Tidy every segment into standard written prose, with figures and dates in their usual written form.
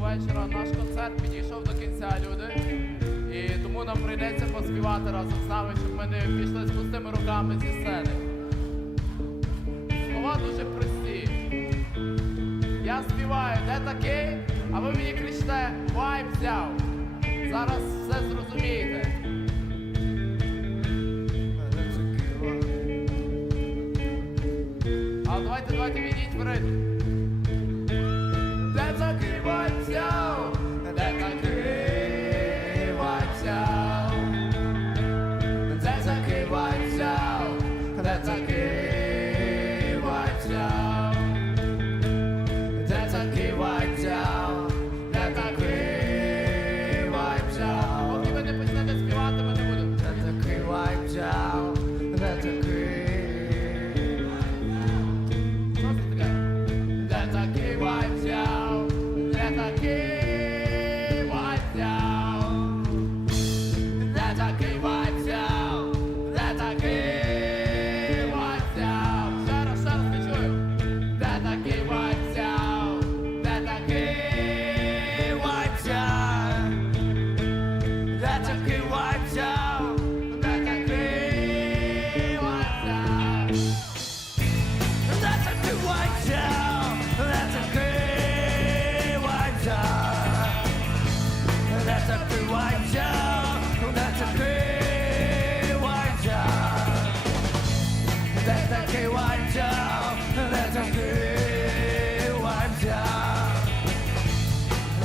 Вечора. Наш концерт підійшов до кінця, люди. І тому нам прийдеться поспівати разом з нами, щоб ми не пішли з пустими руками зі сцени. Слова дуже прості. Я співаю, де такий, а ви мені кричите, вайб взяв. Зараз все зрозумієте. А давайте відійдіть в ритм. Де такий вайб взяв? Де такий вайб взяв? Де такий вайб взяв? Де такий вайб взяв? Де такий вайб взяв? Де такий вайб взяв? Поки ви не почнете співати, ми не будемо. Де такий вайб взяв? Де такий? Що це таке? Де такий вайб взяв? Де такий вайб взяв? Де такий вайб взяв? Де такий вайб взяв? Ще раз не чую. Де такий вайб взяв? Де такий вайб взяв? Де такий вайб взяв? Де такий вайб взяв? Де такий вайб взяв? Де такий вайб взяв? Де такий вайб взяв? Де такий вайб взяв? Де такий вайб взяв? Де такий вайб взяв? Де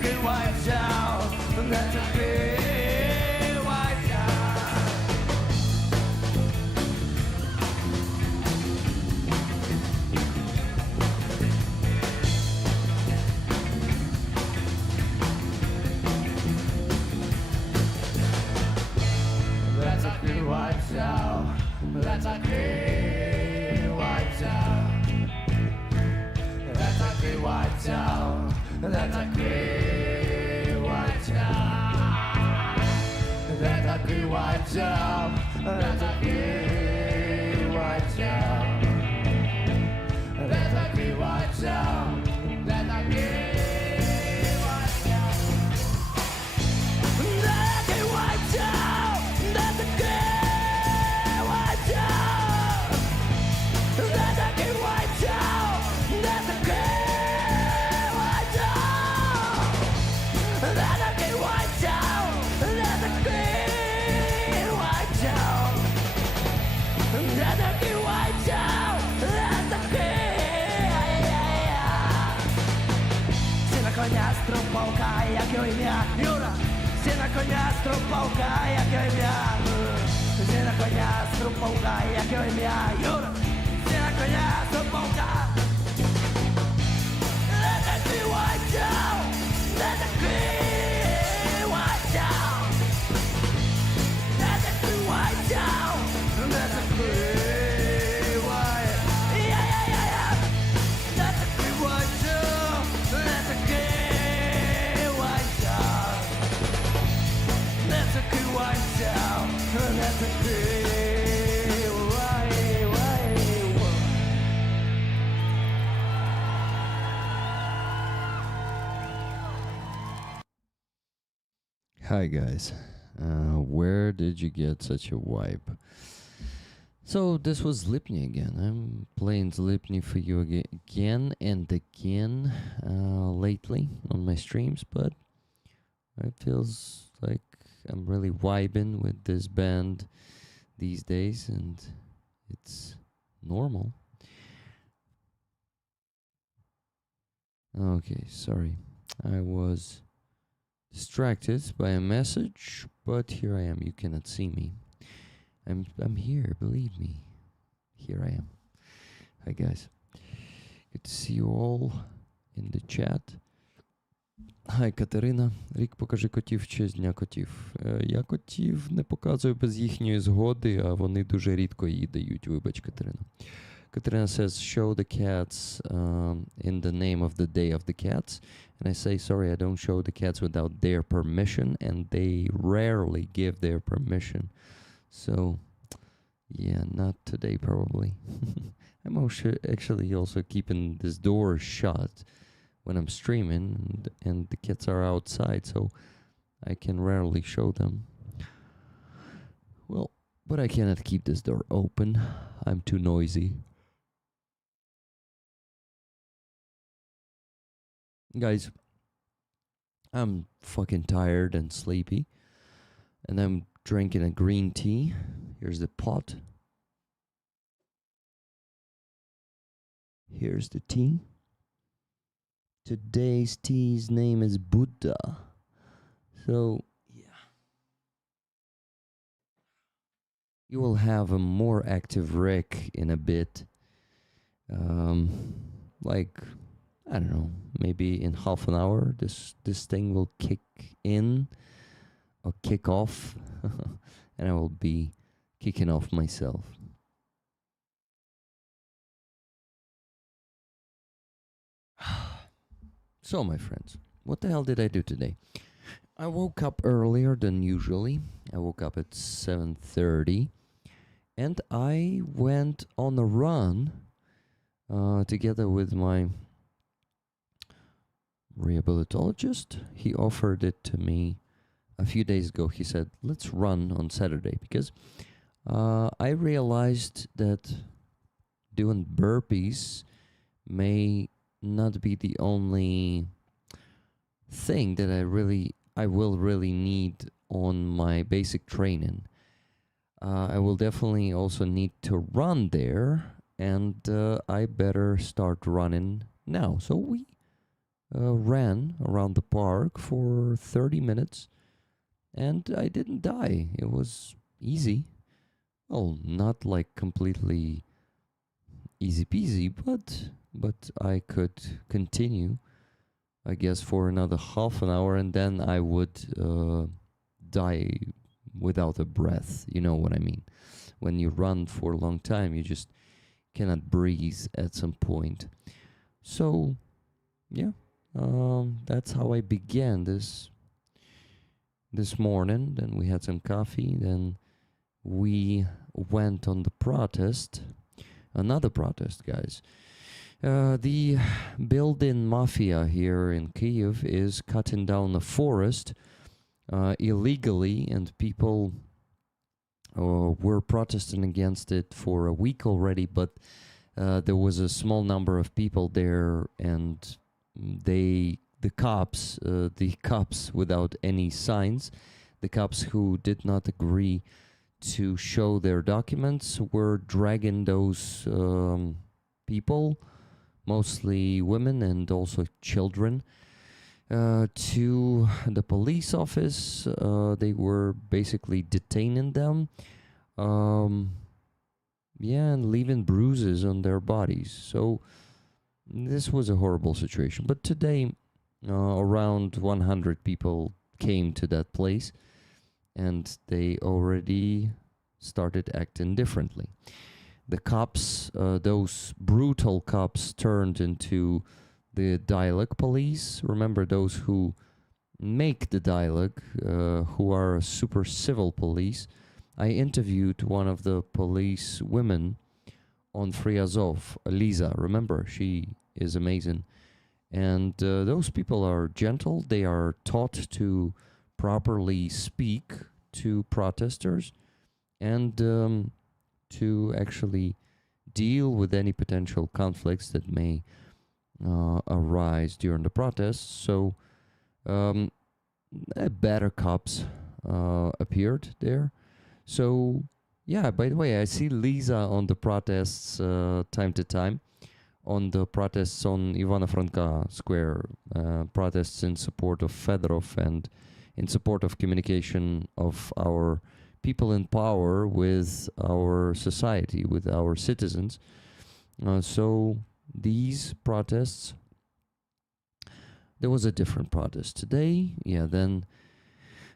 такий вайб взяв? Де такий вайб взяв? That's a good white sow. That's a good white sow. That's a good white sow. That's a good white sow. That's a good white sow. That's a good white sow. That's a good white sow. That's a good white sow. That's a white sow. That's a good white sow. That's a good white sow. That's a good white sow. That's a good white sow. That's a good white sow. That's a good white sow. That's a good. Сина коня струмпалка, як його ім'я Юра. Сина коня струмпалка, як його ім'я. Сина коня струмпалка, як його ім'я Юра. Сина коня струмпалка. Let that be white down. Let that be white down. Let that be white down. Let that be white. Yeah, yeah, yeah, yeah. Let that be white down. Let that be white down. Let that be white down. Let that be white. Hi guys, where did you get such a vibe? So this was Zlipny again. I'm playing Zlipny for you again and again lately on my streams, but it feels like I'm really vibing with this band these days, and it's normal. Okay, sorry. I was distracted by a message, but here I am. You cannot see me. I'm here, believe me. Here I am. Hi guys. Good to see you all in the chat. Hi, Катерина. Рік, покажи котів в честь Дня котів. Я котів не показую без їхньої згоди, а вони дуже рідко її дають. Вибач, Катерина. Katrina says, show the cats in the name of the Day of the Cats. And I say, sorry, I don't show the cats without their permission, and they rarely give their permission. So, yeah, not today probably. I'm actually also keeping this door shut when I'm streaming, and the cats are outside, so I can rarely show them. Well, but I cannot keep this door open. I'm too noisy. Guys, I'm fucking tired and sleepy, and I'm drinking a green tea. Here's the pot. Here's the tea. Today's tea's name is Buddha. So, yeah. You will have a more active Rick in a bit. Like, I don't know, maybe in half an hour this thing will kick in or kick off and I will be kicking off myself. So, my friends, what the hell did I do today? I woke up earlier than usually. I woke up at 7:30 and I went on a run together with my rehabilitologist. He offered it to me a few days ago. He said, let's run on Saturday, because I realized that doing burpees may not be the only thing that I will really need on my basic training. I will definitely also need to run there, and I better start running now. So we ran around the park for 30 minutes, and I didn't die. It was easy. Well, not like completely easy peasy, but I could continue, I guess, for another half an hour, and then I would die without a breath. You know what I mean? When you run for a long time, you just cannot breathe at some point. So, yeah, that's how I began this morning. Then we had some coffee. Then we went on the protest. Another protest, guys. The built-in mafia here in Kyiv is cutting down a forest illegally, and people were protesting against it for a week already, but there was a small number of people there, and the cops without any signs, the cops who did not agree to show their documents, were dragging those people, mostly women and also children, to the police office. They were basically detaining them, and leaving bruises on their bodies. So this was a horrible situation. But today, around 100 people came to that place, and they already started acting differently. The cops, those brutal cops, turned into the dialogue police. Remember, those who make the dialogue, who are super civil police. I interviewed one of the police women on Free Azov, Loza. Remember, she is amazing. And those people are gentle. They are taught to properly speak to protesters and to actually deal with any potential conflicts that may arise during the protests. So better cops appeared there. So yeah, by the way, I see Loza on the protests time to time, on the protests on Ivano-Franka Square, protests in support of Fedorov and in support of communication of our people in power with our society, with our citizens. So these protests, there was a different protest today. Yeah, then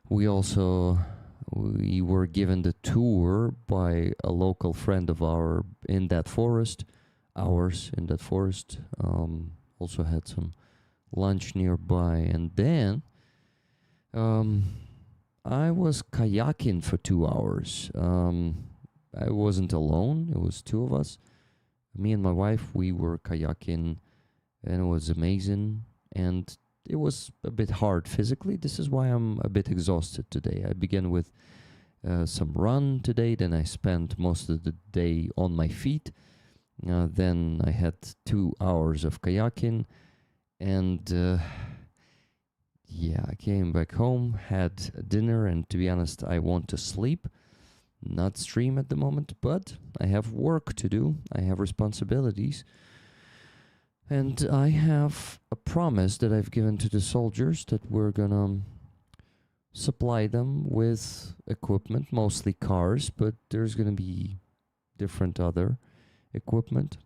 we were given the tour by a local friend of ours in that forest hours in that forest. Also had some lunch nearby, and then I was kayaking for 2 hours. I wasn't alone, it was two of us. Me and my wife, we were kayaking, and it was amazing. And it was a bit hard physically. This is why I'm a bit exhausted today. I began with some run today, then I spent most of the day on my feet. Then I had 2 hours of kayaking, and yeah, I came back home, had dinner, and to be honest, I want to sleep, not stream at the moment, but I have work to do, I have responsibilities, and I have a promise that I've given to the soldiers that we're gonna supply them with equipment, mostly cars, but there's gonna be different other equipment.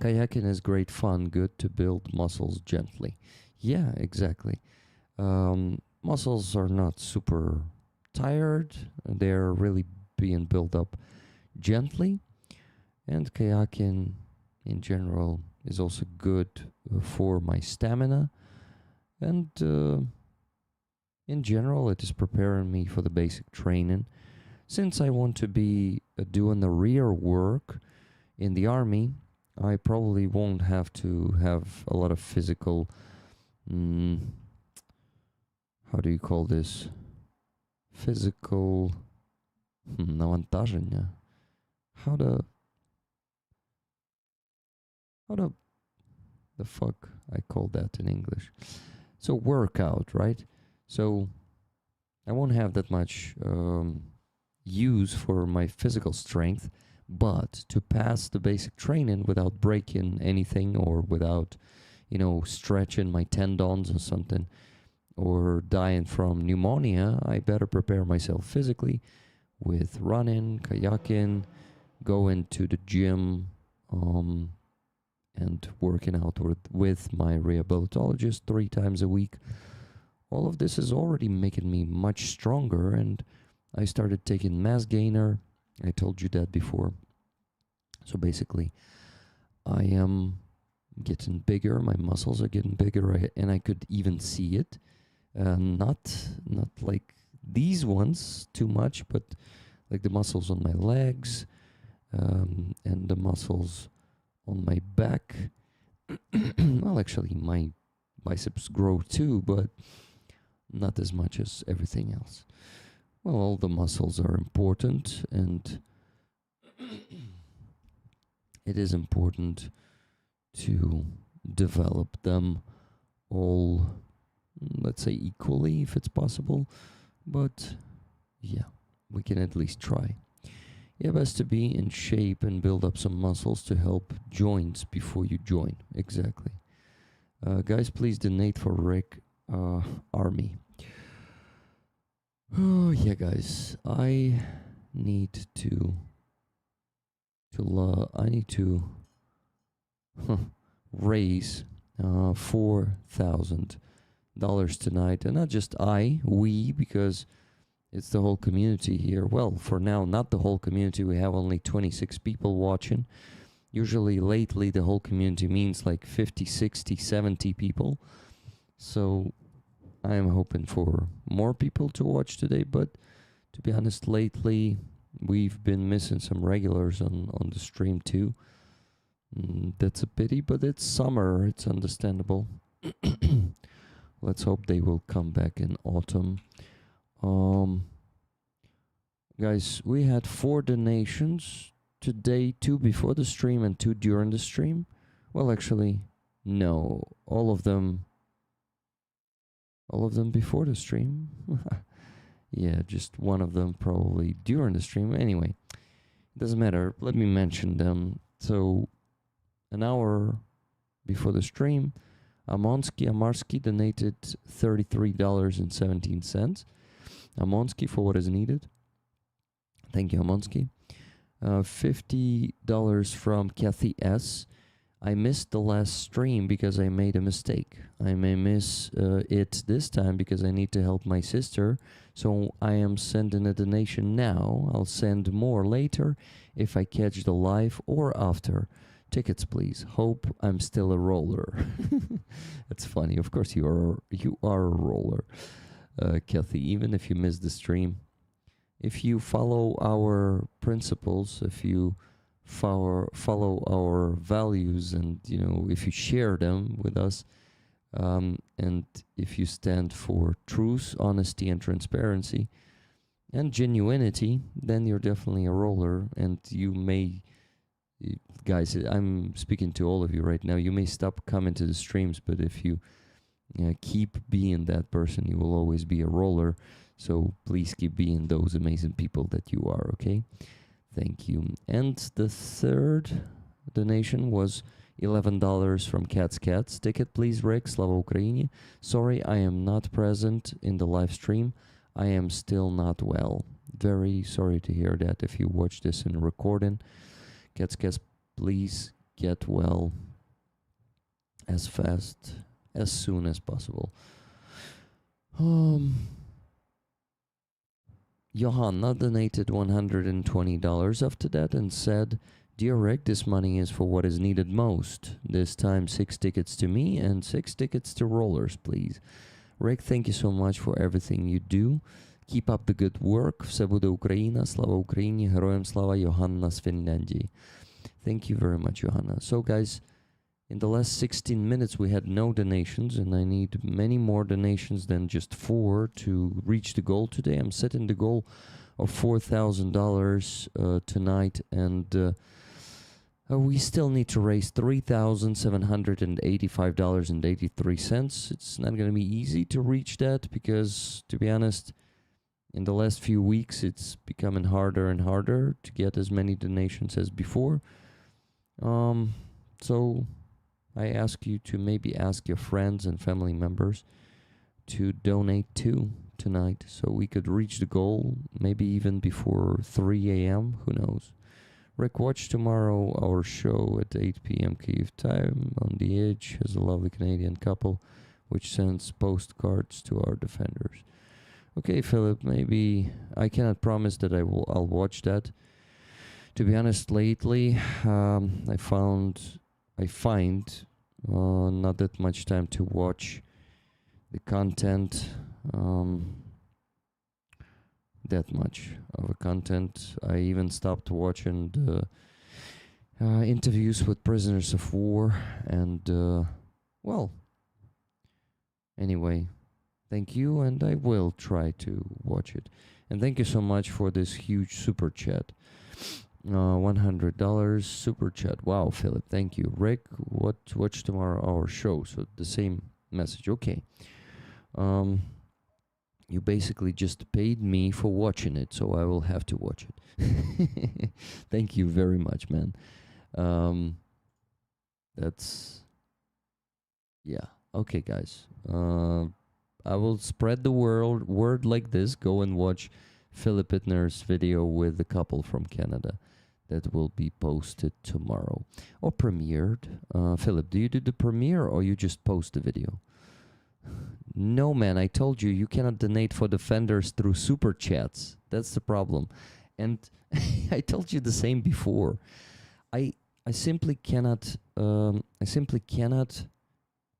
Kayaking is great fun, good to build muscles gently. Yeah, exactly. Muscles are not super tired, they're really being built up gently. And kayaking in general is also good for my stamina. And in general, it is preparing me for the basic training. Since I want to be doing the rear work in the army, I probably won't have to have a lot of physical, how do you call this? Physical навантаження. How the fuck I call that in English? So workout, right? So I won't have that much use for my physical strength, but to pass the basic training without breaking anything or without, stretching my tendons or something, or dying from pneumonia, I better prepare myself physically with running, kayaking, going to the gym, and working out with my rehabilitologist 3 times a week. All of this is already making me much stronger, and I started taking mass gainer. I told you that before. So basically, I am getting bigger, my muscles are getting bigger, and I could even see it. Not like these ones too much, but like the muscles on my legs, and the muscles on my back. Well, actually, my biceps grow too, but not as much as everything else. Well, all the muscles are important, and it is important to develop them all, let's say, equally if it's possible. But yeah, we can at least try. You have to be in shape and build up some muscles to help joints before you join. Exactly. Guys, please donate for Rick Army. Oh yeah, guys, I need to raise $4,000 tonight, and not just we, because it's the whole community here. Well, for now, not the whole community. We have only 26 people watching. Usually, lately, the whole community means like 50, 60, 70 people. So I am hoping for more people to watch today, but to be honest, lately we've been missing some regulars on the stream too. That's a pity, but it's summer, it's understandable. Let's hope they will come back in autumn. Guys, we had 4 donations today, 2 before the stream and 2 during the stream. Well, actually, no, all of them before the stream. Yeah, just one of them probably during the stream. Anyway, it doesn't matter. Let me mention them. So, an hour before the stream, Amarski donated $33.17. Amonsky for what is needed. Thank you, Amonsky. $50 from Kathy S. I missed the last stream because I made a mistake. I may miss it this time because I need to help my sister. So I am sending a donation now. I'll send more later if I catch the live or after. Tickets, please. Hope I'm still a roller. That's funny. Of course, you are a roller, Kathy. Even if you miss the stream, if you follow our principles, if you follow our values, and if you share them with us, and if you stand for truth, honesty, and transparency, and genuinity, then you're definitely a roller. And you may, guys, I'm speaking to all of you right now, you may stop coming to the streams, but if you keep being that person, you will always be a roller. So please keep being those amazing people that you are, okay? Thank you. And the third donation was $11 from Cats. Ticket, please, Rick. Slava Ukraini. Sorry, I am not present in the live stream. I am still not well. Very sorry to hear that. If you watch this in recording, Cats, please get well as soon as possible. Johanna donated $120 after that and said, "Dear Rick, this money is for what is needed most. This time 6 tickets to me and 6 tickets to rollers, please. Rick, thank you so much for everything you do. Keep up the good work. Все буде Україна, слава Україні, героям слава, Johanna z Finlandii." Thank you very much, Johanna. So guys, in the last 16 minutes we had no donations, and I need many more donations than just 4 to reach the goal today. I'm setting the goal of $4,000 tonight, and we still need to raise $3,785.83. It's not going to be easy to reach that because, to be honest, in the last few weeks it's becoming harder and harder to get as many donations as before. So I ask you to maybe ask your friends and family members to donate too tonight, so we could reach the goal maybe even before 3 a.m. Who knows? Rick, watch tomorrow our show at 8 p.m. Kyiv time. On the Edge has a lovely Canadian couple which sends postcards to our defenders. Okay, Philip, maybe I cannot promise that I'll watch that. To be honest, lately I find not that much time to watch the content, that much of a content. I even stopped watching the interviews with prisoners of war, and well, anyway, thank you, and I will try to watch it. And thank you so much for this huge super chat. $100 super chat. Wow, Philip, thank you. Rick, watch tomorrow our show. So the same message. Okay. You basically just paid me for watching it, so I will have to watch it. Thank you very much, man. That's, yeah. Okay, guys. I will spread the word like this. Go and watch Philip Ittner's video with the couple from Canada. That will be posted tomorrow or premiered. Philip, do you do the premiere or you just post the video? No, man, I told you cannot donate for defenders through super chats. That's the problem. And I told you the same before. I simply cannot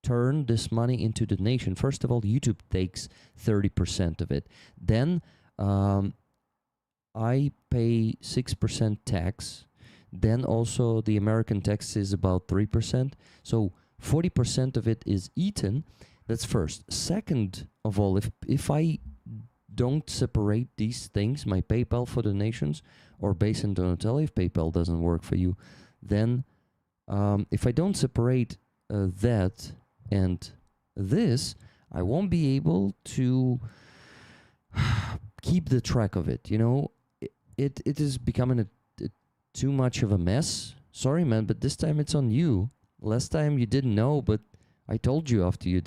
turn this money into donation. First of all, YouTube takes 30% of it. Then I pay 6% tax. Then also the American tax is about 3%. So 40% of it is eaten. That's first. Second of all, if I don't separate these things, my PayPal for donations or Base and Donatello, if PayPal doesn't work for you, then if I don't separate that and this, I won't be able to keep the track of it. You know, it is becoming a too much of a mess. Sorry, man, but this time it's on you. Last time you didn't know, but I told you after you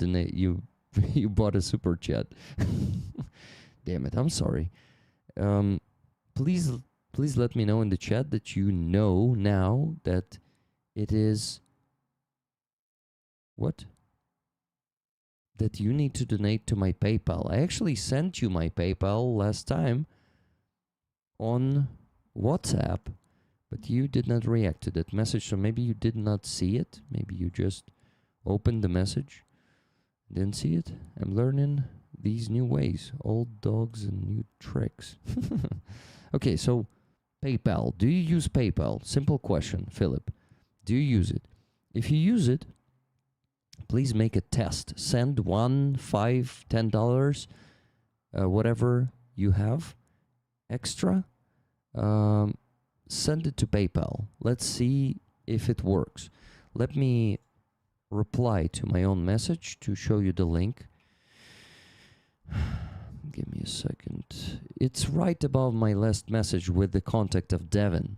you bought a super chat. Damn it, I'm sorry. Please let me know in the chat that you know now that it is what? That you need to donate to my PayPal. I actually sent you my PayPal last time on WhatsApp, But you did not react to that message, so maybe you did not see it. Maybe you just opened the message, didn't see it. I'm learning these new ways, old dogs and new tricks. Okay, so PayPal. Do you use PayPal? Simple question, Philip. Do you use it? If you use it, please make a test. Send $1, $5, $10, whatever you have extra. Send it to PayPal. Let's see if it works. Let me reply to my own message to show you the link. Give me a second. It's right above my last message with the contact of Devin.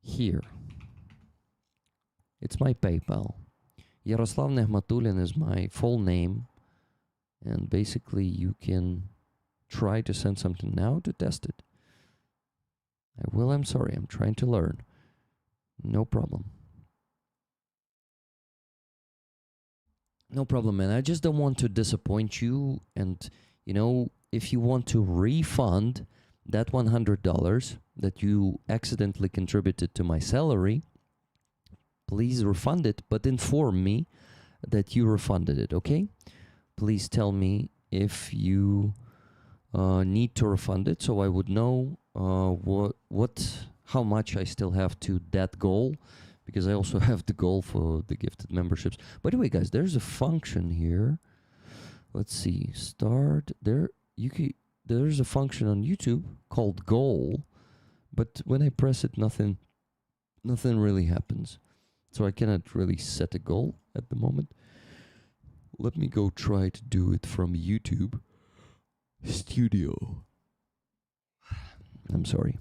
Here. It's my PayPal. Yaroslav Nehmatulin is my full name. And basically you can try to send something now to test it. I'm sorry, I'm trying to learn. No problem. No problem, man. I just don't want to disappoint you. And, you know, if you want to refund that $100 that you accidentally contributed to my salary, please refund it, but inform me that you refunded it, okay? Please tell me if you need to refund it so I would know how much I still have to that goal, because I also have the goal for the gifted memberships. By the way, guys, there's a function here. Let's see, start there. There's a function on YouTube called goal, but when I press it, nothing really happens. So I cannot really set a goal at the moment. Let me go try to do it from YouTube Studio. I'm sorry.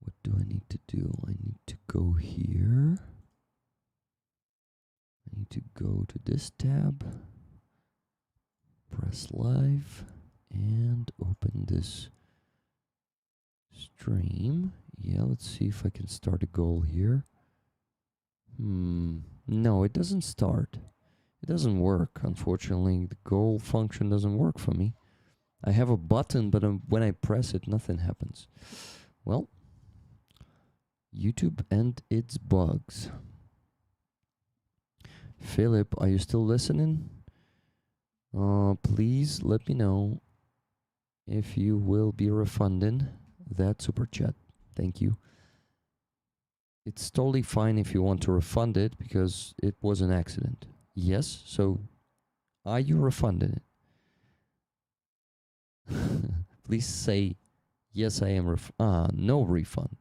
What do I need to do? I need to go here. I need to go to this tab, press live, and open this stream. Yeah, let's see if I can start a goal here. No, it doesn't start. It doesn't work, unfortunately. The goal function doesn't work for me. I have a button, but when I press it, nothing happens. Well, YouTube and its bugs. Philip, are you still listening? Please let me know if you will be refunding that super chat. Thank you. It's totally fine if you want to refund it because it was an accident. Yes, so are you refunding it? Please say, yes, I am no refund.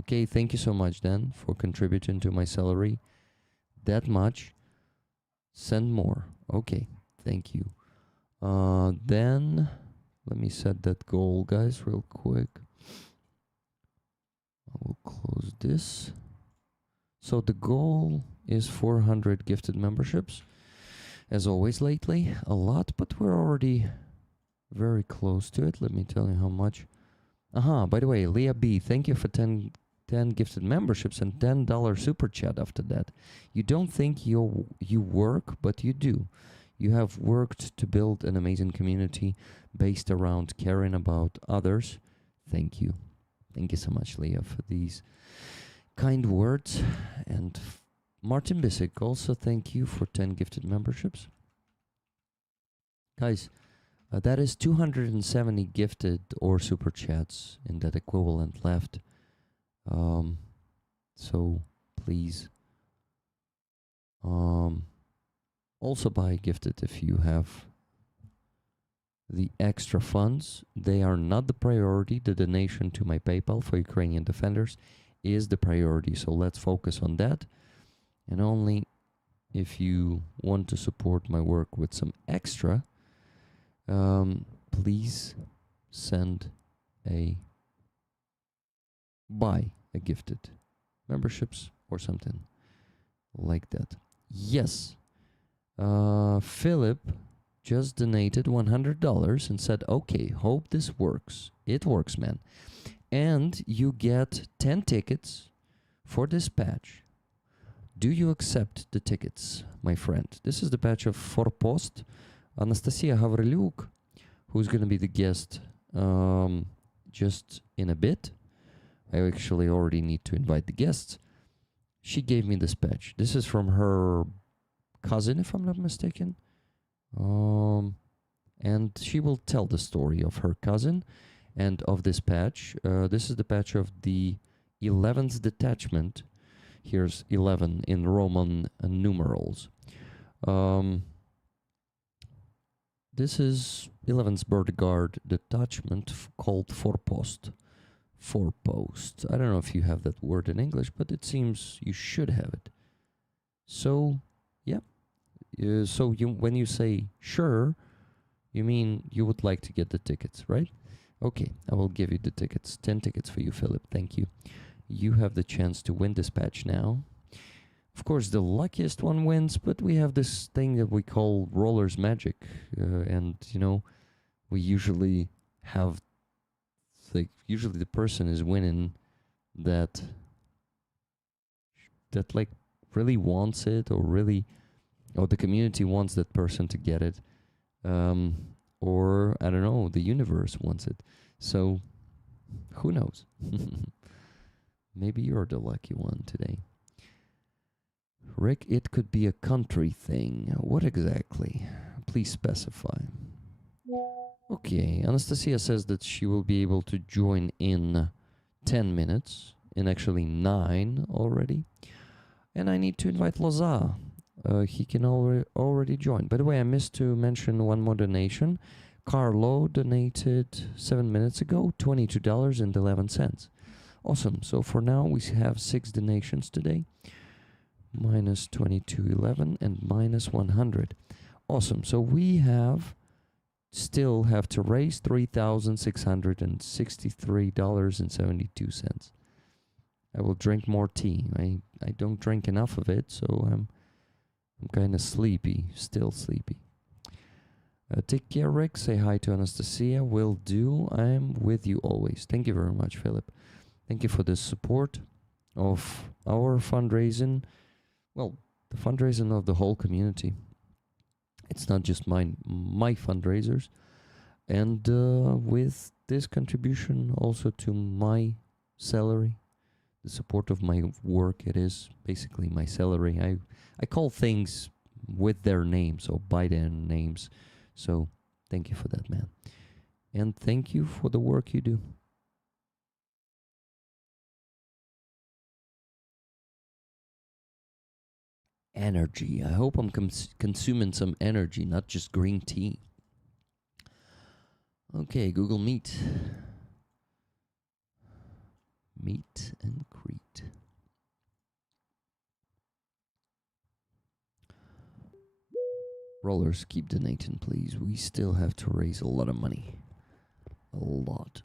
Okay, thank you so much then for contributing to my salary. That much. Send more. Okay, thank you. Then, let me set that goal, guys, real quick. I will close this. So the goal is 400 gifted memberships. As always lately, a lot, but we're already very close to it. Let me tell you how much. By the way, Leah B, thank you for 10 gifted memberships and $10 super chat after that. You don't think you work, but you do. You have worked to build an amazing community based around caring about others. Thank you. Thank you so much, Leah, for these kind words. And Martin Bissek, also thank you for 10 gifted memberships. Guys, that is 270 gifted or super chats in that equivalent left. So please also buy gifted if you have the extra funds. They are not the priority. The donation to my PayPal for Ukrainian defenders is the priority. So let's focus on that. And only if you want to support my work with some extra, please buy a gifted memberships or something like that. Yes. Philip just donated $100 and said, okay, hope this works. It works, man. And you get 10 tickets for this patch. Do you accept the tickets, my friend? This is the patch of Forpost, Anastasia Havriluk, who's going to be the guest just in a bit. I actually already need to invite the guests. She gave me this patch. This is from her cousin, if I'm not mistaken. And she will tell the story of her cousin and of this patch. This is the patch of the 11th detachment. Here's 11 in Roman numerals. This is 11th Bird Guard detachment called Forpost. Forepost. I don't know if you have that word in English, but it seems you should have it. So, yeah. So when you say sure, you mean you would like to get the tickets, right? Okay, I will give you the tickets. 10 tickets for you, Philip. Thank you. You have the chance to win this patch now. Of course, the luckiest one wins, but we have this thing that we call Roller's Magic. And, you know, we usually have, like, usually the person is winning that like, really wants it, or the community wants that person to get it. Or, I don't know, the universe wants it. So, who knows? Maybe you're the lucky one today. Rick, it could be a country thing. What exactly? Please specify. Okay, Anastasia says that she will be able to join in 10 minutes, in actually 9 already. And I need to invite Loza. He can already join. By the way, I missed to mention one more donation. Carlo donated 7 minutes ago, $22.11. Awesome. So for now, we have 6 donations today. Minus 22.11 and minus 100. Awesome. So we still have to raise $3,663.72. I will drink more tea. I don't drink enough of it, so I'm kind of sleepy, still sleepy. Take care, Rick. Say hi to Anastasia. Will do. I'm with you always. Thank you very much, Philip. Thank you for the support of our fundraising. Well, the fundraising of the whole community. It's not just my fundraisers. And with this contribution also to my salary, the support of my work, it is basically my salary. I call things with their names or by their names. So thank you for that, man. And thank you for the work you do. Energy. I hope I'm consuming some energy, not just green tea. Okay, Google Meet. Meet and greet. Rollers, keep donating, please. We still have to raise a lot of money. A lot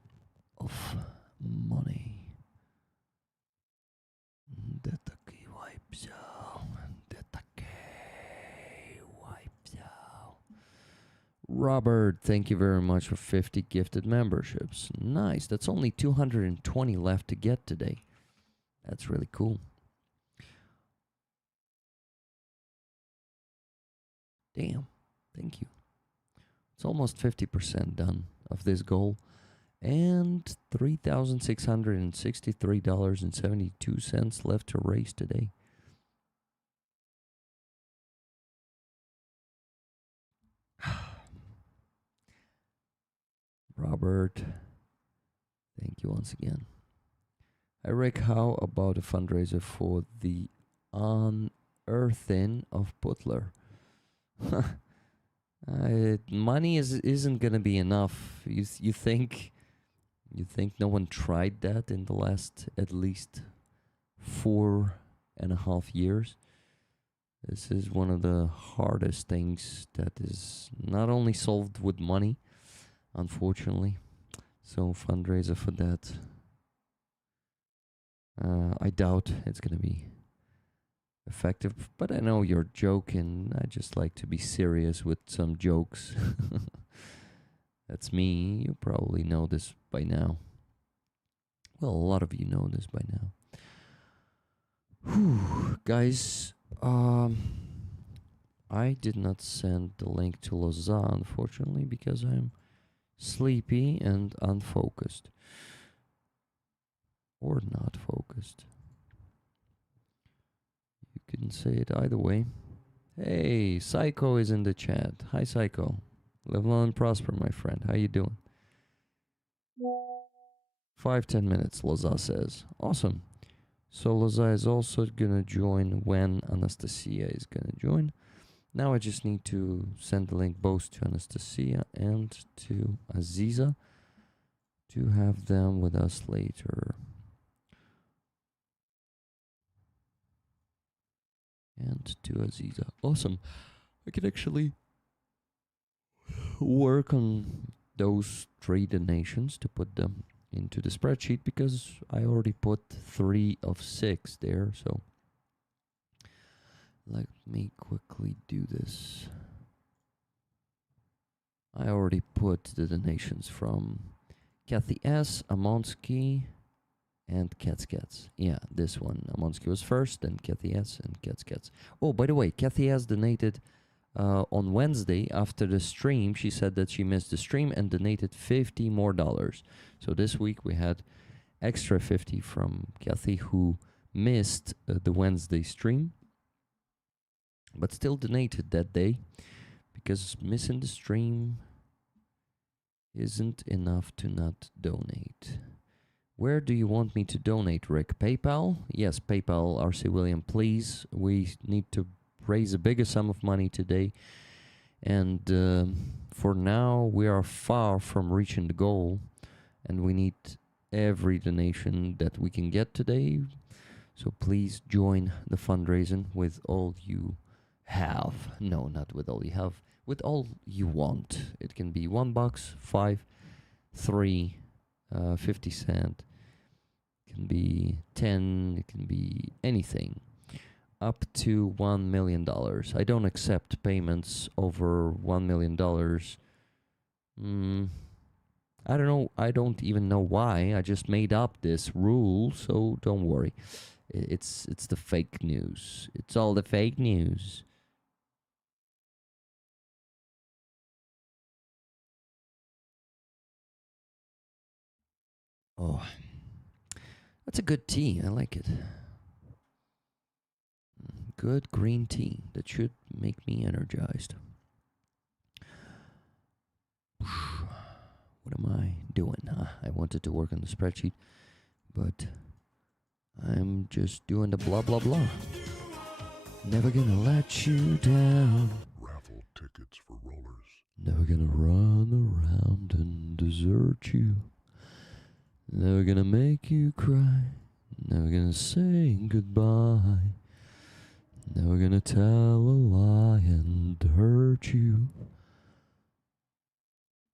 of money. Robert, thank you very much for 50 gifted memberships. Nice. That's only 220 left to get today. That's really cool. Damn. Thank you. It's almost 50% done of this goal. And $3,663.72 left to raise today. Robert, thank you once again. Hey Rick, how about a fundraiser for the unearthing of Butler? Money isn't gonna be enough. You think no one tried that in the last at least 4.5 years? This is one of the hardest things that is not only solved with money, unfortunately. So fundraiser for that. I doubt it's gonna be effective, but I know you're joking. I just like to be serious with some jokes. That's me. You probably know this by now. Well, a lot of you know this by now. Whew, guys, I did not send the link to Loza, unfortunately, because I'm sleepy and unfocused. Or not focused. You can say it either way. Hey, Psycho is in the chat. Hi, Psycho. Live long and prosper, my friend. How you doing? 5-10 minutes, Loza says. Awesome. So Loza is also gonna join when Anastasia is gonna join. Now I just need to send the link both to Anastasia and to Aziza to have them with us later. And to Aziza. Awesome. I can actually work on those 3 donations to put them into the spreadsheet because I already put 3 of 6 there. So let me quickly do this. I already put the donations from Kathy S, Amonsky, and Cats. Yeah, this one. Amonsky was first, then Kathy S and Cats. Oh, by the way, Kathy S donated on Wednesday after the stream. She said that she missed the stream and donated $50 more. So this week we had extra 50 from Kathy, who missed the Wednesday stream, but still donated that day, because missing the stream isn't enough to not donate. Where do you want me to donate, Rick? PayPal? Yes, PayPal, RC William, please. We need to raise a bigger sum of money today. And for now, we are far from reaching the goal. And we need every donation that we can get today. So please join the fundraising with all you have. No, not with all you have. With all you want. It can be $1, 5, 3, 50 cents. It can be 10. It can be anything. Up to $1 million. I don't accept payments over $1 million. I don't know. I don't even know why. I just made up this rule, so don't worry. It's the fake news. It's all the fake news. Oh, that's a good tea. I like it. Good green tea that should make me energized. What am I doing? I wanted to work on the spreadsheet, but I'm just doing the blah blah blah. Never gonna let you down. Raffle tickets for rollers. Never gonna run around and desert you. Never gonna make you cry. Never gonna say goodbye. Never gonna tell a lie and hurt you.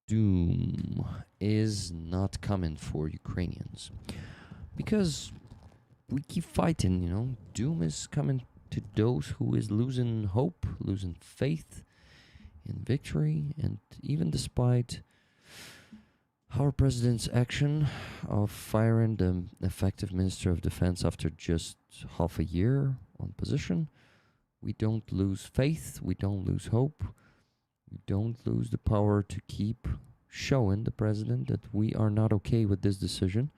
Doom is not coming for Ukrainians. Because we keep fighting, you know. Doom is coming to those who is losing hope, losing faith in victory. And even despite our president's action of firing the effective Minister of Defense after just half a year on position, we don't lose faith, we don't lose hope, we don't lose the power to keep showing the president that we are not okay with this decision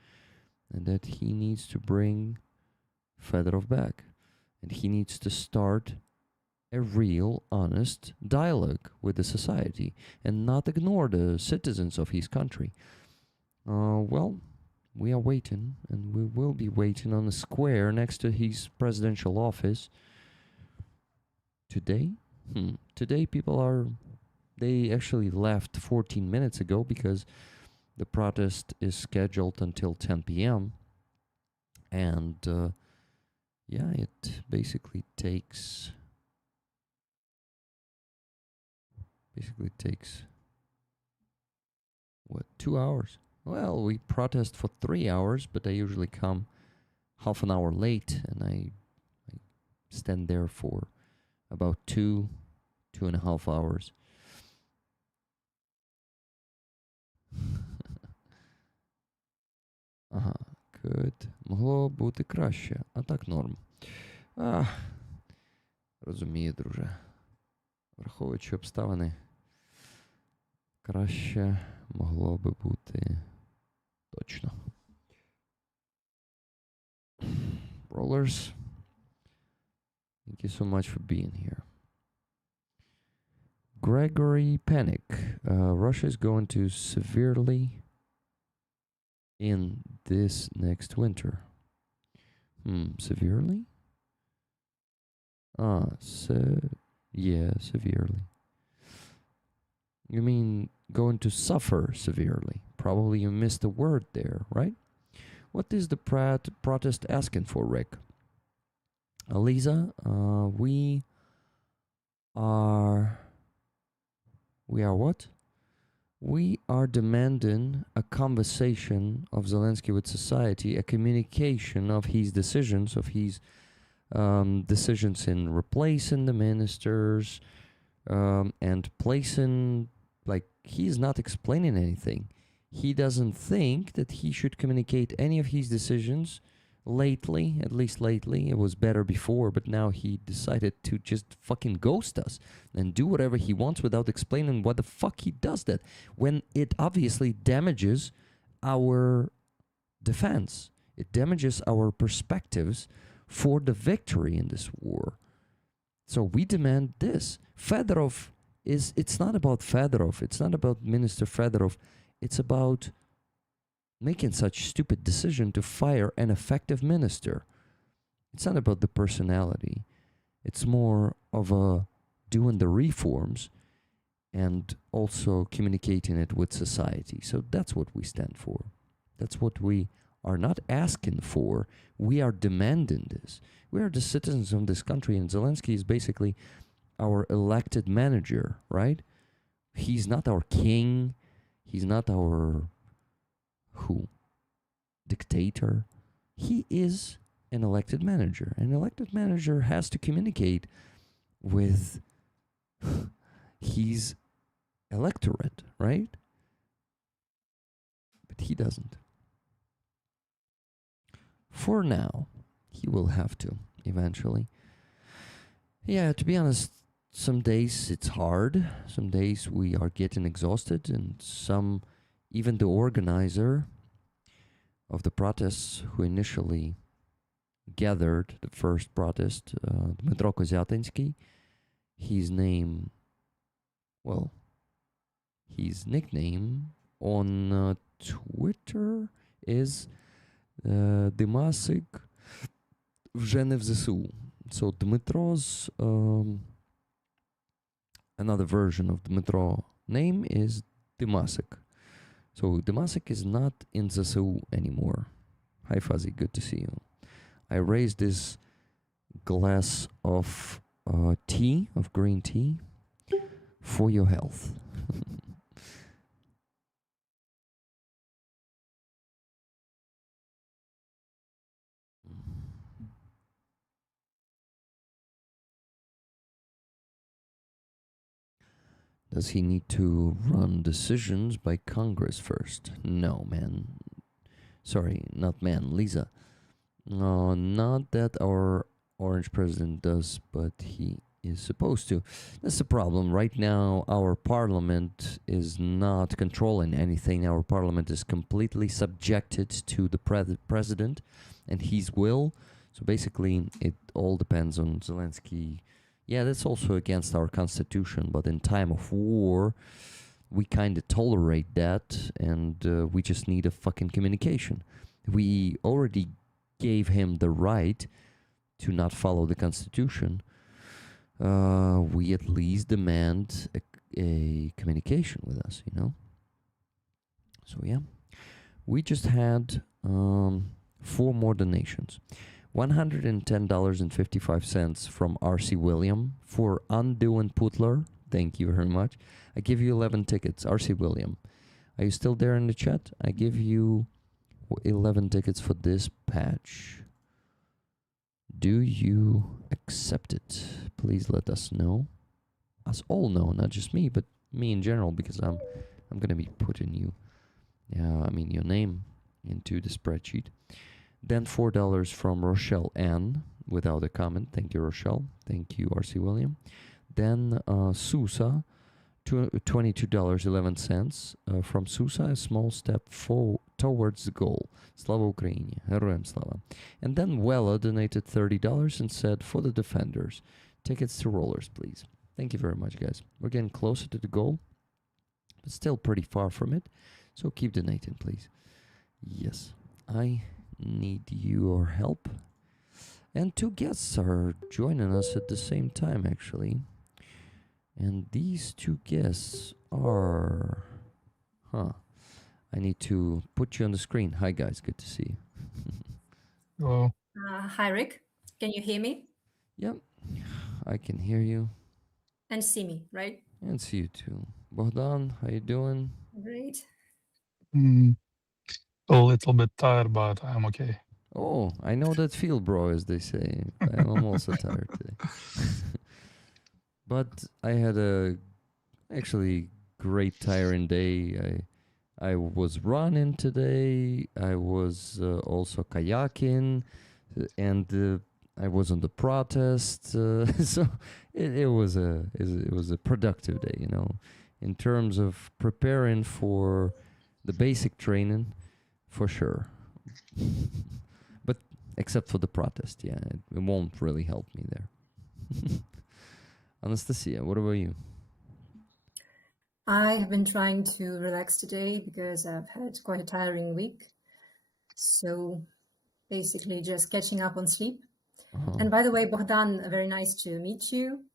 and that he needs to bring Fedorov back. And he needs to start a real, honest dialogue with the society and not ignore the citizens of his country. Well, we are waiting, and we will be waiting on the square next to his presidential office. Today? Today they actually left 14 minutes ago because the protest is scheduled until 10 p.m. And, yeah, it basically takes what, 2 hours? Well, we protest for 3 hours, but I usually come half an hour late, and I stand there for about 2.5 hours. Ага, good. Могло бути краще, а так норм. Розумію, друже. Враховуючи обставини, краще могло би бути точно. Rollers, thank you so much for being here. Gregory Panic. Russia is going to severely in this next winter. Severely? Yeah, severely. You mean going to suffer severely? Probably you missed a word there, right? What is the protest asking for, Rick? Loza, we are what? We are demanding a conversation of Zelensky with society, a communication of his decisions, decisions in replacing the ministers, and placing, like, he's not explaining anything. He doesn't think that he should communicate any of his decisions lately, at least lately. It was better before, but now he decided to just fucking ghost us and do whatever he wants without explaining what the fuck he does that, when it obviously damages our defense. It damages our perspectives for the victory in this war. So we demand this. Fedorov it's not about Fedorov, it's not about Minister Fedorov, it's about making such stupid decision to fire an effective minister. It's not about the personality. It's more of a doing the reforms and also communicating it with society. So that's what we stand for. That's what we are not asking for. We are demanding this. We are the citizens of this country, and Zelensky is basically our elected manager, right? He's not our king. He's not our dictator. He is an elected manager. An elected manager has to communicate with his electorate, right? But he doesn't. For now, he will have to eventually. Yeah, to be honest, some days it's hard. Some days we are getting exhausted, and some, even the organizer of the protests who initially gathered the first protest, Dmytro Kozyatinsky, his nickname on Twitter is Димасик вже не в ЗСУ. So Dmytro's, another version of Dmytro name is Dimasik. So Dimasik is not in ZSU anymore. Hi Fuzzy, good to see you. I raised this glass of tea, of green tea, for your health. Does he need to run decisions by Congress first? No, man. Sorry, not man, Lisa. No, not that our orange president does, but he is supposed to. That's the problem. Right now, our parliament is not controlling anything. Our parliament is completely subjected to the president and his will. So basically, it all depends on Zelensky. Yeah, that's also against our constitution, but in time of war, we kind of tolerate that, and we just need a fucking communication. We already gave him the right to not follow the constitution. We at least demand a communication with us, you know? So yeah, we just had 4 more donations. $110.55 from R.C. William for Undoing Putler. Thank you very much. I give you 11 tickets. R.C. William, are you still there in the chat? I give you 11 tickets for this patch. Do you accept it? Please let us know. Us all know, not just me, but me in general, because I'm gonna be putting you, your name into the spreadsheet. Then $4 from Rochelle Ann, without a comment. Thank you, Rochelle. Thank you, R.C. William. Then Susa $22.11 from Susa, a small step towards the goal. Slava Ukraini, Heroям Slava. And then Wella donated $30 and said, for the defenders, tickets to rollers, please. Thank you very much, guys. We're getting closer to the goal, but still pretty far from it. So keep donating, please. Yes, I need your help. And 2 guests are joining us at the same time, actually. And these 2 guests are... I need to put you on the screen. Hi, guys. Good to see you. Hello. Hi, Rick. Can you hear me? Yep, I can hear you. And see me, right? And see you too. Bogdan, how you doing? Great. A little bit tired, but I'm okay. Oh, I know that feel, bro, as they say. I'm also tired today. But I had a actually great tiring day. I was running today. I was also kayaking, and I was on the protest. So it was a productive day, you know, in terms of preparing for the basic training, for sure. But except for the protest, yeah, it won't really help me there. Anastasia, what about you? I have been trying to relax today because I've had quite a tiring week. So basically just catching up on sleep. And by the way, Bogdan, very nice to meet you.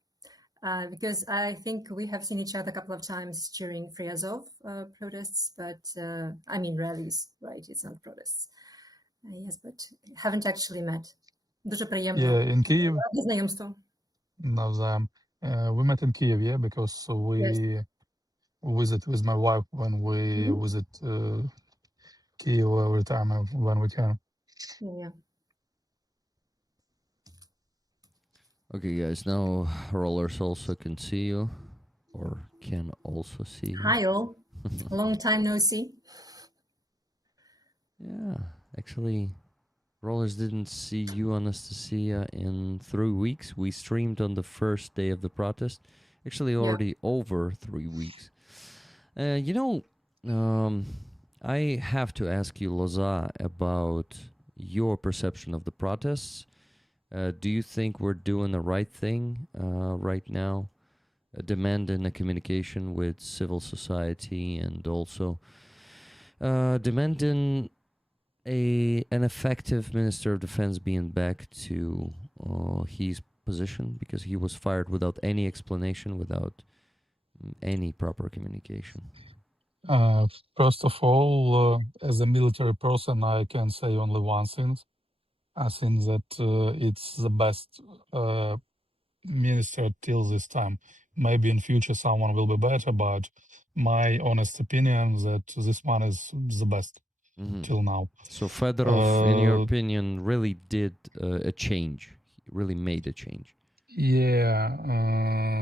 Because I think we have seen each other a couple of times during Fryazov protests, but I mean rallies, right? It's not protests. Yes, but haven't actually met. Дуже приємно. Yeah, in Kiev, Раді знайомству. Навzajem. We met in Kiev, yeah, because we visit with my wife when we visit Kiev every time when we can. Yeah. Okay, guys, now rollers also can see you, or can also see you. Hi all. Long time no see. Yeah, actually, rollers didn't see you, Anastasia, in 3 weeks. We streamed on the first day of the protest. Actually, already over 3 weeks. I have to ask you, Loza, about your perception of the protests. Do you think we're doing the right thing right now, demanding a communication with civil society and also demanding an effective Minister of Defense being back to his position because he was fired without any explanation, without any proper communication? First of all, as a military person, I can say only one thing. I think that it's the best minister till this time. Maybe in future someone will be better, but my honest opinion that this one is the best till now. So Fedorov, in your opinion, really did a change. He really made a change. Yeah,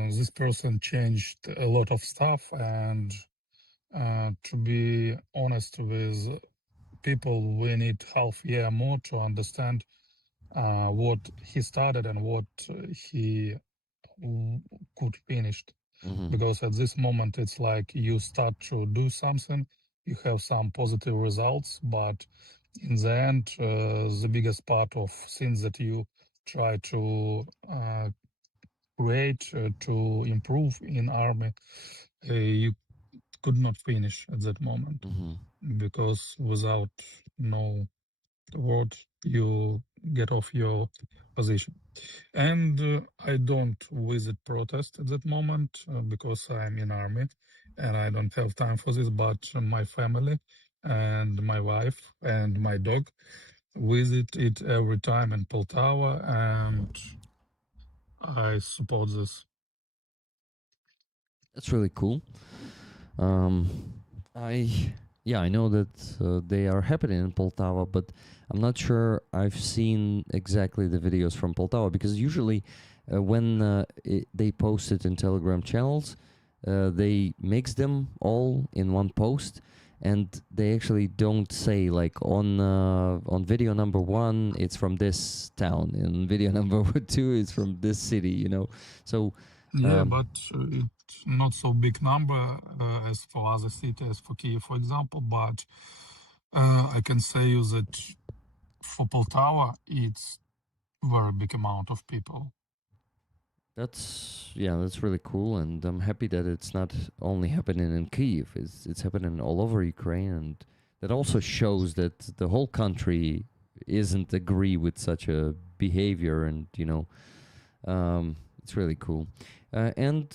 this person changed a lot of stuff, and to be honest with people, we need half year more to understand what he started and what he could finish. Because at this moment it's like you start to do something, you have some positive results, but in the end the biggest part of things that you try to create to improve in army, you could not finish at that moment, because without no word you get off your position. And I don't visit protest at that moment because I'm in army and I don't have time for this, but my family and my wife and my dog visit it every time in Poltava, and I support this. That's really cool. I know that they are happening in Poltava, but I'm not sure I've seen exactly the videos from Poltava, because usually when they post it in Telegram channels, they mix them all in one post, and they actually don't say like on video number 1 it's from this town, and video number 2 is from this city, you know. So Yeah, but it's not so big number as for other cities, as for Kiev, for example. But I can say you that for Poltava, it's very big amount of people. That's really cool, and I'm happy that it's not only happening in Kyiv. It's happening all over Ukraine, and that also shows that the whole country isn't agree with such a behavior, and it's really cool. And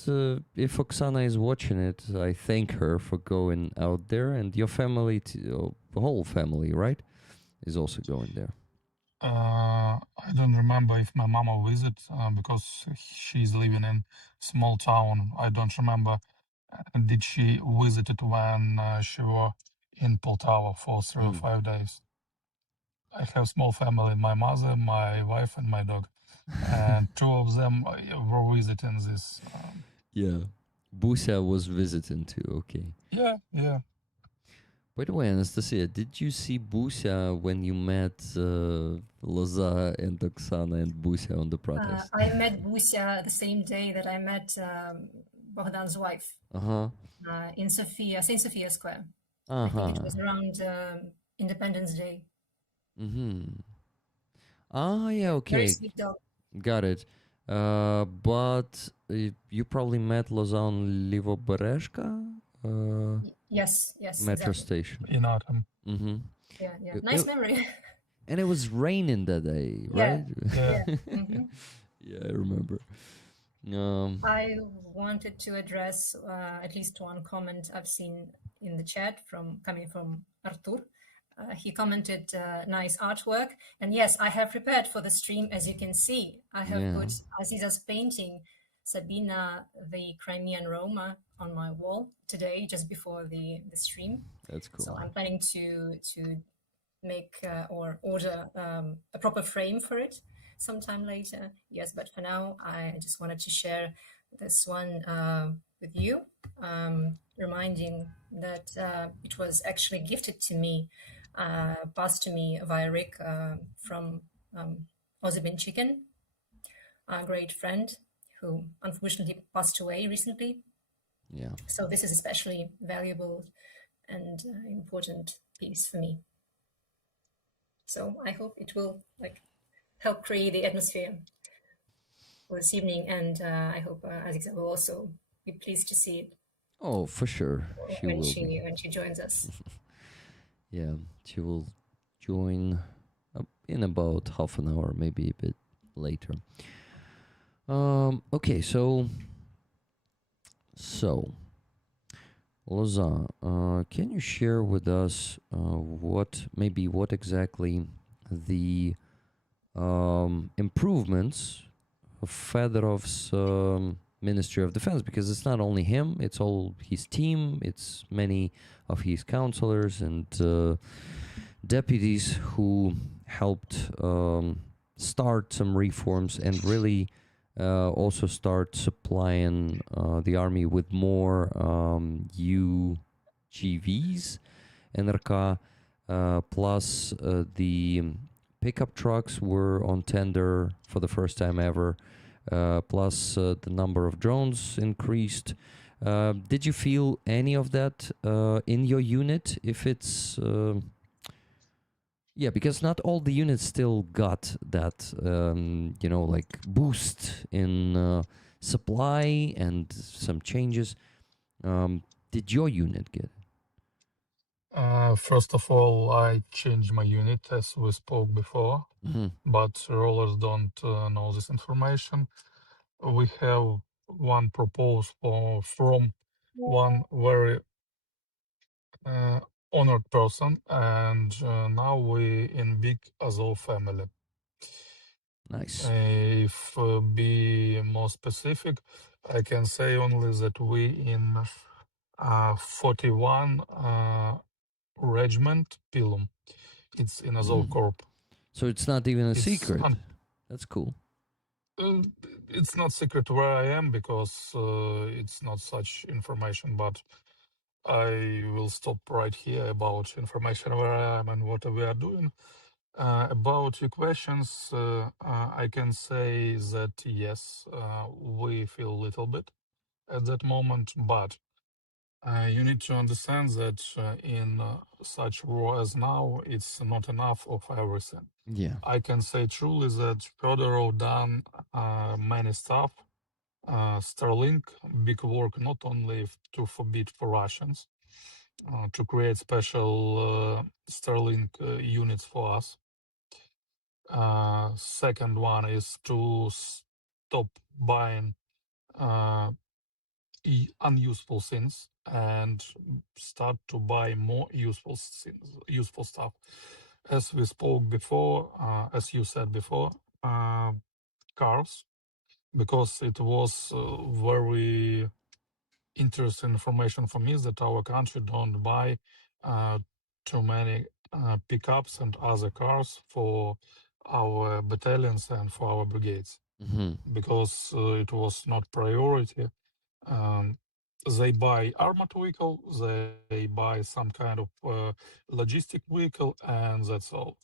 if Oksana is watching it, I thank her for going out there, and your family, the whole family, right, is also going there. I don't remember if my mama visit because she's living in small town. I don't remember. Did she visit it when she was in Poltava for 3 or 5 days? I have small family: my mother, my wife, and my dog, and 2 of them were visiting this. Yeah, Busia was visiting too. Okay. Yeah. By the way, Anastasia, did you see Busia when you met Loza and Oksana and Busia on the protest? I met Busia the same day that I met Bogdan's wife in St. Sophia Square. I think it was around Independence Day. Yeah, okay. Very sweet dog. Got it. But you probably met Loza on Livoberezhka? Yes, Metro exactly. station. In autumn. Yeah. Nice memory. And it was raining that day, right? Yeah. Yeah, I remember. I wanted to address at least one comment I've seen in the chat coming from Artur. He commented nice artwork, and yes, I have prepared for the stream. As you can see, I have put Aziza's painting, Sabina, the Crimean Roma, on my wall today, just before the stream. That's cool. So I'm planning to make or order a proper frame for it sometime later. Yes, but for now, I just wanted to share this one with you, reminding that it was actually gifted to me, passed to me via Rick from Ozibin Chicken, a great friend who unfortunately passed away recently. Yeah. So this is especially valuable and important piece for me. So I hope it will help create the atmosphere for this evening, and I hope Aziza will also be pleased to see it. Oh, for sure, when she joins us. Yeah, she will join in about half an hour, maybe a bit later. Okay, so Loza, can you share with us what exactly the improvements of Fedorov's Ministry of Defense? Because it's not only him, it's all his team, it's many of his counselors and deputies who helped start some reforms and really also start supplying the army with more UGVs, NRK, plus the pickup trucks were on tender for the first time ever, plus the number of drones increased. Did you feel any of that in your unit? If it's yeah, because not all the units still got that, boost in supply and some changes. Did your unit get it? First of all, I changed my unit as we spoke before, but rollers don't know this information. We have one proposal from one very honored person, and now we in big Azov family. Nice. If be more specific, I can say only that we in 41 regiment Pilum. It's in Azov Corp. So it's not even a secret. That's cool. It's not secret where I am because it's not such information, but I will stop right here about information where I am and what we are doing. About your questions, I can say that yes, we feel a little bit at that moment, but you need to understand that in such war as now, it's not enough of everything. Yeah. I can say truly that Fedorov done many stuff. Starlink, big work not only to forbid for Russians, to create special Starlink units for us. Second one is to stop buying unuseful things and start to buy more useful things, useful stuff. As we spoke before, as you said before, cars, because it was very interesting information for me that our country don't buy too many pickups and other cars for our battalions and for our brigades, because it was not priority. They buy armored vehicle, they buy some kind of logistic vehicle, and that's all.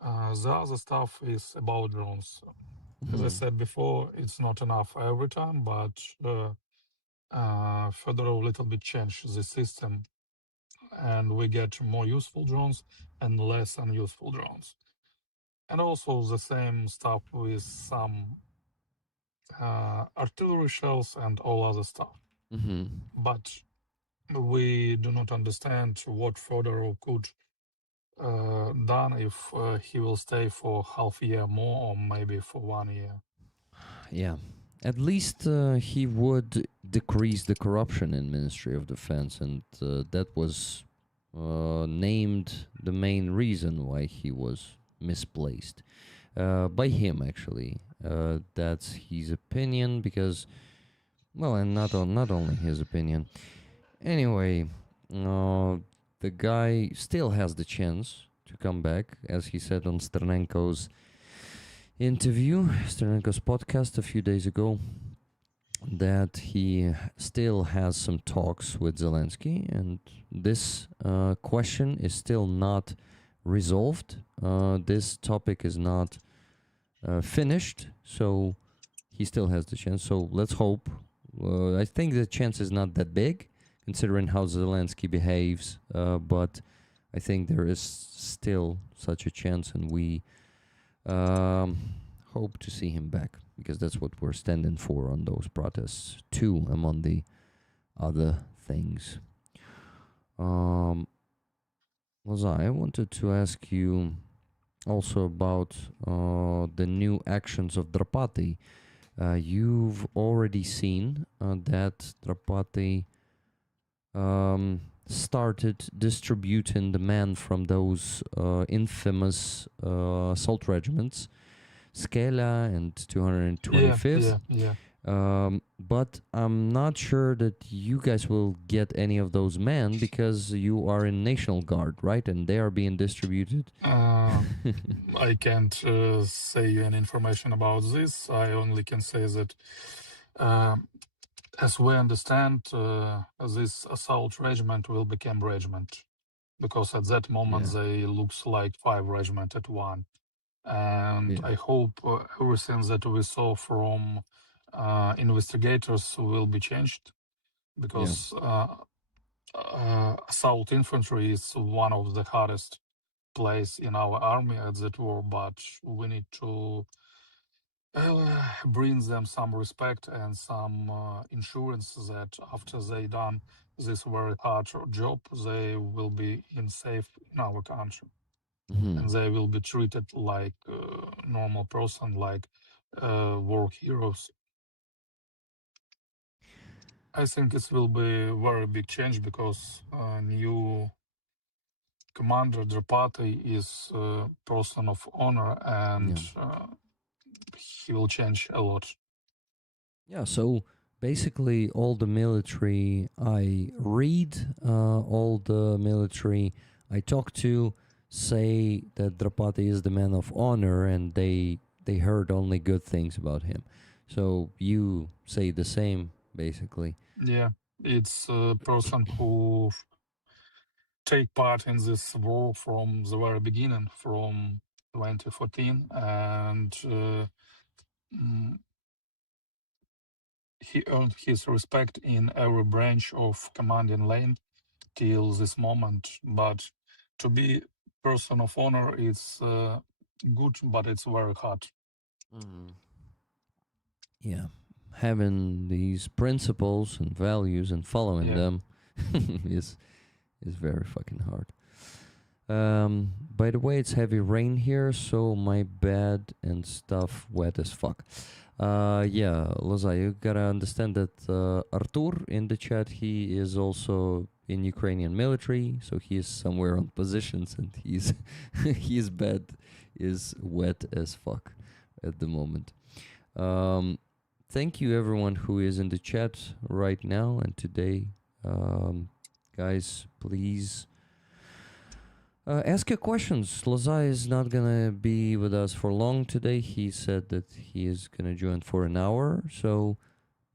The other stuff is about drones. As I said before, it's not enough every time, but further a little bit change the system, and we get more useful drones and less unuseful drones. And also the same stuff with some artillery shells and all other stuff. But we do not understand what Fedorov could done if he will stay for half a year more or maybe for 1 year. Yeah. At least he would decrease the corruption in Ministry of Defense, and that was named the main reason why he was misplaced by him. Actually, that's his opinion, because, well, and not only his opinion. Anyway, the guy still has the chance to come back, as he said on Sternenko's podcast a few days ago, that he still has some talks with Zelensky, and this question is still not resolved. This topic is not finished, so he still has the chance. So let's hope. I think the chance is not that big, considering how Zelensky behaves, but I think there is still such a chance, and we hope to see him back, because that's what we're standing for on those protests too, among the other things. Loza, I wanted to ask you also about the new actions of Drapati. You've already seen that Drapati started distributing the men from those infamous assault regiments, Skela and 225th. Yeah. But I'm not sure that you guys will get any of those men, because you are in National Guard, right? And they are being distributed. I can't say you any information about this. I only can say that as we understand, this assault regiment will become regiment, because at that moment they looks like 5 regiment at one. And I hope everything that we saw from investigators will be changed, because assault infantry is one of the hardest place in our army at that war, but we need to bring them some respect and some insurance that after they done this very hard job, they will be safe in our country. And they will be treated like normal person, like war heroes. I think it will be a very big change, because new commander Drapati is a person of honor, and he will change a lot. Yeah, so basically all the military I read, all the military I talk to say that Drapati is the man of honor, and they heard only good things about him. So you say the same, basically. Yeah, it's a person who take part in this war from the very beginning, from 2014, and he earned his respect in every branch of commanding lane till this moment. But to be person of honor is good, but it's very hard. Yeah, having these principles and values and following them is very fucking hard. By the way, it's heavy rain here, so my bed and stuff wet as fuck. Yeah, Loza, you gotta understand that Artur in the chat, he is also in Ukrainian military, so he is somewhere on positions, and his bed is wet as fuck at the moment. Thank you everyone who is in the chat right now and today. Guys, please ask your questions. Loza is not gonna be with us for long today. He said that he is gonna join for an hour. So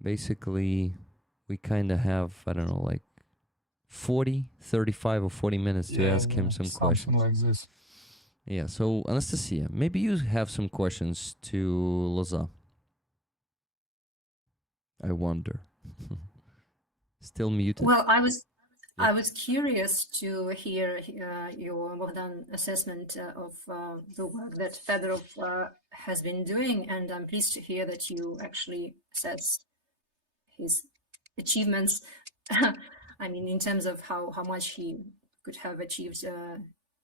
basically, we kind of have, I don't know, like 35 or 40 minutes to ask him some questions. Something like this. Yeah, so Anastasia, maybe you have some questions to Loza. I wonder. Still muted? Well, I was curious to hear your Bogdan assessment of the work that Fedorov has been doing, and I'm pleased to hear that you actually assess his achievements. I mean, in terms of how much he could have achieved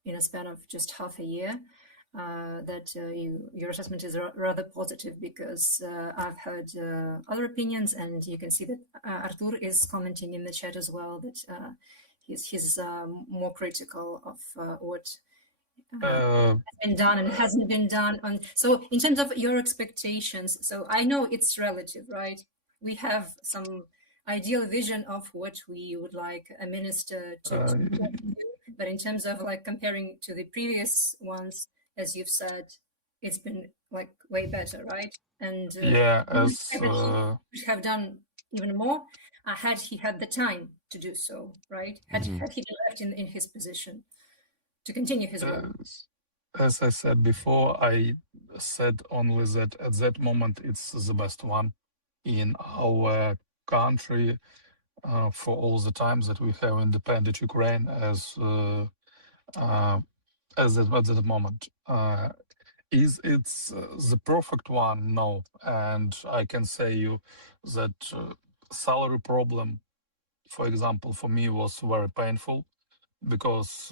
in a span of just half a year. That your assessment is rather positive, because I've heard other opinions, and you can see that Artur is commenting in the chat as well that he's more critical of what has been done and hasn't been done. So in terms of your expectations, so I know it's relative, right? We have some ideal vision of what we would like a minister to do, but in terms of like comparing to the previous ones, as you've said, it's been like way better, right? And as he could have done even more had he had the time to do so, right? Had he been left in his position to continue his work. As I said before, I said only that at that moment it's the best one in our country for all the times that we have independent Ukraine at that moment. Is it the perfect one? No. And I can say you that salary problem, for example, for me was very painful, because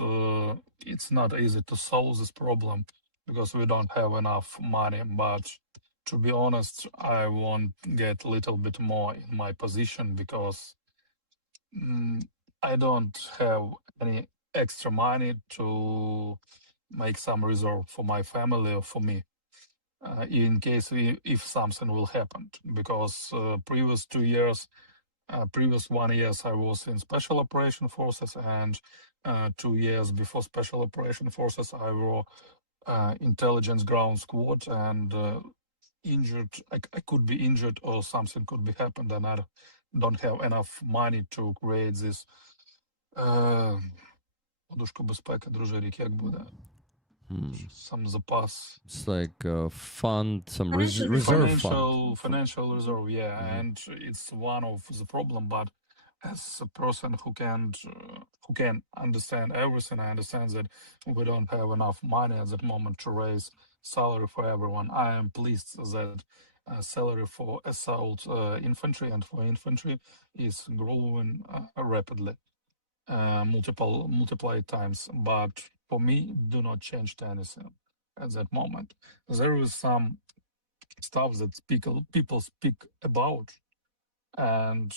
it's not easy to solve this problem because we don't have enough money. But to be honest, I want to get a little bit more in my position, because I don't have any extra money to make some reserve for my family or for me in case if something will happen. Because previous 2 years, previous 1 year I was in special operation forces, and 2 years before special operation forces I were intelligence ground squad, and injured. I could be injured or something could be happened, and I don't have enough money to create this подушку безпеки, друже рік, як буде? Some запас. It's like a fund, some Financial reserve fund. Financial reserve, yeah. And it's one of the problem, but as a person who can understand everything, I understand that we don't have enough money at that moment to raise salary for everyone. I am pleased that salary for assault infantry and for infantry is growing rapidly, multiple times. But for me, do not change anything at that moment. There is some stuff that people speak about, and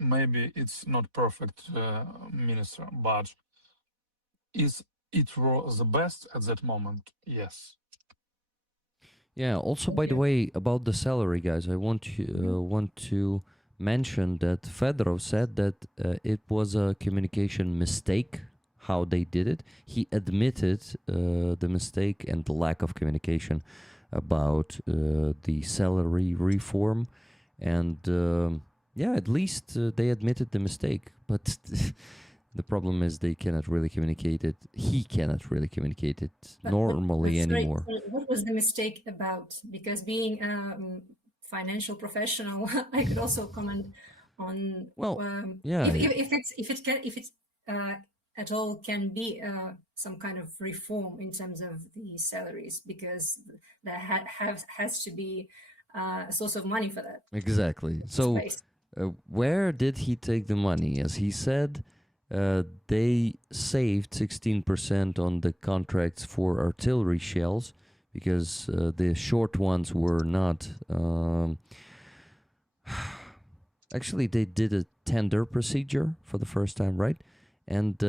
maybe it's not perfect, minister, but is it was the best at that moment? Yes. Yeah. Also, by the way, about the salary, guys, I want to mention that Fedorov said that it was a communication mistake how they did it. He admitted the mistake and the lack of communication about the salary reform, and yeah, at least they admitted the mistake. But The problem is they cannot really communicate it. He cannot really communicate it normally sorry, anymore. what was the mistake about? Because being a financial professional, I could also comment on yeah, if it at all can be some kind of reform in terms of the salaries, because there has to be a source of money for that. exactly. So where did he take the money? As he said, they saved 16% on the contracts for artillery shells because the short ones were not. Actually, they did a tender procedure for the first time, right? And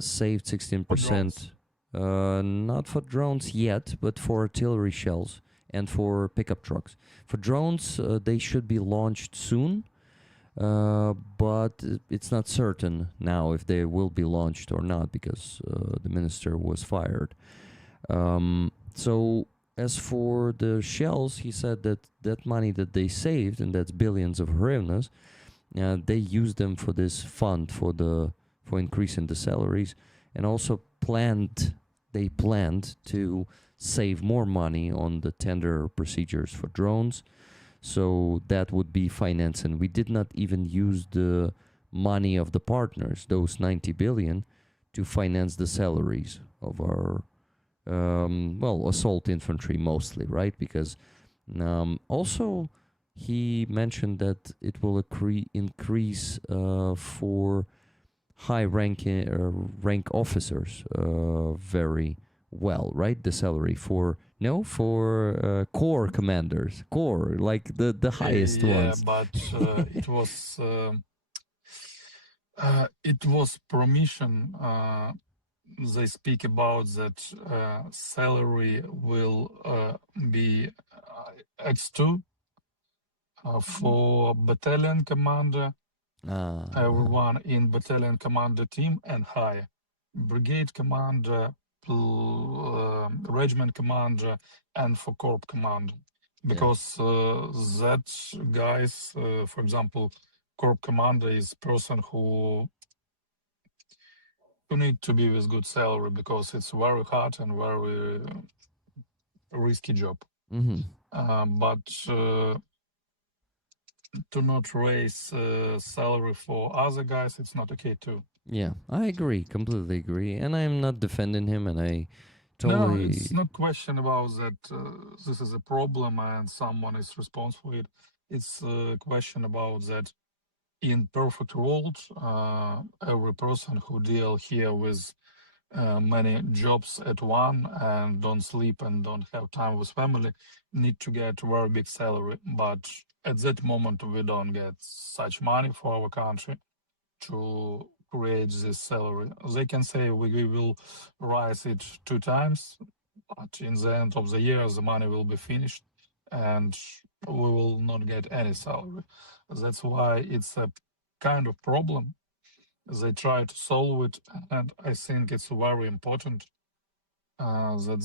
saved 16%. Not for drones yet, but for artillery shells and for pickup trucks. For drones, they should be launched soon. But it's not certain now if they will be launched or not because the minister was fired. So as for the shells, he said that money that they saved, and that's billions of hryvnias, they used them for this fund for increasing the salaries, and also they planned to save more money on the tender procedures for drones. So that would be financing. We did not even use the money of the partners, those 90 billion, to finance the salaries of our, assault infantry mostly, right? Because also he mentioned that it will increase for high rank officers very well, right? The salary for corps commanders, corps, like the highest ones. But it was permission. They speak about that salary will be X2 for battalion commander, everyone in battalion commander team, and high brigade commander, regiment commander, and for corps commander. Because that guys, for example, corps commander is person who need to be with good salary because it's very hard and very risky job. But to not raise salary for other guys, it's not okay too. Yeah, I agree, completely agree, and I'm not defending him, and I totally. No, it's not question about that. This is a problem and someone is responsible for it. It's a question about that. In perfect world, every person who deal here with many jobs at one and don't sleep and don't have time with family need to get very big salary. But at that moment, we don't get such money for our country to create this salary. They can say we will rise it 2 times, but in the end of the year, the money will be finished and we will not get any salary. That's why it's a kind of problem. They try to solve it, and I think it's very important that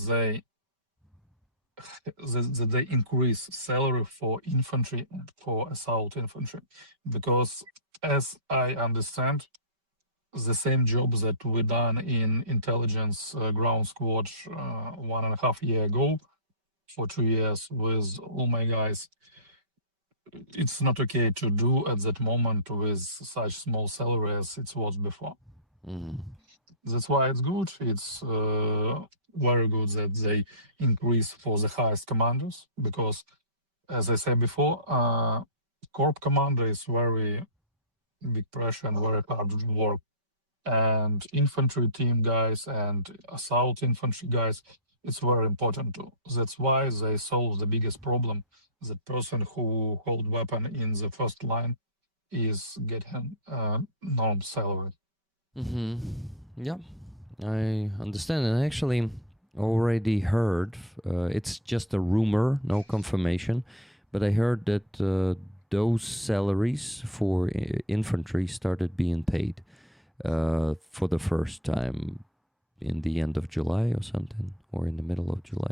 they increase salary for infantry and for assault infantry, because as I understand, the same job that we done in intelligence ground squad 1.5 year ago for 2 years with all my guys, it's not okay to do at that moment with such small salary as it was before. That's why it's good. It's very good that they increase for the highest commanders, because, as I said before, corps commander is very big pressure and very hard work. And infantry team guys and assault infantry guys, it's very important too. That's why they solve the biggest problem. The person who hold weapon in the first line is getting normal salary. Yeah, I understand. And I actually already heard, it's just a rumor, no confirmation, but I heard that those salaries for infantry started being paid for the first time in the end of July or something, or in the middle of July.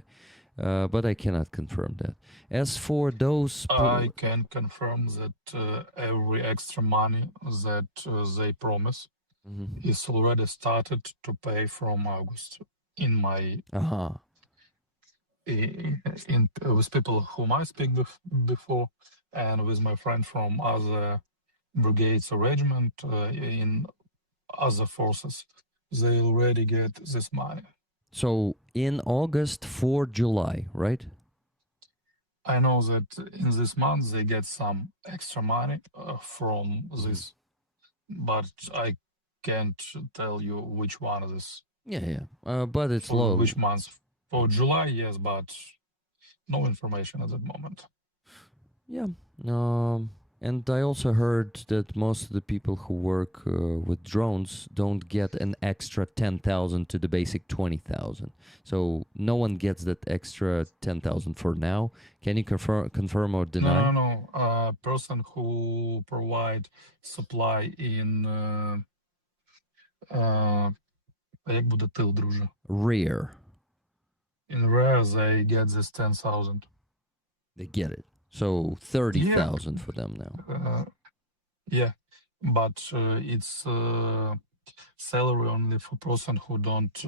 But I cannot confirm that. As for those... I can confirm that every extra money that they promise is already started to pay from August. In my with people whom I speak before, and with my friend from other brigades or regiment in other forces, they already get this money. So in August for July, right? I know that in this month they get some extra money from this, but I can't tell you which one of this. Yeah. But it's For low. which month? For July, yes, but no information at that moment. Yeah. And I also heard that most of the people who work with drones don't get an extra 10,000 to the basic 20,000. So no one gets that extra 10,000 for now. Can you confirm or deny? No. Person who provide supply in як буде тил, друже? Rear. In rare, they get this 10,000. They get it. So 30,000 for them now. Yeah, but it's salary only for person who don't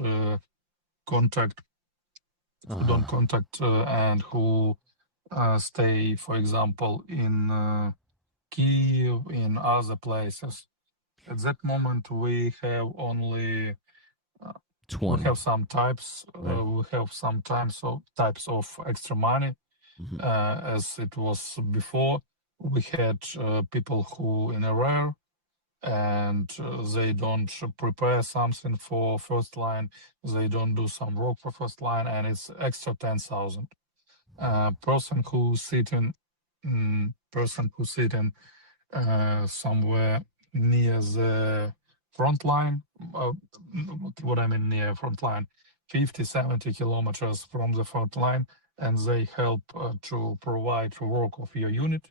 contact, and who stay, for example, in Kiev, in other places. At that moment, we have only 20. we have some types. Right. We have some types of extra money. As it was before, we had people who in a rare, and they don't prepare something for first line. They don't do some work for first line, and it's extra 10,000. Person who sitting somewhere near the front line. What I mean near front line, 50, 70 kilometers from the front line, and they help to provide work of your unit.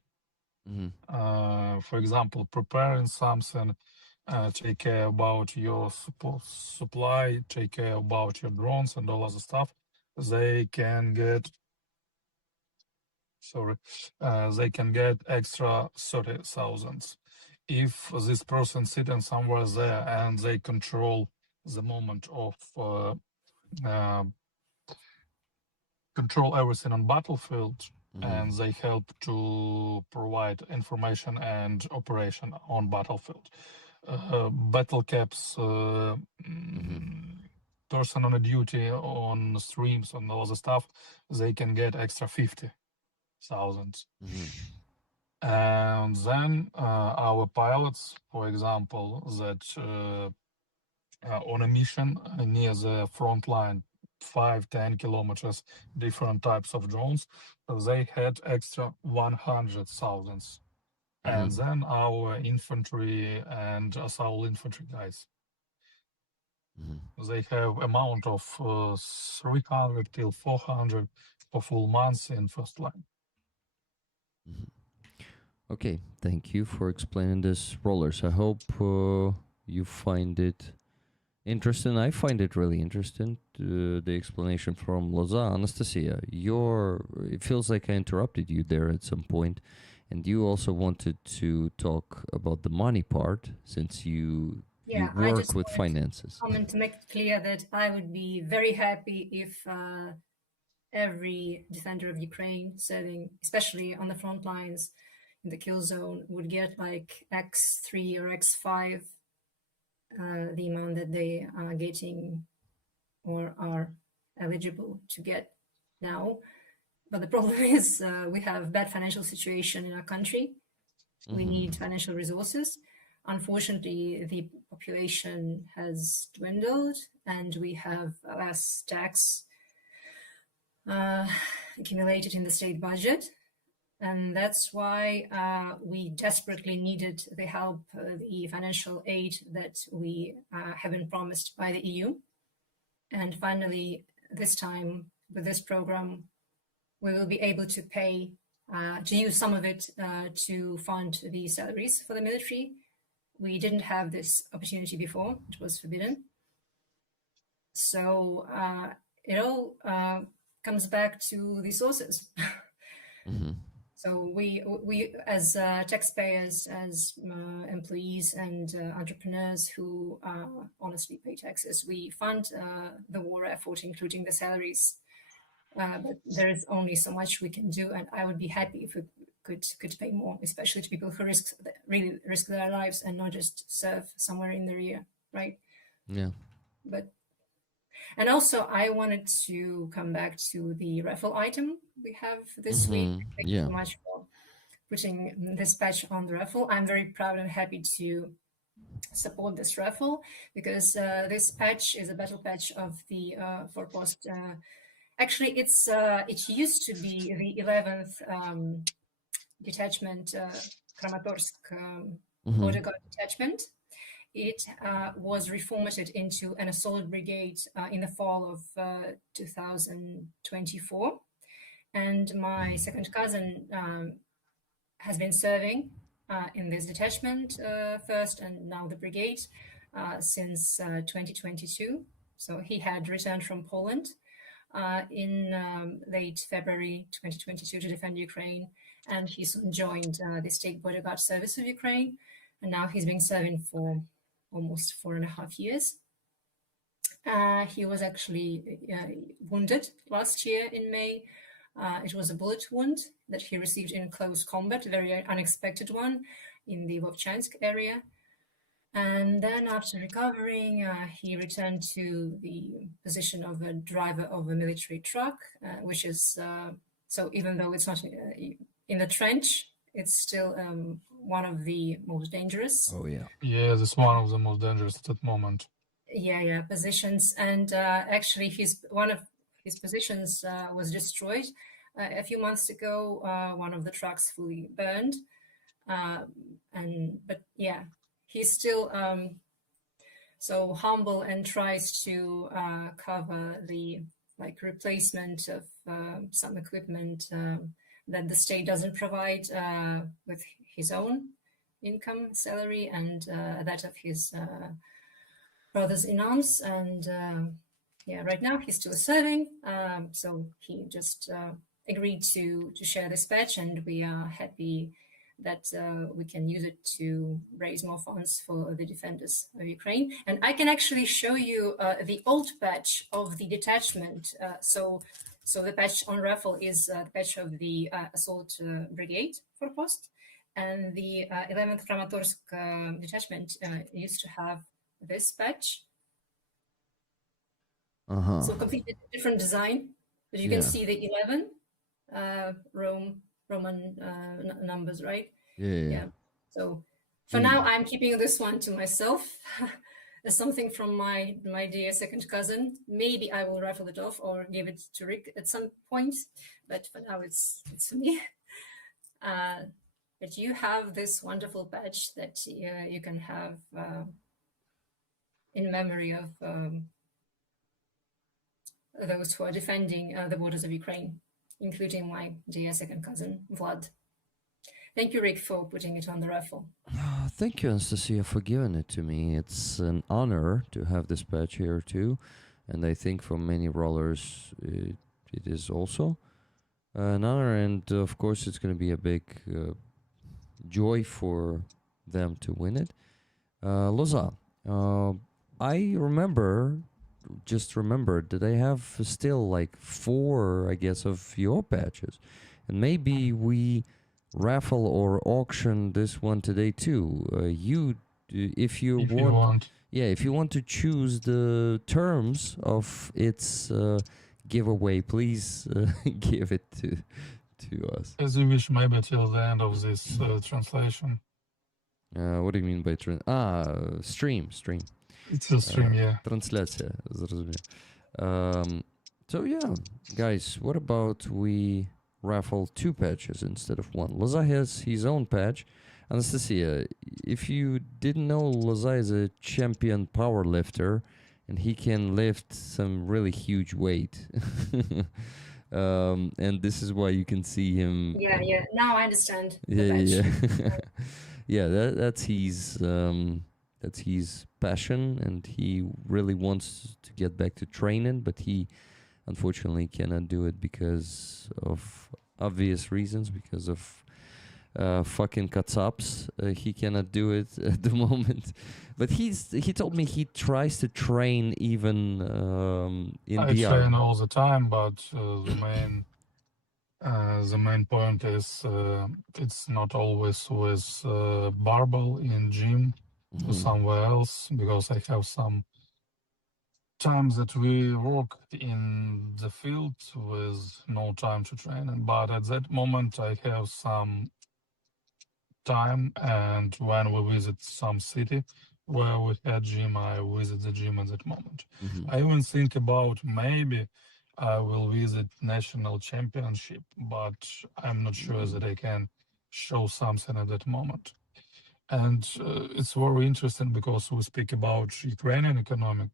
For example, preparing something, take care about your supply, take care about your drones and all other stuff. They can get extra 30,000 if this person sitting somewhere there and they control the moment of control everything on battlefield, and they help to provide information and operation on battlefield. Battle caps, person on a duty on streams and all the stuff, they can get extra 50,000. And then our pilots, for example, that on a mission near the front line, 5-10 kilometers, different types of drones, they had extra 100,000. And then our infantry and assault infantry guys, they have amount of 300 till 400 for full months in first line. Okay, thank you for explaining this, Rollers. I hope you find it interesting. I find it really interesting, the explanation from Loza. Anastasia, it feels like I interrupted you there at some point, and you also wanted to talk about the money part, since you work with finances. To make it clear that I would be very happy if every defender of Ukraine serving, especially on the front lines in the kill zone, would get like X3 or X5, the amount that they are getting or are eligible to get now. But the problem is we have bad financial situation in our country. We need financial resources. Unfortunately, the population has dwindled and we have less tax accumulated in the state budget. And that's why we desperately needed the help, the financial aid that we have been promised by the EU. And finally, this time with this program, we will be able to pay, to use some of it to fund the salaries for the military. We didn't have this opportunity before, it was forbidden. So it all comes back to the sources. So we as taxpayers, as employees and entrepreneurs who honestly pay taxes, we fund the war effort, including the salaries. But there is only so much we can do, and I would be happy if we could pay more, especially to people who really risk their lives and not just serve somewhere in the rear, right? Yeah. And also, I wanted to come back to the raffle item we have this week. Thank you so much for putting this patch on the raffle. I'm very proud and happy to support this raffle because this patch is a battle patch of the forepost. Actually, it used to be the 11th detachment, Kramatorsk border guard detachment. It was reformatted into an assault brigade in the fall of 2024. And my second cousin has been serving in this detachment first and now the brigade since 2022. So he had returned from Poland in late February 2022 to defend Ukraine. And he soon joined the State Bodyguard Service of Ukraine. And now he's been serving for almost 4.5 years. He was actually wounded last year in May. It was a bullet wound that he received in close combat, a very unexpected one in the Vovchansk area. And then after recovering, he returned to the position of a driver of a military truck, which is, so even though it's not in the trench, it's still one of the most dangerous. Oh, yeah. Yeah, that's one of the most dangerous at that moment. Yeah, positions. And actually, one of his positions was destroyed a few months ago. One of the trucks fully burned. But yeah, he's still so humble and tries to cover the replacement of some equipment that the state doesn't provide with his own income, salary, and that of his brothers in arms. And yeah, right now he's still serving. So he just agreed to share this patch, and we are happy that we can use it to raise more funds for the defenders of Ukraine. And I can actually show you the old patch of the detachment. So the patch on raffle is the patch of the assault brigade forepost, and the 11th Kramatorsk detachment used to have this patch. So completely different design, but you can see the 11 Roman numbers, right? Yeah. So for now, I'm keeping this one to myself as something from my dear second cousin. Maybe I will raffle it off or give it to Rick at some point, but for now it's for me. But you have this wonderful patch that you can have in memory of those who are defending the borders of Ukraine, including my dear second cousin, Vlad. Thank you, Rick, for putting it on the raffle. Thank you, Anastasia, for giving it to me. It's an honor to have this patch here, too. And I think for many rollers, it is also an honor. And, of course, it's going to be a big joy for them to win it. Loza, I just remembered that I have still 4, I guess, of your patches. And maybe we raffle or auction this one today too. If you want to choose the terms of its giveaway, please give it to us. As you wish, maybe till the end of this translation. What do you mean by stream? It's a stream, yeah. Трансляция, зрозумів. So yeah, guys, what about we raffle 2 patches instead of 1? Loza has his own patch. Anastasia, if you didn't know, Loza is a champion power lifter, and he can lift some really huge weight. And this is why you can see him. Yeah. Now I understand. Yeah. Yeah, that's his passion, and he really wants to get back to training, but he unfortunately cannot do it because of obvious reasons because of fucking katsups. He cannot do it at the moment. But he told me he tries to train even in I VR. train all the time, but the main point is it's not always with barbell in gym or somewhere else, because I have some times that we work in the field with no time to train. But at that moment, I have some time, and when we visit some city where we had gym, I visit the gym at that moment. I even think about maybe I will visit national championship, but I'm not sure that I can show something at that moment. And it's very interesting because we speak about Ukrainian economic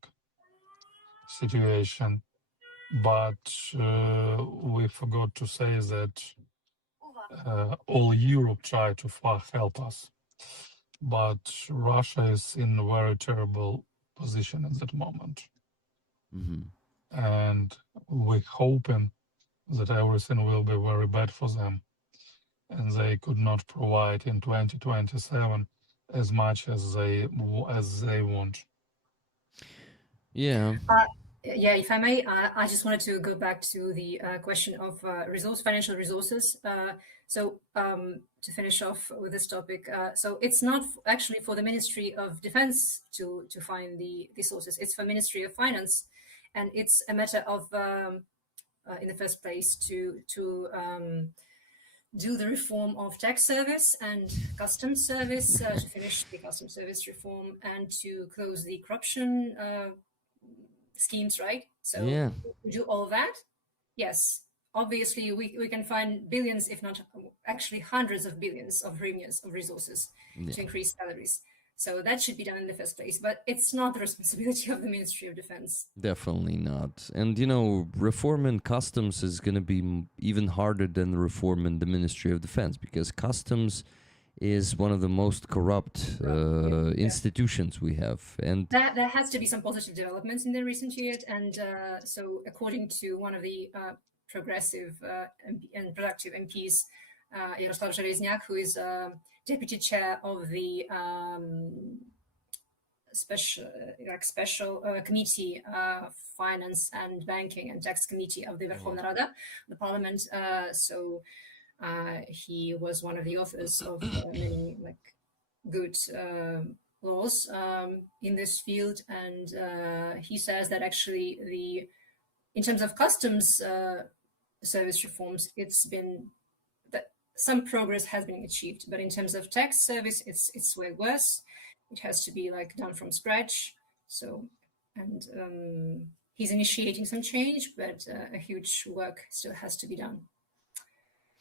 situation, but we forgot to say that all Europe tried to help us, but Russia is in a very terrible position at that moment, and we're hoping that everything will be very bad for them, and they could not provide in 2027 as much as they want. Yeah. Yeah, if I may, I just wanted to go back to the question of financial resources. To finish off with this topic, so it's not actually for the Ministry of Defense to find the sources. It's for Ministry of Finance, and it's a matter of, in the first place, to do the reform of tax service and customs service, to finish the customs service reform and to close the corruption schemes, right? So Yeah. do all that. Yes, obviously we can find billions, if not actually hundreds of billions of hryvnias of resources to increase salaries. So that should be done in the first place, but it's not the responsibility of the Ministry of Defense. Definitely not. And reform in customs is going to be even harder than reform in the Ministry of Defense, because customs is one of the most corrupt institutions we have, and there has to be some positive developments in the recent years. And so, according to one of the progressive and productive MPs, Yaroslav Železniak, who is deputy chair of the special committee, finance and banking and tax committee of the Verkhovna Rada, the parliament. He was one of the authors of many good laws in this field, and he says that actually in terms of customs service reforms, it's been that some progress has been achieved, but in terms of tax service, it's way worse. It has to be done from scratch. So, and he's initiating some change, but a huge work still has to be done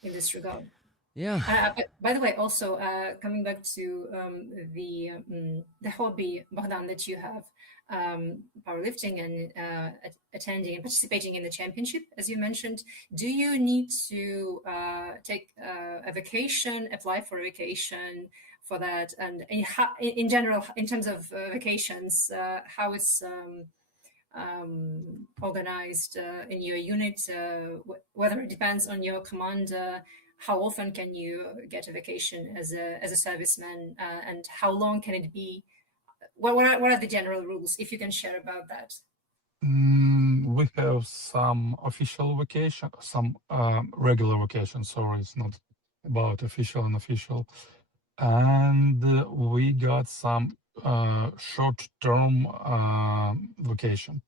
in this regard. Yeah. By the way, also coming back to the hobby, Bogdan, that you have, powerlifting and attending and participating in the championship, as you mentioned, do you need to take a vacation, apply for a vacation for that? And in general, in terms of vacations, how is organized in your unit, whether it depends on your commander? How often can you get a vacation as a serviceman, and how long can it be? What are the general rules, if you can share about that? We have some official vacation, some regular vacation. Sorry, it's not about official and unofficial. And we got some short-term vacation,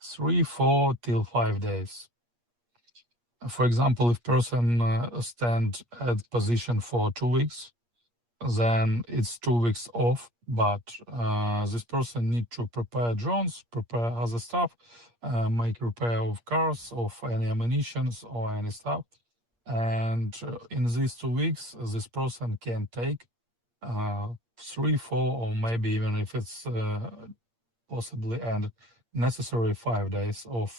3, 4 till 5 days. For example, if person stand at position for 2 weeks, then it's 2 weeks off, but this person need to prepare drones, prepare other stuff, make repair of cars, of any ammunitions or any stuff. And in these 2 weeks, this person can take 3, 4, or maybe even if it's possibly and necessary 5 days of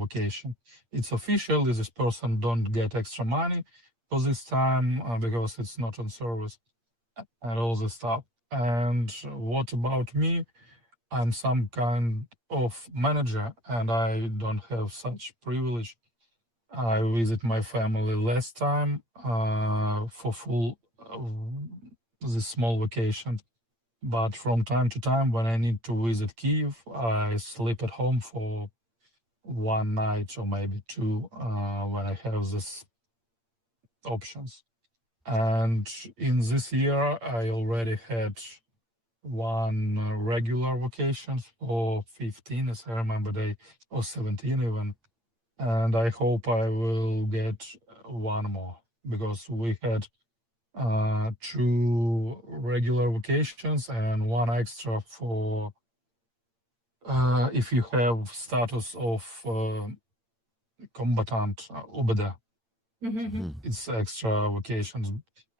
vacation. It's official. This person don't get extra money for this time because it's not on service and all this stuff. And what about me? I'm some kind of manager and I don't have such privilege. I visit my family less time for full this small vacation. But from time to time, when I need to visit Kiev, I sleep at home for one night or maybe two when I have these options. And in this year, I already had one regular vacation for 15, as I remember, day or 17 even. And I hope I will get one more because we had two regular vacations and one extra for if you have status of combatant UBD. It's extra vacations.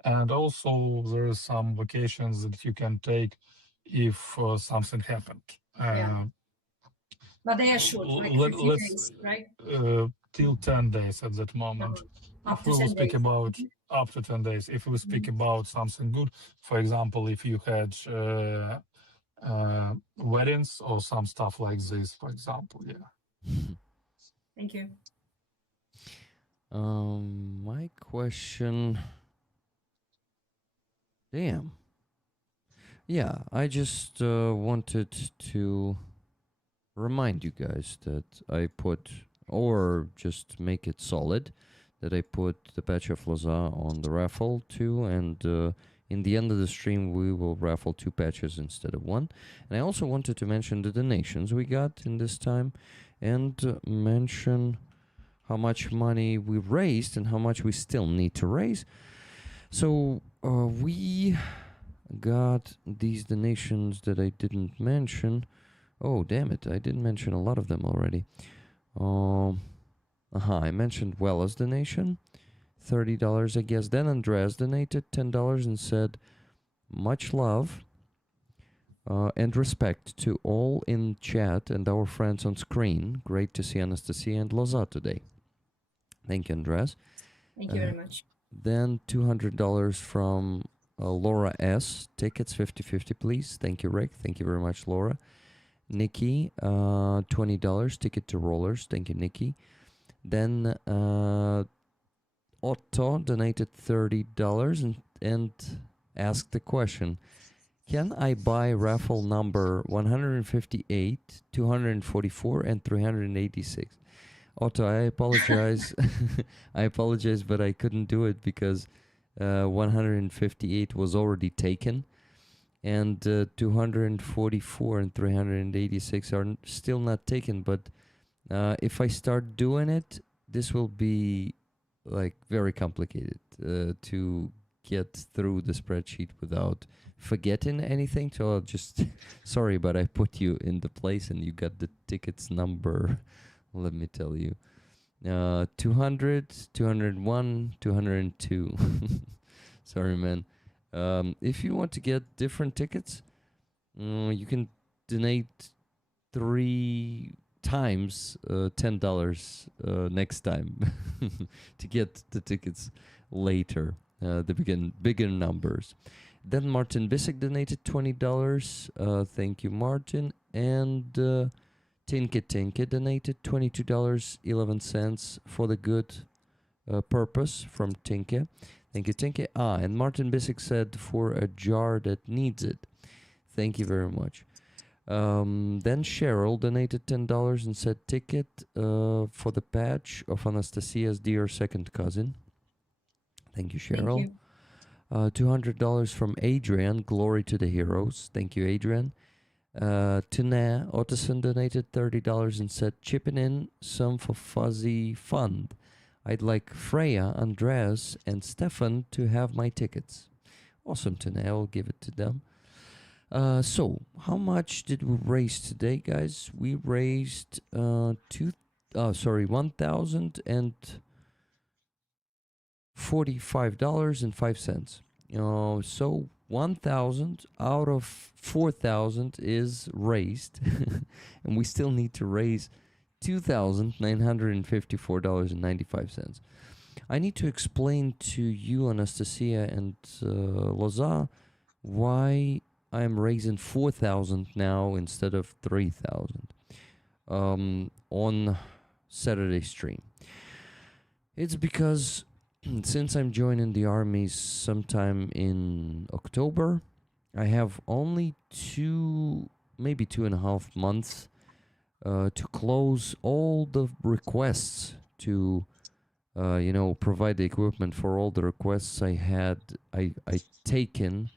And also there is some vacations that you can take if something happened. Yeah. But they are short, like a few days, right? Till 10 days at that moment. Up If to we will 10 speak days. about up to 10 days, if we speak about something good, for example, if you had weddings or some stuff like this, for example, yeah. Thank you. My question. Damn. Yeah, I just wanted to remind you guys that I put, or just make it solid, that I put the patch of Loza on the raffle too, and in the end of the stream we will raffle 2 patches instead of 1. And I also wanted to mention the donations we got in this time, and mention how much money we raised and how much we still need to raise. So we got these donations that I didn't mention. Oh, damn it. I didn't mention a lot of them already. I mentioned Wella's donation, $30, I guess. Then Andreas donated $10 and said, much love and respect to all in chat and our friends on screen. Great to see Anastasia and Loza today. Thank you, Andreas. Thank you very much. Then $200 from Laura S. Tickets 50-50, please. Thank you, Rick. Thank you very much, Laura. Nikki, $20 ticket to Rollers. Thank you, Nikki. Then Otto donated $30 and asked the question: can I buy raffle number 158, 244, and 386? Otto, I apologize. I apologize, but I couldn't do it because 158 was already taken. And 244 and 386 are still not taken, but if I start doing it, this will be like very complicated to get through the spreadsheet without forgetting anything. So I'll just sorry, but I put you in the place and you got the tickets number. Let me tell you, 200, 201, 202. Sorry, man. If you want to get different tickets, you can donate 3 times $10 next time to get the tickets later, the bigger numbers. Then Martin Bissek donated $20. Thank you, Martin. And Tinke donated $22.11 for the good purpose from Tinke. Thank you, Tinke. And Martin Bissek said for a jar that needs it. Thank you very much. Then Cheryl donated $10 and said ticket for the patch of Anastasia's dear second cousin. Thank you, Cheryl. Thank you. $200 from Adrian. Glory to the heroes. Thank you, Adrian. Tuna Ottoson donated $30 and said chipping in some for Fuzzy Fund. I'd like Freya, Andreas, and Stefan to have my tickets. Awesome, Tuna. I'll give it to them. So, how much did we raise today, guys? We raised $1,045.05. So 1,000 out of 4,000 is raised, and we still need to raise $2,954.95. I need to explain to you, Anastasia and Loza, why I'm raising 4,000 now instead of 3,000 on Saturday stream. It's because since I'm joining the army sometime in October, I have only maybe 2.5 months to close all the requests to, provide the equipment for all the requests I taken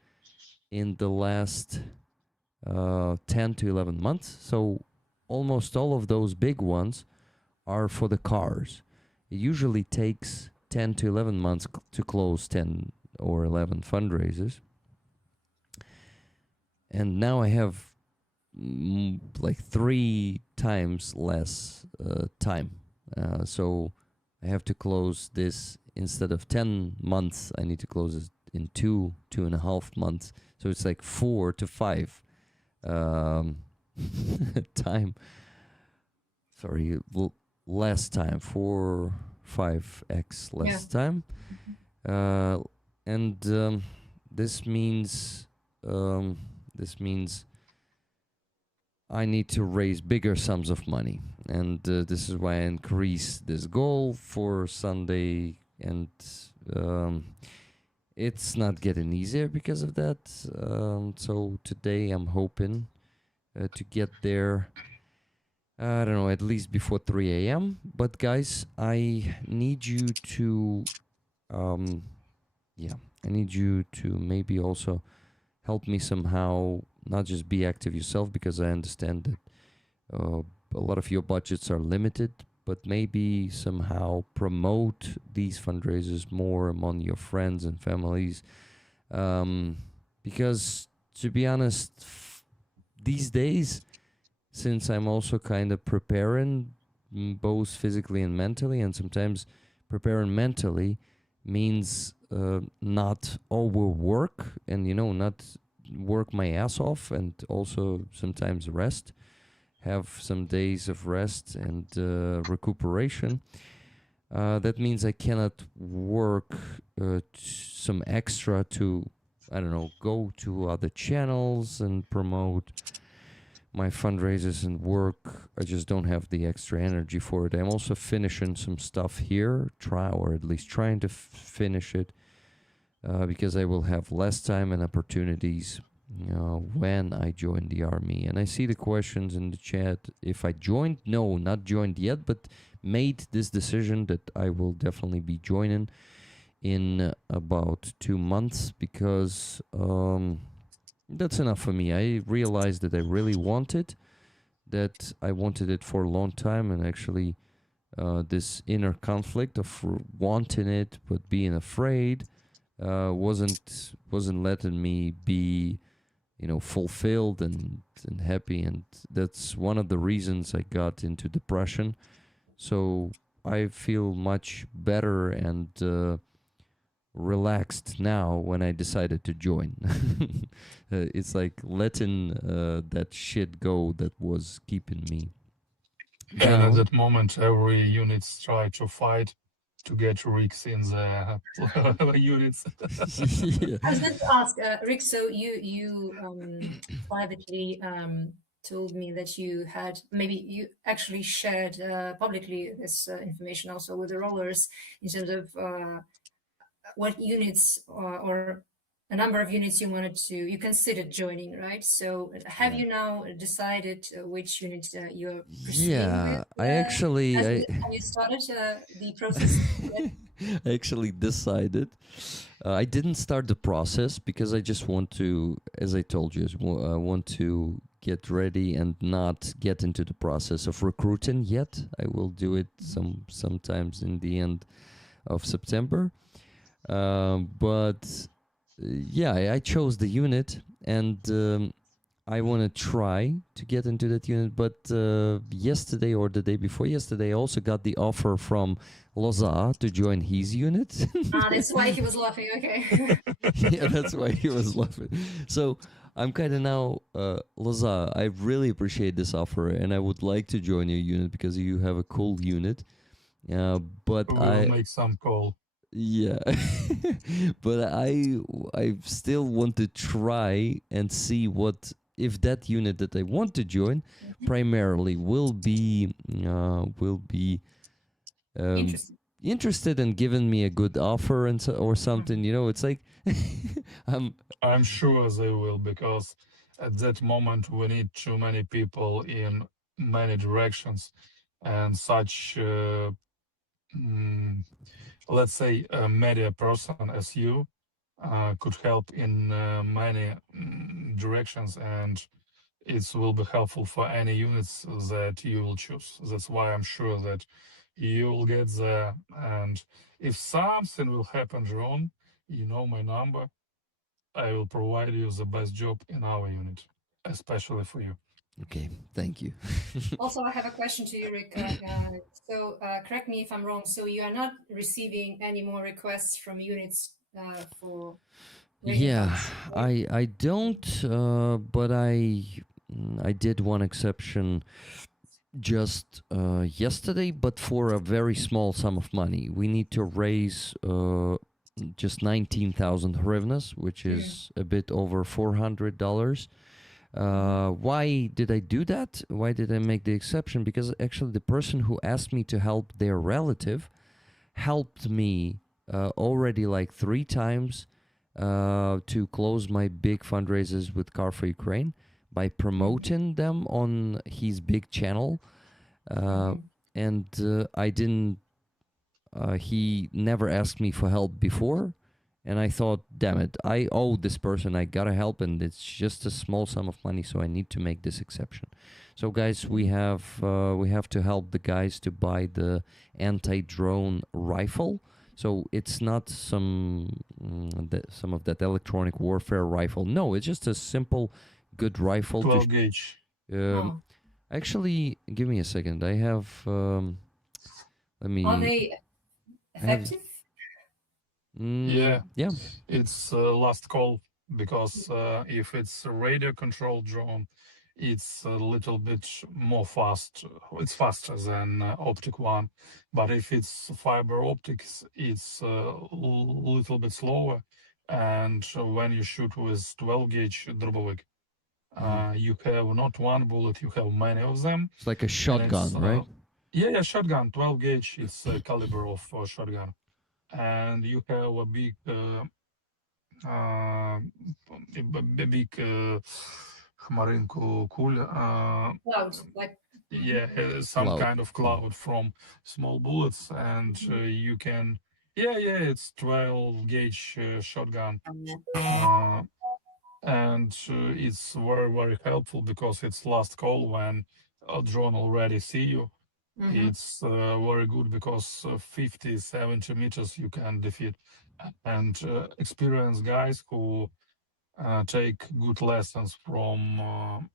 in the last 10 to 11 months. So almost all of those big ones are for the cars. It usually takes 10 to 11 months to close 10 or 11 fundraisers. And now I have like 3 times less time. So I have to close this instead of 10 months, I need to close it in 2.5 months. So it's like 4 to 5 time. Sorry, less time, 5x less time. And this means I need to raise bigger sums of money, and this is why I increased this goal for Sunday, and it's not getting easier because of that. So today I'm hoping to get there, I don't know, at least before 3 a.m. But guys, I need you to, I need you to maybe also help me somehow, not just be active yourself, because I understand that a lot of your budgets are limited, but maybe somehow promote these fundraisers more among your friends and families. Because to be honest, these days, since I'm also kind of preparing both physically and mentally, and sometimes preparing mentally means not overwork and, not work my ass off, and also sometimes rest, have some days of rest and recuperation. That means I cannot work some extra to, I don't know, go to other channels and promote my fundraisers and work. I just don't have the extra energy for it. I'm also finishing some stuff here, at least trying to finish it, because I will have less time and opportunities when I join the army. And I see the questions in the chat. If I joined, no, not joined yet, but made this decision that I will definitely be joining in about 2 months, because that's enough for me. I realized that I really want it, that I wanted it for a long time, and actually this inner conflict of wanting it but being afraid wasn't letting me be fulfilled and happy, and that's one of the reasons I got into depression. So I feel much better and relaxed now when I decided to join. It's like letting that shit go that was keeping me And down. at that moment, every units try to fight to get rigs in the units. Yeah. I was going to ask, Rick, so you privately told me that you had, maybe you actually shared publicly this information also with the rollers in terms of what units or a number of units you considered joining, right? So have you now decided which unit you're proceeding with? I actually Have you started the process? I actually decided. I didn't start the process because I just want to, as I told you, I want to get ready and not get into the process of recruiting yet. I will do it sometimes in the end of September. But I chose the unit, and I want to try to get into that unit. But yesterday or the day before yesterday, I also got the offer from Loza to join his unit. That's why he was laughing. Okay. Yeah, that's why he was laughing. So I'm kind of now, Loza, I really appreciate this offer, and I would like to join your unit because you have a cool unit. But We'll make some call. Yeah, but I still want to try and see what if that unit that I want to join primarily will be Interesting. interested in giving me a good offer and or something, you know, it's like I'm sure they will, because at that moment we need too many people in many directions, and such, mm, let's say, a media person as you could help in many directions, and it will be helpful for any units that you will choose. That's why I'm sure that you will get there. And if something will happen wrong, you know my number. I will provide you the best job in our unit, especially for you. okay, thank you. Also, I have a question to you, Rick. Correct me if I'm wrong. So you are not receiving any more requests from units for radio Yeah, helps, right? I don't, but I did one exception just yesterday, but for a very small sum of money. We need to raise just 19,000 hryvnias, which is a bit over $400. Why did I do that? Why did I make the exception? Because actually, the person who asked me to help their relative helped me already like 3 times to close my big fundraisers with Car for Ukraine by promoting them on his big channel. And I didn't, he never asked me for help before. And I thought, damn it, I owe this person, I gotta help, and it's just a small sum of money, so I need to make this exception. So, guys, we have to help the guys to buy the anti-drone rifle. So it's not some of that electronic warfare rifle. No, it's just a simple, good rifle. 12 gauge. Um, actually, give me a second. I have. Let me. Are they effective? Yeah, yeah. it's last call, because if it's a radio controlled drone, it's a little bit more fast. It's faster than optic one, but if it's fiber optics, it's a little bit slower. And when you shoot with 12 gauge dробовик, you have not one bullet, you have many of them. It's like a shotgun, right? Yeah, shotgun, 12 gauge. It's a caliber of shotgun, and you have a big хмаринку куль. Cloud, like Yeah, some Cloud. kind of cloud from small bullets, and you can. Yeah, it's 12 gauge shotgun, and it's very, very helpful, because it's last call when a drone already see you. It's very good, because 50, 70 meters you can defeat, and experienced guys who take good lessons from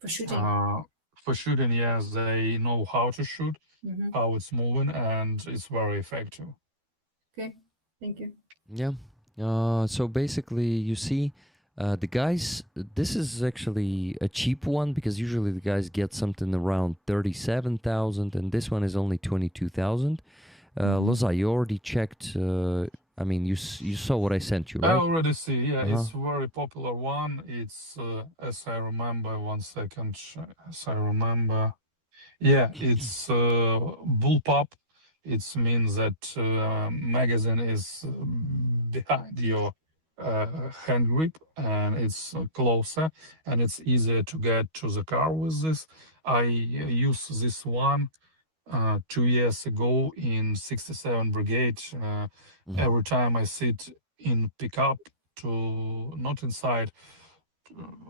for shooting. for shooting. Yes, they know how to shoot, how it's moving, and it's very effective. Okay, thank you. Yeah. So basically, you see, the guys. This is actually a cheap one, because usually the guys get something around 37,000, and this one is only 22,000. Loza, you already checked. I mean, you saw what I sent you, I right? already see. Yeah, it's very popular one. It's as I remember. 1 second. As I remember. Yeah, it's bullpup. It means that magazine is behind your hand grip, and it's closer, and it's easier to get to the car with this. I used this one 2 years ago in 67 Brigade. Every time I sit in pickup to not inside,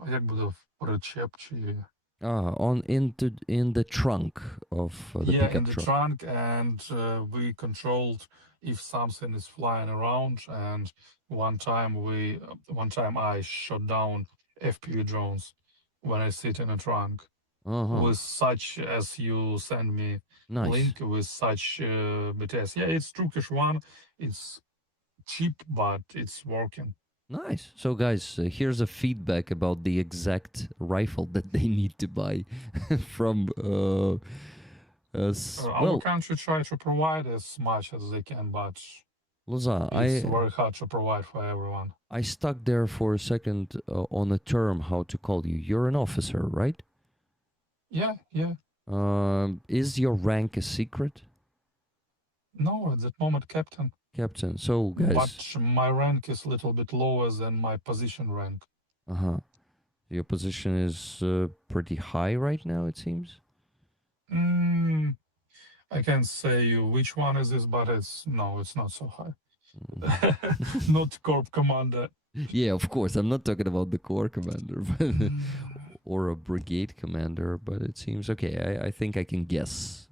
як буде в причеп чи in the trunk of the pickup in the truck. trunk, and we controlled if something is flying around. And one time I shot down FPV drones when I sit in a trunk with such, as you send me link, with such BTS. Yeah, it's Turkish one. It's cheap, but it's working. Nice. So, guys, here's a feedback about the exact rifle that they need to buy from. Our country try to provide as much as they can, but Loza, it's very hard to provide for everyone. I stuck there for a second on a term how to call you. You're an officer, right? Yeah. Is your rank a secret? No, at that moment, captain. Captain. So, guys. But my rank is a little bit lower than my position rank. Uh-huh. Your position is pretty high right now, it seems. I can't say which one is this, but it's not so high. Mm. Not corp commander. Yeah, of course. I'm not talking about the corps commander, but or a brigade commander, but it seems okay. I think I can guess,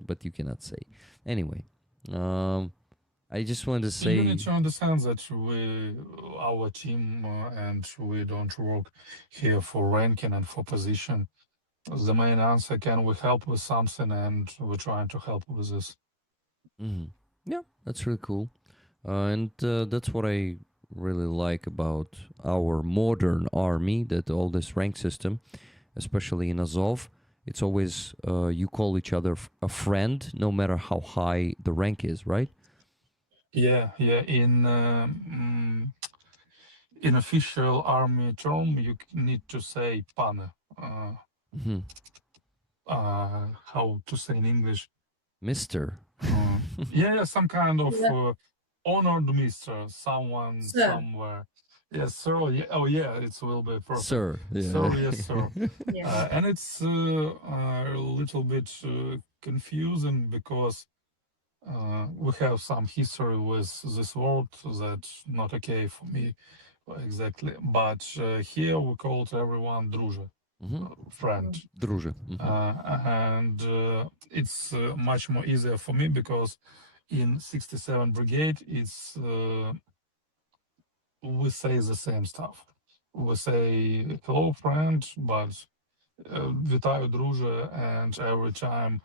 but you cannot say. Anyway, I just wanted to say You need to understand that our team, and we don't work here for ranking and for position. The main answer, can we help with something, and we're trying to help with this. Yeah, that's really cool. And that's what I really like about our modern army, that all this rank system, especially in Azov, it's always you call each other a friend, no matter how high the rank is, right? Yeah. In official army term, you need to say pane. Mm-hmm. How to say in English? Mister. Yeah, some kind of Yeah. honored mister, someone Sir. somewhere. Yes, sir. Yeah. Oh, yeah. It will be perfect. Sir. Yeah. Sir, yes, sir. Yeah. And it's a little bit confusing because we have some history with this word that's not okay for me exactly. But here we called everyone друже, friend. Друже. And it's much more easier for me because in 67 Brigade, it's we say the same stuff. We say hello, friend, but вітаю, друже, and every time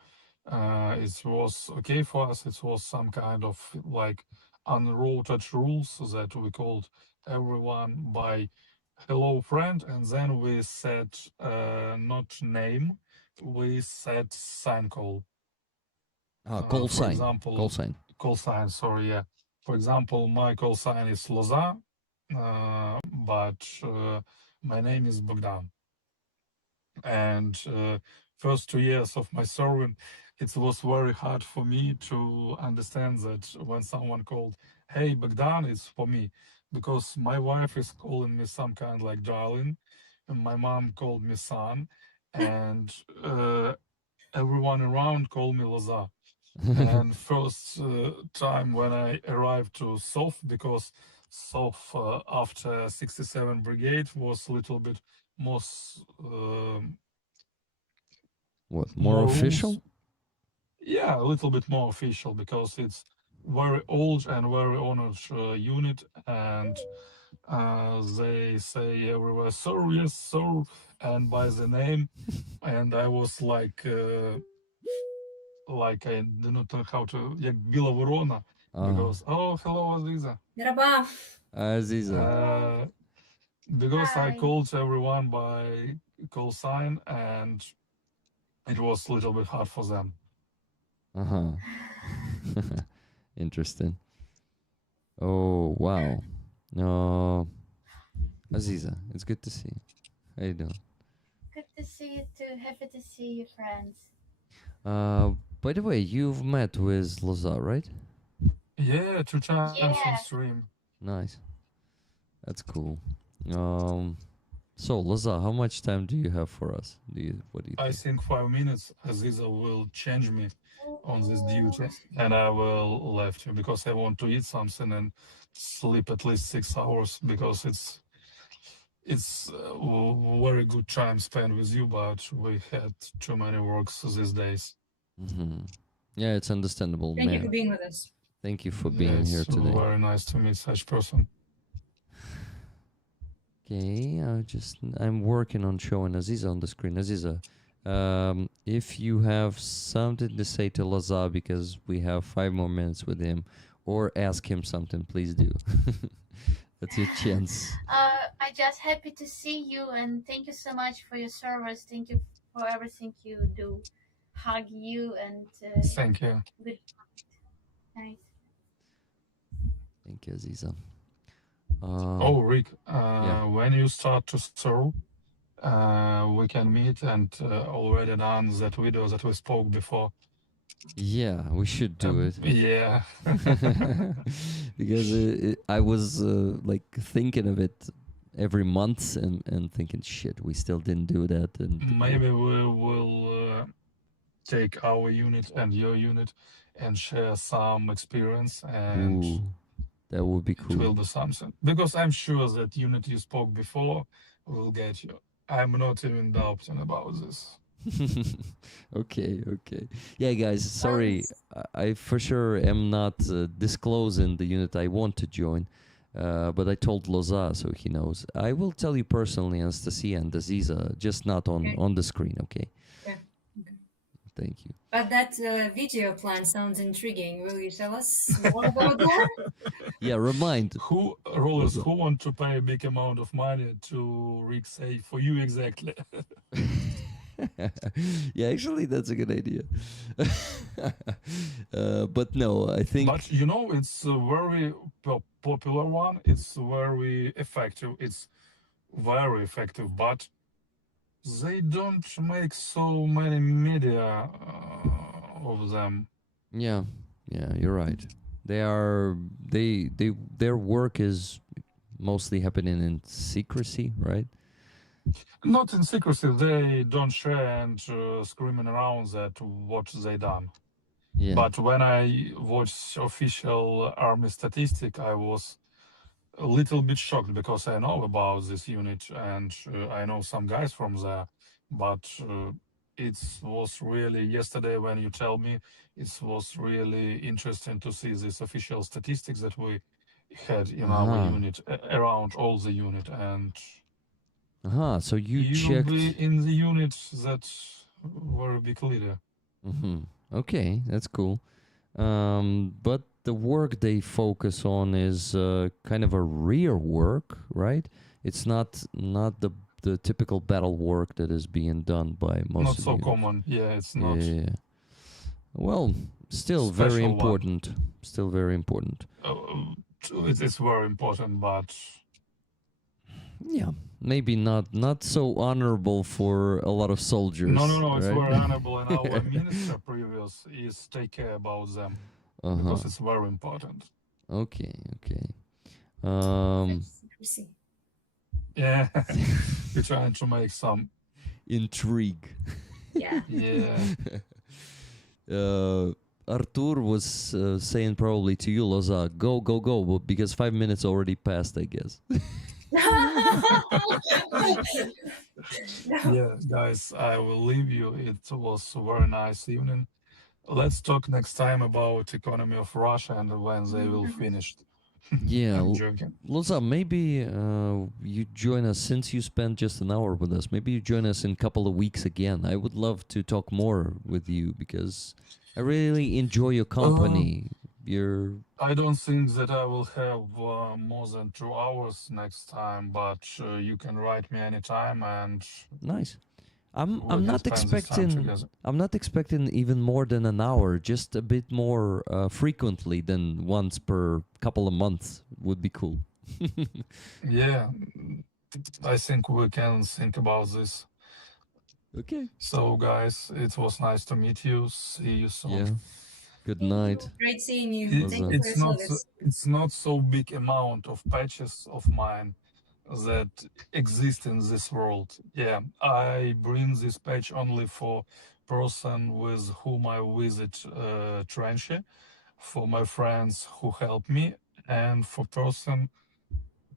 it was okay for us. It was some kind of like unwritten rules that we called everyone by hello, friend, and then we said not name, we said sign call. Call For sign. example, Call sign. Call sign, sorry, yeah. For example, my call sign is Loza, but my name is Bogdan. And first 2 years of my serving, it was very hard for me to understand that when someone called, "Hey, Bogdan," it's for me, because my wife is calling me some kind like darling, and my mom called me son, and everyone around called me Loza. And first time when I arrived to Sov, because Sov after 67 Brigade was a little bit more What? More official? rules. Yeah, a little bit more official because it's very old and very honored unit, and they say everywhere, "Sir, yes, sir," and by the name, and I was like I do not know how to, як Біла Ворона, because oh, hello, Aziza. Merhaba. Aziza. Because Hi. I called everyone by call sign, and it was a little bit hard for them. Interesting. Oh, wow. Aziza, it's good to see you. How you doing? Good to see you too. Happy to see you, friends. By the way, you've met with Loza, right? Yeah, 2 times on Yeah. stream. Nice. That's cool. So Loza, how much time do you have for us? What do you I think? think 5 minutes, Aziza will change me on this duty, and I will left you because I want to eat something and sleep at least 6 hours, because it's very good time spent with you, but we had too many works these days. Yeah, it's understandable, Thank man. you for being with us. Thank you for being here It's today. very nice to meet such person. Okay, I'm working on showing Aziza on the screen. Aziza, if you have something to say to Loza, because we have 5 more minutes with him, or ask him something, please do. That's your chance. I just happy to see you, and thank you so much for your service. Thank you for everything you do. Hug you and Thank you. good. Nice. Thank you, Aziza. Oh, Rick, yeah. when you start to serve, we can meet, and already done that video that we spoke before. Yeah, we should do it. Yeah. Because I was like thinking of it every month and thinking, shit, we still didn't do that. And Maybe we will take our unit and your unit and share some experience, and ooh, that would be it will cool. be something. Because I'm sure that unit you spoke before will get you. I'm not even doubting about this. Okay. Yeah, guys, sorry. I for sure am not disclosing the unit I want to join. But I told Loza, so he knows. I will tell you personally, Anastasia and Aziza, just not on the screen, okay? Yeah. Okay. Thank you. But that video plan sounds intriguing. Will you tell us more about that? Yeah, remind. Who rollers who want to pay a big amount of money to Rick say for you exactly? Yeah, actually, that's a good idea. But no, I think. But you know, it's a very popular one. It's very effective. It's very effective, but they don't make so many media of them. Yeah, you're right. Their work is mostly happening in secrecy, right? Not in secrecy. They don't share and screaming around that what they done. Yeah. But when I watched official army statistic, I was a little bit shocked because I know about this unit and I know some guys from there. But it was really yesterday when you tell me, it was really interesting to see this official statistics that we had in our unit around all the unit, and So you you'll checked. be in the unit that very big leader. Okay, that's cool. But the work they focus on is kind of a rear work, right? It's not the typical battle work that is being done by most. Not of the so units. common. Yeah, it's not. Yeah. Well, still very Special one. important. Still very important. It is very important, but Yeah, maybe not so honorable for a lot of soldiers. no, it's right? very honorable, and our minister previous is take care about them because it's very important. Okay. Secrecy. Yeah, we're trying to make some Intrigue. Yeah. Yeah. Artur was saying probably to you, Loza, go, because 5 minutes already passed, I guess. Yeah, guys, I will leave you. It was a very nice evening. Let's talk next time about economy of Russia and when they will finish. Yeah, I'm joking. Loza, maybe you join us, since you spent just an hour with us, maybe you join us in a couple of weeks again. I would love to talk more with you because I really enjoy your company. I don't think that I will have more than 2 hours next time, but you can write me anytime and Nice. we I'm can not spend this time expecting together. I'm not expecting even more than an hour, just a bit more frequently than once per couple of months would be cool. Yeah, I think we can think about this. Okay. So, guys, it was nice to meet you. See you soon. Yeah. Good night. Great seeing you. It- Thank you for it's your not service. it's not so big amount of patches of mine that exist in this world. Yeah, I bring this patch only for person with whom I visit Trenchy, for my friends who help me, and for person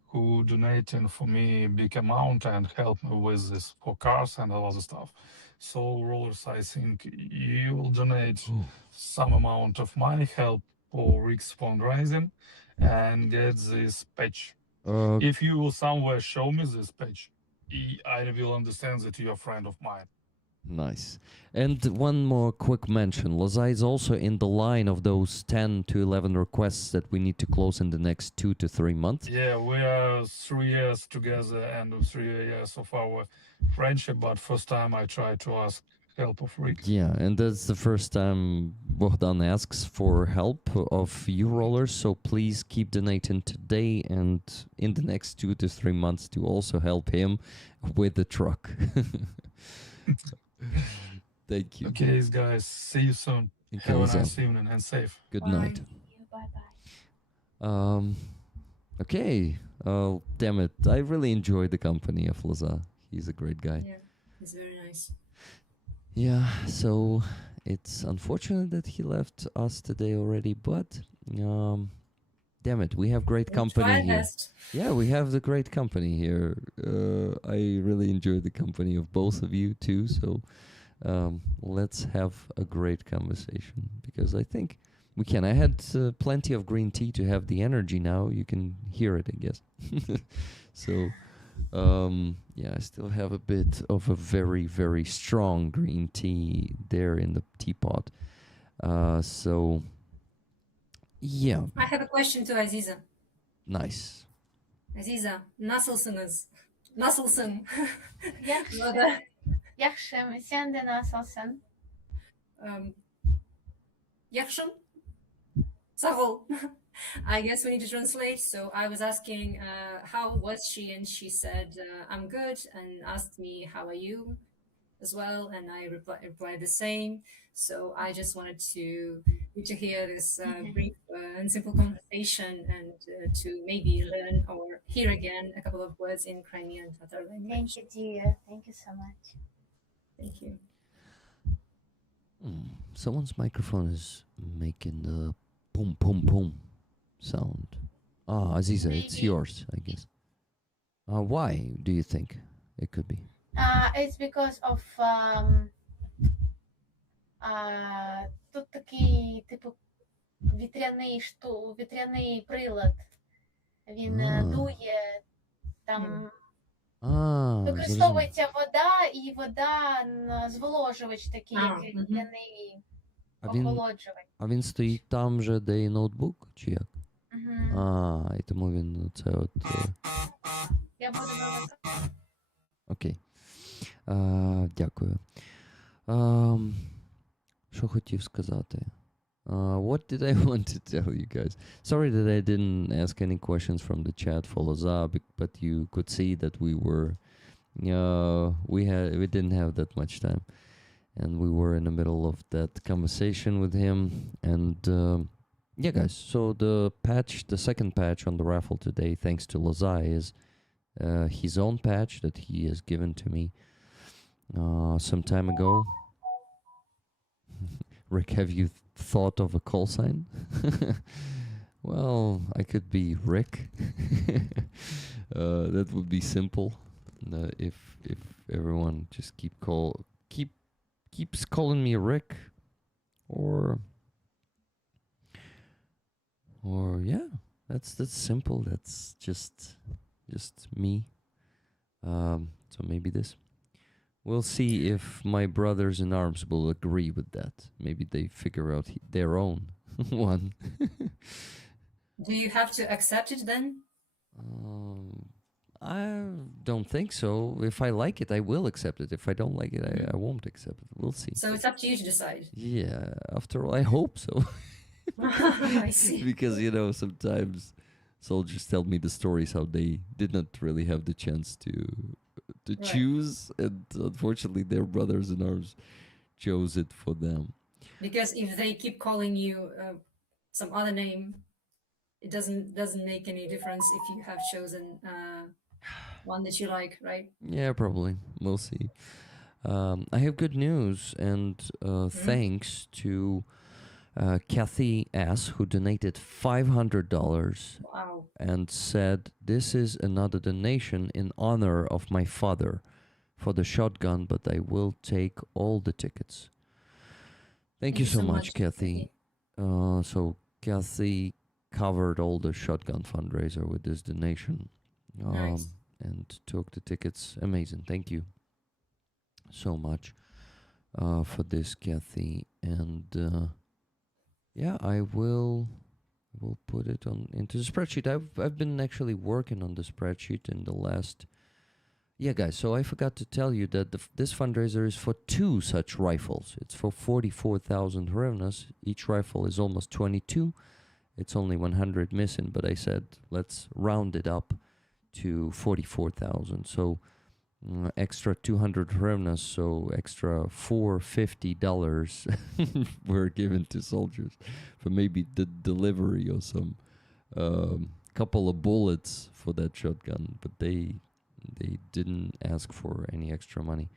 who donating for me a big amount and help me with this for cars and all other stuff. So rollers, I think you will donate some amount of money, help for Rick's fundraising, and get this patch. If you will somewhere show me this patch, I will understand that you're a friend of mine. Nice. And one more quick mention. Loza is also in the line of those 10 to 11 requests that we need to close in the next 2 to 3 months. Yeah, we are 3 years together and 3 years of our friendship, but first time I try to ask help of Rick. Yeah, and that's the first time Bohdan asks for help of you rollers, so please keep donating today and in the next 2 to 3 months to also help him with the truck. Thank you. Okay, guys, see you soon. in Have a Loza. nice evening and safe. Good Bye. night. See you. Bye bye. Okay. Oh, damn it. I really enjoyed the company of Loza. He's a great guy. Yeah, it's very nice. Yeah, so it's unfortunate that he left us today already, but damn it, we have great We'll company try here. best. Yeah, we have the great company here. I really enjoyed the company of both of you too, so let's have a great conversation because I think we can. I had plenty of green tea to have the energy now. You can hear it, I guess. So, yeah, I still have a bit of a very, very strong green tea there in the teapot. So, yeah, I have a question to Aziza. nice. Aziza, nasılsınız? Nasılsın? Yaxşı. Loza. Yaxşım. Sen de nasılsın? Yaxşım? Sağ ol. I guess we need to translate. So I was asking, how was she? And she said, I'm good, and asked me, how are you as well? And I replied the same. So I just wanted to hear this brief and simple conversation and to maybe learn or hear again a couple of words in Crimean Tatar language. Thank you, dear. Thank you so much. Thank you. Someone's microphone is making the boom, boom, boom sound. Ah, Aziza, it's Maybe. yours, I guess. Why do you think it could be? It's because of тут такий, типу, вітряний прилад. Він дує, там використовується вода, і вода зволожувач такий, як вітряний охолоджувач. А він стоїть там же, де і ноутбук, чи як? І тому він це от... Я буду на Окей. Дякую. Що хотів сказати? What did I want to tell you guys? Sorry that I didn't ask any questions from the chat for Loza, but you could see that we were, we didn't have that much time, and we were in the middle of that conversation with him. And yeah, guys. So the second patch on the raffle today, thanks to Loza, is his own patch that he has given to me some time ago. Rick, have you thought of a call sign? Well, I could be Rick. That would be simple. If everyone just keeps calling me Rick, or yeah, that's simple. That's just me. So maybe this. We'll see if my brothers in arms will agree with that. Maybe they figure out their own one. Do you have to accept it then? I don't think so. If I like it, I will accept it. If I don't like it, I won't accept it. We'll see. So it's up to you to decide. Yeah, after all, I hope so. I see. Because, sometimes soldiers tell me the stories how they did not really have the chance to Right. choose, and unfortunately their brothers in arms chose it for them. Because if they keep calling you some other name, it doesn't make any difference if you have chosen one that you like, right? Yeah, probably. We'll see. I have good news, and thanks to Kathy S., who donated $500 Wow. and said, "This is another donation in honor of my father for the shotgun, but I will take all the tickets." Thank you so much, Kathy. So Kathy covered all the shotgun fundraiser with this donation. Nice. And took the tickets. Amazing. Thank you so much for this, Kathy. And yeah, I will put it into the spreadsheet. I've been actually working on the spreadsheet in the last... Yeah, guys, so I forgot to tell you that this fundraiser is for 2 such rifles. It's for 44,000 hryvnias. Each rifle is almost 22. It's only 100 missing, but I said let's round it up to 44,000. So extra 200 hryvnias, so extra $450 were given to soldiers for maybe the delivery or some couple of bullets for that shotgun, but they didn't ask for any extra money.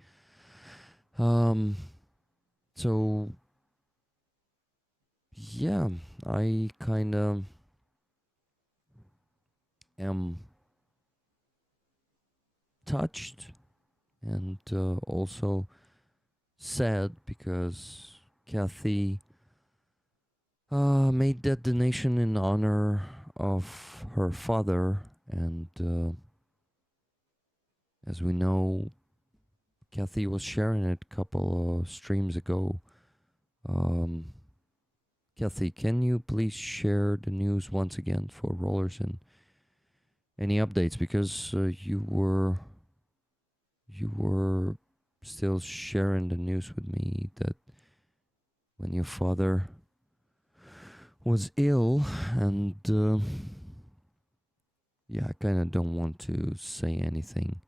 So yeah, I kind of am touched and also sad because Kathy made that donation in honor of her father, and as we know, Kathy was sharing it a couple of streams ago. Kathy, can you please share the news once again for rollers and any updates, because you were still sharing the news with me that when your father was ill, and yeah, I kind of don't want to say anything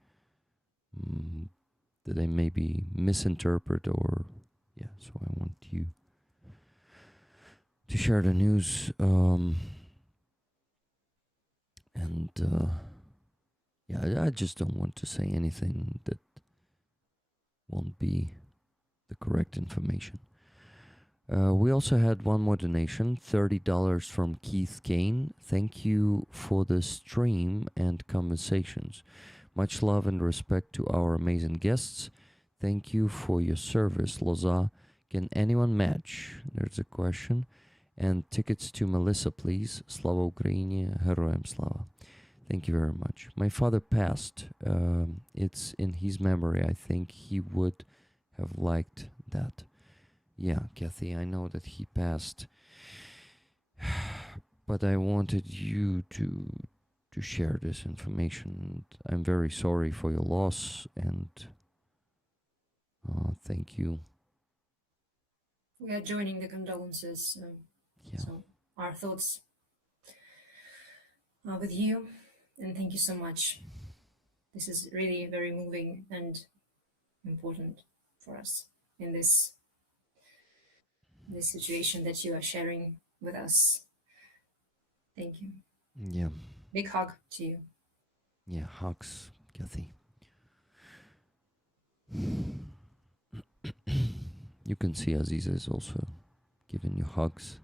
that I maybe misinterpret, or yeah, so I want you to share the news, and yeah, I just don't want to say anything that won't be the correct information. We also had one more donation, $30 from Keith Kane. Thank you for the stream and conversations. Much love and respect to our amazing guests. Thank you for your service, Loza. Can anyone match? There's a question. And tickets to Melissa, please. Slava Ukraini, Heroям Slava. Thank you very much. My father passed. It's in his memory. I think he would have liked that. Yeah, Kathy, I know that he passed, but I wanted you to share this information. I'm very sorry for your loss, and thank you. We are joining the condolences. Yeah. So our thoughts are with you, and thank you so much. This is really very moving and important for us in this situation that you are sharing with us. Thank you. Yeah. Big hug to you. Yeah, hugs, Kathy. You can see Aziza is also giving you hugs.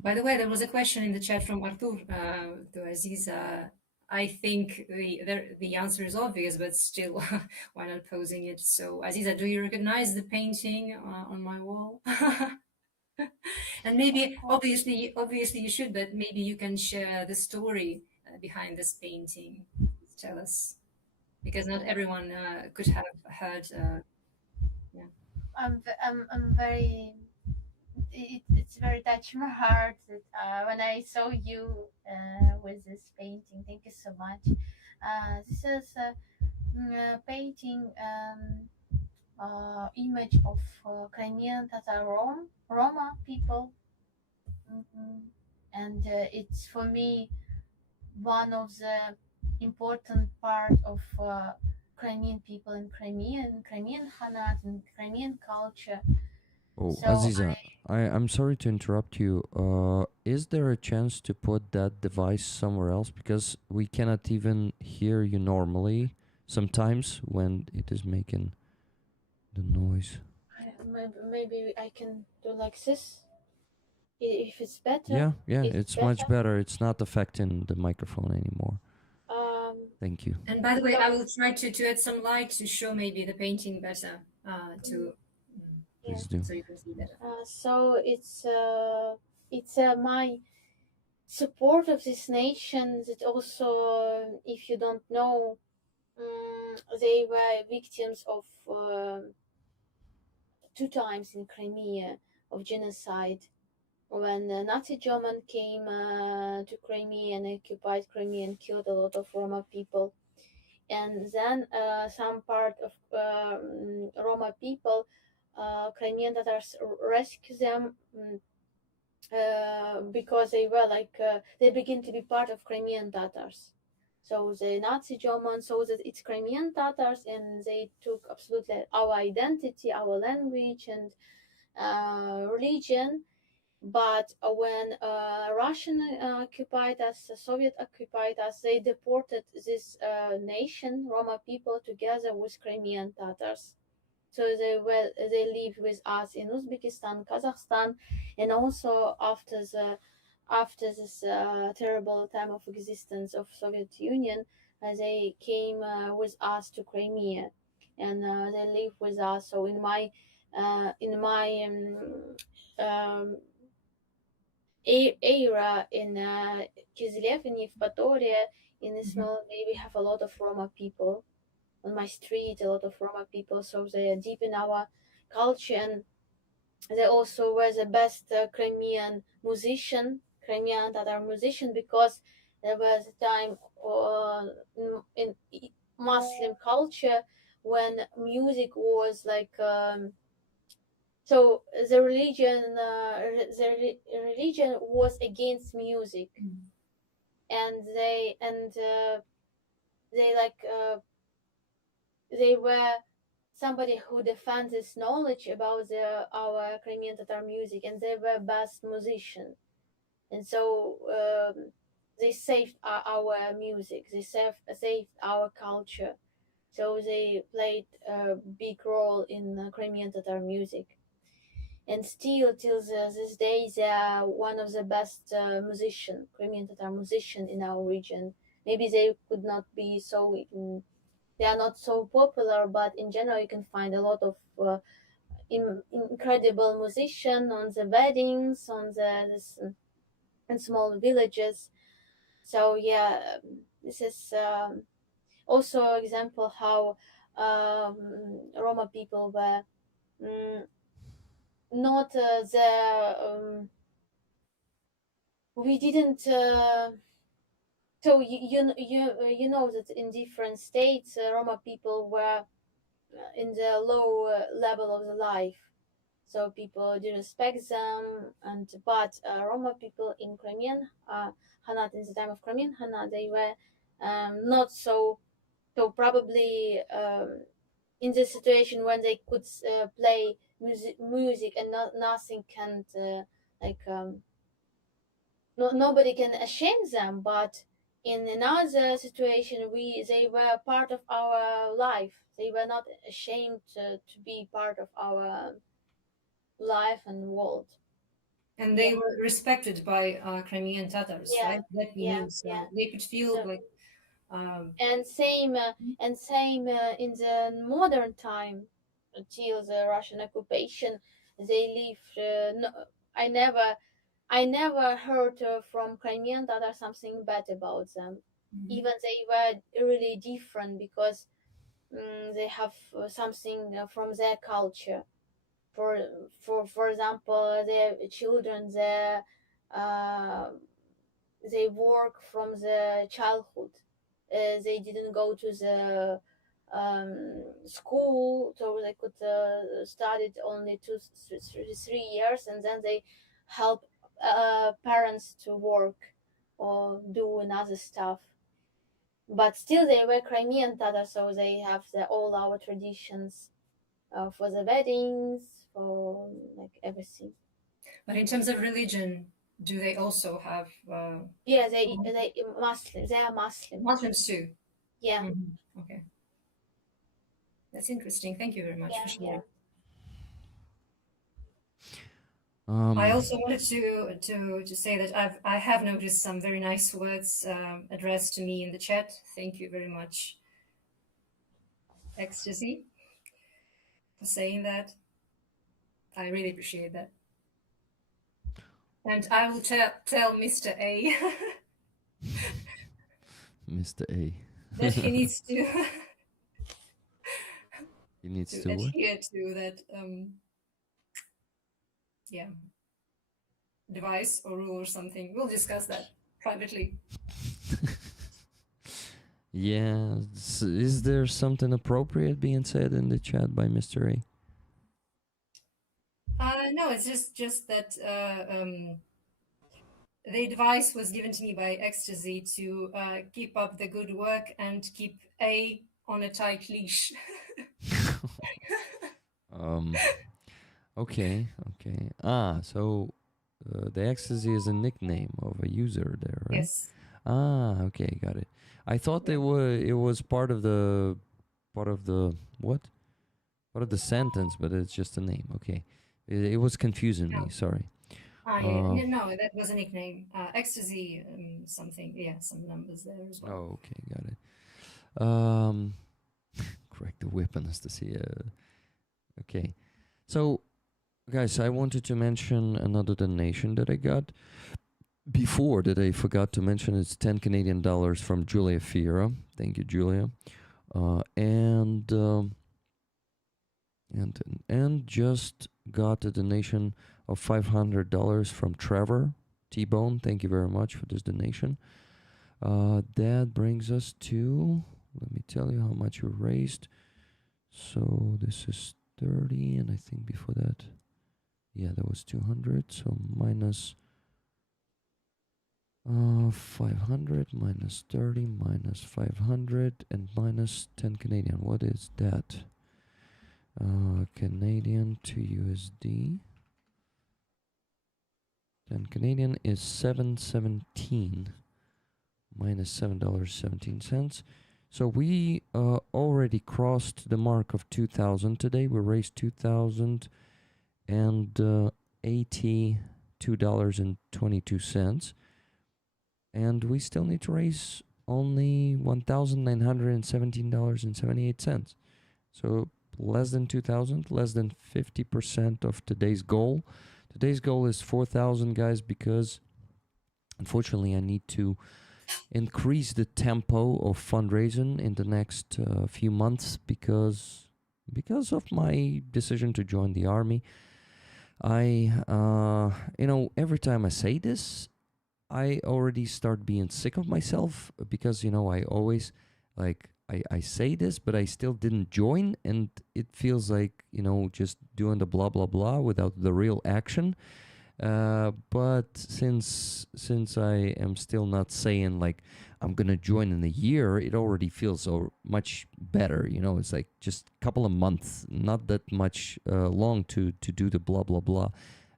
By the way, there was a question in the chat from Artur to Aziza. I think the answer is obvious, but still, why not posing it? So, Aziza, do you recognize the painting on my wall? And maybe, obviously, you should, but maybe you can share the story behind this painting. Tell us, because not everyone could have heard. Yeah. I'm very. It's very touching my heart that when I saw you with this painting. Thank you so much. This is a painting image of Crimean Tatar Roma people, and it's for me one of the important part of Crimean people in Crimean Hanat and Crimean culture. Oh, So Aziza, I'm sorry to interrupt you. Is there a chance to put that device somewhere else? Because we cannot even hear you normally sometimes when it is making the noise. maybe I can do like this if it's better. Yeah, it's much better. It's not affecting the microphone anymore. Thank you. And by the way, I will try to add some light to show maybe the painting better. Please do. So you can see better. So it's my support of this nation that also, if you don't know, they were victims of 2 times in Crimea of genocide. When Nazi German came to Crimea and occupied Crimea and killed a lot of Roma people. And then some part of Roma people, Crimean Tatars rescue them because they were they begin to be part of Crimean Tatars. So the Nazi Germans saw that it's Crimean Tatars, and they took absolutely our identity, our language, and religion. But when Russian occupied us, Soviet occupied us, they deported this nation, Roma people, together with Crimean Tatars. So they live with us in Uzbekistan, Kazakhstan, and also after this terrible time of existence of Soviet Union, they came with us to Crimea, and they live with us. So in my era in Kislev in Yevpatoria, in a small way, we have a lot of Roma people on my street, a lot of Roma people, so they are deep in our culture, and they also were the best Crimean Crimean Tatar musician, because there was a time in Muslim culture when music was like so the religion was against music, and they like they were somebody who defends this knowledge about our Crimean Tatar music, and they were best musician, and so they saved our music, they saved our culture, so they played a big role in Crimean Tatar music. And still, till this day, they are one of the best Crimean Tatar musician in our region. Maybe they could not be so, they are not so popular, but in general, you can find a lot of incredible musician on the weddings, on in small villages. So yeah, this is also example how Roma people were not we didn't so you know that in different states Roma people were in the low level of the life, so people didn't respect them, and but Roma people in Crimean Hanat, in the time of Crimean Hanat, they were not so probably in the situation when they could play music and nothing can like nobody can ashame them, but in another situation they were part of our life, they were not ashamed to be part of our life and world. And they were respected by Crimean Tatars, Yeah, right? That we yeah, knew, so yeah. they could feel So- like. And same in the modern time, until the Russian occupation, they lived. I never heard from Crimean Tatar something bad about them. Even they were really different, because they have something from their culture. For example, their children, they work from the childhood. They didn't go to the school, so they could study only 3 years, and then they help parents to work or do another stuff. But still, they were Crimean Tatar, so they have all our traditions for the weddings, for like everything. But in terms of religion, do they also have Yeah, they Muslim. They are Muslim. Muslims too? Yeah. Okay, that's interesting. Thank you very much for sharing. I also wanted to say that I have noticed some very nice words addressed to me in the chat. Thank you very much, Ecstasy, for saying that. I really appreciate that. And I will tell Mr. A Mr. A. that he needs to He needs to to what? adhere to that device or rule or something. We'll discuss that privately. Yeah. Is there something appropriate being said in the chat by Mr. A? No, it's just that the advice was given to me by Ecstasy to keep up the good work and keep A on a tight leash. Okay. So the ecstasy is a nickname of a user there, right? Yes. Okay, got it. I thought it was part of the what? Part of the sentence, but it's just a name. Okay, it was confusing me. Sorry. No, that was a nickname. Ecstasy, something. Yeah, some numbers there as well. Oh, okay, got it. Correct the whip, Anastasia. Okay, so guys, I wanted to mention another donation that I got before that I forgot to mention. It's 10 Canadian dollars from Julia Fiera. Thank you, Julia. And just got a donation of $500 from Trevor T-Bone. Thank you very much for this donation. That brings us to, let me tell you how much we raised. So this is 30, and I think before that, yeah, that was 200. So minus 500 minus 30 minus 500 and minus 10 Canadian. What is that? Canadian to USD. 10 Canadian is 717 minus $7.17. So we already crossed the mark of 2,000 today. We raised $2,082.22. And we still need to raise only $1,917.78. So less than 2,000, less than 50% of today's goal. Today's goal is 4,000, guys, because unfortunately I need to increase the tempo of fundraising in the next few months because of my decision to join the army. I, every time I say this, I already start being sick of myself because, I always, I say this, but I still didn't join, and it feels like, just doing the blah, blah, blah without the real action. But since I am still not saying, I'm going to join in a year, it already feels so much better. It's like just a couple of months, not that much long to do the blah, blah, blah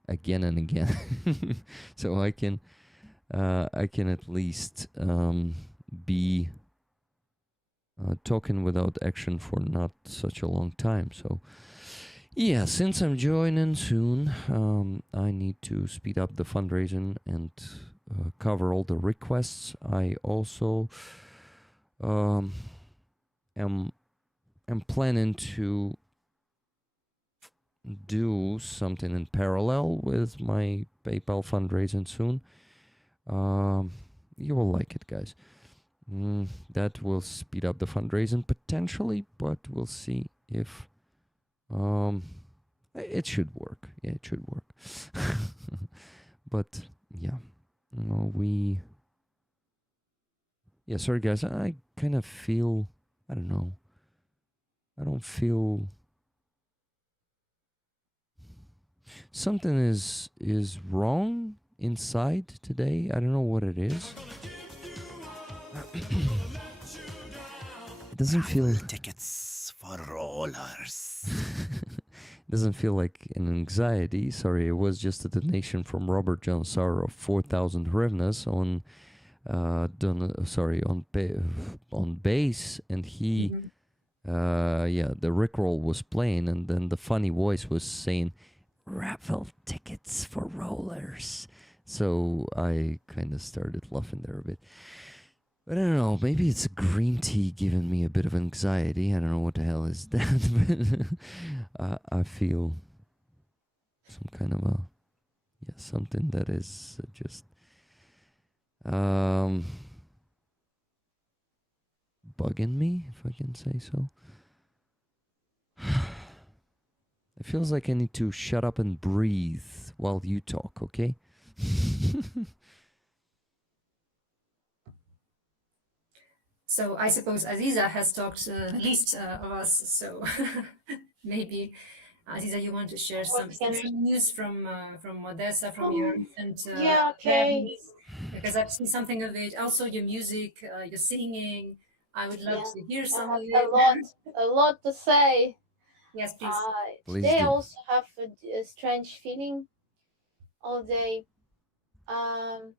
again and again. So I can at least be talking without action for not such a long time. So yeah, since I'm joining soon, I need to speed up the fundraising and cover all the requests. I also am planning to do something in parallel with my PayPal fundraising soon. You will like it, guys. That will speed up the fundraising potentially, but we'll see if it should work. Yeah, it should work. But yeah, sorry guys, I kind of feel, I don't know, I don't feel something is wrong inside today. I don't know what it is. It doesn't feel tickets for rollers. doesn't feel like an anxiety. Sorry, it was just a donation from Robert John Sauer of 4,000 hryvnias on bass, and he the Rickroll was playing, and then the funny voice was saying raffle tickets for rollers. So I kind of started laughing there a bit. But I don't know, maybe it's green tea giving me a bit of anxiety. I don't know what the hell is that, but I feel some kind of something that is just bugging me, if I can say so. It feels like I need to shut up and breathe while you talk, okay? So I suppose Aziza has talked least of us, so maybe Aziza, you want to share some news from Odessa, from your recent Yeah, okay. because I've seen something of it. Also, your music, your singing. I would love Yeah, to hear I some of have it. a lot to say. Yes, please. Please Today I do. also have a strange feeling all day. Um,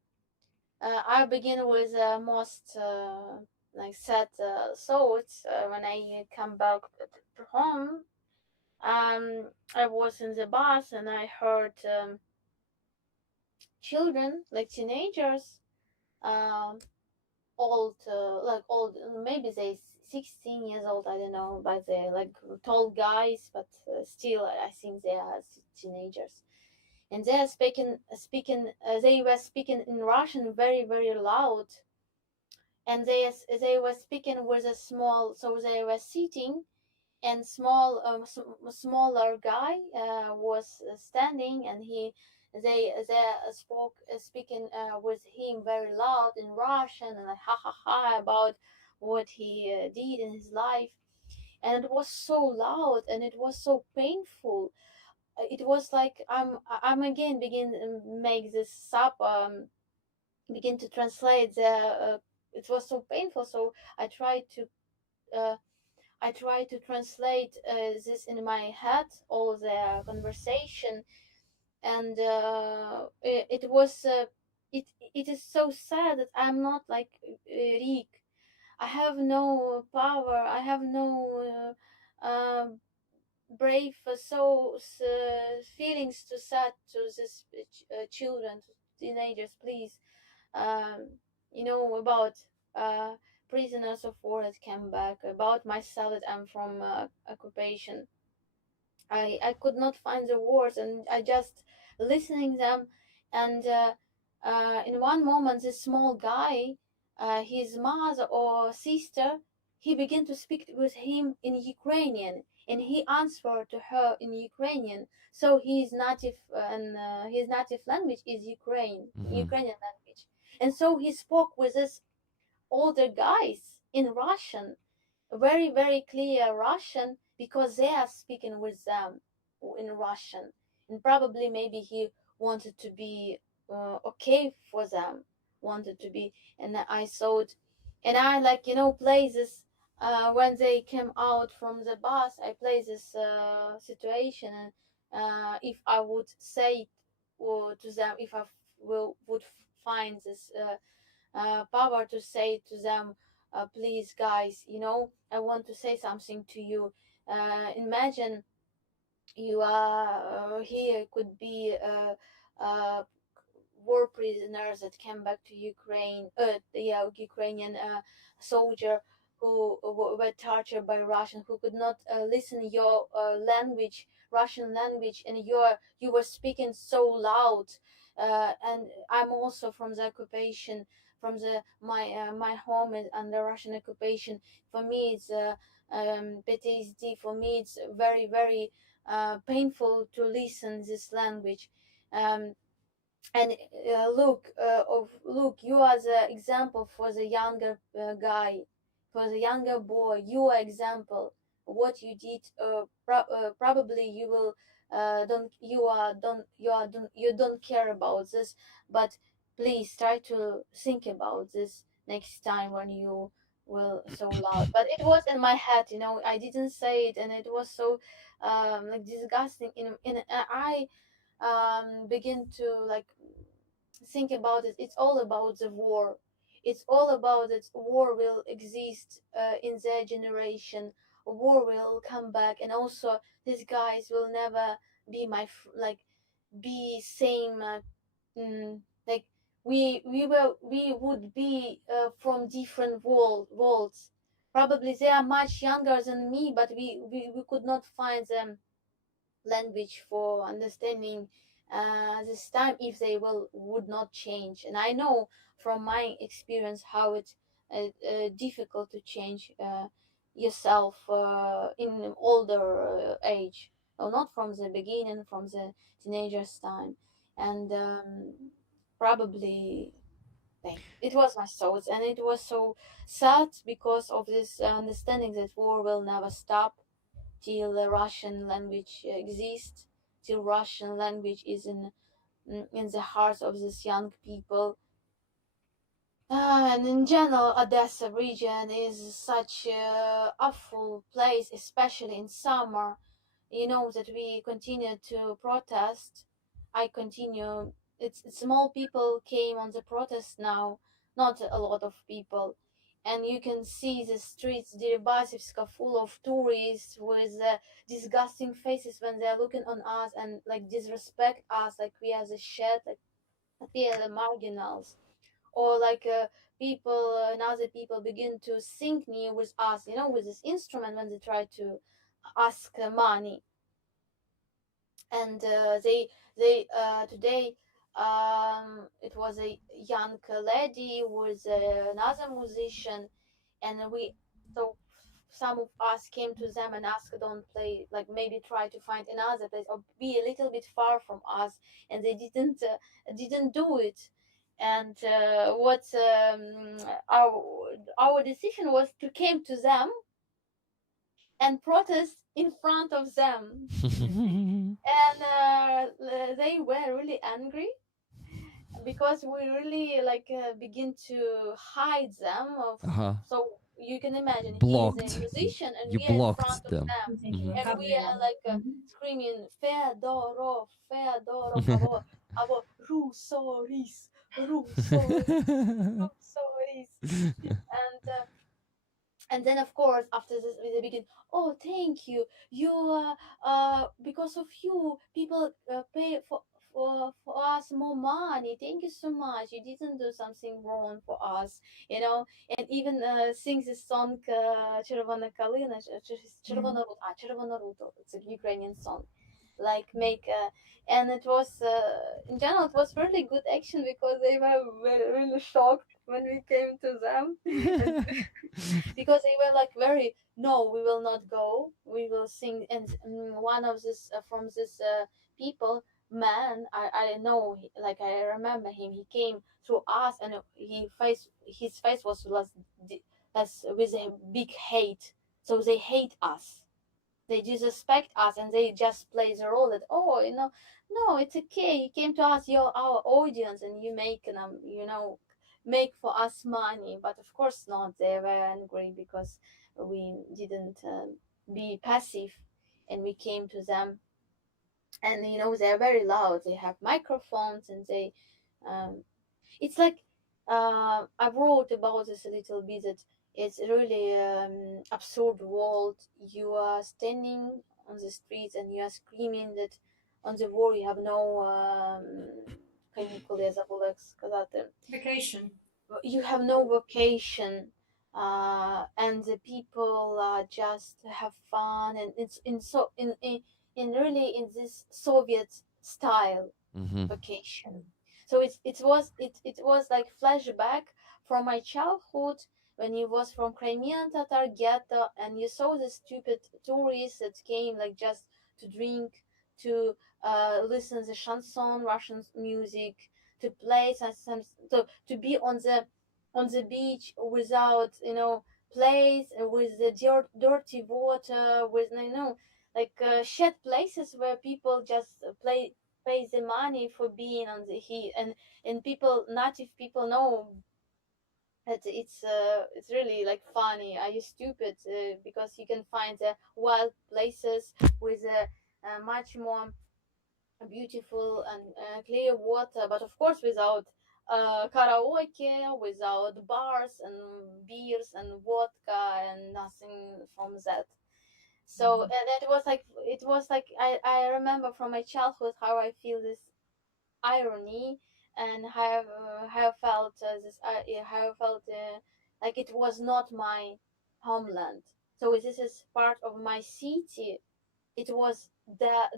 I begin with most like sad thoughts when I come back to home. I was in the bus and I heard children, like teenagers, um, old, maybe they 16 years old, I don't know, but they're like tall guys, but still, I think they are teenagers. And they are they were speaking in Russian very, very loud. And they were speaking with a small, so they were sitting, and smaller guy was standing, and they spoke speaking with him very loud in Russian, and like ha ha ha about what he did in his life. And it was so loud and it was so painful. It was like I'm again begin make this up begin to translate the it was so painful, so I tried to uh, translate this in my head, all the conversation, and it was it is so sad that I'm not like Rick. I have no power. I have no brave feelings to sad to this children, to teenagers. Please, um, about uh, prisoners of war that came back, about myself that I'm from occupation. I could not find the words, and I just listening them, and in one moment this small guy, his mother or sister, he began to speak with him in Ukrainian, and he answered to her in Ukrainian. So his native language is Ukrainian language, and so he spoke with this older guys in Russian, very, very clear Russian, because they are speaking with them in Russian. And probably maybe he wanted to be okay for them, wanted to be. And I thought, and I like, play this when they came out from the bus, I play this situation. And if I would say to them, if I would find this power to say to them, please guys, I want to say something to you. Imagine you are here, could be war prisoners that came back to Ukraine, Ukrainian soldier who were tortured by Russian, who could not listen your language, Russian language, and you were speaking so loud. And I'm also from the occupation, from the my home is under Russian occupation. For me, it's PTSD. For me, it's very, very painful to listen this language. Um, and look, you are the example for the younger guy, for the younger boy. You are example. What you did, probably you will you don't care about this, but please try to think about this next time when you will so loud. But it was in my head, I didn't say it, and it was so like disgusting. In I begin to like think about it. It's all about the war. It's all about that war will exist in their generation. War will come back, and also these guys will never be like be same like we would be from different worlds. Probably they are much younger than me, but we could not find them language for understanding this time if they would not change. And I know from my experience how it's difficult to change yourself in older age, so not from the beginning, from the teenagers time. And probably it was my thoughts, and it was so sad because of this understanding that war will never stop till the Russian language exists, till Russian language is in the hearts of these young people. And in general, Odessa region is such a awful place, especially in summer. You know that we continue to protest. I continue. It's small people came on the protest now, not a lot of people, and you can see the streets, Deribasivska, full of tourists with disgusting faces when they're looking on us and like disrespect us, like we are the shit, like we are the marginals, or like people and other people begin to sing near with us, you know, with this instrument when they try to ask money. And they today it was a young lady with another musician, and we so some of us came to them and asked, don't play, like maybe try to find another place or be a little bit far from us, and they didn't do it. And what our decision was to came to them and protest in front of them. And they were really angry because we really like begin to hide them so you can imagine he is Blocked. a musician and You we are in front blocked of them. them, Mhm. and we are like screaming Fedorov, Fedorov, abo Rusoris, Rusoris, Rusoris. And then of course after this they begin, oh thank you, you because of you people pay for us more money, thank you so much, you didn't do something wrong for us, you know. And even sing this song Червона калина, Червона руто, it's a Ukrainian song, like make and it was in general it was really good action because they were really shocked when we came to them. Because they were like very, no, we will not go, we will sing. And one of this from this people, man, I know, like I remember him, he came to us and his face was as with a big hate, so they hate us, they disrespect us, and they just play the role that, oh, you know, no, it's okay, you came to us, you're our audience, and you make them, you know, make for us money. But of course not, they were angry because we didn't be passive, and we came to them. And you know, they're very loud, they have microphones, and they it's like I wrote about this a little bit, that it's really absurd world. You are standing on the streets and you are screaming that on the war you have no каникулы, я забыла как сказати. Vacation. You have no vocation, and the people just have fun, and it's in really in this Soviet style vacation. So it was like flashback from my childhood when you was from Crimean Tatar ghetto, and you saw the stupid tourists that came like just to drink, to listen the chanson, Russian music, to play some to be on the beach without, you know, place with the dirty water, with, you know, like shed places where people just pay the money for being on the heat. And people, native people, know that it's really like funny, are you stupid, because you can find wild places with much more beautiful and clear water, but of course without karaoke, without bars and beers and vodka and nothing from that. So and it was like I remember from my childhood how I feel this irony, and how I felt this how I felt like it was not my homeland. So this is part of my city. It was that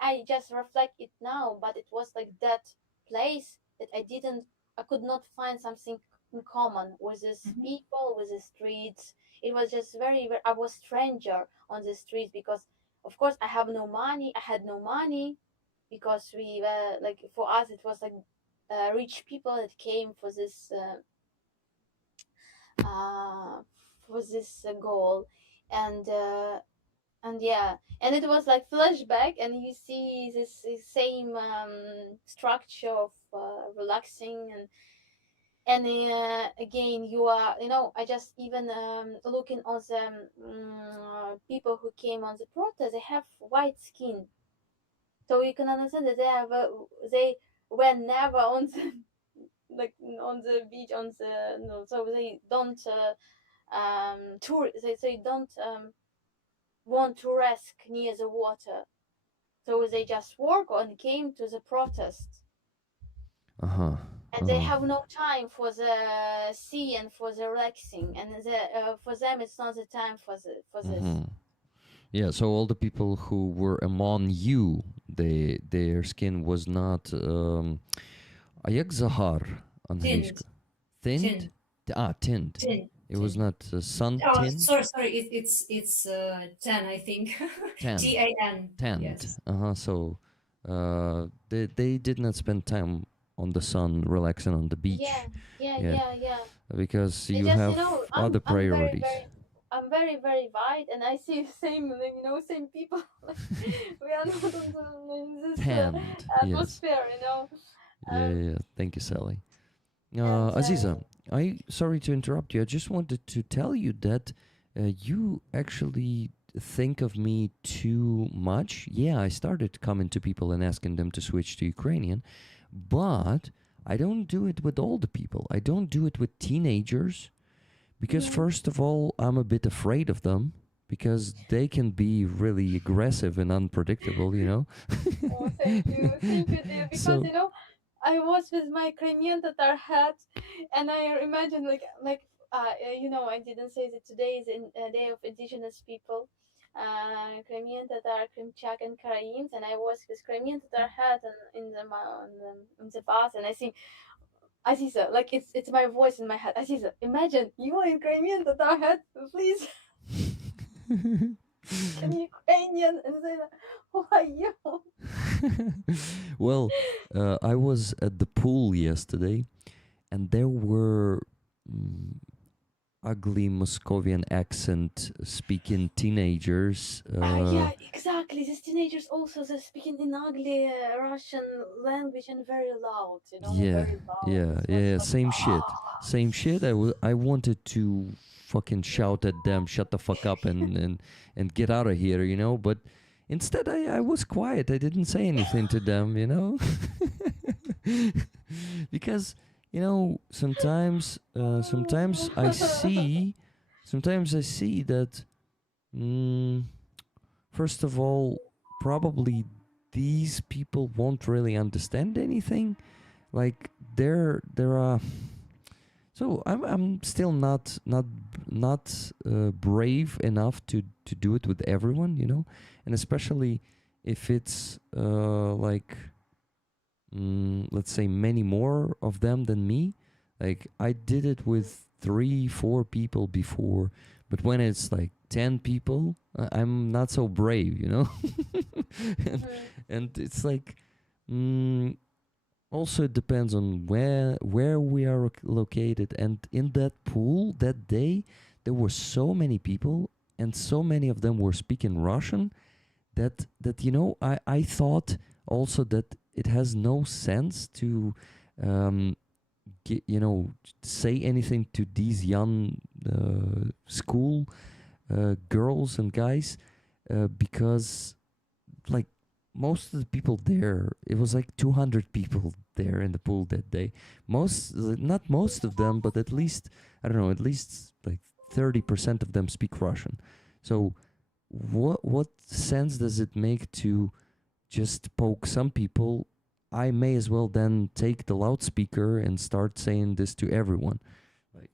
I just reflect it now, but it was like that place that I could not find something in common with these people, with the streets. It was just I was stranger on the streets because of course I have no money, I had no money, because we were like, for us it was like rich people that came for this goal. and and yeah, and it was like flashback, and you see this same structure of relaxing, And again, you are, I just even looking on the people who came on the protest, they have white skin, so you can understand that they were never on the like on the beach, on the no, so they don't tour, they don't want to rest near the water, so they just work and came to the protest. Uh-huh. And they have no time for the sea and for the relaxing, and for them it's not the time for this. Yeah, so all the people who were among you, their skin was not a jak zahar angliško? Thinned? Tinned. It was not sun tinned? Sorry, it's tan, I think. Tanned. TAN. Tanned. Yes. So they did not spend time on the sun relaxing on the beach. Yeah. Because They you just, have other priorities. I'm very, very wide, and I see same, same people. We are not in this Tanned, atmosphere, Yeah. Thank you, Sally. and, Aziza, sorry to interrupt you. I just wanted to tell you that you actually think of me too much. Yeah, I started coming to people and asking them to switch to Ukrainian, but I don't do it with all the people. I don't do it with teenagers because, first of all, I'm a bit afraid of them because they can be really aggressive and unpredictable, Oh, thank you, dear. Because So- I was with my Crimean Tatar hat, and I imagine I didn't say that today is a day of indigenous people, Crimean Tatar, Krimchak, and Karayims, and I was with Crimean Tatar hat and in the bus, and I think, Aziza, like it's my voice in my head. Aziza, imagine you are in Crimean Tatar hat, please. I'm Ukrainian, and then who are you? Well, I was at the pool yesterday, and there were ugly Moscovian accent speaking teenagers. Yeah, exactly. These teenagers also, they're speaking in ugly Russian language and very loud, very loud. It's Same shit. Same shit. I wanted to fucking shout at them, shut the fuck up and get out of here, but instead I was quiet. I didn't say anything to them, because sometimes I see that first of all, probably these people won't really understand anything. Like there are. So I'm still not brave enough to do it with everyone, and especially if it's let's say many more of them than me. Like I did it with 3-4 people before, but when it's like 10 people, I'm not so brave, and it's like also it depends on where we are located. And in that pool that day, there were so many people, and so many of them were speaking Russian that I thought also that it has no sense to say anything to these young school girls and guys because like most of the people there, it was like 200 people there in the pool that day. Not most of them, but at least, I don't know, at least like 30% of them speak Russian. So what sense does it make to just poke some people? I may as well then take the loudspeaker and start saying this to everyone. Like,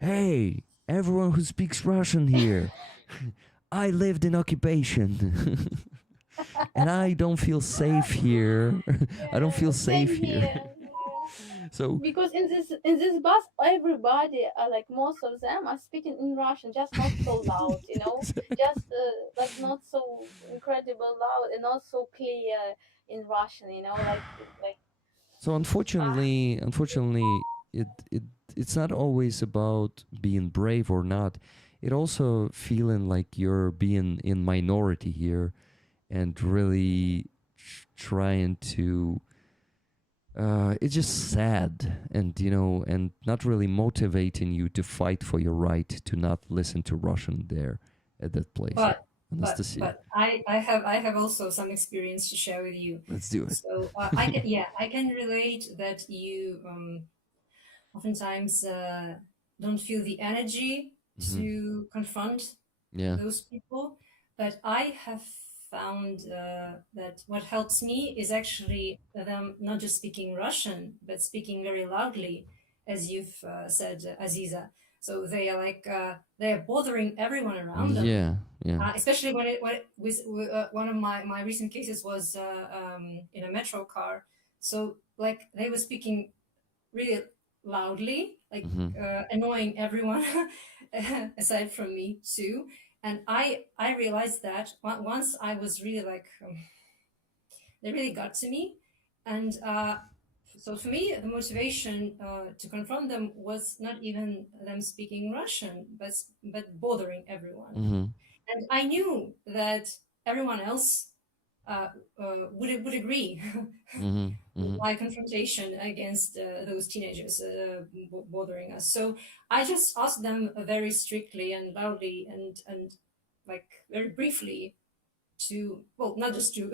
hey, everyone who speaks Russian here, I lived in occupation. And I don't feel safe here. I don't feel safe here. So because in this bus, everybody, like most of them, are speaking in Russian, just not so loud, just like not so incredible loud and not so clear in Russian, like. So unfortunately, it's not always about being brave or not. It also feeling like you're being in minority here, and really trying to it's just sad, and and not really motivating you to fight for your right to not listen to Russian there at that place. But Anastasia, I have also some experience to share with you. let's do it. So I can relate that you oftentimes don't feel the energy to confront those people, but I have found that what helps me is actually them not just speaking Russian but speaking very loudly, as you've said, Aziza. So they are like they are bothering everyone around them. Yeah. Especially when it was one of my recent cases was in a metro car. So like they were speaking really loudly, like annoying everyone aside from me too. And I realized that once I was really like they really got to me, and so for me the motivation to confront them was not even them speaking Russian, but bothering everyone. And I knew that everyone else would agree with my confrontation against those teenagers bothering us. So I just asked them very strictly and loudly and like very briefly to, well, not just to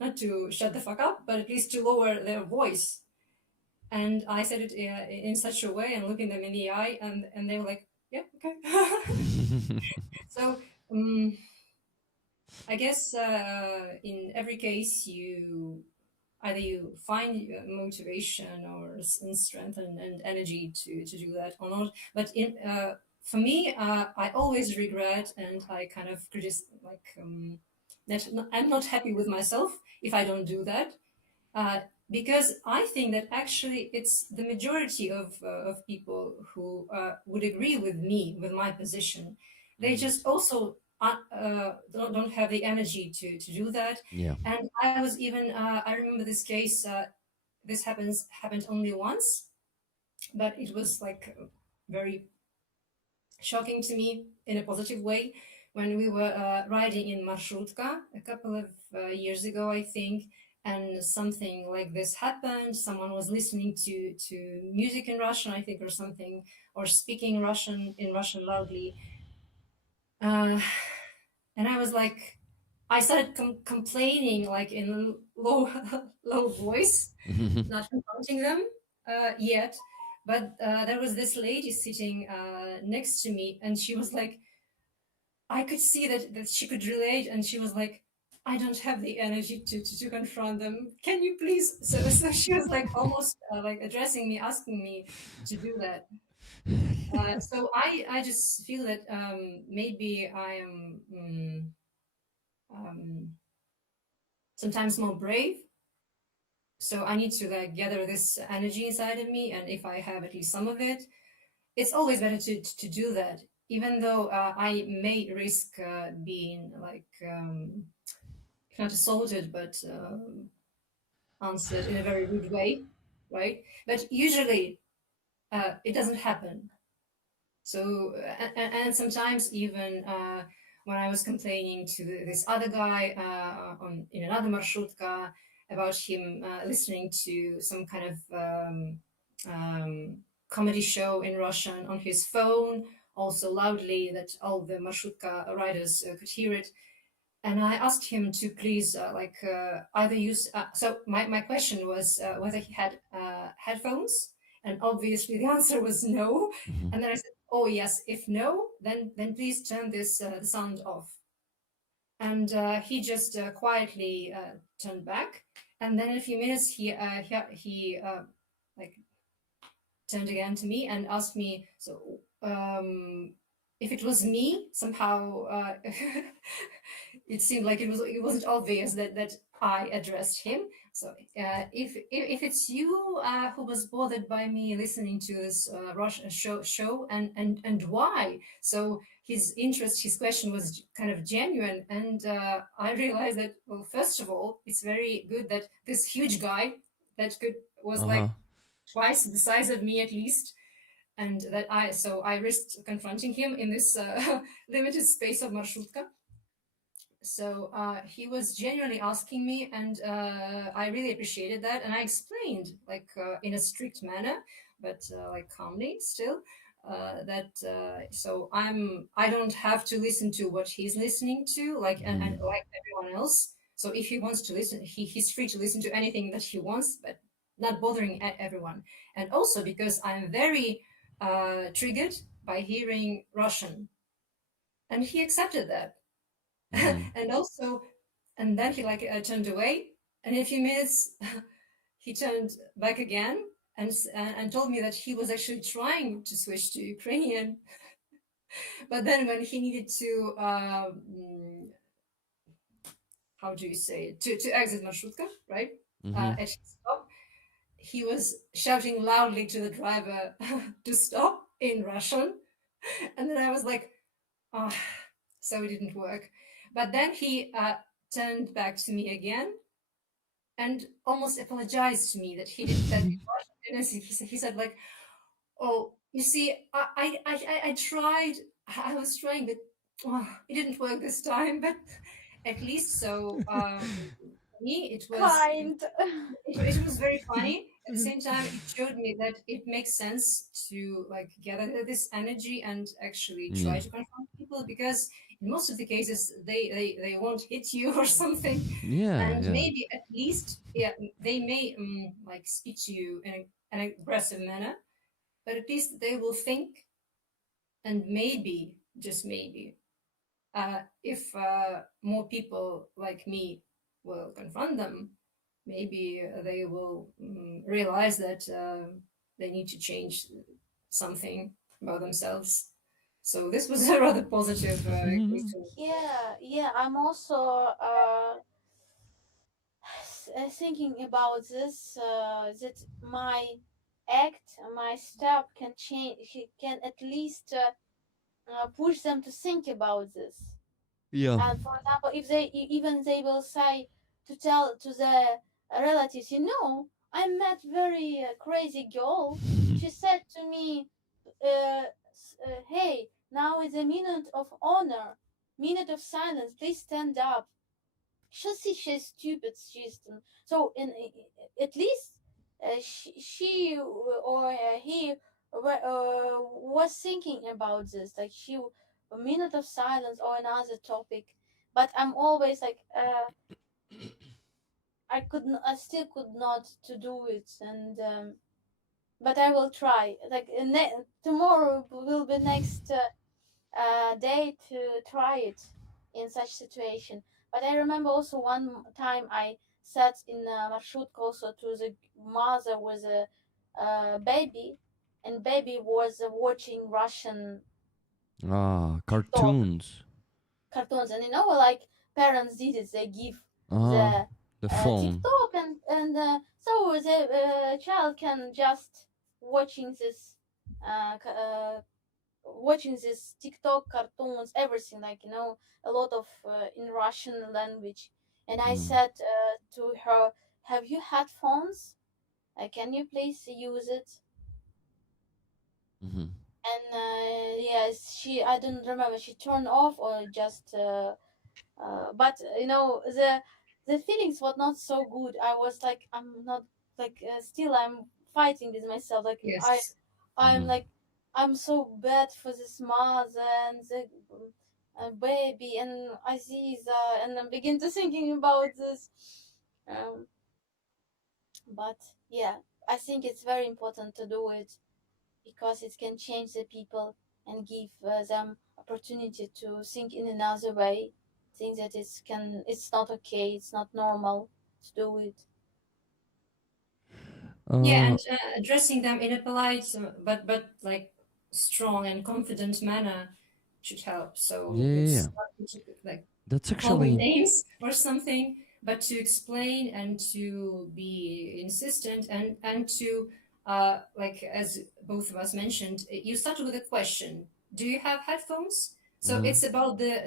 not to shut the fuck up, but at least to lower their voice. And I said it in such a way and looking them in the eye, and they were like, yeah, okay. So I guess in every case, you either find motivation or strength and energy to do that or not. But for me, I always regret and I kind of I'm not happy with myself if I don't do that. Because I think that actually it's the majority of people who would agree with me, with my position. They just also don't have the energy to do that. Yeah. And I was even, I remember this case, this happened only once, but it was like very shocking to me in a positive way when we were riding in Marshrutka a couple of years ago, I think, and something like this happened. Someone was listening to music in Russian, I think, or something, or speaking Russian in Russian loudly. And I was like, I started complaining like in low low voice, not confronting them yet. But there was this lady sitting next to me, and she was like, I could see that she could relate, and she was like, I don't have the energy to confront them. Can you please? So she was like almost like addressing me, asking me to do that. So I just feel that maybe I am sometimes more brave. So I need to like gather this energy inside of me, and if I have at least some of it, it's always better to do that, even though I may risk being like not assaulted, but answered in a very rude way, right? But usually it doesn't happen. So and sometimes even when I was complaining to this other guy in another marshutka about him listening to some kind of comedy show in Russian on his phone, also loudly that all the marshutka riders could hear it. And I asked him to please either use. So my question was whether he had headphones, and obviously the answer was no. And then I said, "Oh yes, if no, then please turn this the sound off." And he just quietly turned back. And then in a few minutes, he like turned again to me and asked me, so if it was me, somehow it seemed like it wasn't obvious that I addressed him. So if it's you who was bothered by me listening to this Russian show and why? So his interest, his question was kind of genuine, and I realized that, well, first of all, it's very good that this huge guy that was like twice the size of me at least, and that I risked confronting him in this limited space of marshutka. So he was genuinely asking me, and I really appreciated that. And I explained, like in a strict manner, but like calmly still, that so I don't have to listen to what he's listening to, like and like everyone else. So if he wants to listen, he's free to listen to anything that he wants, but not bothering everyone. And also because I'm very triggered by hearing Russian, and he accepted that. And also, and then he like turned away, and in a few minutes he turned back again and told me that he was actually trying to switch to Ukrainian, but then when he needed to how do you say it, to exit marshutka, right, at his stop, he was shouting loudly to the driver to stop in Russian, and then I was like, oh, so it didn't work. But then he turned back to me again and almost apologized to me that he did that in Russian. And he said like, oh, you see, I tried, I was trying, but oh, it didn't work this time. But at least so for me, it was Kind. it was very funny. At the same time, it showed me that it makes sense to like gather this energy and actually try to confront people, because in most of the cases they won't hit you or something, and maybe at least they may like speak to you in an aggressive manner, but at least they will think, and maybe, just maybe, if more people like me will confront them, maybe they will realize that they need to change something about themselves. So this was a rather positive case. Yeah, I'm also thinking about this, that my act, my step can change, can at least push them to think about this. And for example, if they even they will say, to tell to the relatives, I met very crazy girl. She said to me, "Hey, now is a minute of honor, minute of silence. Please stand up." She'll see she's stupid. So at least she or he was thinking about this, like a minute of silence or another topic. But I'm always like I still could not to do it, and but I will try. Like tomorrow will be next day to try it in such situation. But I remember also one time I sat in a marshutka also to the mother with a baby, and baby was watching Russian Cartoons. cartoons, and like parents did it, they give The phone. TikTok, and so the child can just watching this watching this TikTok cartoons, everything, like a lot of in Russian language. And I said to her, "Have you headphones? Can you please use it?" And yes, I don't remember. She turned off or just. But the feelings were not so good. I was like, I'm not like still I'm fighting with myself. Like Yes. I'm like, I'm so bad for this mother and the baby and Aziza, and I begin to thinking about this. But yeah, I think it's very important to do it, because it can change the people and give them opportunity to think in another way, think that it's not okay, it's not normal to do it. Yeah, and addressing them in a polite but like strong and confident manner should help. So it's not like That's call them actually names or something, but to explain and to be insistent, and to like, as both of us mentioned, you started with a question: do you have headphones? So it's about the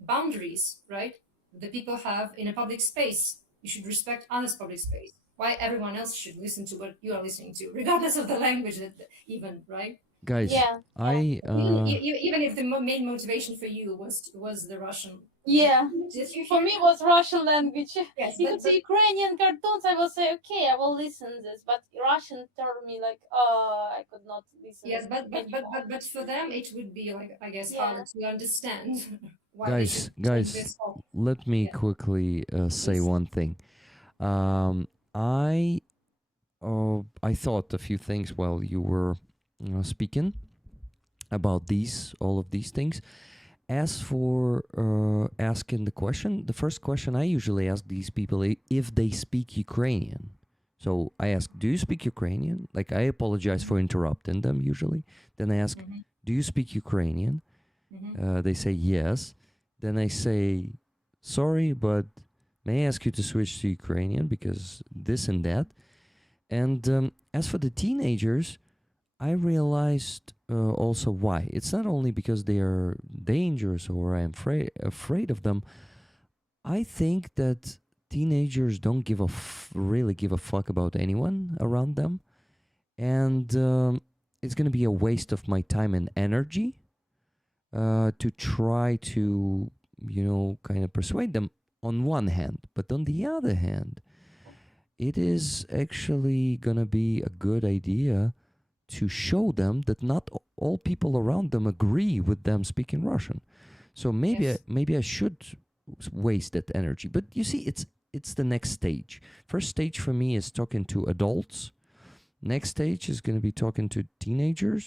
boundaries, right, that people have in a public space. You should respect others' public space. Why everyone else should listen to what you are listening to, regardless of the language, that even, right? Guys, Yeah, I Even if the main motivation for you was the Russian. yeah. Did you For hear? me, it was Russian language. Yes, If it's Ukrainian cartoons, I will say, okay, I will listen this. But Russian told me like, oh, I could not listen. yes, anymore. but for them it would be like, I guess, Yeah. harder to understand why they should turn guys, this off. let me Yeah. quickly say Please. one thing. I thought a few things while you were speaking about all of these things. As for asking the question, the first question I usually ask these people if they speak Ukrainian. So I ask, do you speak Ukrainian? Like, I apologize for interrupting them usually. Then I ask, Mhm. do you speak Ukrainian? Mhm. They say yes. Then I say, sorry, but may I ask you to switch to Ukrainian because this and that. And as for the teenagers, I realized also why. It's not only because they are dangerous or I'm afraid of them. I think that teenagers don't really give a fuck about anyone around them, and it's gonna be a waste of my time and energy to try to kind of persuade them on one hand, but on the other hand, it is actually gonna be a good idea to show them that not all people around them agree with them speaking Russian. So maybe Yes. maybe I should waste that energy. But you see, it's the next stage. First stage for me is talking to adults. Next stage is going to be talking to teenagers.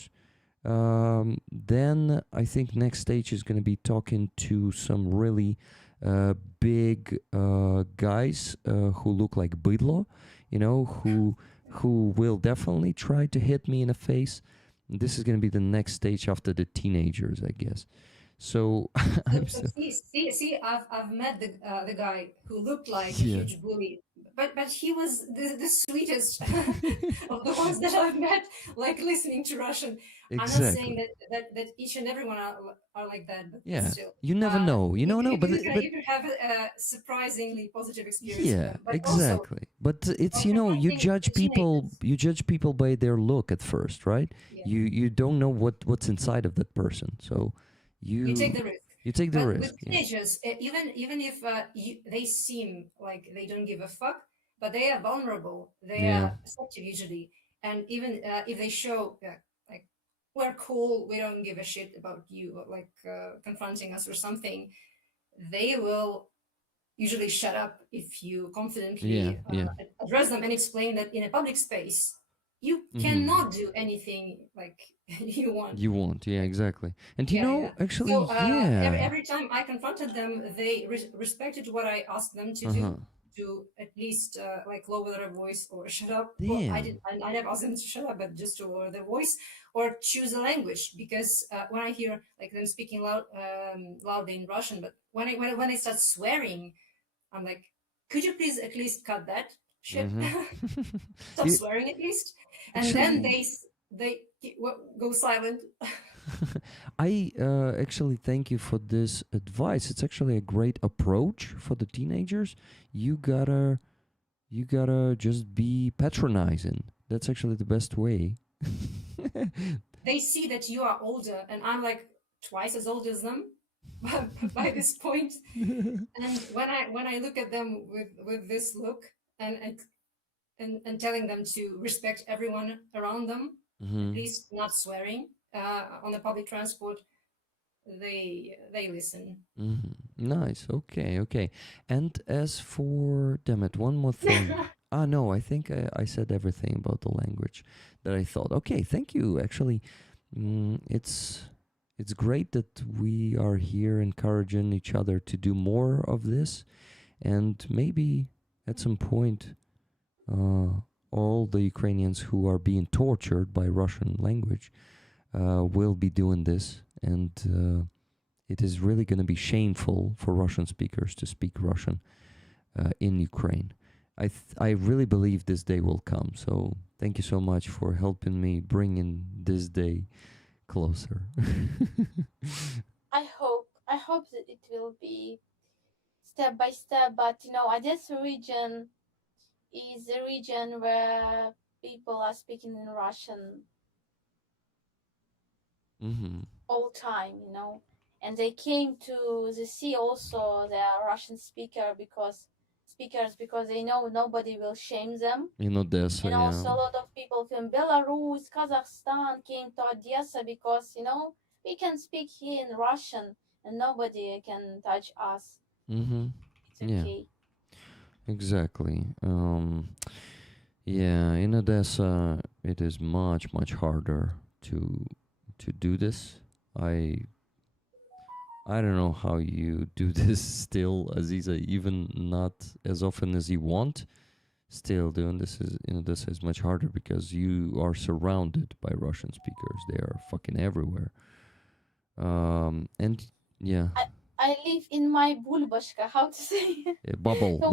Then I think next stage is going to be talking to some really big guys who look like bidlo, who will definitely try to hit me in the face. This is going to be the next stage after the teenagers, I guess. So I'm So so see, I've met the guy who looked like a yeah. huge bully, but he was the sweetest of the ones that I've met. Like listening to Russian. I'm not saying Exactly. that each and everyone are like that, but Yeah. still, You never know. You never know. But you could have a surprisingly positive experience with yeah, them. But also, exactly. But it's you confronting judge the people. teenagers. You judge people by their look at first, right? Yeah. You don't know what's inside of that person, so You take the risk. you take the But risk. with Yeah. teenagers, even if they seem like they don't give a fuck, but they are vulnerable, they Yeah. are receptive usually, and even if they show like we're cool, we don't give a shit about you, or like confronting us or something, they will usually shut up if you Yeah. confidently Yeah. address them and explain that in a public space you Mhm. cannot do anything like you want. You won't. Yeah, exactly. And Yeah. actually, So yeah. every time I confronted them, they respected what I asked them to Uh-huh. do, to at least like lower their voice or shut up. Well, Damn. I never asked them to shut up, but just to lower their voice or choose a language. Because when I hear like them speaking loudly in Russian, but when they start swearing, I'm like, could you please at least cut that shit? Stop You- swearing at least. And then Actually, they go silent. I actually thank you for this advice. It's actually a great approach for the teenagers. You gotta just be patronizing. That's actually the best way. They see that you are older and I'm like twice as old as them by this point. And when I look at them with this look and telling them to respect everyone around them, at least not swearing on the public transport, they listen. Nice. Okay. And as for, damn it, one more thing. No, I think I said everything about the language that I thought. Okay, thank you. Actually, it's great that we are here encouraging each other to do more of this, and maybe at some point, all the Ukrainians who are being tortured by Russian language will be doing this, and it is really going to be shameful for Russian speakers to speak Russian in Ukraine. I really believe this day will come. So thank you so much for helping me bringing this day closer. I hope that it will be step by step. But Odessa region is a region where people are speaking in Russian all time, you know. And they came to the sea also, the Russian speakers, because they know nobody will shame them. In Odessa, And yeah. also a lot of people from Belarus, Kazakhstan came to Odessa because, you know, we can speak here in Russian and nobody can touch us. It's Yeah, okay. exactly. Yeah, in Odessa, it is much, much harder to do this. I don't know how you do this still, Aziza, even not as often as you want. Still, doing this is this is much harder because you are surrounded by Russian speakers. They are fucking everywhere. And yeah, I live in my bulbashka, how to say? bubble, So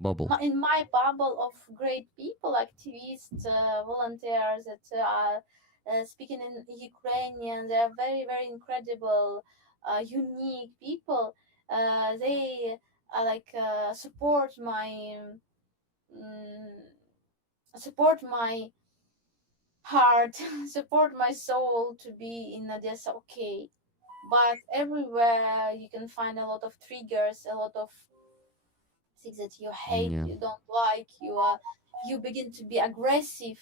bubble. in my bubble of great people, activists, volunteers that are speaking in Ukrainian. They are very, very incredible, unique people. They support mm, my heart, support my soul to be in Odessa. Okay, but everywhere you can find a lot of triggers, a lot of things that you hate, Yeah, you don't like, you begin to be aggressive,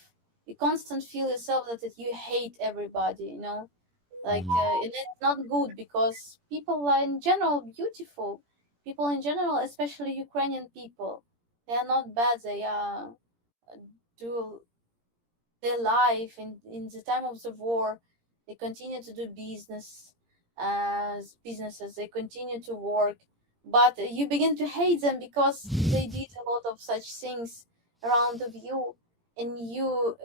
you constantly feel yourself that you hate everybody, you know, and it's not good because people are in general beautiful. People in general, especially Ukrainian people, they are not bad. They are do their life in the time of the war. They continue to do businesses. They continue to work, but you begin to hate them because they did a lot of such things around of you, and you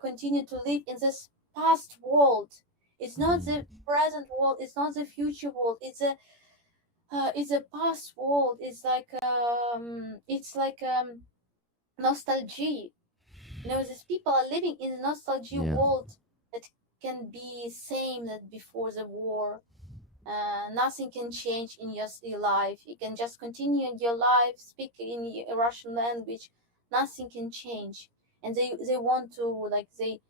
continue to live in this past world. It's not the present world. It's not the future world. It's a past world. It's like nostalgia. You know, these people are living in a nostalgia yeah, world that can be same that before the war. Nothing can change in your life. You can just continue in your life, speak in Russian language. Nothing can change, and they want to they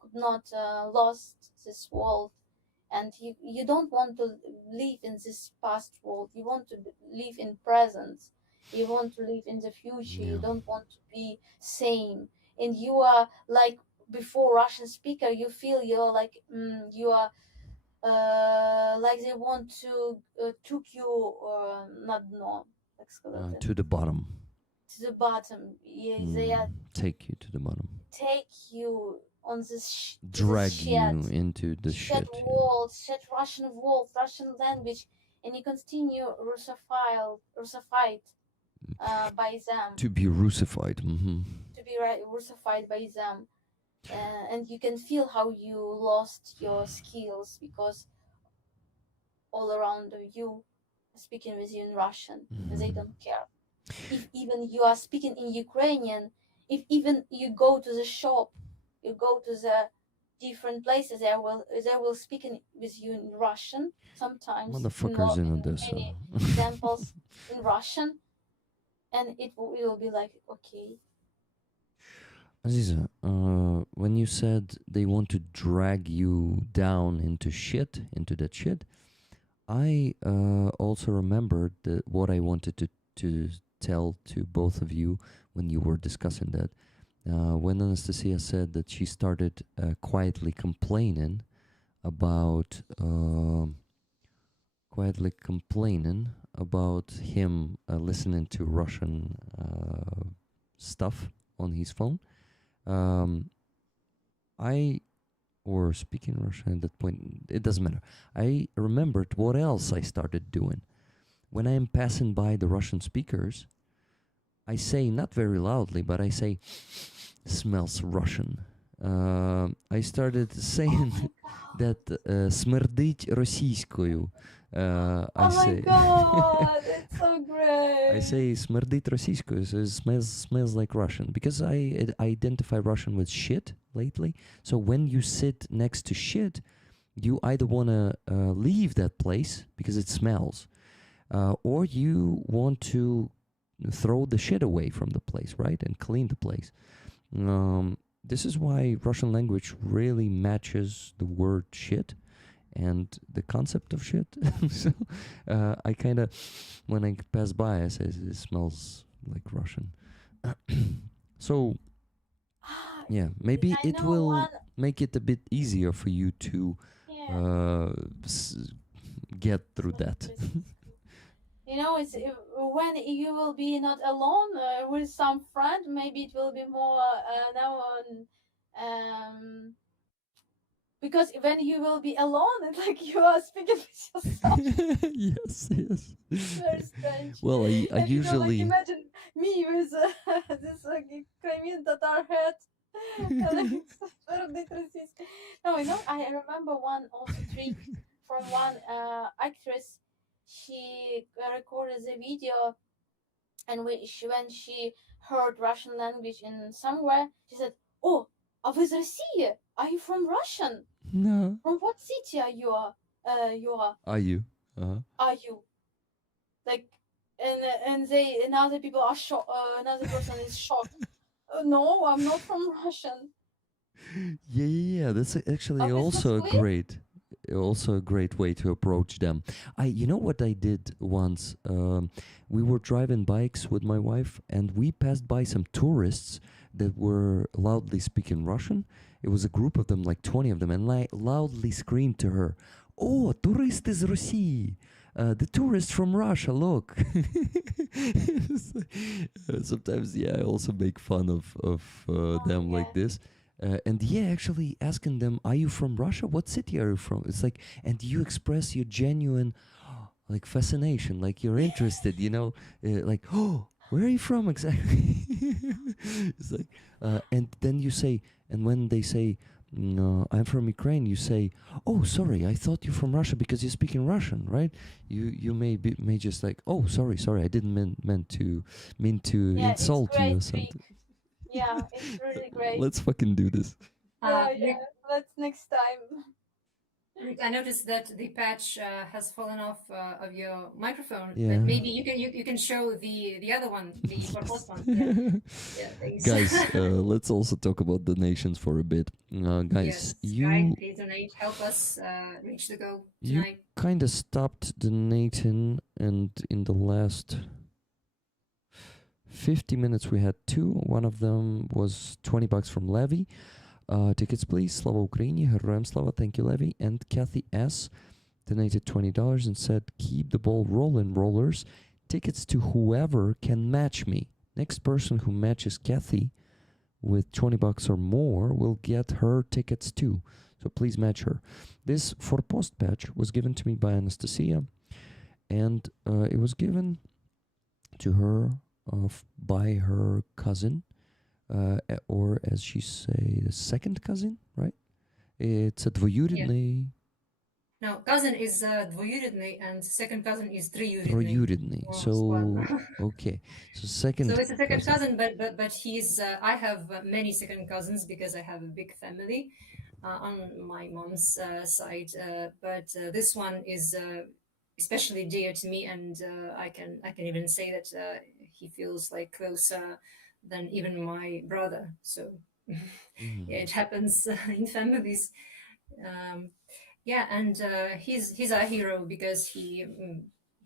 could not lost this world, and you don't want to live in this past world. You want to live in present. You want to live in the future. yeah. You don't want to be same, and you are like before Russian speaker. You feel you're like you are like they want to took you not no like сказати, To the bottom. to the bottom. Yeah, they are Take you to the bottom. take you on this Drag shed you into the shit. Yeah. walls, shed Russian walls, Russian language, and you continue Russified by them. To be Russified. To be Russified by them, and you can feel how you lost your skills because all around you speaking with you in Russian, and they don't care. If even you are speaking in Ukrainian, if even you go to the shop, you go to the different places, they will speak with you in Russian sometimes. Motherfuckers in In Odessa. many examples in Russian, and it will be like okay. Aziza, when you said they want to drag you down into that shit, I also remembered what I wanted to tell to both of you when you were discussing that. When Anastasia said that she started quietly complaining about him listening to Russian stuff on his phone. Or speaking Russian at that point, it doesn't matter. I remembered what else I started doing. When I am passing by the Russian speakers, I say, not very loudly, but I say, smells Russian. I started saying that смердить російською. Oh my god, it's so great. I say смердить російською, so it smells like Russian, because I identify Russian with shit lately. So when you sit next to shit, you either want to leave that place because it smells, or you want to throw the shit away from the place, right, and clean the place. this is why Russian language really matches the word shit and the concept of shit. So I kind of, when I pass by, I say it smells like Russian. So yeah, maybe I it know will one. make it a bit easier for you to Yeah. get through that. You know, it's when you will be not alone with some friend, maybe it will be more now on. Because when you will be alone, it's like you are speaking with yourself. Yes, yes. Very strange. Well, I And you know, like usually. imagine me with this Crimean Tatar hat. And it's very interesting. No, you know, I remember one also trick from one actress. She recorded the video, and when she heard Russian language in somewhere, she said, "Oh, а вы из России? Are you from Russian? No. From what city are you? Are you? Are you?" Like, and they and other people are shocked. Another person is shocked. No, I'm not from Russian. Yeah. That's actually Obviously. also a great way to approach them. You know what I did once? We were driving bikes with my wife, and we passed by some tourists that were loudly speaking Russian. It was a group of them, like 20 of them, and I loudly screamed to her, "Oh, турист из России! The tourist from Russia, look!" Sometimes, yeah, I also make fun of them like this. And yeah, actually asking them, "Are you from Russia? What city are you from?" It's like, and you express your genuine, like, fascination, like you're interested, like, "Oh, where are you from exactly?" It's like, and then you say, and when they say, "No, I'm from Ukraine," you say, "Oh, sorry, I thought you're from Russia because you're speaking Russian, right?" You may just like, "Oh, sorry, I didn't mean to Yeah, it's insult you or great something." trick. Yeah, it's really great. Let's fucking do this. Yeah. Let's next time. Rick, I noticed that the patch has fallen off of your microphone. Yeah. But maybe you can show the other one, the purple one. Yeah, thanks. Guys, let's also talk about donations for a bit. Guys, Sky, please donate, help us reach the goal you tonight. kind of stopped donating, and in the last 50 minutes we had two. One of them was $20 from Levy. Tickets, please. Slava Ukraini, Heroям Slava. Thank you, Levy. And Kathy S. donated $20 and said, "Keep the ball rolling, rollers. Tickets to whoever can match me. Next person who matches Kathy with $20 or more will get her tickets too. So please match her." This Forpost patch was given to me by Anastasia, and it was given to her by her cousin, or as she say, the second cousin, right? It's a двоюродный. No, cousin is двоюродный, and second cousin is троюродный. Троюродный. So okay, so second. So it's a second cousin, but he's. I have many second cousins because I have a big family on my mom's side. But this one is especially dear to me, and I can even say that he feels like closer than even my brother. So yeah, it happens in families. Yeah, and he's our hero because he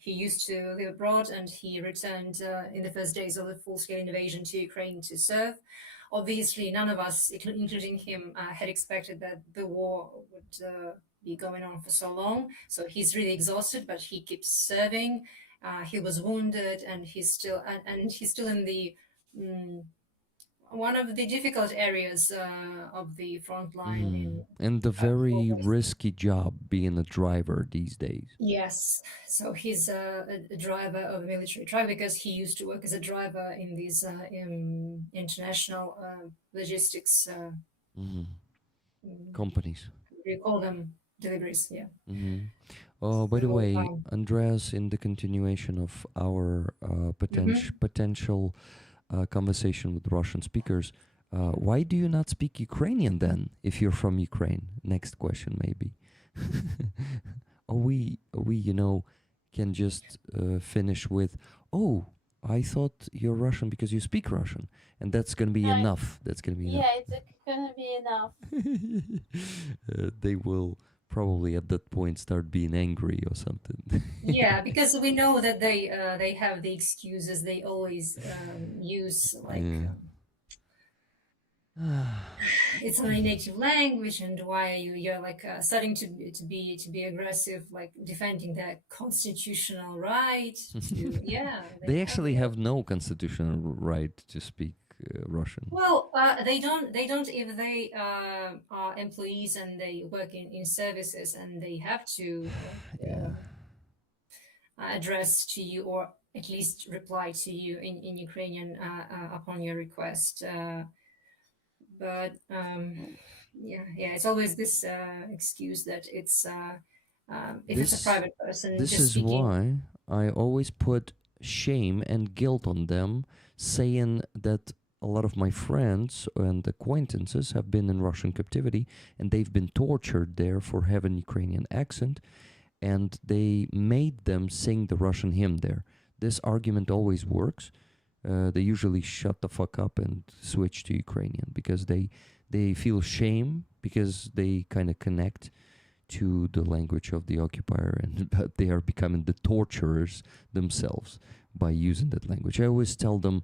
used to live abroad, and he returned in the first days of the full-scale invasion to Ukraine to serve. Obviously, none of us, including him, had expected that the war would be going on for so long. So he's really exhausted, but he keeps serving. He was wounded, and he's still in the one of the difficult areas of the front line. And the very risky job being a driver these days. Yes, so he's a driver of a military truck because he used to work as a driver in these international logistics companies. We call them deliveries, yeah. Oh, by the So, way, Andreas, in the continuation of our potential conversation with Russian speakers, why do you not speak Ukrainian then, if you're from Ukraine? Next question, maybe. Or we can just finish with, "Oh, I thought you're Russian because you speak Russian, and that's gonna be No, enough. That's gonna be enough. yeah, it's gonna be enough. They will probably at that point start being angry or something. Yeah, because we know that they have the excuses they always use, like Yeah. it's my native language, and why you're like starting to be aggressive, like defending their constitutional right to They actually have no constitutional right to speak Russian. Well, they don't if they are employees and they work in services and they have to Yeah. address to you, or at least reply to you in Ukrainian upon your request. But it's always this excuse that it's if it's a private person. This just is speaking. why I always put shame and guilt on them, saying that a lot of my friends and acquaintances have been in Russian captivity and they've been tortured there for having Ukrainian accent, and they made them sing the Russian hymn there. This argument always works. They usually shut the fuck up and switch to Ukrainian because they feel shame because they kind of connect to the language of the occupier, and they are becoming the torturers themselves by using that language. I always tell them,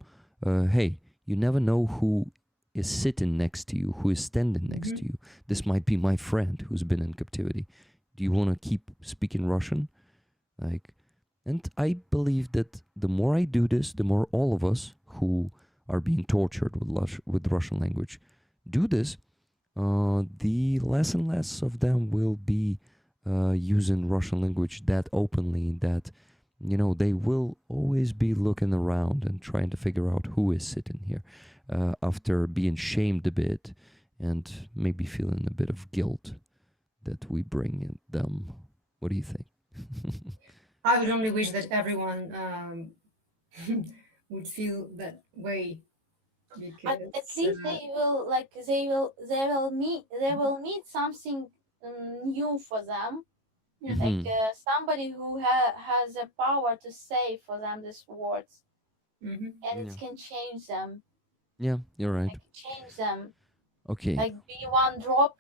hey, you never know who is sitting next to you, who is standing next to you. This might be my friend who's been in captivity. Do you want to keep speaking Russian? And I believe that the more I do this, the more all of us who are being tortured with Russian language do this, the less and less of them will be using Russian language that openly, that, they will always be looking around and trying to figure out who is sitting here after being shamed a bit and maybe feeling a bit of guilt that we bring in them. What do you think? I would only wish that everyone would feel that way. At least they will meet something new for them. Like somebody who has a power to say for them these words, and it can change them. Yeah, you're right. Like change them. Okay. Like be one drop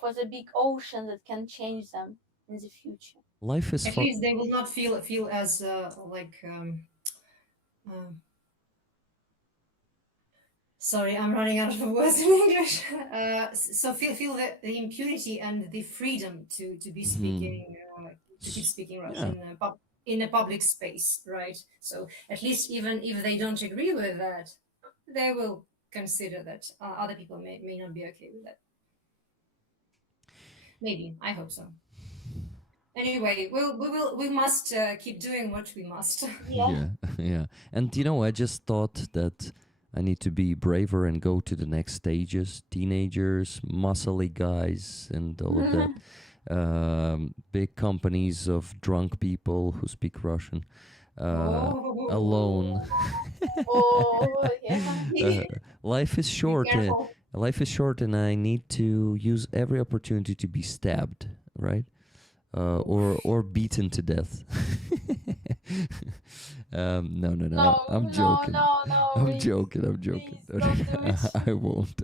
for the big ocean that can change them in the future. Life is At least they will not feel as sorry, I'm running out of words in English. So feel the impunity and the freedom to be speaking to keep speaking Russian in a public space, right? So at least even if they don't agree with that, they will consider that other people may not be okay with that. Maybe, I hope so. Anyway, we must keep doing what we must. Yeah. And I just thought that I need to be braver and go to the next stages. Teenagers, muscly guys, and all of that. Big companies of drunk people who speak Russian. Alone. Life is short. Life is short, and I need to use every opportunity to be stabbed, right? Or beaten to death. No. I'm joking. No. I'm joking. Please don't do it. I won't.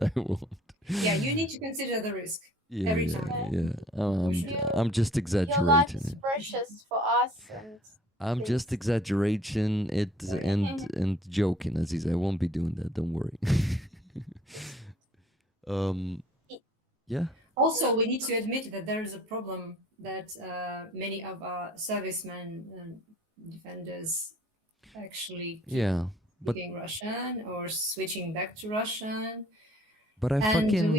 Yeah, you need to consider the risk every time. Yeah. I'm just exaggerating. Your life is precious for us, and I'm just exaggerating it and joking, Aziz. I won't be doing that. Don't worry. Yeah. Also, we need to admit that there is a problem that many of our servicemen and defenders actually speaking Russian or switching back to Russian. But when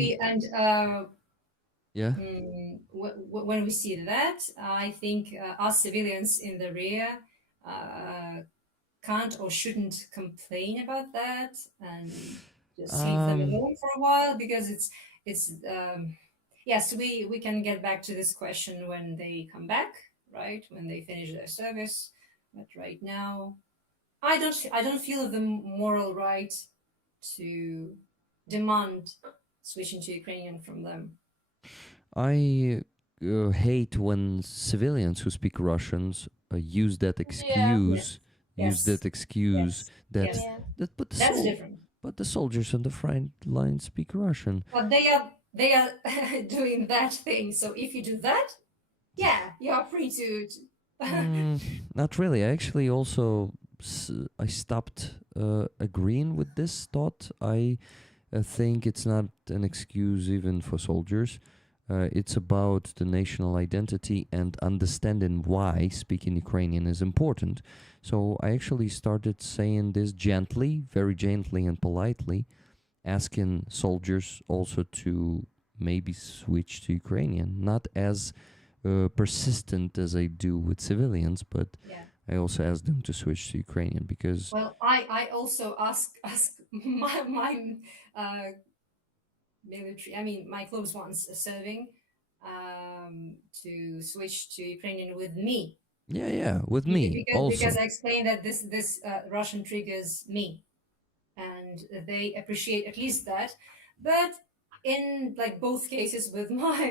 we see that, I think us civilians in the rear can't or shouldn't complain about that and just leave them alone for a while, because it's yes, we can get back to this question when they come back, right? When they finish their service. But right now, I don't feel the moral right to demand switching to Ukrainian from them. I hate when civilians who speak Russians use that excuse use Yes. that excuse Yes. that Yes. Yeah. but That's different. but the soldiers on the front line speak Russian. But they are doing that thing. So if you do that, yeah, you are free to. Not really. I actually also I stopped agreeing with this thought. I think it's not an excuse even for soldiers. It's about the national identity and understanding why speaking Ukrainian is important. So I actually started saying this gently, very gently and politely, asking soldiers also to maybe switch to Ukrainian, not as persistent as I do with civilians, but Yeah. I also ask them to switch to Ukrainian because Well, I also ask my military. I mean, my close ones serving to switch to Ukrainian with me. yeah, with me Because also. I explained that this Russian triggers me, and they appreciate at least that. But in like both cases with my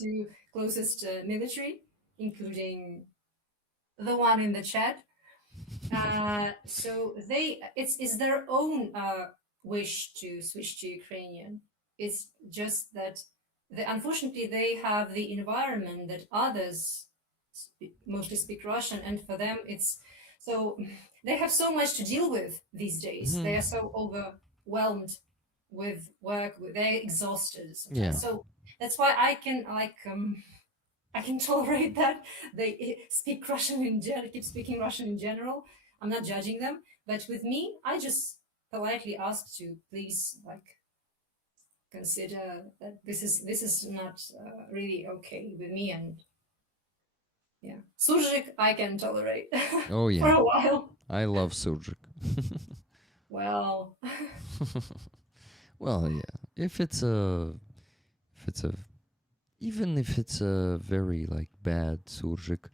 two closest military, including the one in the chat, so it's their own wish to switch to Ukrainian. It's just that unfortunately they have the environment that others mostly speak Russian, and for them it's so they have so much to deal with these days. Mhm. They are so overwhelmed with work. They're exhausted sometimes. Yeah. So that's why I can I can tolerate that they speak Russian in general, keep speaking Russian in general. I'm not judging them, but with me, I just politely ask to please consider that this is not really okay with me, and yeah, Surjik I can tolerate Oh for yeah, a while. I love Surjik. Well, Well, yeah. If it's a, even if it's a very like bad Surjik,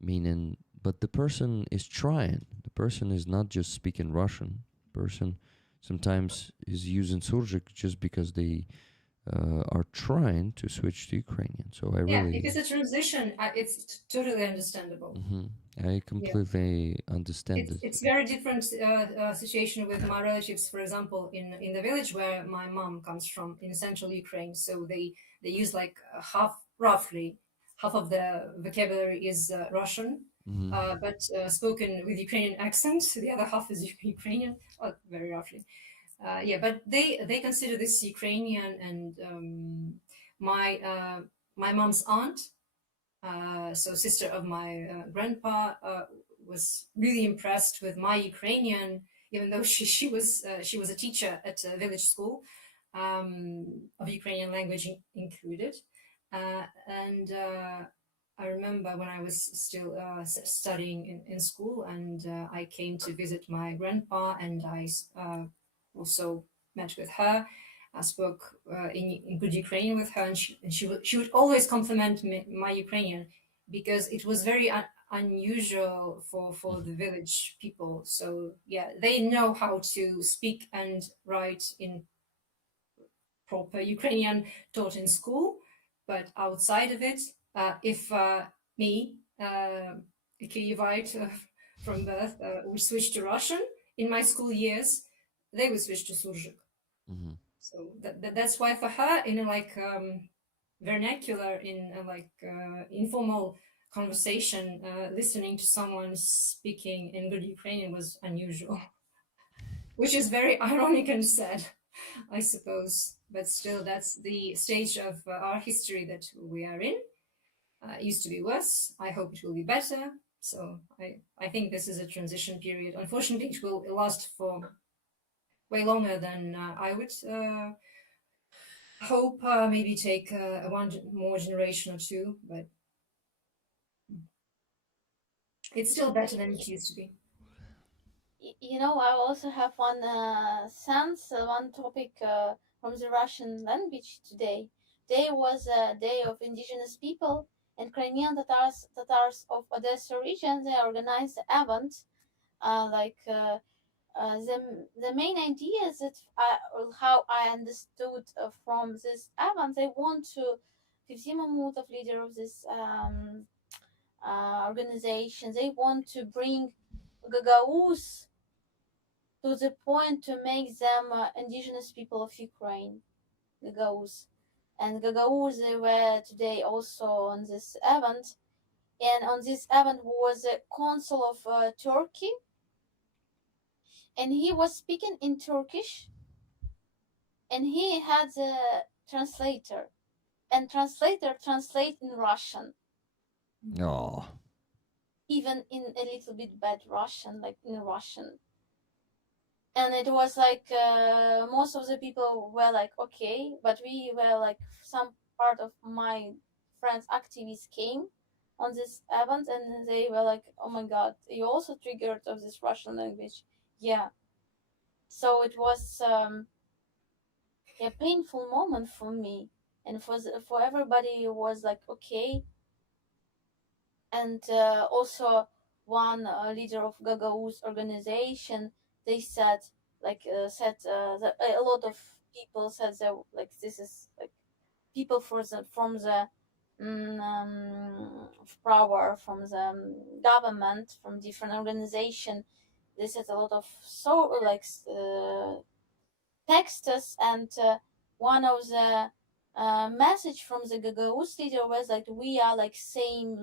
meaning, but the person is trying. The person is not just speaking Russian. Person sometimes is using Surjik just because they are trying to switch to Ukrainian. So I yeah, really, if it's a transition, it's totally understandable. Mhm. I completely understand it. It's very different situation with my relatives. For example, in the village where my mom comes from in central Ukraine, so they use like roughly half of the vocabulary is Russian, Mhm. but spoken with Ukrainian accent. The other half is Ukrainian, very roughly. Yeah, but they consider this Ukrainian, and my mom's aunt, so sister of my grandpa, was really impressed with my Ukrainian, even though she was a teacher at a village school of Ukrainian language included, and I remember when I was still studying in school, and I came to visit my grandpa, and I also met with her. I spoke in good Ukrainian with her, and she would always compliment my Ukrainian because it was very unusual for the village people. So yeah, they know how to speak and write in proper Ukrainian taught in school, but outside of it, if me, a Kyivite from birth, would switch to Russian in my school years, they would switch to Surjik. Mhm. So that's why for her, in a vernacular, in a informal conversation, listening to someone speaking in good Ukrainian was unusual, which is very ironic and sad, I suppose. But still, that's the stage of our history that we are in. It used to be worse. I hope it will be better. So I think this is a transition period. Unfortunately, it will last for way longer than I would hope. Maybe take one more generation or two, but it's still better than it used to be. You know, I also have one one topic from the Russian language today. Today was a day of indigenous people and Crimean Tatars of Odessa region. They organized an event. The main idea is that how I understood from this event, they want to Fiftima Mutov, leader of this organization, they want to bring Gagauz to the point to make them indigenous people of Ukraine, Gagauz. And Gagauz, they were today also on this event. And on this event was a consul of Turkey, and he was speaking in Turkish, and he had a translator, and translator translate in Russian, Oh. even in a little bit bad Russian, like in Russian. And it was like most of the people were like, okay, but we were like, some part of my friends activists came on this event, and they were like, oh my god, you also triggered of this Russian language. Yeah. So it was a painful moment for me, and for everybody it was like, okay. And also one leader of Gagauz organization, they said that a lot of people said that like this is like people from the power, from the government, from different organization. They said a lot of texts, and one of the message from the Gagauz leader was like, we are like same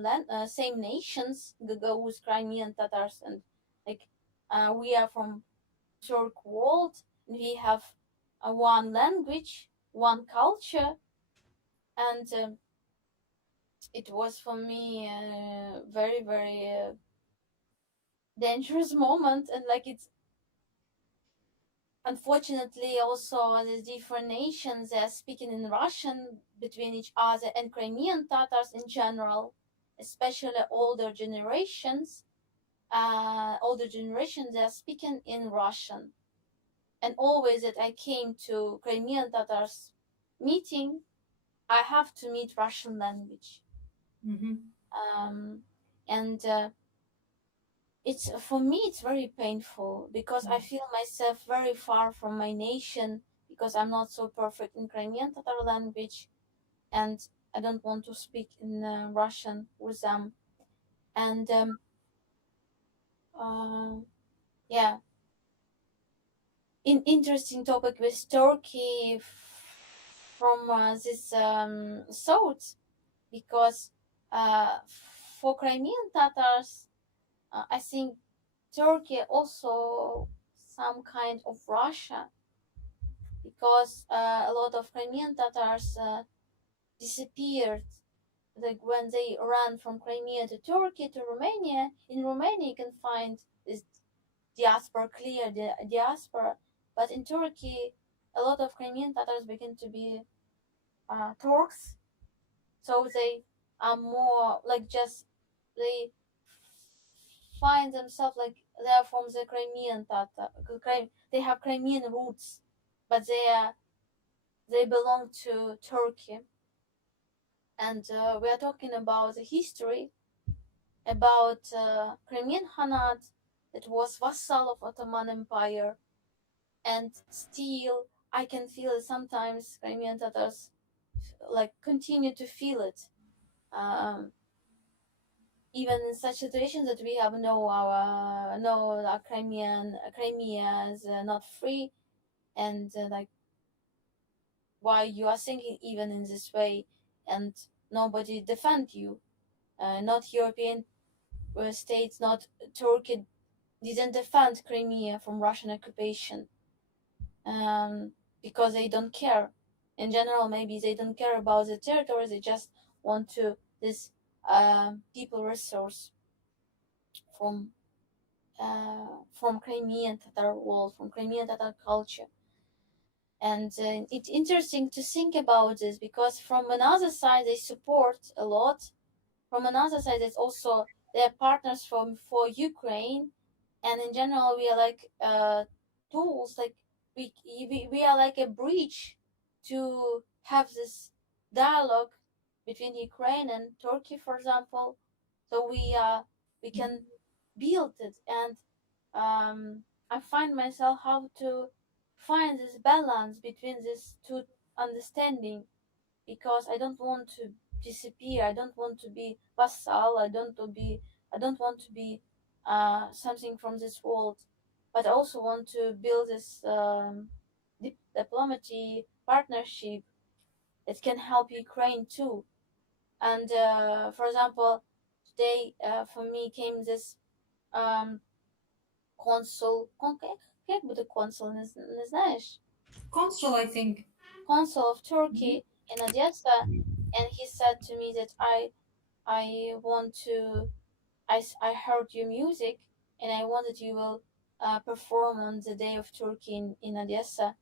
nations, Gagauz, Crimean Tatars, and like we are from Turk world, and we have one language, one culture. And it was for me a very, very dangerous moment. And like, it's unfortunately also the different nations, they are speaking in Russian between each other, and Crimean Tatars in general, especially older generations, they are speaking in Russian. And always that I came to Crimean Tatars meeting, I have to meet Russian language. Mm-hmm. And it's, for me it's very painful, because I feel myself very far from my nation, because I'm not so perfect in Crimean Tatar language, and I don't want to speak in Russian with them. And yeah, interesting topic with Turkey from this thought, because for Crimean Tatars, I think Turkey also some kind of Russia, because a lot of Crimean Tatars disappeared. Like when they ran from Crimea to Turkey to Romania, in Romania you can find this diaspora, clear diaspora, but in Turkey a lot of Crimean Tatars begin to be Turks, so they are more like, just they find themselves like they are from the Crimean Tatar. They have Crimean roots, but they belong to Turkey. And we are talking about the history, about Crimean Khanate that was vassal of Ottoman Empire, and still I can feel it sometimes. Crimean Tatars like continue to feel it. Even in such situations that we have Crimea is not free, and like, why you are thinking even in this way, and nobody defend you, not European states, not Turkey didn't defend Crimea from Russian occupation, because they don't care. In general, maybe they don't care about the territory, they just want to this people resource from Crimean Tatar world, from Crimean Tatar culture. And it's interesting to think about this, because from another side they support a lot. From another side, it's also they're partners for Ukraine, and in general we are like tools. Like we are like a bridge to have this dialogue between Ukraine and Turkey, for example. So we can build it, and I find myself how to find this balance between these two understanding, because I don't want to disappear. I don't want to be vassal. I don't want to be something from this world, but I also want to build this diplomacy partnership that can help Ukraine too. And for example, today for me came this um, consul, как буде консул, не знаешь? Consul, I think. Consul of Turkey in Odessa, and he said to me that I want to I heard your music and I wanted you will perform on the Day of Turkey in Odessa,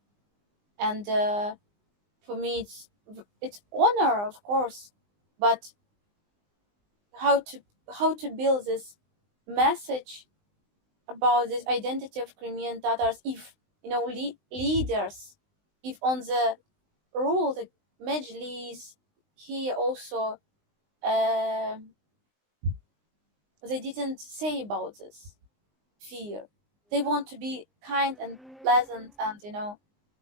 and for me it's honor, of course, but how to how to build this message about this identity of Crimean Tatars if leaders, if on the rule the Majlis he also they didn't say about this fear. They want to be kind and pleasant and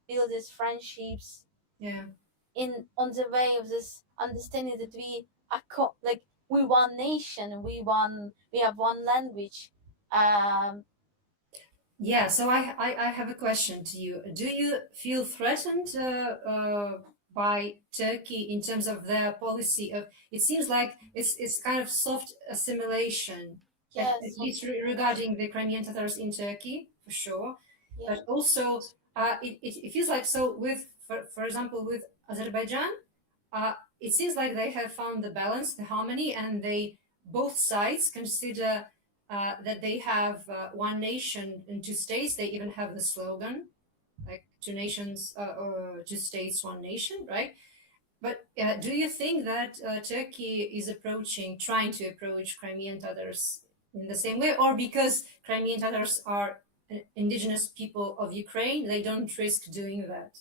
build these friendships Yeah. in on the way of this understanding that we are like we one nation, we have one language. Yeah, so I have a question to you. Do you feel threatened by Turkey in terms of their policy of? It seems like it's kind of soft assimilation, at Yes, least regarding the Crimean Tatars in Turkey, for sure. yeah. But also, it feels like so with, for example, with Azerbaijan, it seems like they have found the balance, the harmony, and they both sides consider that they have one nation and two states. They even have the slogan, like two nations or two states, one nation, right? But do you think that Turkey is trying to approach Crimean Tatars in the same way, or because Crimean Tatars are indigenous people of Ukraine, they don't risk doing that?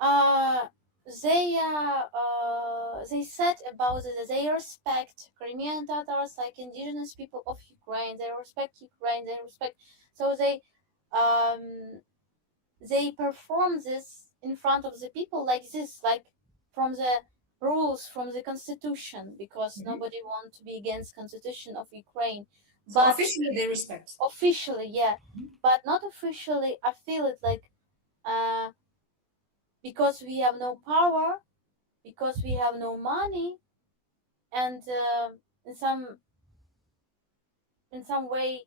uh they said about it that they respect Crimean Tatars like indigenous people of Ukraine. They respect Ukraine. They respect, so um they perform this in front of the people like this, like from the rules from the constitution, because Mhm. nobody want to be against constitution of Ukraine. So But officially, they respect. officially, yeah, but not officially. I feel it like because we have no power, because we have no money, and in some way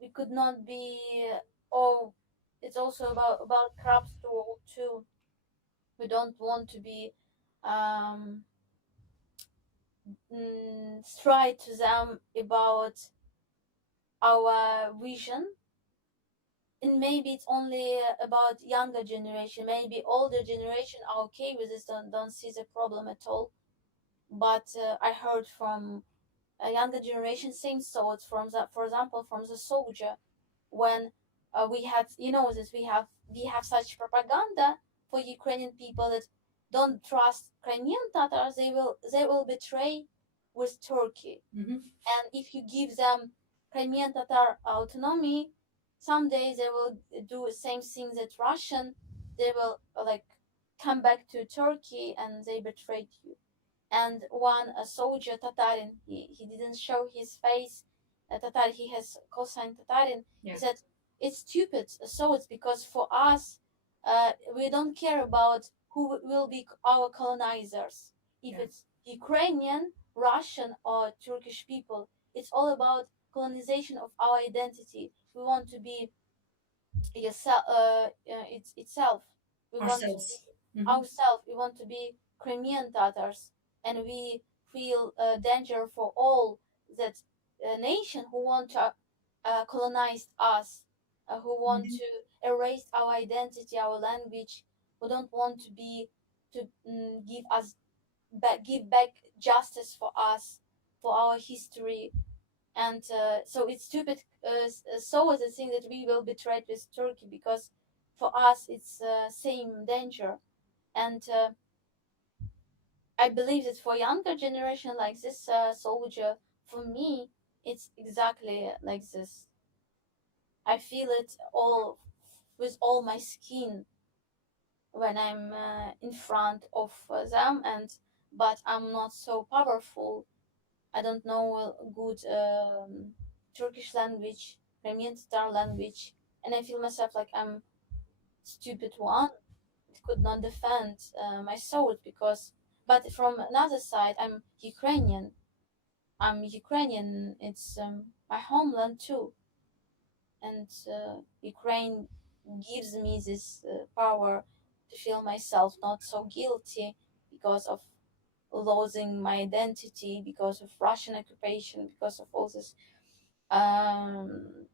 we could not be. Oh, it's also about crops too. We don't want to be um, straight to them about our vision, and maybe it's only about younger generation. Maybe older generation are okay with this, don't see the problem at all. But I heard from a younger generation same thoughts from the, for example, from the soldier, when we had, this we have such propaganda for Ukrainian people that don't trust Crimean Tatars, they will betray with Turkey. Mhm. And if you give them Crimean Tatar autonomy, someday they will do the same thing that Russian. They will like come back to Turkey and they betrayed you. And one a soldier Tatarin, he didn't show his face. Tatar, he has cosine Tatarin. Yeah. He said it's stupid. So it's because for us, we don't care about who will be our colonizers. If Yeah. it's Ukrainian, Russian, or Turkish people, it's all about colonization of our identity. We want to be itself. We want to Ourselves. be Mhm. ourselves. We want to be Crimean Tatars, and we feel danger for all that nation who want to colonize us, who want Mhm. to erase our identity, our language, who don't want to be to give us give back justice for us, for our history. And so it's stupid. So the thing that we will betray with Turkey, because for us it's same danger. And I believe that for younger generation like this soldier, for me it's exactly like this. I feel it all with all my skin when I'm in front of them, and but I'm not so powerful. I don't know good Turkish language, Crimean Tatar language, and I feel myself like I'm stupid one. Could not defend my soul because, but from another side, I'm Ukrainian. It's my homeland too, and Ukraine gives me this power to feel myself not so guilty because of losing my identity, because of Russian occupation, because of all this um,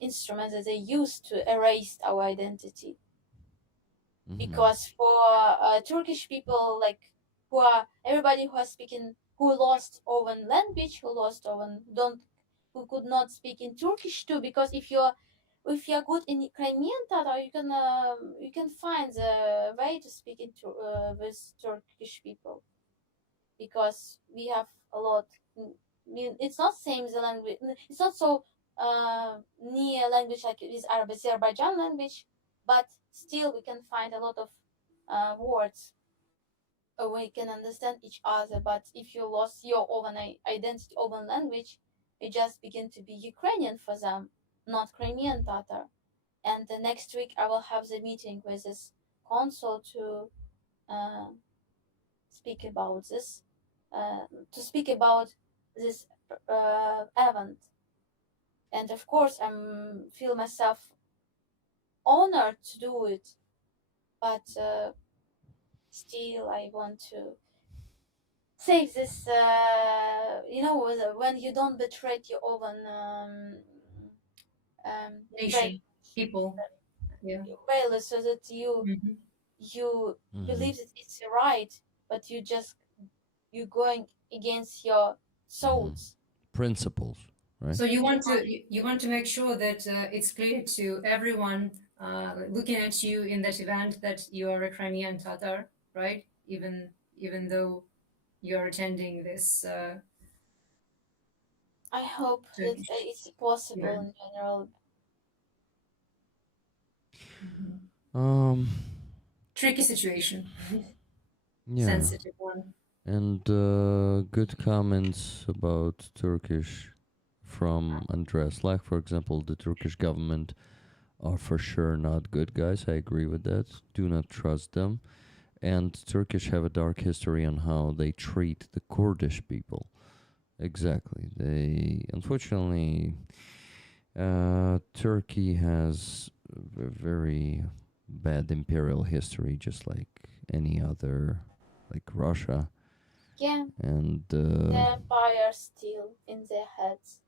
instruments that they use to erase our identity. Because for Turkish people, like who are everybody who are speaking, who lost own language, who could not speak in Turkish too. Because if you're good in Crimean Tatar, you can find the way to speak with Turkish people, because we have a lot. I mean, it's not same the language. It's not so near language like this Azerbaijan language, but still we can find a lot of words. We can understand each other. But if you lost your own identity, own language, you just begin to be Ukrainian for them, not Crimean Tatar. And the next week I will have the meeting with this consul to uh, speak about this, to speak about this event. And of course, I feel myself honored to do it, but still, I want to save this. When you don't betray your own Nation, people. Yeah. values, so that you Mhm. you believe that it's right, but you're going against your souls. Principles, right? So you want to make sure that it's clear to everyone looking at you in that event that you are a Crimean Tatar, right? Even though you're attending this I hope that Turkish it's possible event. in general. Um, Tricky situation, yeah, sensitive one. and good comments about Turkish from Andreas. Like, for example, the Turkish government are for sure not good guys. I agree with that. Do not trust them. And Turkish have a dark history on how they treat the Kurdish people. Exactly. They, unfortunately, Turkey has a very bad imperial history, just like any other, like Russia. Yeah, And the empire still in their heads.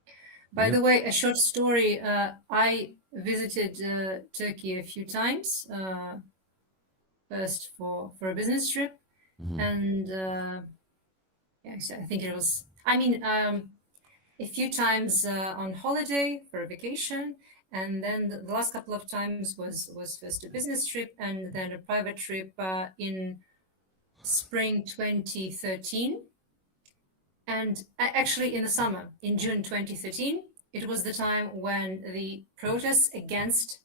By Yep. the way, a short story. I visited Turkey a few times. First for a business trip, and yes, I think it was. I mean, a few times on holiday for a vacation, and then the last couple of times was first a business trip and then a private trip in spring 2013, and actually in the summer in June 2013. It was the time when the protests against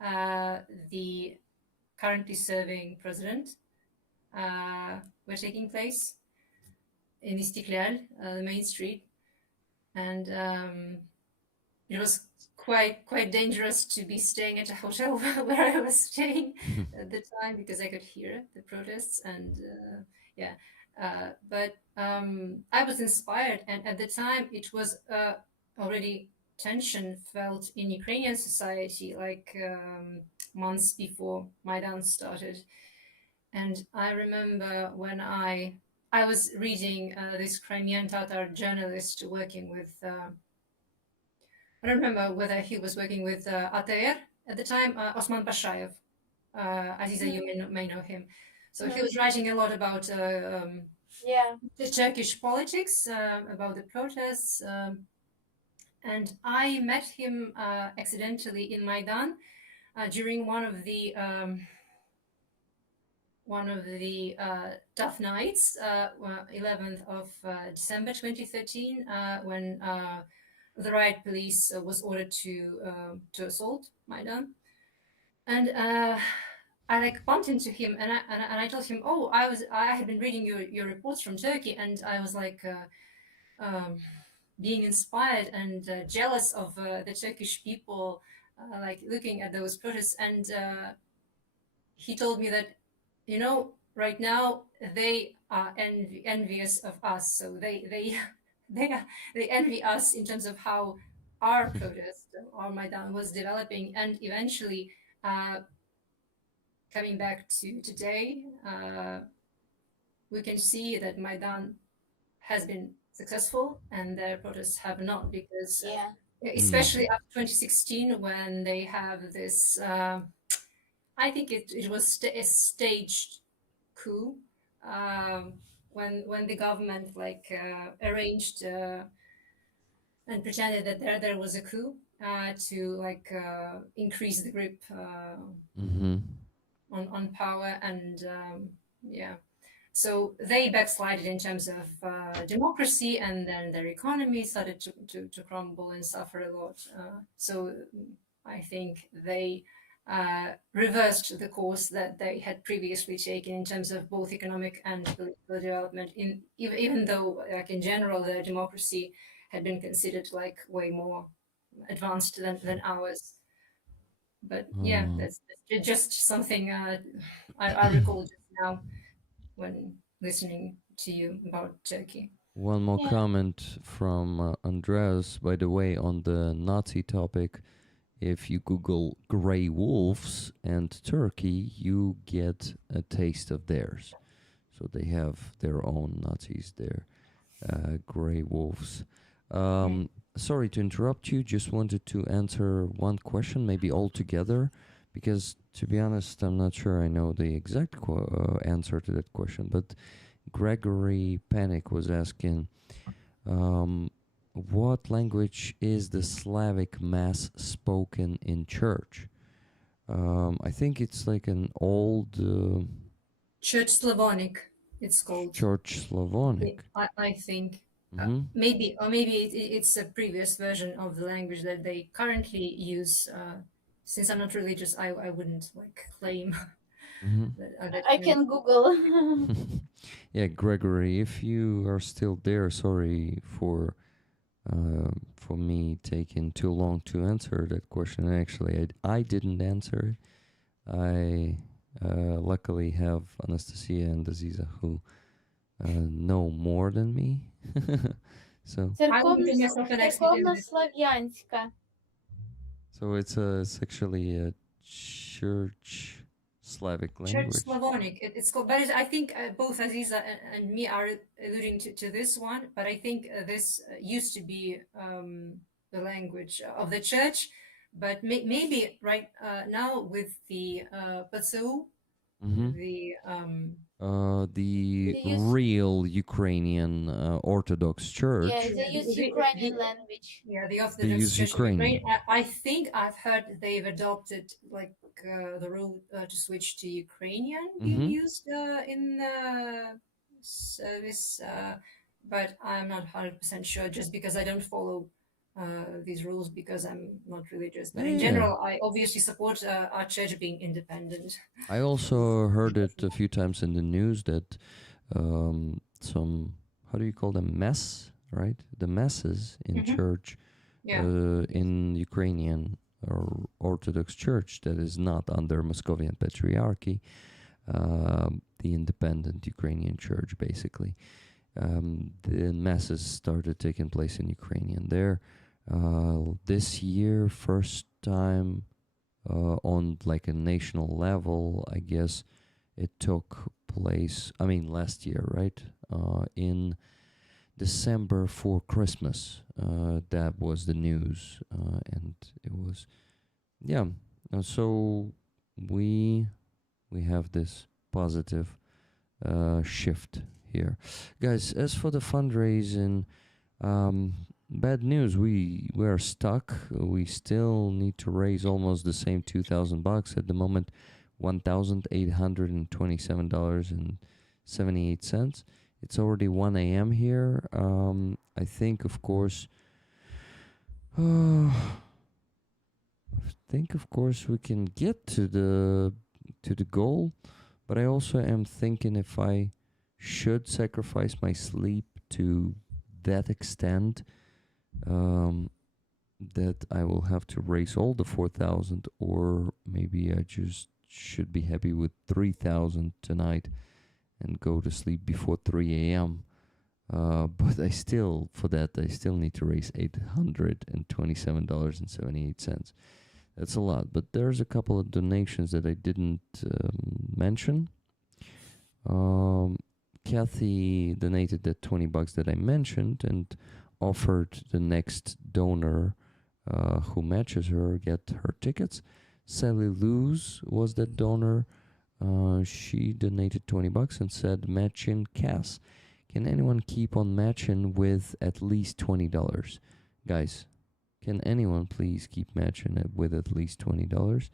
the currently serving president were taking place in Istiklal, the main street, and it was quite dangerous to be staying at a hotel where I was staying at the time because I could hear the protests and yeah. But I was inspired, and at the time it was already tension felt in Ukrainian society, like months before Maidan started. And I remember when I was reading this Crimean Tatar journalist working with. I don't remember whether he was working with ATR at the time, Osman Bashayev. Aziza, you may know him. So he was writing a lot about Yeah. the Turkish politics, about the protests. And I met him accidentally in Maidan during one of the tough nights, 11th of December 2013, when the riot police was ordered to assault Maidan, and I like bumped into him, and I told him, oh, I had been reading your reports from Turkey, and I was like, being inspired and jealous of the Turkish people, like looking at those protests. And he told me that, you know, right now they are envious of us. So they they envy us in terms of how our protest, our Maidan, was developing, and eventually. Coming back to today, we can see that Maidan has been successful and their protests have not, because Yeah. especially after 2016, when they have this, I think it was a staged coup, when the government like arranged and pretended that there was a coup to like increase the grip on power, and yeah, so they backslided in terms of democracy, and then their economy started to crumble and suffer a lot. So I think they reversed the course that they had previously taken in terms of both economic and political development. Even though, like in general, their democracy had been considered like way more advanced than ours. But yeah, that's just something I recall just now when listening to you about Turkey. One more Yeah. comment from Andreas, by the way, on the Nazi topic. If you Google grey wolves and Turkey, you get a taste of theirs. So they have their own Nazis there, grey wolves. Sorry to interrupt you, just wanted to answer one question, maybe all together, because to be honest, I'm not sure I know the exact answer to that question, but Gregory Panic was asking, what language is the Slavic Mass spoken in church? I think it's like an old Church Slavonic, it's called. Church Slavonic. I think. Mm-hmm. Maybe it's a previous version of the language that they currently use. Since I'm not religious, I wouldn't like claim that I can Google. Yeah, Gregory, if you are still there, sorry for me taking too long to answer that question. Actually, I didn't answer it. I luckily have Anastasia and Aziza who know more than me. So I would give myself an Церковно experience. славянська. so it's actually a church Slavic Church language. Slavonic, it's called, but I think both Aziza and me are alluding to this one, but I think this used to be the language of the church, but maybe right now with the PSU, the They use- real Ukrainian Orthodox Church. Yeah, they use Ukrainian language. Yeah, the They Orthodox use Church in Ukrainian. Ukraine. I think I've heard they've adopted like the rule to switch to Ukrainian being used in service, but I'm not 100% sure, just because I don't follow these rules because I'm not religious. But in general, I obviously support our church being independent. I also heard it a few times in the news that some, how do you call them, mess, right? The masses in church, in Ukrainian or Orthodox Church that is not under Moscovian Patriarchy, the independent Ukrainian Church, basically. The masses started taking place in Ukrainian there. This year, first time on like a national level, I guess it took place, I mean last year, right? In December for Christmas. That was the news, and it was, yeah. So we have this positive shift here, guys. As for the fundraising, bad news. We are stuck. We still need to raise almost the same $2,000 at the moment, $1,827.78. It's already 1 a.m. here. I think, of course, we can get to the goal, but I also am thinking if I should sacrifice my sleep to that extent that I will have to raise all the 4,000, or maybe I just should be happy with 3,000 tonight and go to sleep before 3 a.m. But I still need to raise $827.78. That's a lot, but there's a couple of donations that I didn't mention. Kathy donated the $20 that I mentioned and offered the next donor who matches her get her tickets. Sally Luz was that donor. She donated $20 and said, matching Cass. Can anyone keep on matching with at least $20? Guys, can anyone please keep matching it with at least $20?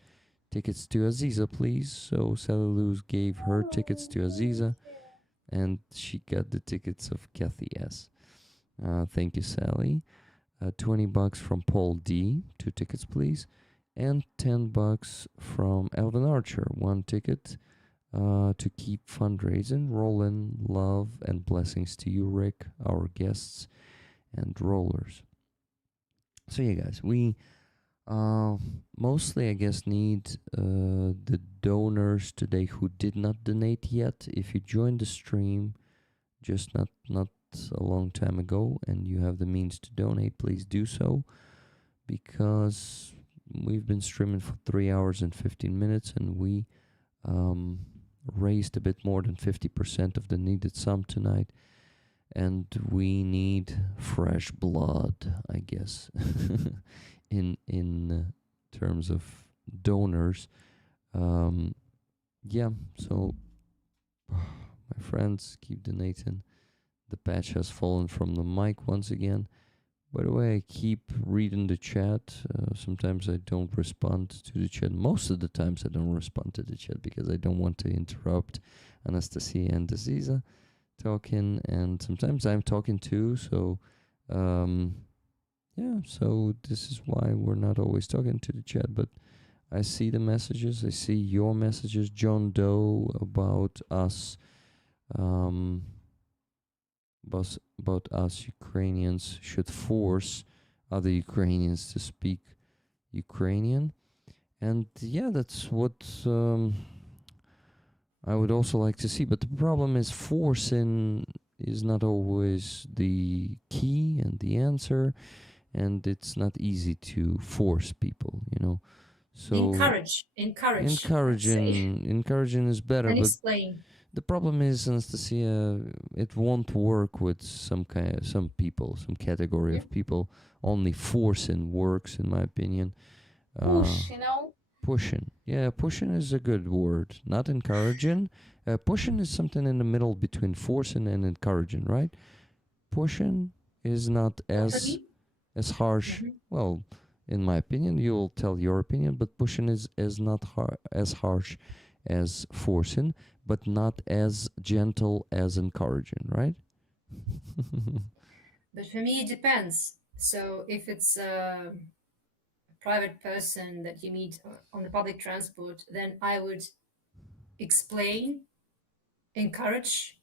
Tickets to Aziza, please. So Sally Luz gave her tickets to Aziza, and she got the tickets of Kathy S. Thank you, Sally. $20 from Paul D. 2 tickets, please. And $10 from Alvin Archer. 1 ticket to keep fundraising. Rolling, love, and blessings to you, Rick, our guests, and rollers. So yeah, guys, we mostly, I guess, need the donors today who did not donate yet. If you joined the stream just not a long time ago and you have the means to donate, please do so, because we've been streaming for 3 hours and 15 minutes and we raised a bit more than 50% of the needed sum tonight, and we need fresh blood, I guess, in terms of donors. Yeah, so my friends, keep donating. The patch has fallen from the mic once again. By the way, I keep reading the chat. Sometimes I don't respond to the chat. Most of the times I don't respond to the chat because I don't want to interrupt Anastasia and Aziza talking. And sometimes I'm talking too. So, yeah, so this is why we're not always talking to the chat. But I see the messages. I see your messages, John Doe, about us. About us Ukrainians should force other Ukrainians to speak Ukrainian. And yeah, that's what I would also like to see. But the problem is forcing is not always the key and the answer, and it's not easy to force people, you know. So encourage, encouraging is better, and but explain. the problem is, Anastasia, it won't work with some people, some category of people. Only forcing works, in my opinion. Push, Pushing. Yeah, pushing is a good word. Not encouraging. Pushing is something in the middle between forcing and encouraging, right? Pushing is not as harsh. Well, in my opinion, you'll tell your opinion, but pushing is not as harsh as forcing, but not as gentle as encouraging, right? But for me, it depends. So if it's a private person that you meet on the public transport, then I would explain, encourage,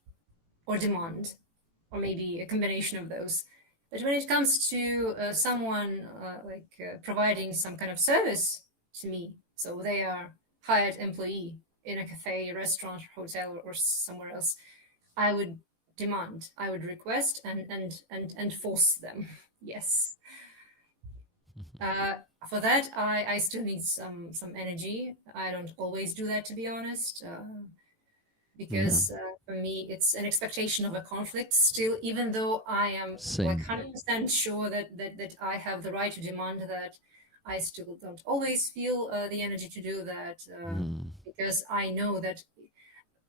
or demand, or maybe a combination of those. But when it comes to someone providing some kind of service to me, so they are hired employee in a cafe, restaurant, hotel, or somewhere else, I would demand, I would request and force them. Yes. For that, I still need some energy. I don't always do that, to be honest, because for me it's an expectation of a conflict still, even though I am like 100% sure that I have the right to demand that. I still don't always feel the energy to do that, because I know that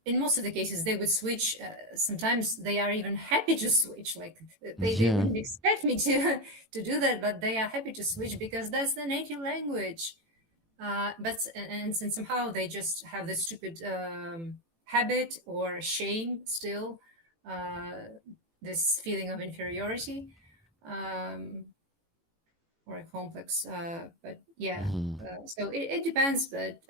in most of the cases they would switch. Sometimes they are even happy to switch, like they wouldn't expect me to do that, but they are happy to switch because that's the native language. And somehow they just have this stupid habit or shame still, this feeling of inferiority, or a complex, but yeah. So it depends, but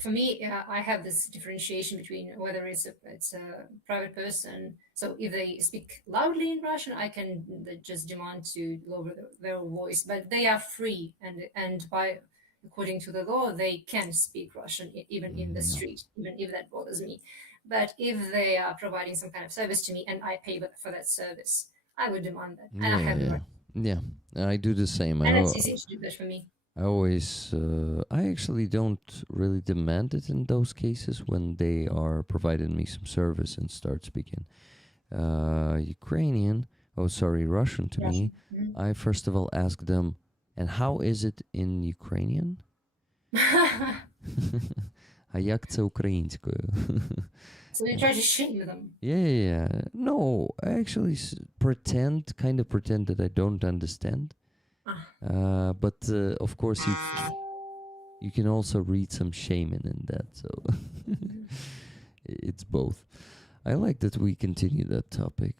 for me, I have this differentiation between whether it's a private person. So if they speak loudly in Russian, I can just demand to lower their voice. But they are free, and by according to the law, they can speak Russian even in the street, even if that bothers me. But if they are providing some kind of service to me and I pay for that service, I would demand that. And I have the right. Yeah, I do the same. And it's easy to do that for me. I always, I actually don't really demand it in those cases when they are providing me some service and start speaking Ukrainian, Russian to me. I first of all ask them, and how is it in Ukrainian? А як це українською? So you try to shame them. Yeah. No, I actually kind of pretend that I don't understand. But of course you can also read some shaming in that, so it's both. I like that we continue that topic.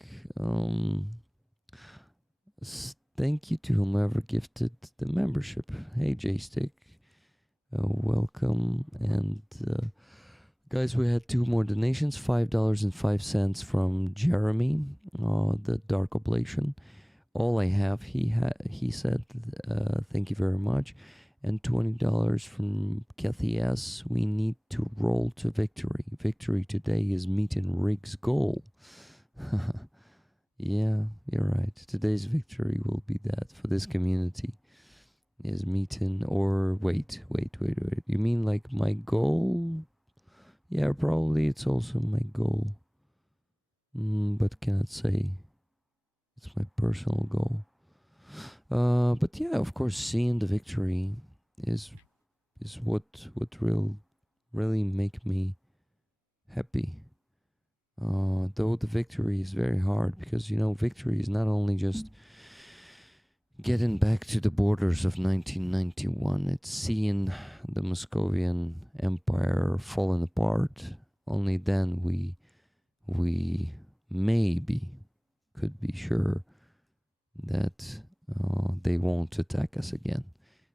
Thank you to whomever gifted the membership. Hey J-Stick, welcome. And guys, we had 2 more donations, $5.05 from Jeremy, the Dark Oblation. All I have, he said, thank you very much. And $20 from Kathy S. We need to roll to victory. Victory today is meeting Rig's goal. Yeah, you're right. Today's victory will be that for this community is meeting, or wait. You mean like my goal? Yeah, probably it's also my goal. But cannot say. It's my personal goal. But yeah, of course, seeing the victory is what really make me happy. Though the victory is very hard, because victory is not only just getting back to the borders of 1991. It's seeing the Moscovian Empire falling apart. Only then we maybe could be sure that they won't attack us again.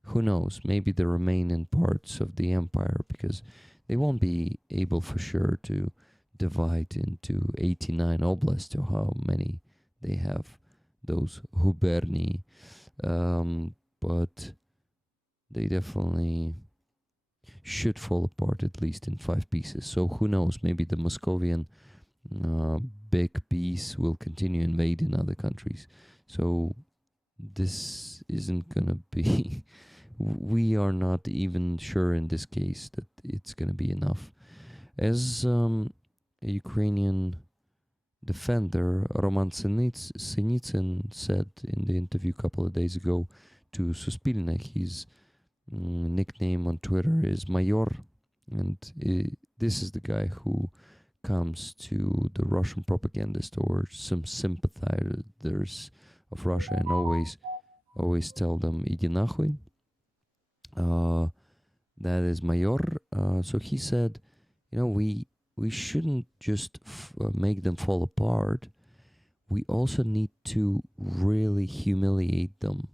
Who knows? Maybe the remaining parts of the empire, because they won't be able for sure to divide into 89 oblasts, or how many they have, those Huberni, but they definitely should fall apart at least in 5 pieces. So who knows? Maybe the Moscovian big piece will continue invading other countries. So this isn't gonna be we are not even sure in this case that it's gonna be enough. As a Ukrainian defender, Roman Sinitsyn said in the interview a couple of days ago to Suspilne, his nickname on Twitter is Mayor, and this is the guy who comes to the Russian propagandist or some sympathizers of Russia and always tell them "Иди нахуй." That is Mayor. So he said, we shouldn't just make them fall apart. We also need to really humiliate them,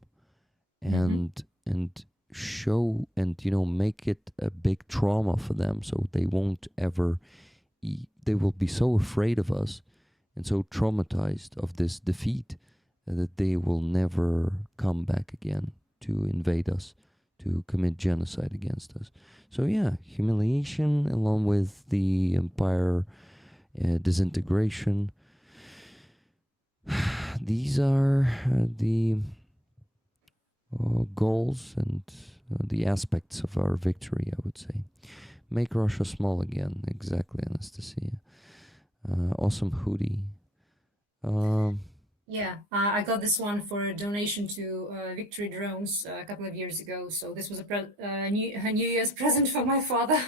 and show and make it a big trauma for them, so they won't ever. They will be so afraid of us and so traumatized of this defeat that they will never come back again to invade us, to commit genocide against us. So yeah, humiliation along with the empire disintegration. These are the goals and the aspects of our victory, I would say. Make Russia small again. Exactly, Anastasia. Awesome hoodie. Yeah, I got this one for a donation to Victory Drones a couple of years ago. So this was a New Year's present for my father.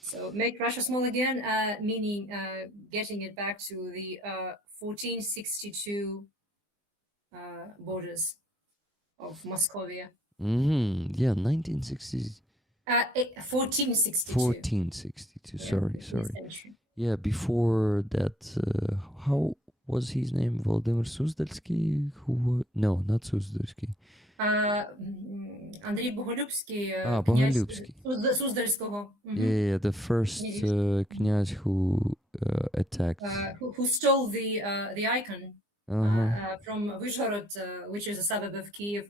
So make Russia small again, meaning getting it back to the 1462 borders of Moscovia. Yeah, 1960s. 1462. 1462. Yeah, Sorry. Yeah, before that, was his name Volodymyr Suzdalski? No, not Suzdalski. Андрій Боголюбський, князь Boголюбский. Суздальського. Yeah, the first knyaz who attacked. Who stole the icon from Vyshgorod, which is a suburb of Kiev.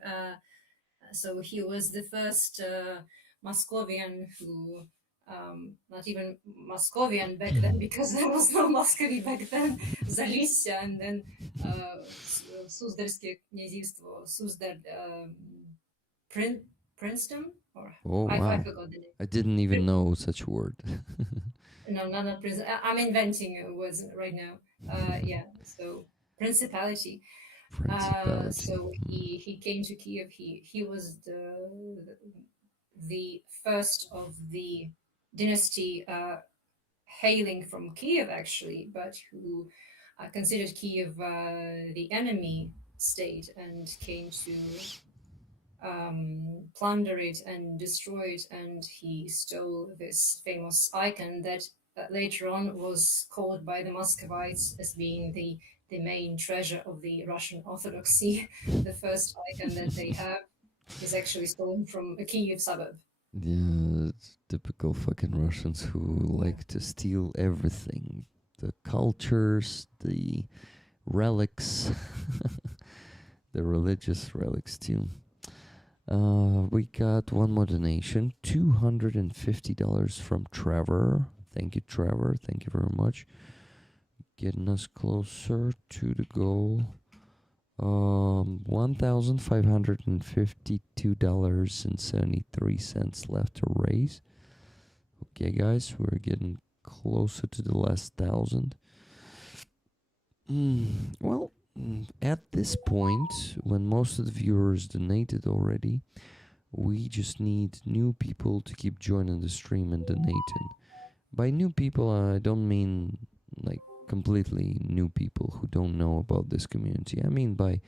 So he was the first Moscovian who, not even Moscovian back then, because there was no Muscovy back then, Залісся, and then Суздальське князівство, Суздаль, Princeton, or I forgot the name. I didn't even know such a word. No, not Princeton. I'm inventing words right now. Yeah, so principality. So he came to Kiev. He was the first of the dynasty hailing from Kiev, actually, but who considered Kiev the enemy state and came to plunder it and destroy it. And he stole this famous icon that later on was called by the Muscovites as being the main treasure of the Russian Orthodoxy. The first icon that they have is actually stolen from a Kiev suburb. Yeah, it's typical fucking Russians who like to steal everything. The cultures, the relics, the religious relics too. We got one more donation, $250 from Trevor. Thank you, Trevor. Thank you very much. Getting us closer to the goal. $1,552.73 left to raise. Okay, guys, we're getting closer to the last 1,000. Well, at this point, when most of the viewers donated already, we just need new people to keep joining the stream and donating. By new people, I don't mean like completely new people who don't know about this community. I mean by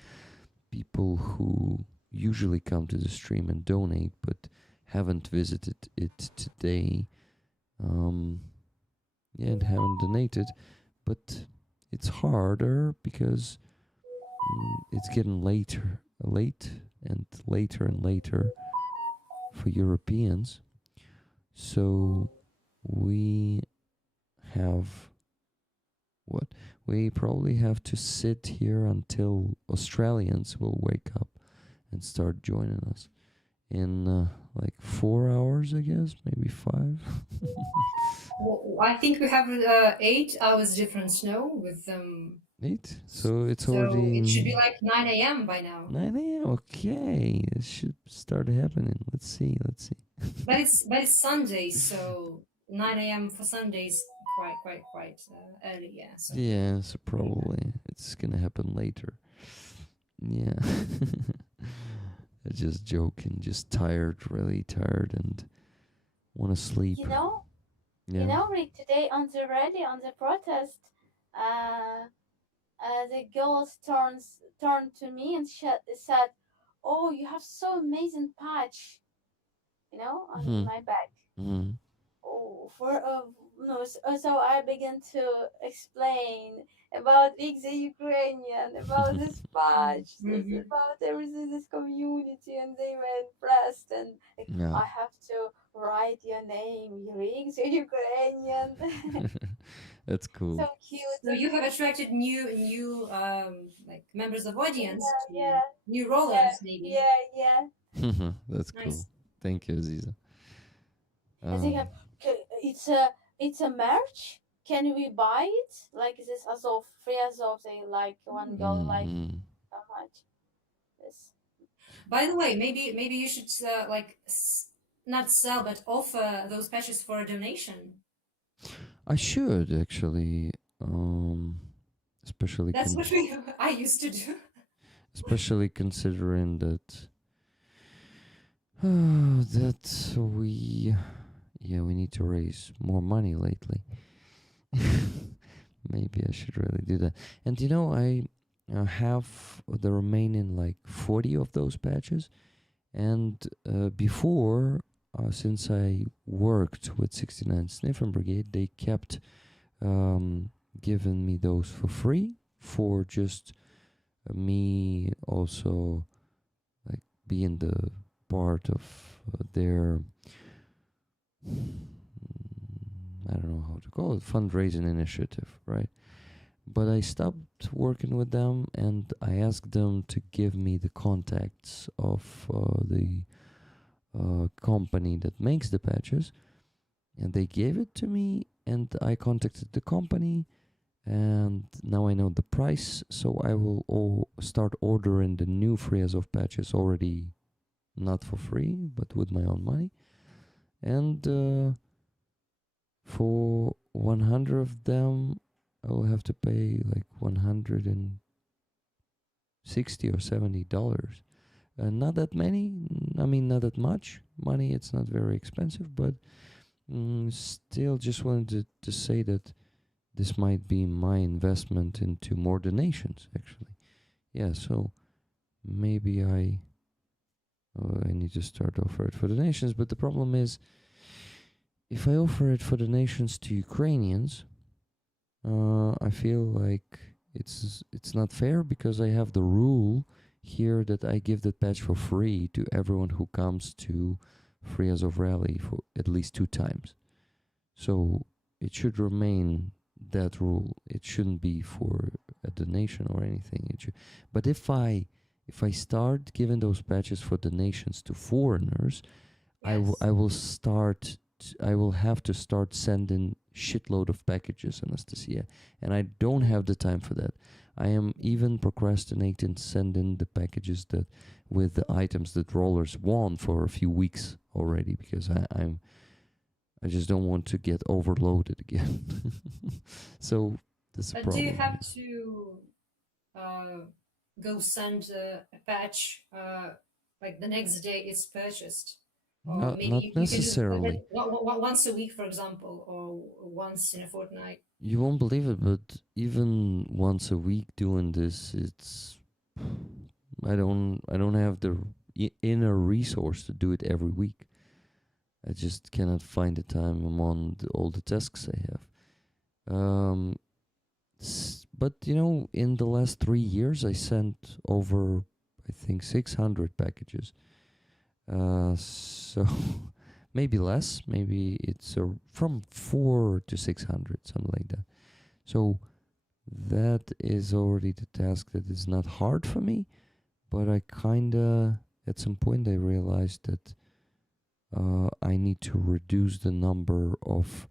people who usually come to the stream and donate but haven't visited it today, and haven't donated. But it's harder because it's getting late and later for Europeans. So we have we probably have to sit here until Australians will wake up and start joining us in like 4 hours, I guess, maybe 5. Well, I think we have 8 hours difference now with 8? So it's already... it should be like 9 a.m. by now. 9 a.m. Okay, it should start happening. Let's see. But it's Sunday, so 9 a.m. for Sundays quite early, yeah. So. Yeah, so probably it's gonna happen later. Yeah. Just joking, just tired, really tired, and want to sleep. Rick, today on the protest, the girls turned to me and said, "Oh, you have so amazing patch, on my back." Mm-hmm. Oh, so I began to explain about being the Ukrainian, about this patch, about everything, this community, and they were impressed. And I have to write your name, Rick the Ukrainian. That's cool. So cute. So you have attracted new like members of audience, yeah. new rollers, maybe. Yeah. That's nice. Cool. Thank you, Aziza. I think it's a merch. Can we buy it? Like this Azov, free Azov, they like one girl like how much? This. By the way, maybe you should not sell but offer those patches for a donation. I should actually, especially. That's what I used to do. Especially considering that we need to raise more money lately. Maybe I should really do that. And I have the remaining 40 of those patches. And before, since I worked with 69 Sniffing Brigade, they kept giving me those for free. for just me also like being the part of their I don't know how to call it, fundraising initiative, right? But I stopped working with them and I asked them to give me the contacts of the company that makes the patches, and they gave it to me, and I contacted the company, and now I know the price, so I will start ordering the new Friazov patches already, not for free, but with my own money. And for 100 of them, I will have to pay like $160 or $70. Not that many. I mean, not that much money. It's not very expensive, but still, just wanted to say that this might be my investment into more donations. Actually, yeah. So maybe I need to start offer it for donations. But the problem is, if I offer it for donations to Ukrainians, I feel like it's not fair because I have the rule here that I give the patch for free to everyone who comes to Free Azov Rally for at least 2 times. So it should remain that rule. It shouldn't be for a donation or anything. But if I start giving those patches for donations to foreigners, Yes. I will have to start sending shitload of packages, Anastasia, and I don't have the time for that. I am even procrastinating sending the packages that with the items that rollers want for a few weeks already because I just don't want to get overloaded again. So that's a But do problem. you have to go send a patch like the next day it's purchased? Or Not maybe you can just necessarily. once a week, for example, or once in a fortnight. You won't believe it, but even once a week doing this, I don't have the inner resource to do it every week. I just cannot find the time among all the tasks I have. But in the last 3 years, I sent over, I think, 600 packages. So maybe less. Maybe it's from 4 to 600, something like that. So that is already the task that is not hard for me. But I kinda, at some point, I realized that I need to reduce the number of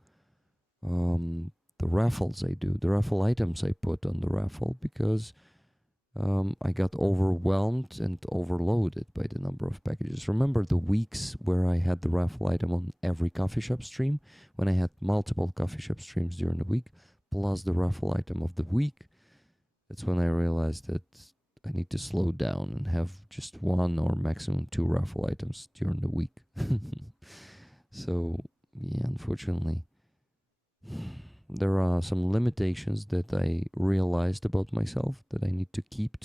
the raffles I do, the raffle items I put on the raffle, because I got overwhelmed and overloaded by the number of packages. Remember the weeks where I had the raffle item on every coffee shop stream, when I had multiple coffee shop streams during the week, plus the raffle item of the week? That's when I realized that I need to slow down and have just 1 or maximum 2 raffle items during the week. So, yeah, unfortunately, there are some limitations that I realized about myself that I need to keep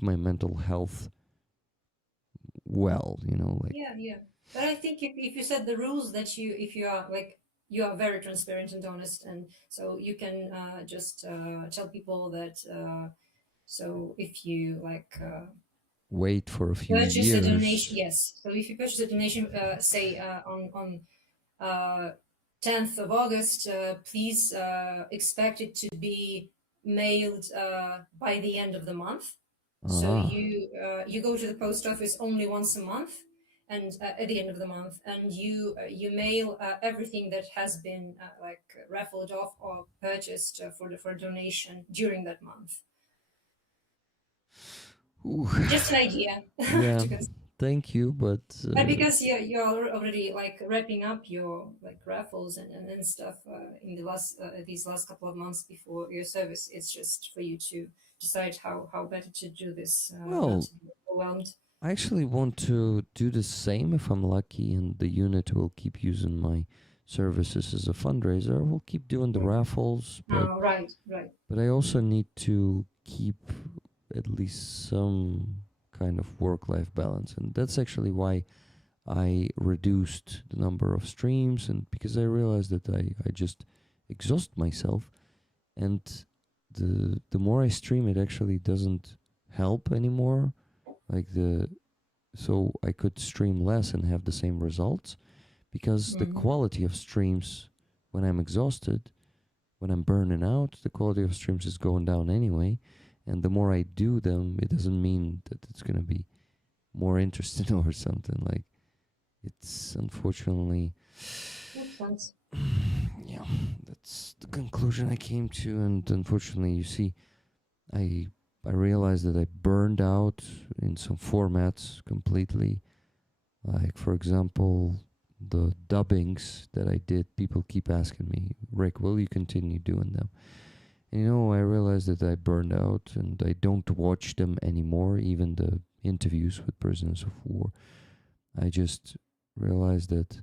my mental health well, like Yeah. But I think if you set the rules that if you are like you are very transparent and honest, and so you can just tell people that so if you like wait for a few purchase a donation, years. yes. So if you purchase a donation, say on 10th of August, please expect it to be mailed by the end of the month. So Ah, you go to the post office only once a month, and at the end of the month, and you mail everything that has been like raffled off or purchased for donation during that month. ooh, Just an idea yeah, to consider. thank you, but And because you're already like wrapping up your like raffles and stuff in the last these last couple of months before your service, it's just for you to decide how better to do this, not well, to be overwhelmed. I actually want to do the same if I'm lucky and the unit will keep using my services as a fundraiser. We'll keep doing the raffles, but Oh, right. I also need to keep at least some kind of work-life balance, and that's actually why I reduced the number of streams, and because I realized that I just exhaust myself, and the more I stream, it actually doesn't help anymore. Like so I could stream less and have the same results, because the quality of streams, when I'm exhausted, when I'm burning out, the quality of streams is going down anyway. And the more I do them, it doesn't mean that it's gonna be more interesting or something. Like, it's unfortunately, Makes sense. yeah, that's the conclusion I came to. And unfortunately, you see, I realized that I burned out in some formats completely. Like, for example, the dubbings that I did, people keep asking me, Rick, will you continue doing them? And I realized that I burned out and I don't watch them anymore, even the interviews with prisoners of war. I just realized that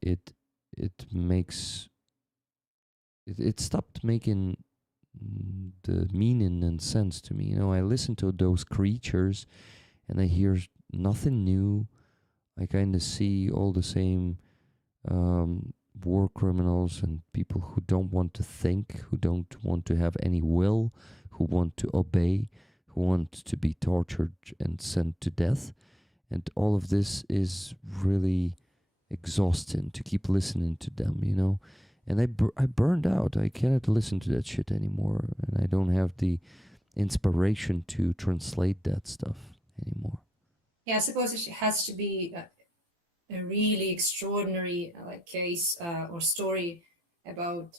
it makes it stopped making the meaning and sense to me. I listen to those creatures and I hear nothing new. I kind of see all the same war criminals and people who don't want to think, who don't want to have any will, who want to obey, who want to be tortured and sent to death. And all of this is really exhausting to keep listening to them, And I burned out. I cannot listen to that shit anymore. And I don't have the inspiration to translate that stuff anymore. Yeah, I suppose it has to be a really extraordinary case or story about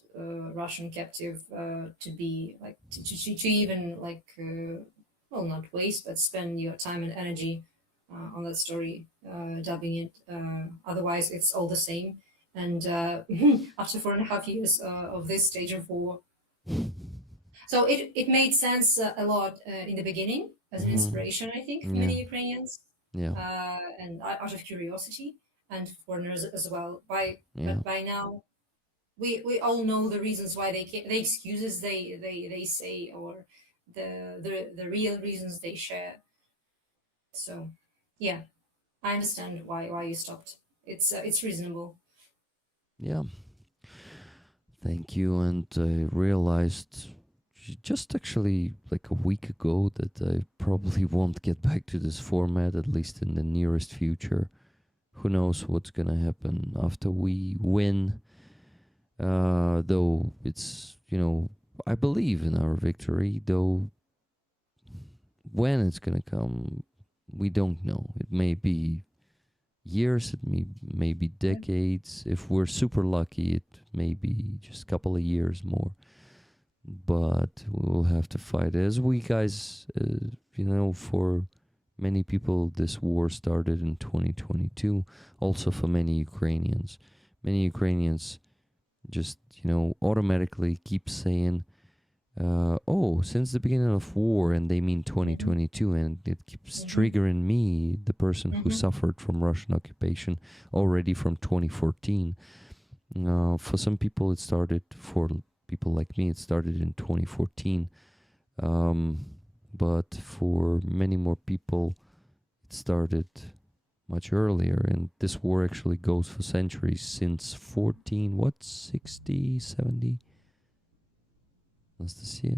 Russian captive to be like to even well, not waste, but spend your time and energy on that story, dubbing it. Otherwise, it's all the same. And after 4.5 years of this stage of war, so it made sense a lot in the beginning as an inspiration, I think, for many Ukrainians. Yeah. And out of curiosity, and foreigners as well. Yeah. But by now, we all know the reasons why the excuses they say, or the real reasons they share. So, yeah, I understand why you stopped. It's reasonable. Yeah. Thank you. And I realized just actually like a week ago that I probably won't get back to this format, at least in the nearest future. Who knows what's gonna happen after we win? Though it's, I believe in our victory, though when it's gonna come, we don't know. It may be years, it may be decades. If we're super lucky, it may be just a couple of years more. But we'll have to fight. As we guys, for many people, this war started in 2022. Also for many Ukrainians. Many Ukrainians just, automatically keep saying, since the beginning of war, and they mean 2022, and it keeps triggering me, the person who suffered from Russian occupation already from 2014. For some people, it started, for people like me, it started in 2014. But for many more people, it started much earlier, and this war actually goes for centuries, since 60, 70? Anastasia?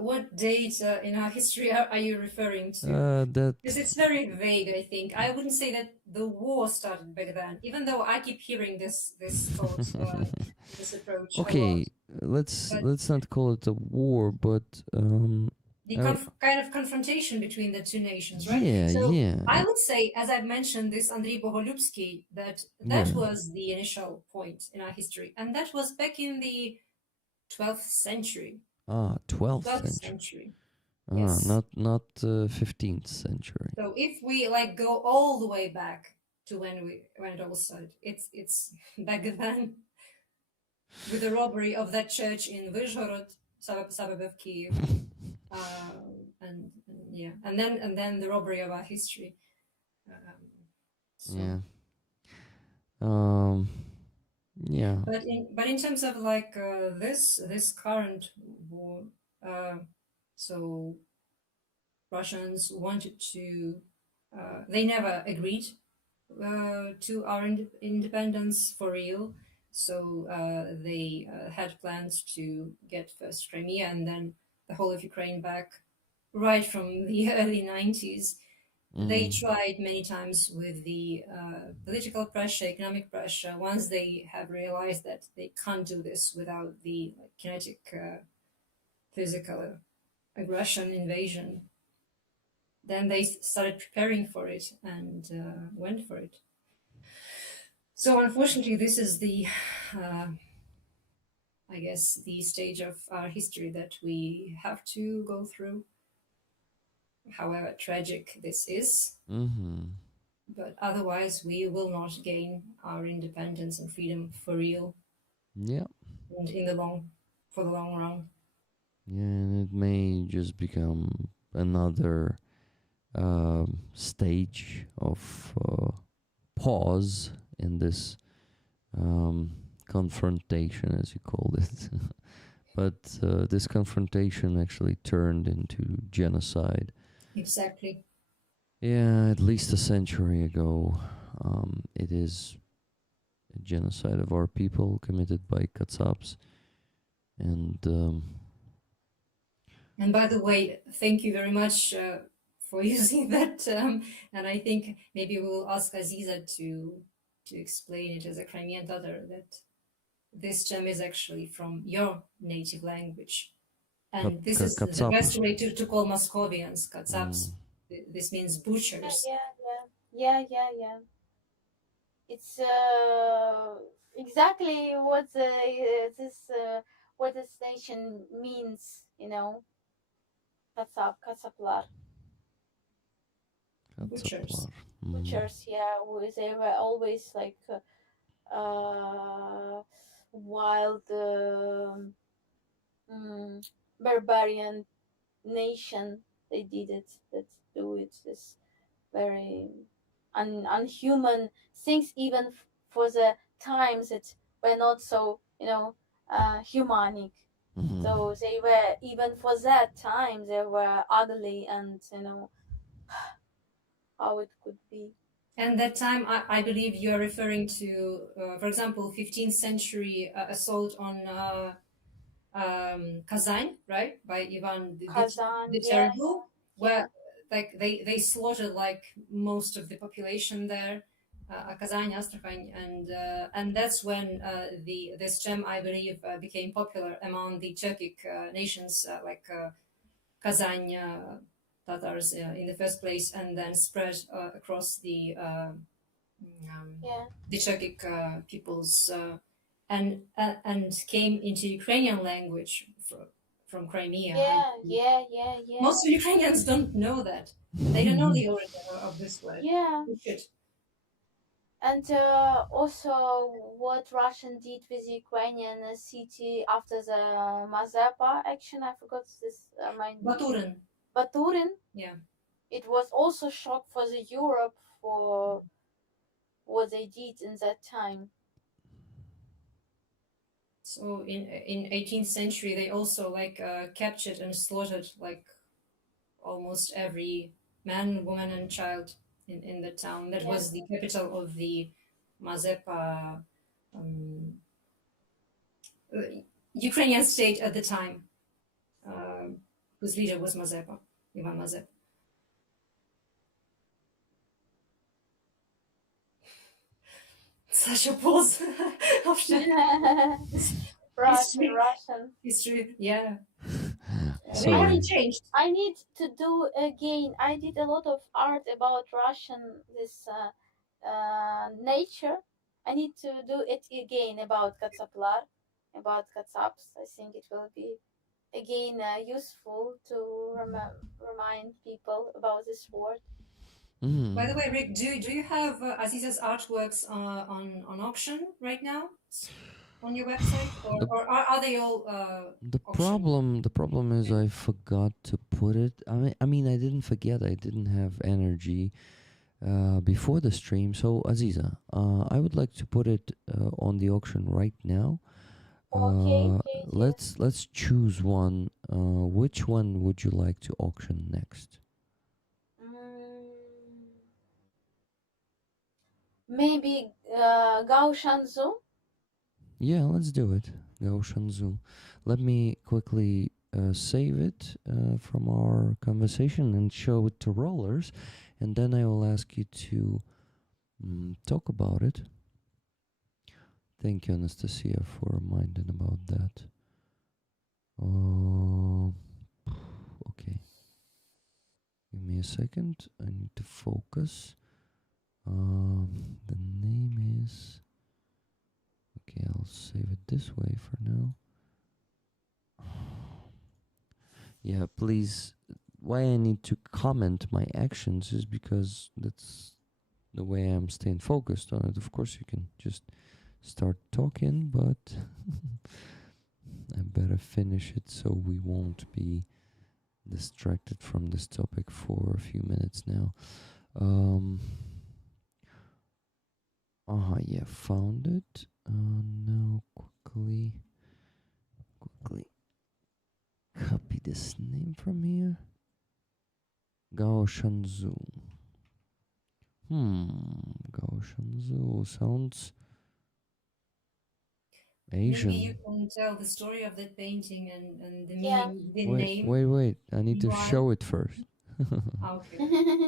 What date in our history are you referring to? That Because it's very vague, I think. I wouldn't say that the war started back then, even though I keep hearing this thought, this approach a okay, lot. let's not call it a war, but The kind of confrontation between the two nations, right? yeah, So yeah. I would say, as I've mentioned, this Andrei Bogolyubsky, that was the initial point in our history, and that was back in the 12th century. 12th century. Yes. Not 15th century. So if we go all the way back to when it all started, it's back then, with the robbery of that church in Vyzhhorod, suburb of Kiev, and then the robbery of our history. Yeah. Yeah. But in terms of this current war, so Russians wanted to, they never agreed to our independence for real. So they had plans to get first Crimea and then the whole of Ukraine back right from the early 90s. They tried many times with the political pressure, economic pressure. Once they have realized that they can't do this without the kinetic, physical aggression, invasion, then they started preparing for it and went for it. So unfortunately, this is the, I guess, the stage of our history that we have to go through. However tragic this is, but otherwise we will not gain our independence and freedom for real. Yeah. And for the long run. Yeah, and it may just become another stage of pause in this confrontation, as you called it. But this confrontation actually turned into genocide. Exactly. Yeah, at least a century ago. It is a genocide of our people committed by Katsabs. And by the way, thank you very much for using that term. And I think maybe we will ask Aziza to explain it as a Crimean Tatar that this term is actually from your native language. And this is the Katsab. best way to call Moscovians, Katsabs. This means butchers. Yeah. It's exactly what what this nation means, you know. Katsaplar. Butchers. Butchers, yeah. They were always like wild, barbarian nation. They did it. That do it. This very unhuman things, even for the times that were not so, humanic. So they were, even for that time, they were ugly, and how it could be. And that time, I believe you are referring to, for example, 15th century assault on Kazan, right, by Ivan Kazan, the yeah, Terrible, where like they slaughtered like most of the population there, Kazan, Astrakhan, and that's when this term, I believe, became popular among the Turkic nations, like Kazan Tatars in the first place, and then spread across the Turkic peoples, and came into Ukrainian language from Crimea. Yeah. Most Ukrainians don't know that. They don't know the origin of this word. Yeah. They should. And also, what Russian did with the Ukrainian city after the Mazepa action, I forgot this. Baturin. Yeah. It was also shock for the Europe for what they did in that time. So in 18th century, they also like captured and slaughtered like almost every man, woman, and child in the town. That was the capital of the Mazepa Ukrainian state at the time, whose leader was Mazepa, Ivan Mazepa. Such a pause. Russian. History, yeah. So, They haven't changed. I need to do again. I did a lot of art about Russian, this nature. I need to do it again about Katsaplar, about Katsabs. I think it will be again useful to remind people about this word. By the way, Rick, do you have Aziza's artworks on auction right now on your website, or are they all? The problem is I forgot to put it. I mean, I didn't forget. I didn't have energy before the stream. So Aziza, I would like to put it on the auction right now. Okay. Let's choose one. Which one would you like to auction next? Maybe Gao Shanzu. Yeah, let's do it. Gao Shanzu. Let me quickly save it from our conversation and show it to rollers, and then I will ask you to talk about it. Thank you, Anastasia, for reminding about that. Okay. Give me a second. I need to focus. The name is... Okay, I'll save it this way for now. Yeah, please. Why I need to comment my actions is because that's the way I'm staying focused on it. Of course, you can just start talking, but I better finish it so we won't be distracted from this topic for a few minutes now. Yeah, found it. Now quickly copy this name from here. Gao Shanzu. Gao Shanzu sounds Asian. Maybe you can tell the story of that painting and the Yeah. meaning, the Wait, name. wait. I need to Why? show it first. Okay.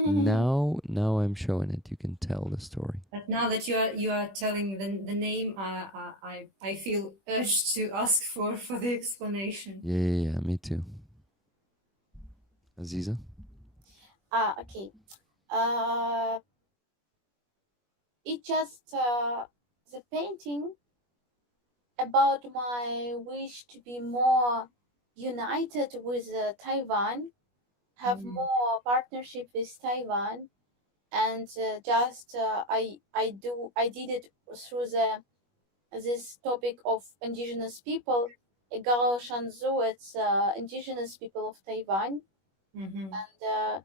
Now I'm showing it. You can tell the story. But now that you are telling the name, I feel urged to ask for the explanation. Yeah, me too. Aziza? Okay. It just the painting about my wish to be more united with Taiwan, have more partnership with Taiwan, and I did it through this topic of indigenous people. Gao Shanzu, it's indigenous people of Taiwan, Mm-hmm. and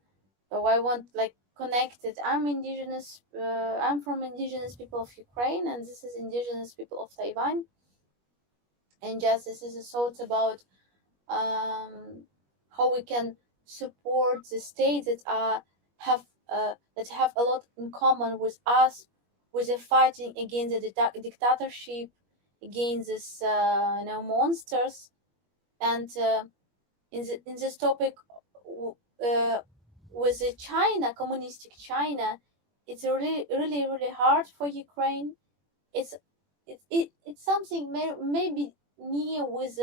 so I want like connected. I'm from indigenous people of Ukraine, and this is indigenous people of Taiwan. And just this is a thought about how we can support the states that have a lot in common with us, with the fighting against the dictatorship, against this monsters, and in this topic with the China, communistic China, it's really hard for Ukraine. It's it's something maybe near with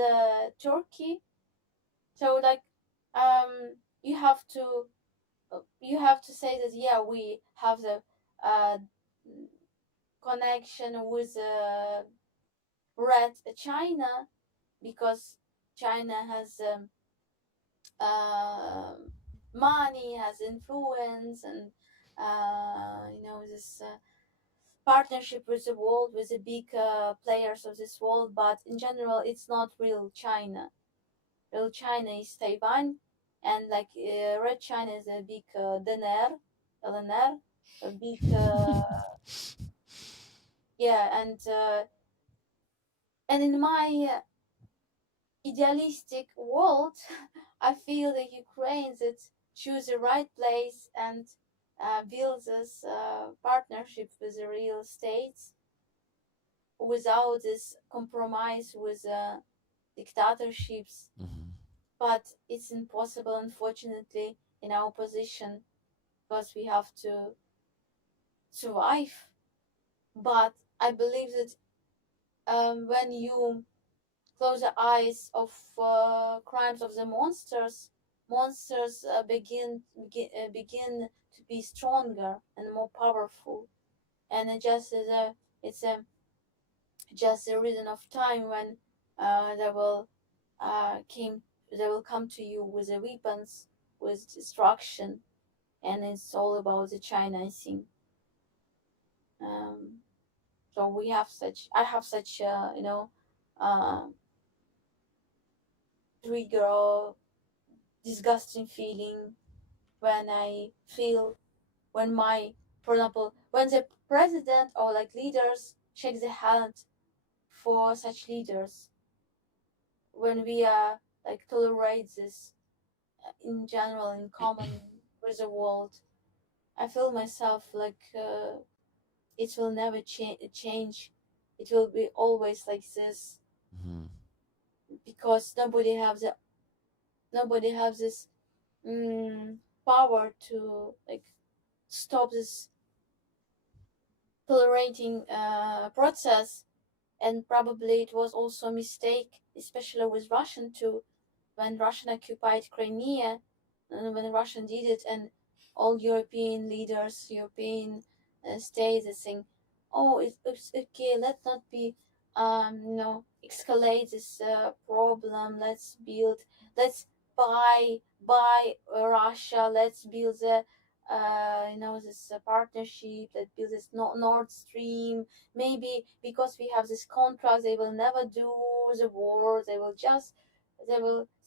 Turkey. So like you have to say that yeah, we have the uh, connection with red China, because China has money, has influence, and this partnership with the world, with the big players of this world. But in general, it's not real China. Real China is Taiwan, and like red China is a big LNR, a big yeah, and in my idealistic world, I feel the Ukrainians that choose the right place and build this partnership with the real states without this compromise with dictatorships. But it's impossible, unfortunately, in our position, because we have to survive. But I believe that when you close the eyes of crimes of the monsters, monsters begin to be stronger and more powerful, and it's just a reason of time when they will come to you with the weapons, with destruction, and it's all about the China, I think. So I have such uh, trigger or disgusting feeling when I feel when for example, when the president or like leaders shake the hand for such leaders, when we like tolerate this in general, in common with the world, I feel myself like it will never change it will be always like this, because nobody has this power to like stop this tolerating process. And probably it was also a mistake, especially with Russian too, when Russian occupied Crimea, and when Russian did it, and all European leaders, European states, are saying, "Oh, it's okay. Let's not be, escalate this problem. Let's buy Russia. Let's build the, this partnership. Let's build this Nord Stream. Maybe because we have this contract, they will never do the war. They will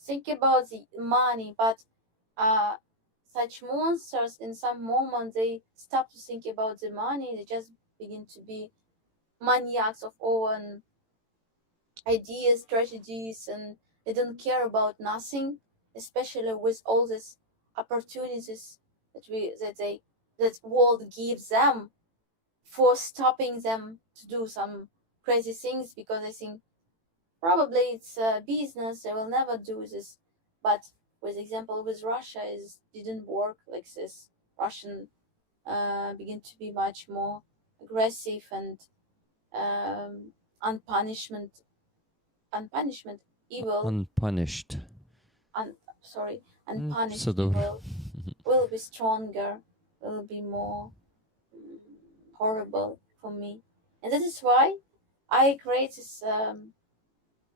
think about the money, but uh, such monsters in some moment they stop to think about the money. They just begin to be maniacs of own ideas, strategies, and they don't care about nothing, especially with all these opportunities that world gives them for stopping them to do some crazy things, because I think probably it's a business. They will never do this. But with example with Russia, is didn't work like this. Russian begin to be much more aggressive and um, unpunishment, unpunishment, evil. Unpunished. Sorry, So unpunished the evil will be stronger, will be more horrible for me, and that is why I create this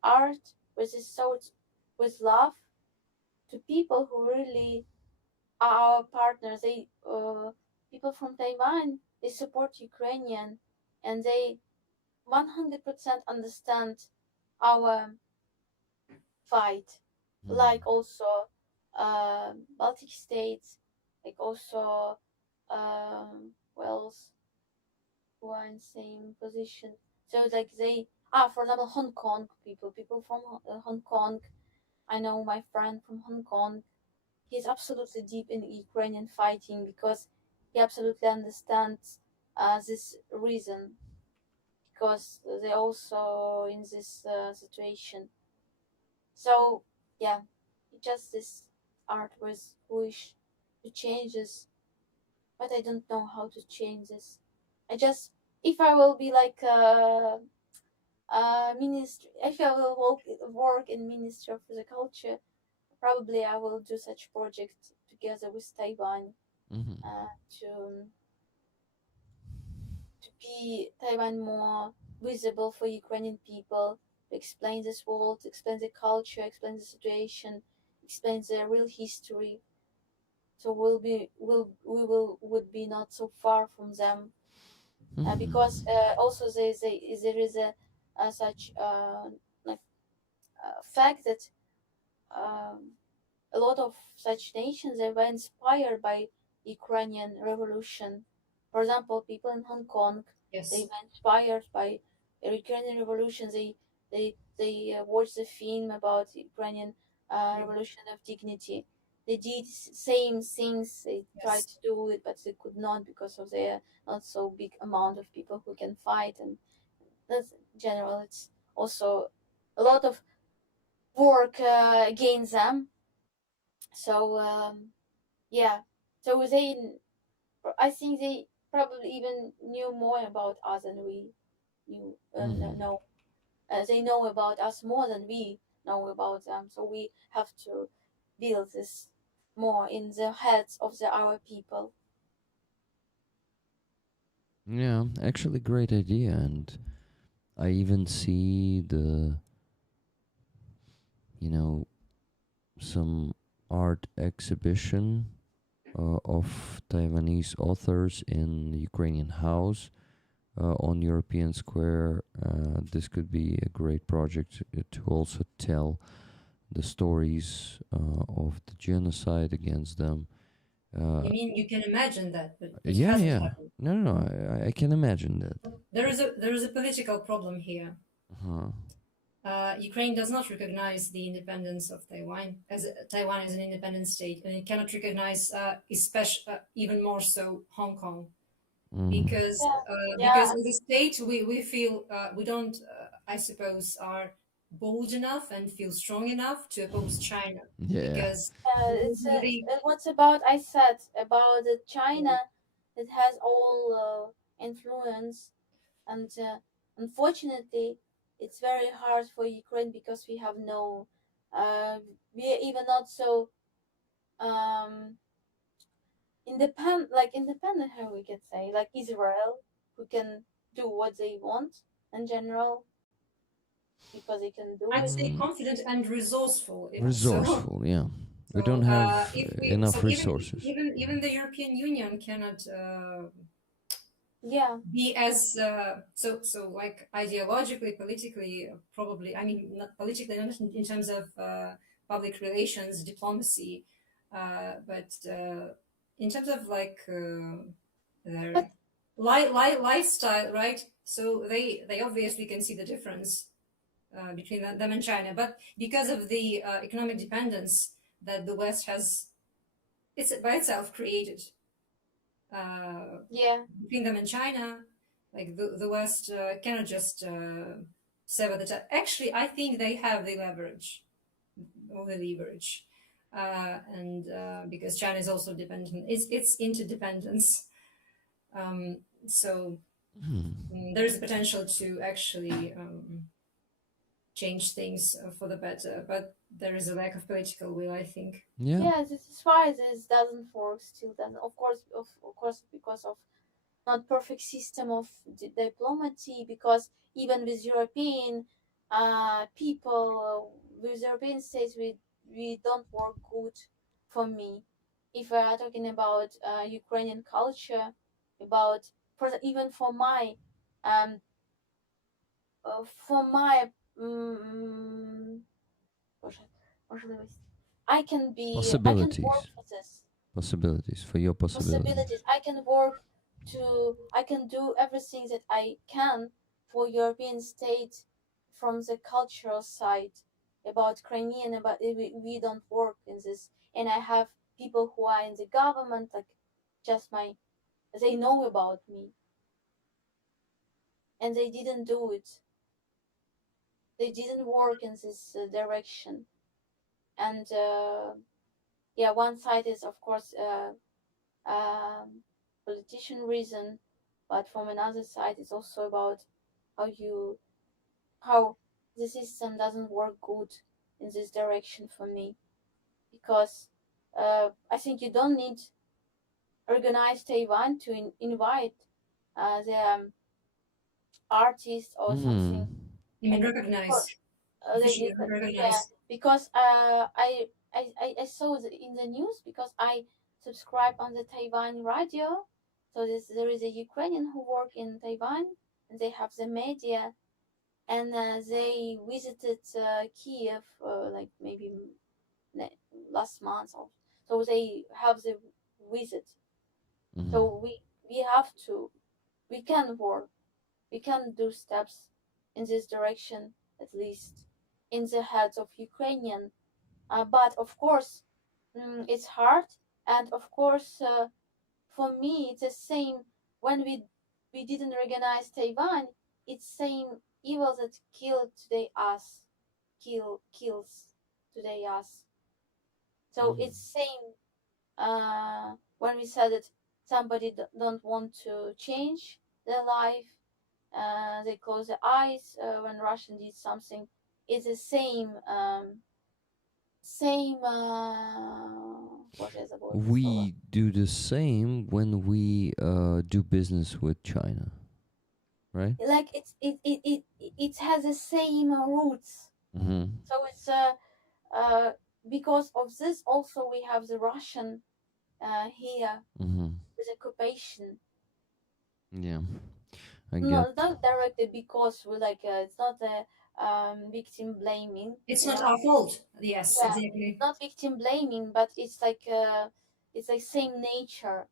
art with this thought, with love to people who really are our partners. They people from Taiwan, they support Ukrainian, and they 100% understand our fight. Like also Baltic states, like also Wales, who are in same position. So it's like they for example Hong Kong people from Hong Kong. I know my friend from Hong Kong. He's absolutely deep in Ukrainian fighting because he absolutely understands this reason, because they also in this situation. So yeah, just this art was wish to change this, but I don't know how to change this. I just, if I will be like ministry, if I will work in Ministry of the Culture, probably I will do such project together with Taiwan to be Taiwan more visible for Ukrainian people, to explain this world, to explain the culture, explain the situation, explain the real history. So we will would be not so far from them, because also there is a such like fact that um, a lot of such nations, they were inspired by Ukrainian revolution. For example, people in Hong Kong, they Yes. were inspired by the Ukrainian revolution. They watched the film about Ukrainian revolution of dignity. They did same things. They tried Yes. to do it, but they could not because of their not so big amount of people who can fight. And that's in general. It's also a lot of work against them. So yeah, so I think they probably even knew more about us than we knew. No, they know about us more than we know about them. So we have to build this more in the heads of our people. Yeah, actually, great idea, and I even see some art exhibition of Taiwanese authors in the Ukrainian House on European Square. This could be a great project to also tell the stories of the genocide against them. You mean you can imagine that, but it Yeah, hasn't yeah. happened. No, I can imagine that. There is a political problem here. Uh-huh. Ukraine does not recognize the independence of Taiwan as Taiwan is an independent state, and it cannot recognize, especially even more so, Hong Kong. because Yeah. in the state we feel we don't I suppose are bold enough and feel strong enough to oppose China Yeah. because It's the what's about I said about China. It has all influence, and unfortunately, it's very hard for Ukraine because we have no, we are even not so um independent, how we could say, like Israel, who can do what they want in general because they can do I'd it. say confident and resourceful also. Resourceful, yeah. We don't have If we enough so resources. even the European Union cannot Yeah, be as so like ideologically, politically, probably. I mean, not politically, not in terms of public relations, diplomacy, but in terms of like but their lifestyle, right? So they obviously can see the difference between them and China, but because of the economic dependence that the West has, it's by itself created yeah, between them and China, like the West cannot just sever the tie. Actually, I think they have the leverage, or the leverage, and because China is also dependent, it's interdependence. So there's a potential to actually change things for the better, but there is a lack of political will, I think. Yeah. yeah. This is why this doesn't work. Still doesn't. Of course, because of not perfect system of diplomacy. Because even with European people, with European states, we don't work good for me. If we are talking about Ukrainian culture, about even um for my Боже, можливість. I can work Possibilities. for this Possibilities. For your possibilities. possibilities. I can do everything that I can for European state from the cultural side about Crimean, about we don't work in this, and I have people who are in the government, like just they know about me, and they didn't do it. They didn't work in this direction, and yeah, one side is of course politician reason, but from another side, it's also about how you how the system doesn't work good in this direction for me, because I think you don't need organize Taiwan to invite the artist or something. You mean And recognize, they officially did that, yeah, recognize. because I saw in the news because I subscribe on the Taiwan radio. So there is a Ukrainian who work in Taiwan, and they have the media, and they visited Kiev like maybe last month, or so they have the visit. So we can work, we can do steps in this direction, at least in the heads of Ukrainian. But of course, it's hard, and of course, for me, it's the same. When we didn't recognize Taiwan, it's same evil that killed today us, kills today us. So it's same. When we said that somebody don't want to change their life, they close their eyes when Russian did something. It's the same. Same. What is the word? We do the same when we do business with China, right? Like it has the same roots. So it's because of this also we have the Russian here with occupation. Yeah, I get. Not directly because we like it's not a victim blaming. It's not our fault. Yes, Yeah, exactly. not victim blaming, but it's like same nature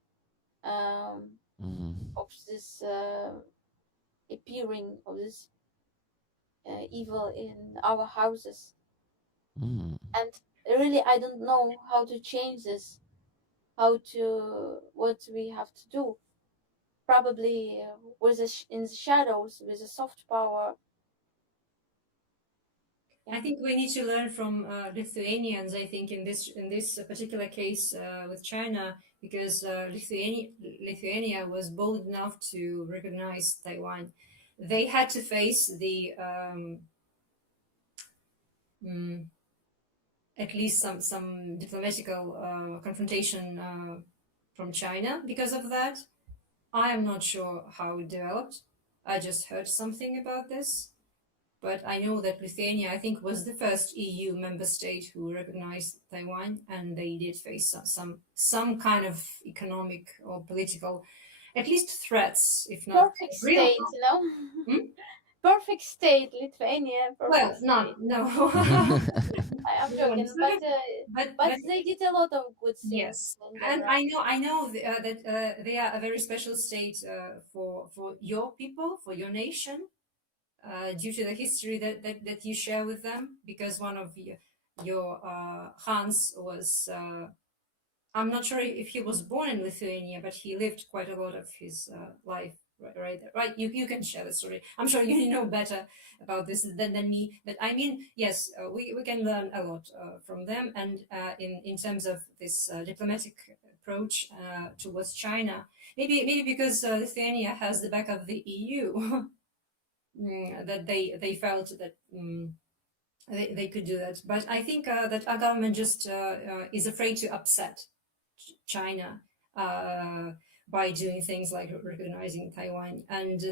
of this appearing of this evil in our houses. And really, I don't know how to change this, what we have to do. probably with in the shadows with a soft power. I think we need to learn from Lithuanians. I think in this particular case with China, because Lithuania was bold enough to recognize Taiwan. They had to face the at least some diplomatical confrontation from China because of that. I am not sure how it developed. I just heard something about this. But I know that Lithuania, I think, was the first EU member state who recognized Taiwan, and they did face some kind of economic or political, at least threats, if not Perfect real. state, you know. Hmm? Perfect state, Lithuania. Perfect Well, state. no. I am joking, but they did a lot of good things. Yes, and I know that they are a very special state for your people, for your nation, due to the history that you share with them. Because one of your Hans was, I'm not sure if he was born in Lithuania, but he lived quite a lot of his life right. You can share the story. I'm sure you know better about this than me. But I mean, yes, we can learn a lot from them, and in terms of this diplomatic approach towards China, maybe because Lithuania has the back of the EU. That they felt that they could do that. But I think that our government just is afraid to upset China by doing things like recognizing Taiwan, and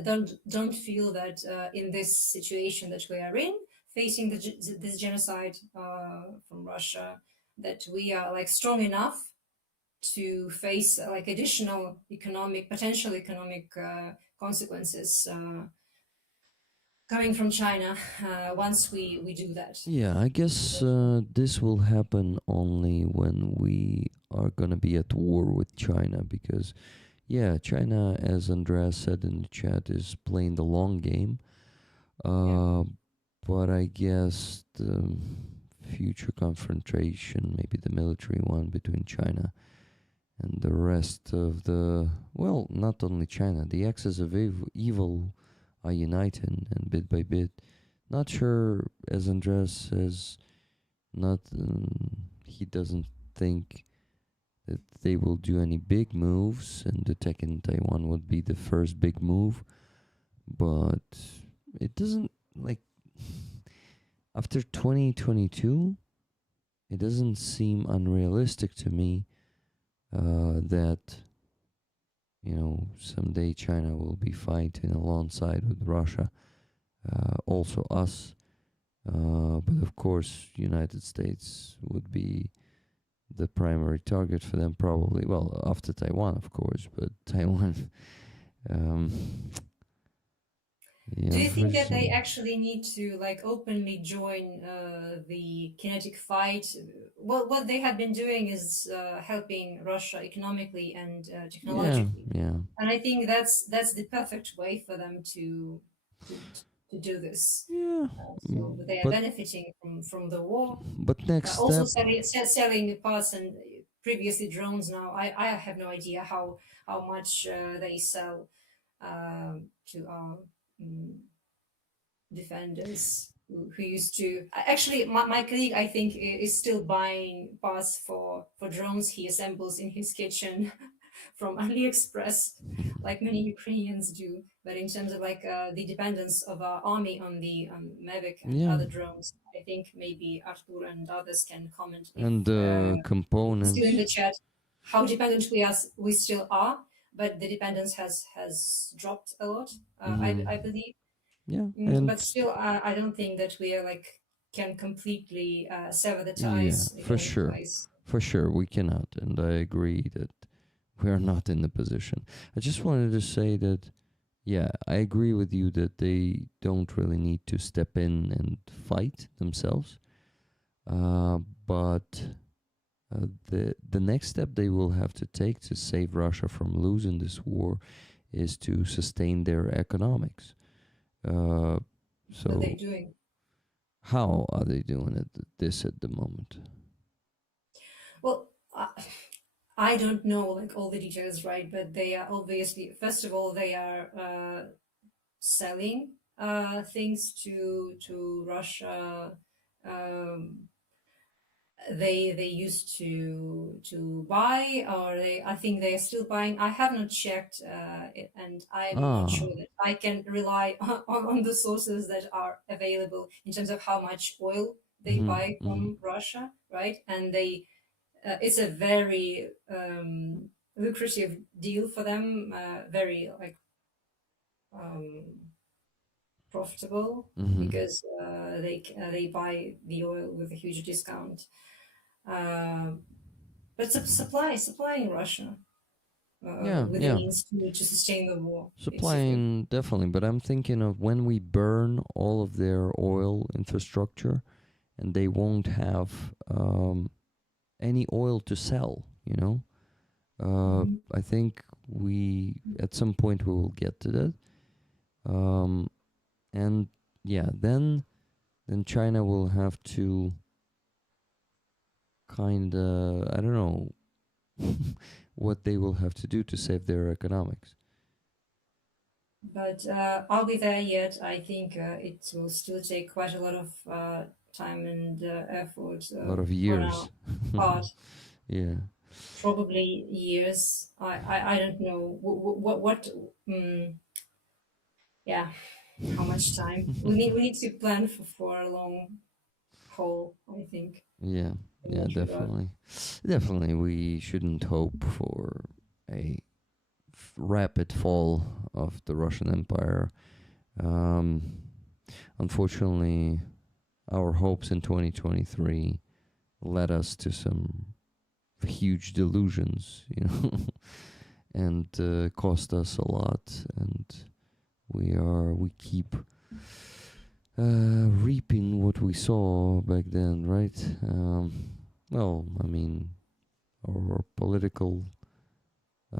don't feel that in this situation that we are in, facing this genocide from Russia, that we are like strong enough to face like additional potential economic consequences coming from China once we do that. Yeah, I guess this will happen only when we are gonna be at war with China, because yeah, China, as Andreas said in the chat, is playing the long game. But I guess the future confrontation, maybe the military one between China and the rest of the, well, not only China, the axis of evil are uniting, and bit by bit. Not sure, as Andreas says, not he doesn't think that they will do any big moves, and attacking Taiwan would be the first big move. But it doesn't, like, after 2022, it doesn't seem unrealistic to me that, you know, someday China will be fighting alongside with Russia, also us. But of course, United States would be the primary target for them, probably. Well, after Taiwan, of course, but Taiwan. Yeah, do you think that they actually need to like openly join the kinetic fight? Well, what they have been doing is helping Russia economically and technologically. Yeah. And I think that's the perfect way for them to do this. Yeah. So they are benefiting from the war. But next also step, selling parts and previously drones. Now I have no idea how much they sell to our defenders who used to actually my colleague, I think, is still buying parts for drones he assembles in his kitchen from AliExpress, like many Ukrainians do. But in terms of like the dependence of our army on the Mavic and other drones, I think maybe Artur and others can comment. And components. Still in the chat, how dependent we still are, but the dependence has dropped a lot. I believe. Yeah, but still, I don't think that we are like can completely sever the ties. Yeah, for sure. For sure, we cannot, and I agree that we are not in the position. I just wanted to say that, yeah, I agree with you that they don't really need to step in and fight themselves. But the next step they will have to take to save Russia from losing this war is to sustain their economics. So what are they doing? How are they doing this at the moment? Well, I don't know like all the details, right? But they are obviously, first of all, they are selling things to Russia. Um, they used to buy, or I think they are still buying. I have not checked it, and I'm not Ah. sure that I can rely on the sources that are available in terms of how much oil they Mhm. buy Mhm. from Russia, right? And they it's a very lucrative deal for them, very like um, profitable, Mhm. because they buy the oil with a huge discount. Uh, but supplying Russia Yeah. with the Yeah. means to sustain the war, basically. Supplying definitely, but I'm thinking of when we burn all of their oil infrastructure, and they won't have any oil to sell. You know, Mhm. I think we at some point we will get to that. Um, and yeah, then China will have to kind of, I don't know, what they will have to do to save their economics. But are we there yet? I think it will still take quite a lot of time and effort A lot of on our years. part. Yeah. Probably years. I don't know what yeah, how much time we need to plan for a long haul, I think, Yeah, in yeah, that regard. definitely. Definitely, we shouldn't hope for a rapid fall of the Russian Empire. Um, Unfortunately, our hopes in 2023 led us to some huge delusions, you know, and cost us a lot. And we keep reaping what we saw back then, right? Well, I mean, our political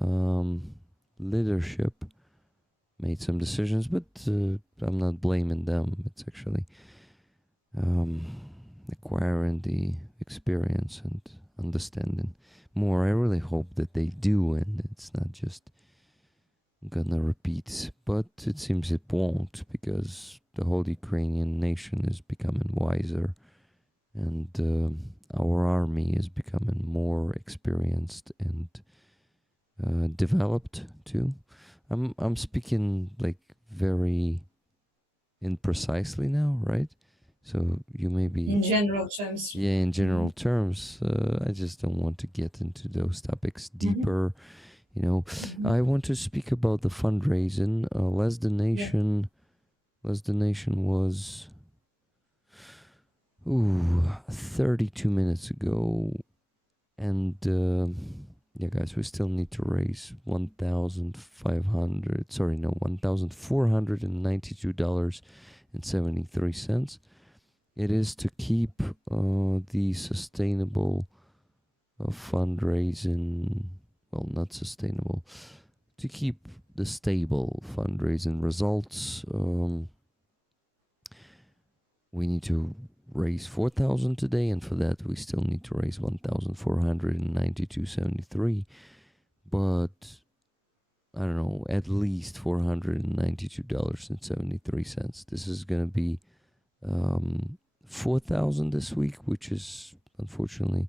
um, leadership made some decisions, but I'm not blaming them. It's actually um, acquiring the experience and understanding more. I really hope that they do, and it's not just gonna repeat. But it seems it won't, because the whole Ukrainian nation is becoming wiser, and our army is becoming more experienced and developed too. I'm speaking like very imprecisely now, right? So you may be, In general terms. yeah, in general terms. I just don't want to get into those topics Mhm. deeper. You know, I want to speak about the fundraising. Yeah. Less the nation was 32 minutes ago, and yeah, guys, we still need to raise 1,500. Sorry, no, $1,492.73. It is to keep the sustainable fundraising. Well, not sustainable. To keep the stable fundraising results, we need to raise 4,000 today, and for that we still need to raise 1,492.73. But I don't know, at least $492.73. This is gonna be 4,000 this week, which is unfortunately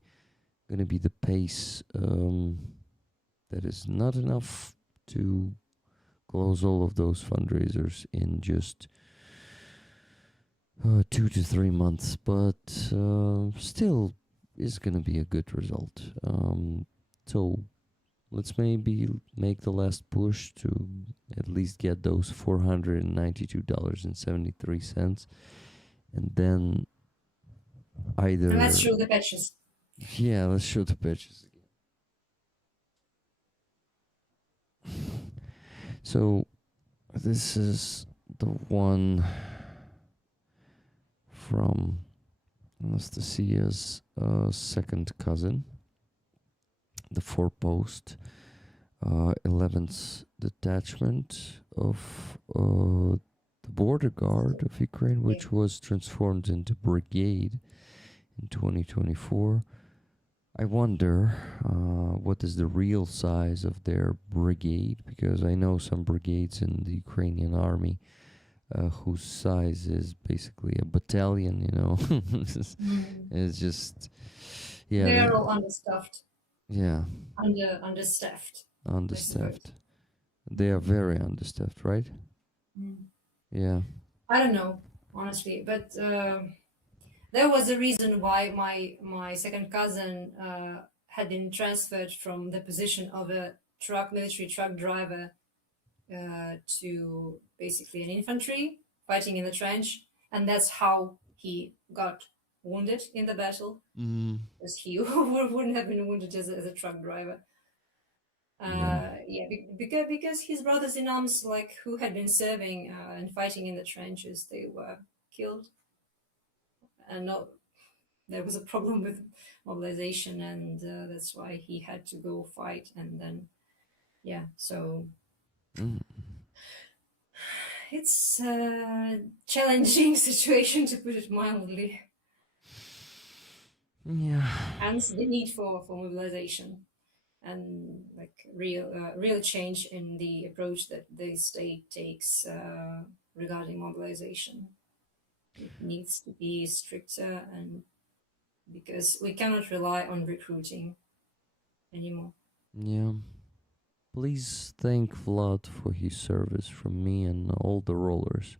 gonna be the pace that is not enough to close all of those fundraisers in just 2 to 3 months, but still is going to be a good result. So let's maybe make the last push to at least get those $492.73, and then And let's either, show the patches. yeah, let's show the pitches again. So this is the one from Anastasia's second cousin, the four-post 11th detachment of the border guard of Ukraine, which was transformed into brigade in 2024. I wonder what is the real size of their brigade, because I know some brigades in the Ukrainian army whose size is basically a battalion, you know. It's just, yeah, They are all understaffed, yeah, understaffed, I suppose. understaffed. They are very understaffed, right? Yeah. I don't know, honestly, but there was a reason why my second cousin had been transferred from the position of a military truck driver to basically an infantry fighting in the trench, and that's how he got wounded in the battle, because he wouldn't have been wounded as a truck driver. Because his brothers in arms, like who had been serving and fighting in the trenches, they were killed, and there was a problem with mobilization, and that's why he had to go fight. And then, so it's a challenging situation, to put it mildly. Yeah. Hence the need for mobilization and like real change in the approach that the state takes regarding mobilization. It needs to be stricter, and because we cannot rely on recruiting anymore. Yeah. Please thank Vlad for his service from me and all the rollers.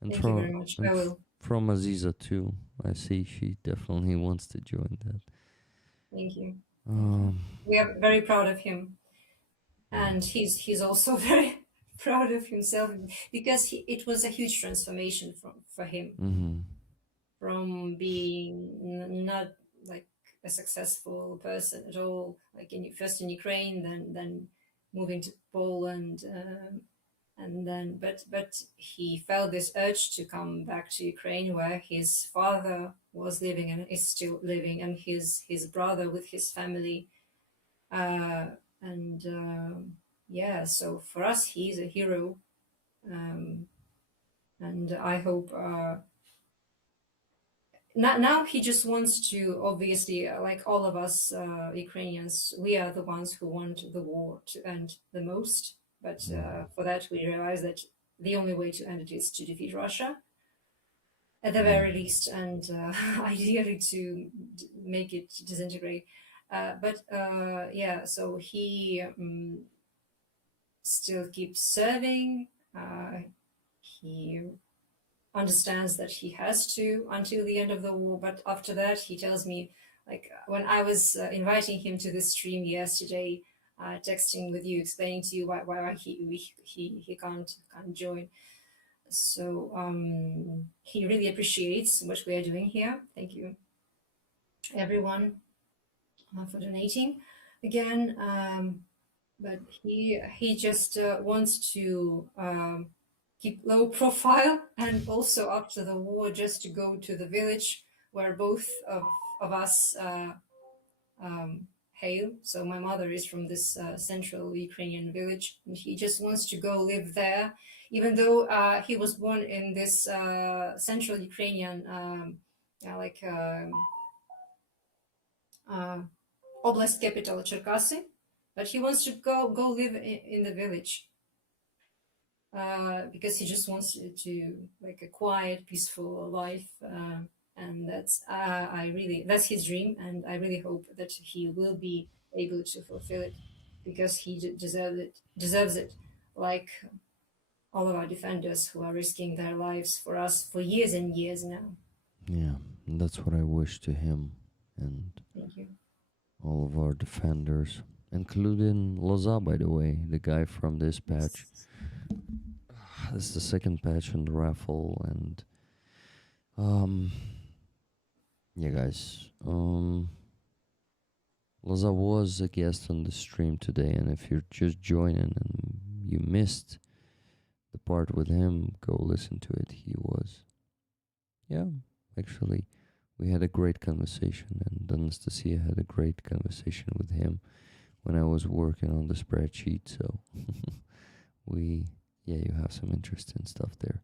And Thank you very much. I will. From Aziza too. I see she definitely wants to join that. Thank you. We are very proud of him, and he's also very proud of himself, because it was a huge transformation for him, from being not like a successful person at all, like first in Ukraine, then moving to Poland, and then but he felt this urge to come back to Ukraine, where his father was living and is still living, and his brother with his family, so for us he's a hero, and I hope now he just wants to, obviously, like all of us Ukrainians, we are the ones who want the war to end the most. But for that, we realize that the only way to end it is to defeat Russia, at the very least, and ideally to make it disintegrate. So he still keeps serving. He understands that he has to until the end of the war, but after that, he tells me, like when I was inviting him to this stream yesterday, texting with you, explaining to you why he can't join. So he really appreciates what we are doing here. Thank you, everyone, for donating again. But he just wants to keep low profile, and also after the war, just to go to the village where both of us hail. So my mother is from this central Ukrainian village, and he just wants to go live there, even though he was born in this central Ukrainian oblast capital, Cherkasy, but he wants to go live in the village. Because he just wants to like a quiet, peaceful life, and that's his dream, and I really hope that he will be able to fulfill it, because he deserves it, like all of our defenders who are risking their lives for us for years and years now. Yeah, and that's what I wish to him and Thank you. all of our defenders, including Loza, by the way, the guy from this patch. This is the second patch in the raffle, and yeah, guys, Loza was a guest on the stream today, and if you're just joining and you missed the part with him, go listen to it. He was, actually, we had a great conversation, and Anastasia had a great conversation with him when I was working on the spreadsheet, so you have some interesting stuff there.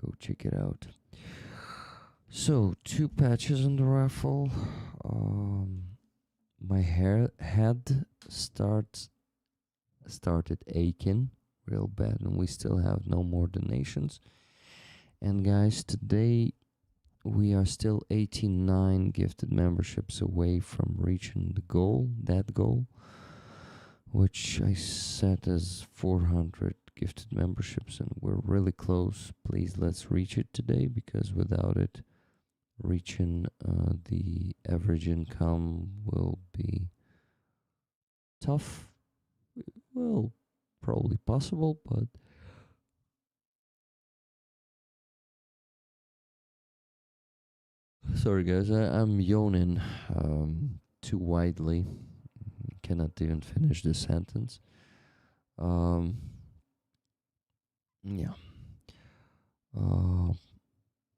Go check it out. So, 2 patches in the raffle. my head started aching real bad, and we still have no more donations. And guys, today we are still 89 gifted memberships away from reaching that goal, which I set as 400 gifted memberships, and we're really close. Please, let's reach it today, because without it, reaching the average income will be tough. Well, probably possible, but sorry guys, I'm yawning too widely. Cannot even finish the sentence. Um, yeah. Uh,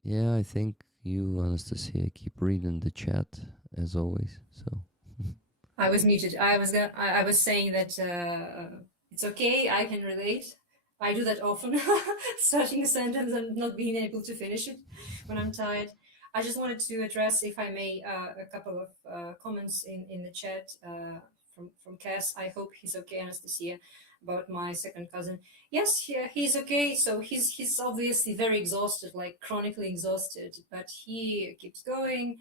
yeah, I think you, Anastasia, keep reading the chat as always. So. I was muted. I was saying that it's okay. I can relate. I do that often, starting a sentence and not being able to finish it when I'm tired. I just wanted to address, if I may, a couple of comments in the chat from Cass. I hope he's okay, Anastasia, about my second cousin. Yes, he's okay. So he's obviously very exhausted, like chronically exhausted, but he keeps going.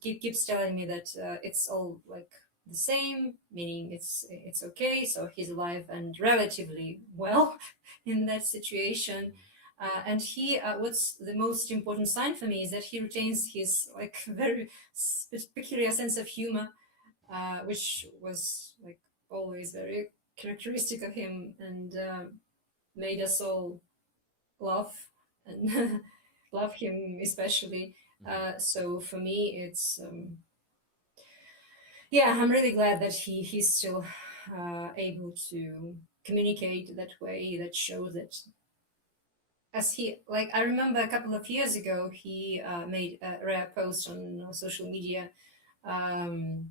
Keeps telling me that it's all like the same, meaning it's okay. So he's alive and relatively well in that situation. And what's the most important sign for me is that he retains his like very peculiar sense of humor, which was like always very characteristic of him, and made us all laugh and love him especially. So for me, it's yeah, I'm really glad that he's still able to communicate that way. That shows that, as he like, I remember a couple of years ago he made a rare post on social media, um,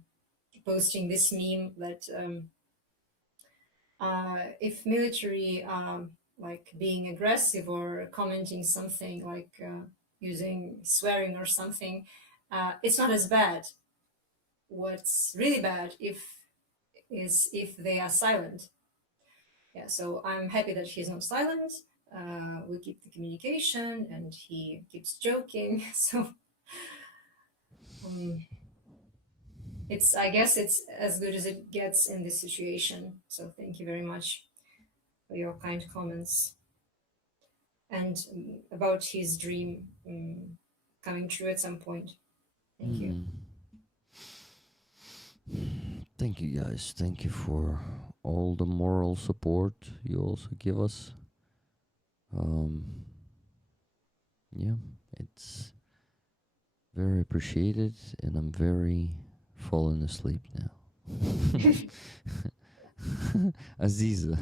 posting this meme that if military like being aggressive or commenting something like using swearing or something, it's not as bad. What's really bad if they are silent. Yeah, so I'm happy that he's not silent. We keep the communication, and he keeps joking. So I guess it's as good as it gets in this situation. So thank you very much for your kind comments, and about his dream coming true at some point. Thank you. Thank you guys. Thank you for all the moral support you also give us. Yeah, it's very appreciated, and I'm very falling asleep now. Aziza,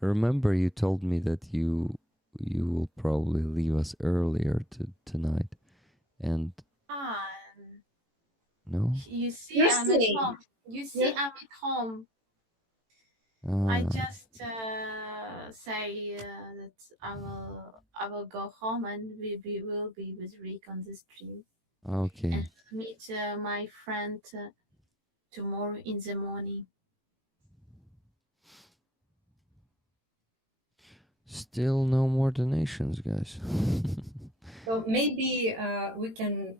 remember you told me that you will probably leave us earlier tonight, and no. You see, You're I'm at saying home. You see, you're I'm at home. I just say that I will go home, and we will be with Rick on the stream Okay. and meet my friend tomorrow in the morning. Still no more donations, guys. so maybe we can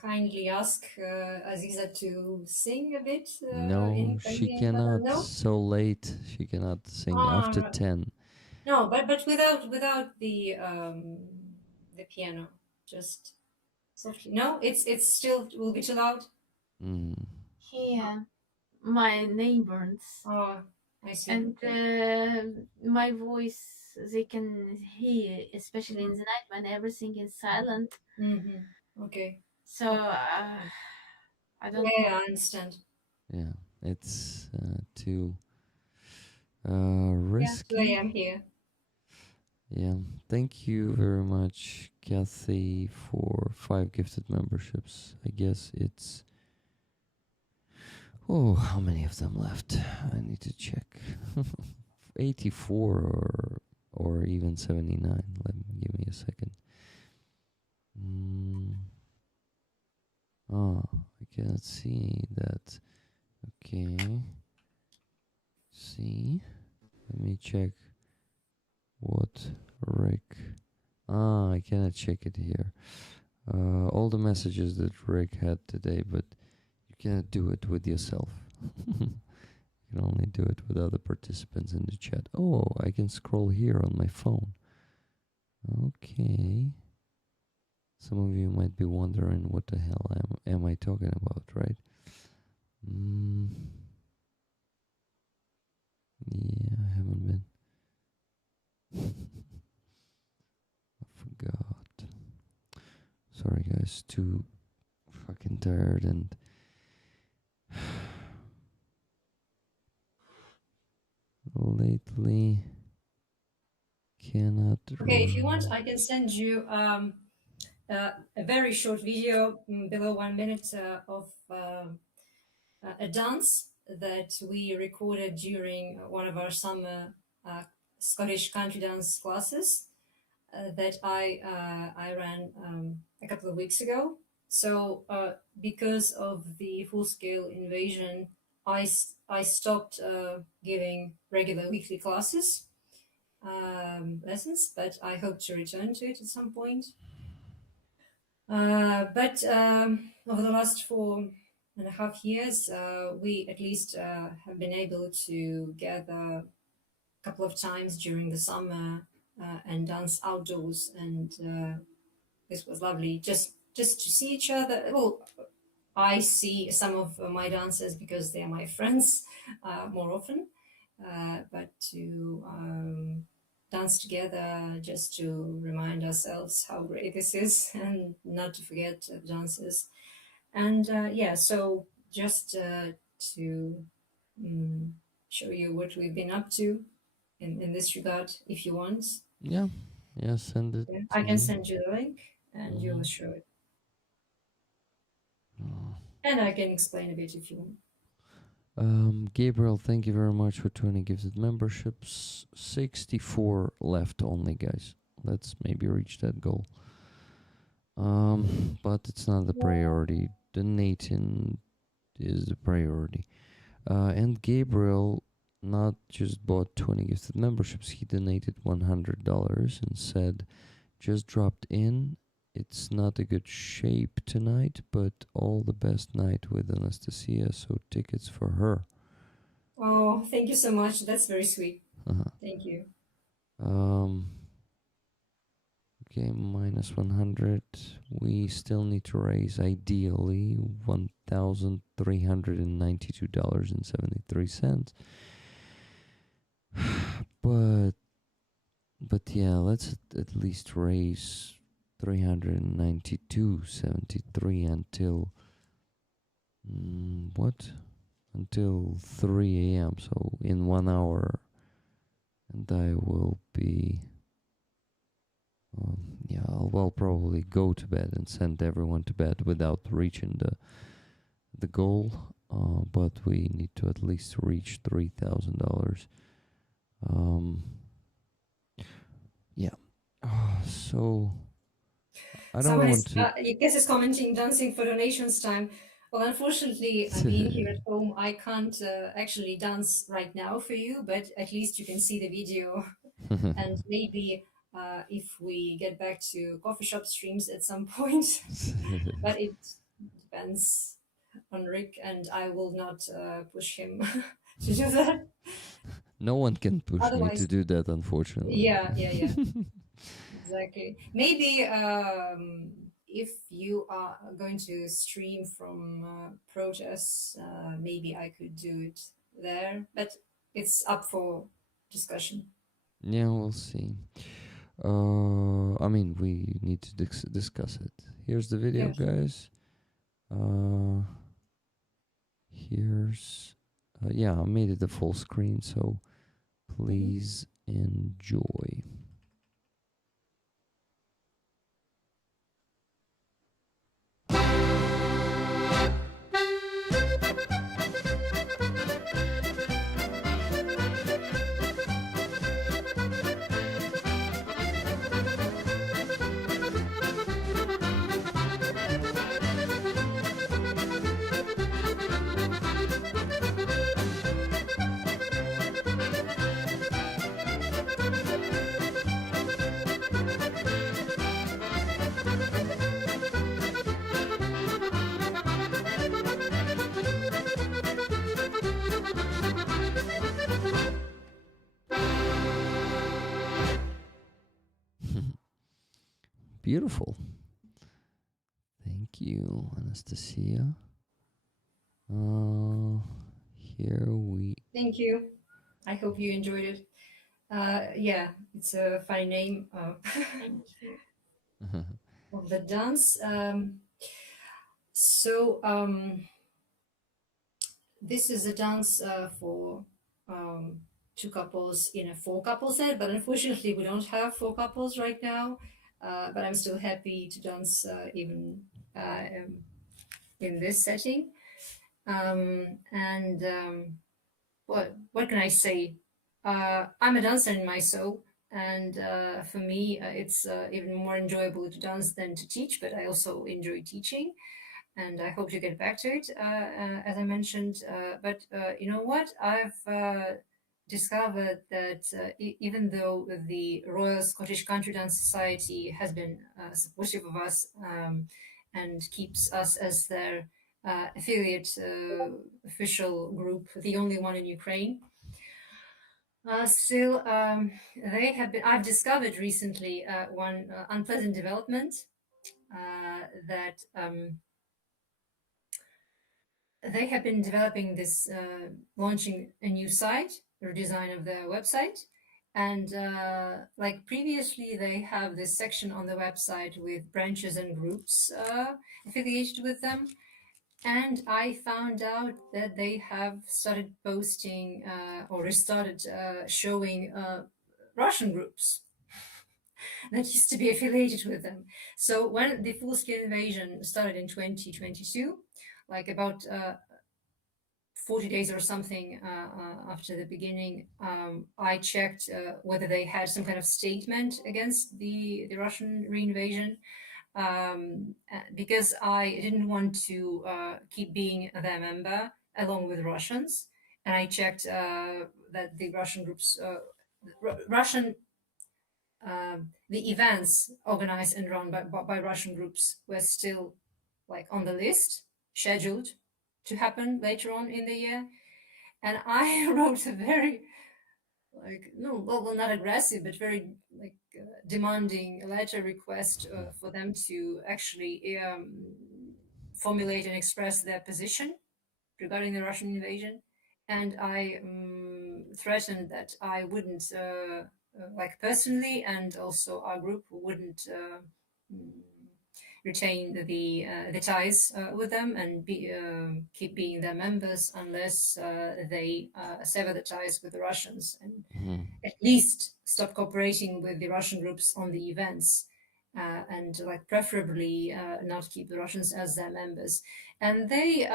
kindly ask Aziza to sing a bit No, in she Ukrainian. cannot. No, So late. She cannot sing after 10. no, but without the piano, just softly. No, it's still will be too loud. Here, my neighbors. Oh, I see. And my voice, they can hear, especially in the night when everything is silent. Okay. So I don't. Yeah, I understand. Yeah, it's too risky. Yeah, I am here. Yeah, thank you very much, Kathy, for 5 gifted memberships. I guess it's... Oh, how many of them left? I need to check. 84 or even 79. Give me a second. I cannot see that. Okay. See. Let me check what Rick. I cannot check it here. All the messages that Rick had today, but you cannot do it with yourself. You can only do it with other participants in the chat. Oh, I can scroll here on my phone. Okay. Some of you might be wondering what the hell am I talking about, right? Yeah, I haven't been. I forgot. Sorry guys, too fucking tired and lately cannot. Okay, if you want, I can send you a very short video, below 1 minute, of a dance that we recorded during one of our summer Scottish country dance classes that I ran a couple of weeks ago. So because of the full-scale invasion, I stopped giving regular weekly classes, lessons, but I hope to return to it at some point. But over the last 4.5 years, we at least have been able to gather a couple of times during the summer and dance outdoors, and this was lovely. Just to see each other. Well, I see some of my dancers because they are my friends more often, but to dance together just to remind ourselves how great this is and not to forget the dances. And yeah, so just to show you what we've been up to in this regard, if you want. Yeah, send it. Yeah, I can send you the link and you'll show it. And I can explain a bit if you want. Gabriel, thank you very much for 20 gifted memberships. 64 left only, guys. Let's maybe reach that goal. But it's not the priority. Donating is the priority. And Gabriel not just bought 20 gifted memberships, he donated $100 and said, just dropped in. It's not a good shape tonight, but all the best night with Anastasia, so tickets for her. Oh, thank you so much. That's very sweet. Thank you. Okay, minus 100. We still need to raise, ideally, $1,392.73. But yeah, let's at least raise 392.73 until until 3 a.m. So in 1 hour, and I will be I'll probably go to bed and send everyone to bed without reaching the goal, but we need to at least reach $3,000. Yeah. So I don't want to. I guess is commenting dancing for donations time. Well, unfortunately, being here at home, I can't actually dance right now for you, but at least you can see the video. And maybe if we get back to coffee shop streams at some point, but it depends on Rick, and I will not push him to do that. No one can push me to do that, unfortunately. Yeah. Exactly. Maybe if you are going to stream from protests, maybe I could do it there, but it's up for discussion. Yeah, we'll see. I mean, we need to discuss it. Here's the video, guys. Here's... yeah, I made it a full screen, so please enjoy. beautiful. Thank you, Anastasia. Here we. Thank you. I hope you enjoyed it. Yeah, it's a funny name Thank you. of the dance. This is a dance for two couples in a four couple set, but unfortunately we don't have four couples right now. But I'm still happy to dance even in this setting. What can I say? I'm a dancer in my soul, and for me, it's even more enjoyable to dance than to teach. But I also enjoy teaching, and I hope to get back to it, as I mentioned. But you know what? I've discovered that even though the Royal Scottish Country Dance Society has been supportive of us and keeps us as their affiliate official group, the only one in Ukraine. Still, they have been. I've discovered recently one unpleasant development that they have been developing this, launching a new site, redesign of their website, and like previously, they have this section on the website with branches and groups affiliated with them. And I found out that they have started posting or restarted showing Russian groups that used to be affiliated with them. So when the full-scale invasion started in 2022, like about 40 days or something after the beginning, I checked whether they had some kind of statement against the Russian reinvasion. Because I didn't want to keep being their member along with Russians, and I checked that the Russian groups, the events organized and run by Russian groups were still like on the list, scheduled to happen later on in the year, and I wrote a very well, not aggressive, but very demanding letter request for them to actually formulate and express their position regarding the Russian invasion. And I threatened that I wouldn't, personally, and also our group wouldn't retain the ties with them and keep being their members unless they sever the ties with the Russians and at least stop cooperating with the Russian groups on the events, and preferably not keep the Russians as their members. And they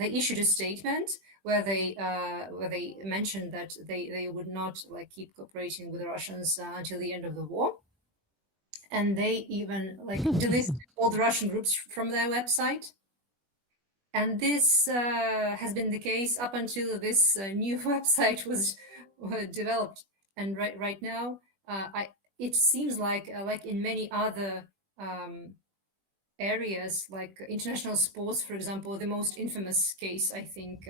issued a statement where they mentioned that they would not keep cooperating with the Russians until the end of the war. And they even delisted all the Russian groups from their website. And this has been the case up until this new website was developed. And right now, it seems like in many other areas, like international sports, for example, the most infamous case, I think,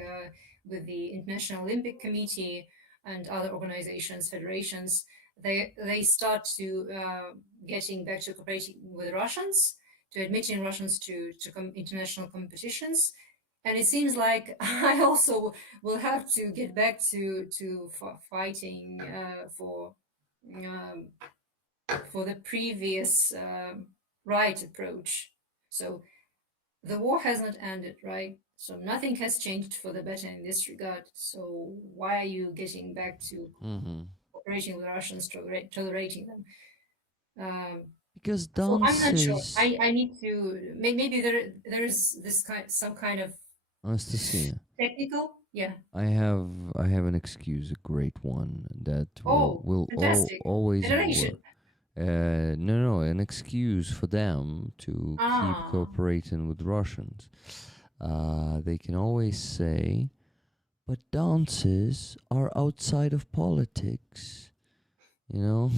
with the International Olympic Committee and other organizations, federations, they start to getting back to cooperating with Russians, to admitting Russians to international competitions. And it seems like I also will have to get back to fighting for the previous right approach. So the war has not ended, right? So nothing has changed for the better in this regard. So why are you getting back to cooperating with Russians, tolerating them? Because so dance I'm not sure. is... I need to maybe there's this some kind of Anastasia, technical. Yeah. I have an excuse, a great one that will fantastic. always Federation. work. No, an excuse for them to keep cooperating with Russians. They can always say, but dances are outside of politics, you know?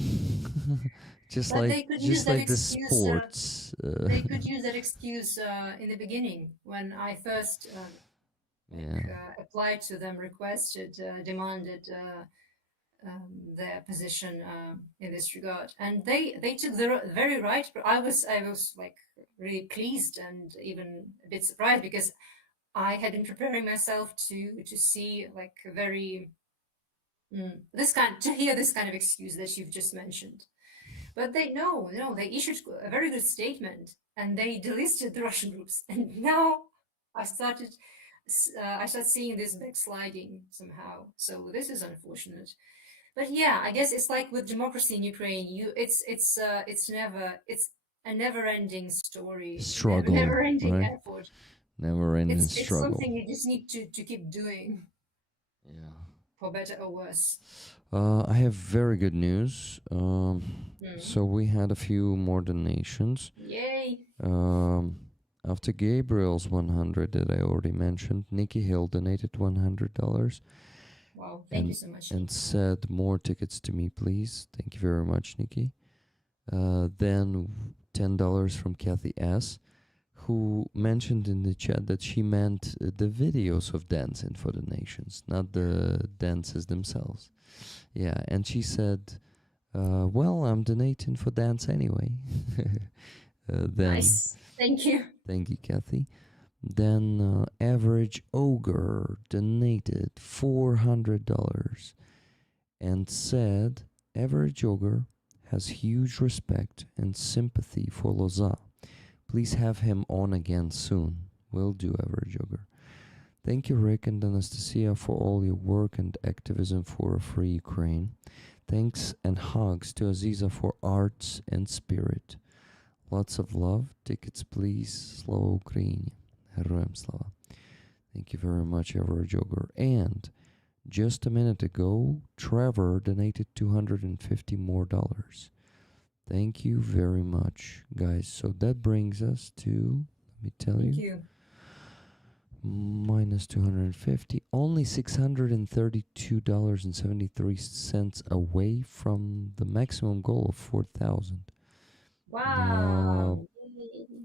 just But like the sports. They could use that excuse in the beginning when I first applied to them, requested, demanded their position in this regard, and they took the very right. I was like really pleased and even a bit surprised because I had been preparing myself to see like a very to hear this kind of excuse that you've just mentioned. But they they issued a very good statement and they delisted the Russian groups. And now I started seeing this backsliding somehow. So this is unfortunate. But yeah, I guess it's like with democracy in Ukraine. It's a never-ending story, Struggle, never-ending right? effort. Never-ending It's struggle. something you just need to keep doing, Yeah. for better or worse. I have very good news. So we had a few more donations. Yay! After Gabriel's 100 that I already mentioned, Nikki Hill donated $100. Wow, thank you so much. And said, more tickets to me, please. Thank you very much, Nikki. Then $10 from Kathy S., who mentioned in the chat that she meant the videos of dancing for donations, not the dances themselves. Yeah, and she said, well, I'm donating for dance anyway. Then, Nice. Thank you. Thank you, Kathy. Then Average Ogre donated $400 and said, Average Ogre has huge respect and sympathy for Loza. Please have him on again soon. Will do, Average Ogre. Thank you, Rick and Anastasia, for all your work and activism for a free Ukraine. Thanks and hugs to Aziza for arts and spirit. Lots of love. Tickets, please. Slava Ukraini. Heroям slava. Thank you very much, Average Ogre. And just a minute ago, Trevor donated $250 more. Thank you very much, guys. So that brings us to, let me tell Thank you, you. minus 250, only $632.73 away from the maximum goal of 4,000. Wow.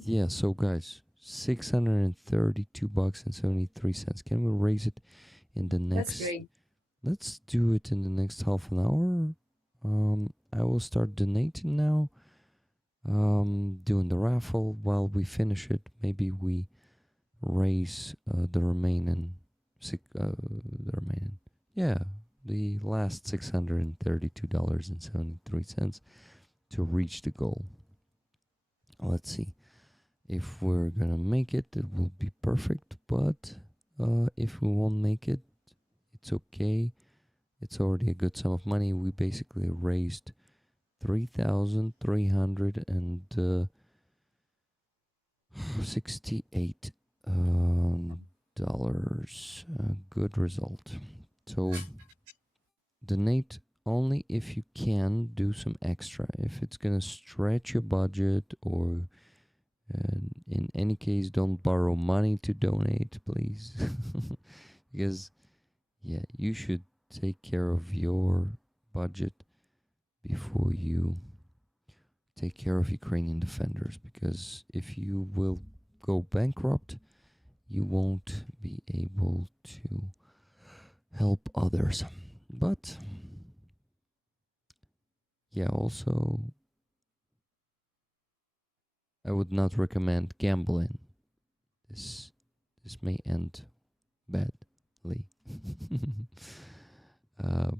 Yeah, so guys, $632.73. Can we raise it in the next? That's great. Let's do it in the next half an hour. I will start donating now. Doing the raffle. While we finish it, maybe we raise the remaining, the last $632.73 to reach the goal. Let's see. If we're gonna make it, it will be perfect. But if we won't make it, it's okay. It's already a good sum of money. We basically raised $3,368 dollars. Good result. So donate only if you can. Do some extra. If it's gonna stretch your budget, or in any case, don't borrow money to donate, please. Because yeah, you should take care of your budget before you take care of Ukrainian defenders, because if you will go bankrupt, you won't be able to help others. But yeah, also I would not recommend gambling. This may end badly.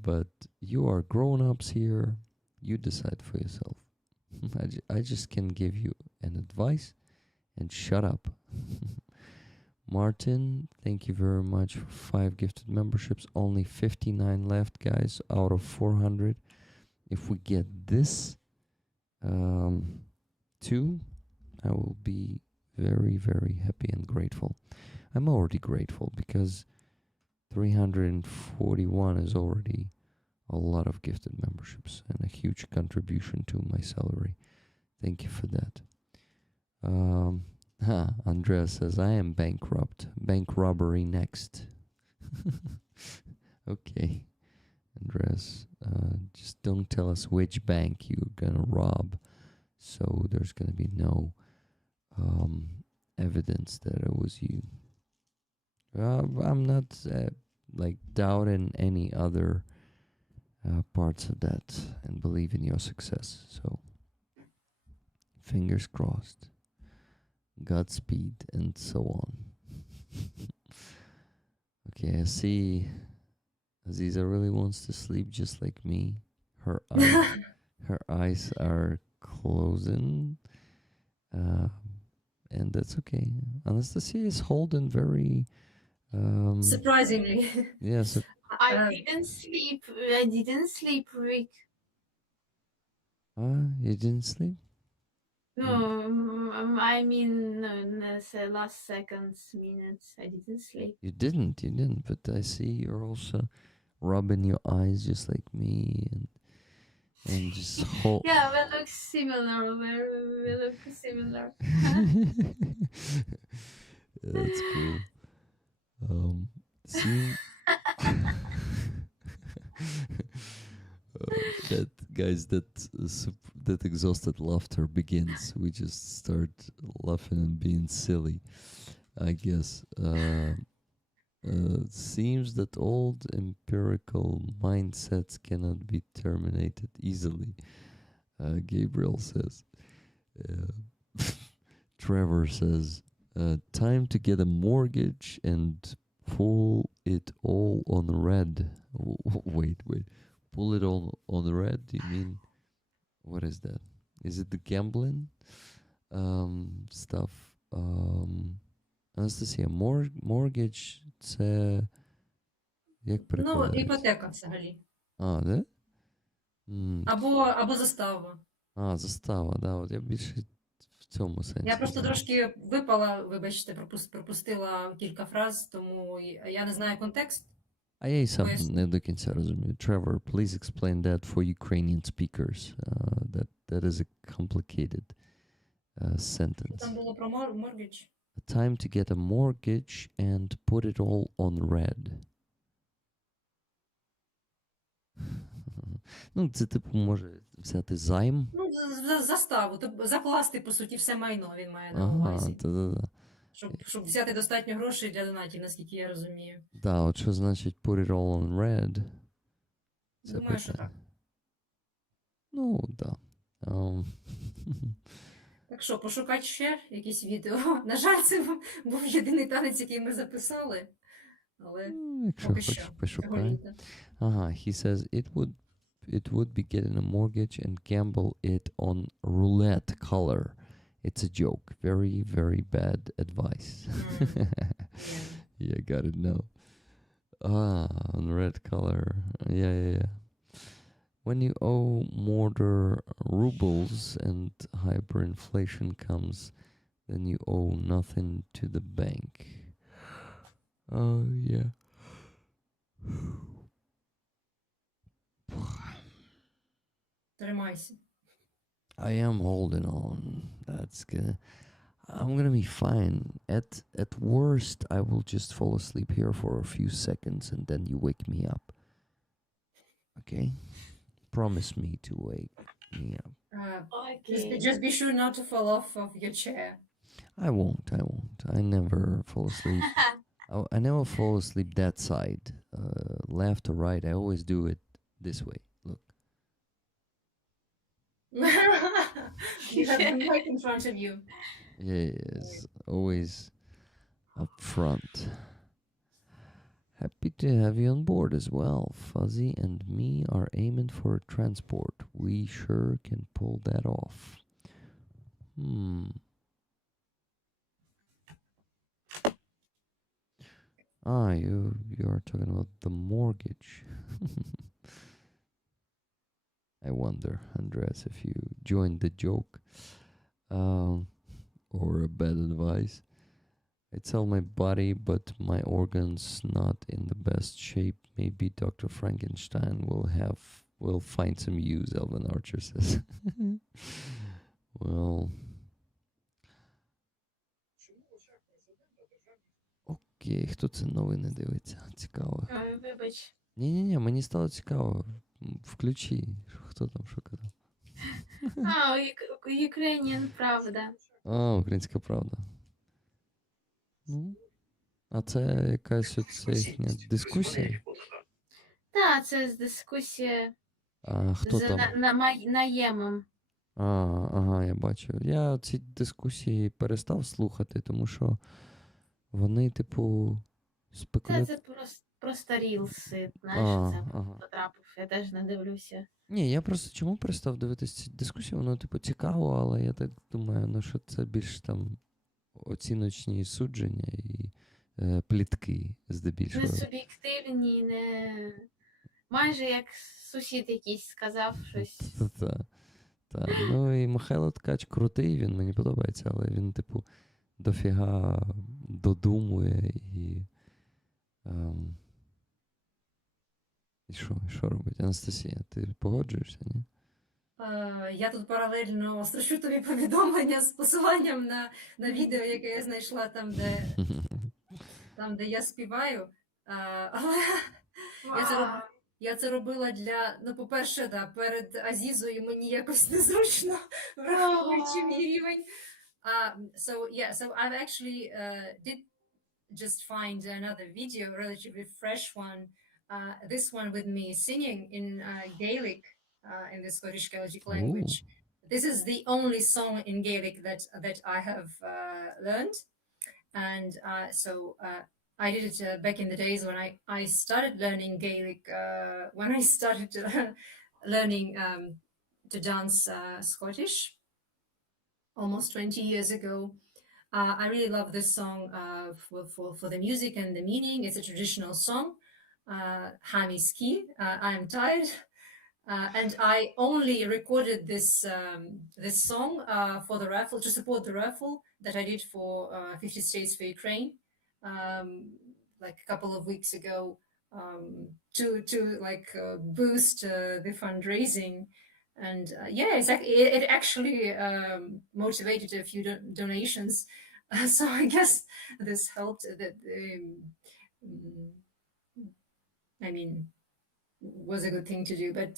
But you are grown-ups here. You decide for yourself. I just can give you an advice and shut up. Martin, thank you very much for 5 gifted memberships. Only 59 left, guys, out of 400. If we get this 2, I will be very, very happy and grateful. I'm already grateful because 341 is already a lot of gifted memberships and a huge contribution to my salary. Thank you for that. Andrea says, I am bankrupt. Bank robbery next. Okay. Andreas, just don't tell us which bank you're gonna rob, so there's gonna be no evidence that it was you. I'm not like doubting any other parts of that and believe in your success. So, fingers crossed. Godspeed and so on. Okay, I see Aziza really wants to sleep just like me. Her eyes are closing. And that's okay. Anastasia is holding very Surprisingly. yes. I didn't sleep. I didn't sleep, Rick. You didn't sleep? No, I mean, in the last seconds, minutes, I didn't sleep. You didn't, but I see you're also rubbing your eyes just like me and just hold. Yeah, we look similar. We look similar. That's cool. See, that guys, that exhausted laughter begins. We just start laughing and being silly, I guess. Seems that old empirical mindsets cannot be terminated easily, Gabriel says. Trevor says, time to get a mortgage and pull it all on red. Wait. Pull it all on red? Do you mean, what is that? Is it the gambling stuff? Анастасія, mortgage – це як Ну, перекладається? іпотека взагалі. А, да? Або застава. Застава, да. От я більше в цьому сенсі. Я просто трошки випала, вибачте, пропустила кілька фраз, тому я не знаю контекст. А я й сам не до кінця розумію. Trevor, please explain that for Ukrainian speakers. That is a complicated sentence. Там було про mortgage. A time to get a mortgage and put it all on red. Ну, це типу може взяти займ. Ну, заставу, тобто закласти, по суті, все майно він має на увазі. Та. Щоб взяти достатньо грошей для донатів, наскільки я розумію. Да, от що значить put it all on red? Це Думаю, що так. Ну, да. Так що, пошукати ще якісь відео. На жаль, це був єдиний танець, який ми записали. Але Якщо поки хочеш, що. пошукай. Ага, he says it would be getting a mortgage and gamble it on roulette color. It's a joke. Very, very bad advice. Yeah, got it now. On red color. Yeah. When you owe more rubles and hyperinflation comes, then you owe nothing to the bank. Oh, yeah. Тримайся. I am holding on. I'm gonna be fine. At worst, I will just fall asleep here for a few seconds and then you wake me up. Okay? Promise me to wake me up. Okay. Just be sure not to fall off of your chair. I won't. I never fall asleep. I never fall asleep that side. Left or right, I always do it this way. Look. You have the mic in front of you. Yes, always up front. Happy to have you on board as well. Fuzzy and me are aiming for a transport. We sure can pull that off. You are talking about the mortgage. I wonder, Andreas, if you joined the joke or a bad advice. I tell my body, but my organs not in the best shape. Maybe Dr. Frankenstein will find some use, Elvin Archer says. Well. Окей, хто це новини дивиться? Цікаво. Вибач. Ні, мені стало цікаво. Включи, хто там що казав. Ukrainian Правда. Українська правда. Ну, а це якась оце їхня дискусія? Так, це з дискусія А хто з там? наємом. Ага, я бачу. Я ці дискусії перестав слухати, тому що вони, типу, Це просто рілси, знаєш, це потрапив. Я теж не дивлюся. Ні, я просто чому перестав дивитися ці дискусії? Воно, типу, цікаво, але я так думаю, ну що це більш там оціночні судження і плітки, здебільшого. Не суб'єктивні, не майже як сусід якийсь сказав щось. Та. Ну і Михайло Ткач крутий, він мені подобається, але він, типу, дофіга додумує і. І що робить? Анастасія, ти погоджуєшся, ні? Я тут паралельно строчу тобі повідомлення з посиланням на відео, яке я знайшла там, де я співаю. Але я це робила для, ну, по-перше, да, перед Азізою мені якось незручно, враховуючи мій рівень. So I've actually did just find another video, relatively fresh one, this one with me singing in Gaelic, in the Scottish Celtic language. This is the only song in Gaelic that I have learned. And so I did it back in the days when I started learning Gaelic, when I started learning to dance Scottish almost 20 years ago. I really love this song for the music and the meaning. It's a traditional song, Hami Ski, I am tired. And I only recorded this song for the raffle, to support the raffle that I did for 50 States for Ukraine, like a couple of weeks ago, to like boost the fundraising. And yeah, it actually motivated a few donations. So I guess this helped. I mean, was a good thing to do, but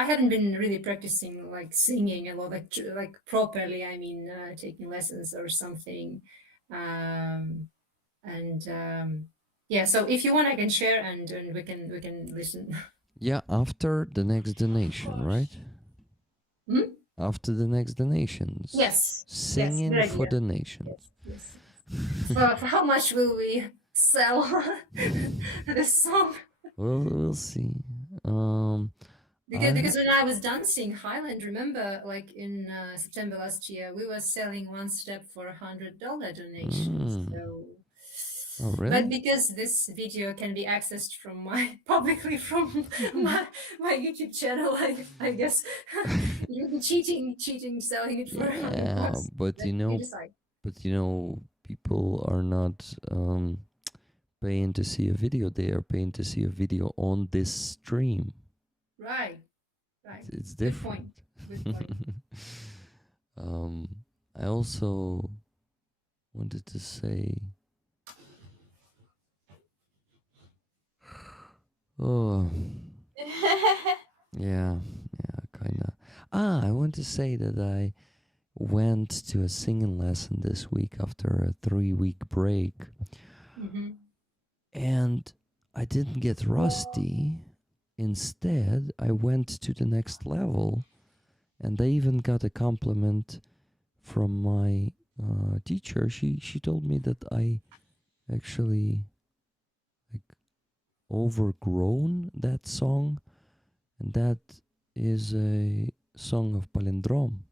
I hadn't been really practicing like singing a lot, like properly. I mean, taking lessons or something. Yeah, so if you want, I can share and we can listen. Yeah, after the next donation, right? After the next donations. Yes. Singing Yes, for donations. Yes. For how much will we sell this song? We'll see. Because when I was dancing Highland, remember, like in September last year, we were selling one step for $100 donations. So, oh, really? but because this video can be accessed from publicly from my YouTube channel, I guess you'd be cheating, selling it for $100. But you know, people are not paying to see a video. They are paying to see a video on this stream. Right. It's different. Good point. I also wanted to say, yeah, kind of. I want to say that I went to a singing lesson this week after a 3-week break. And I didn't get rusty. Instead, I went to the next level, and I even got a compliment from my teacher. She told me that I actually like overgrown that song, and that is a song of palindrome.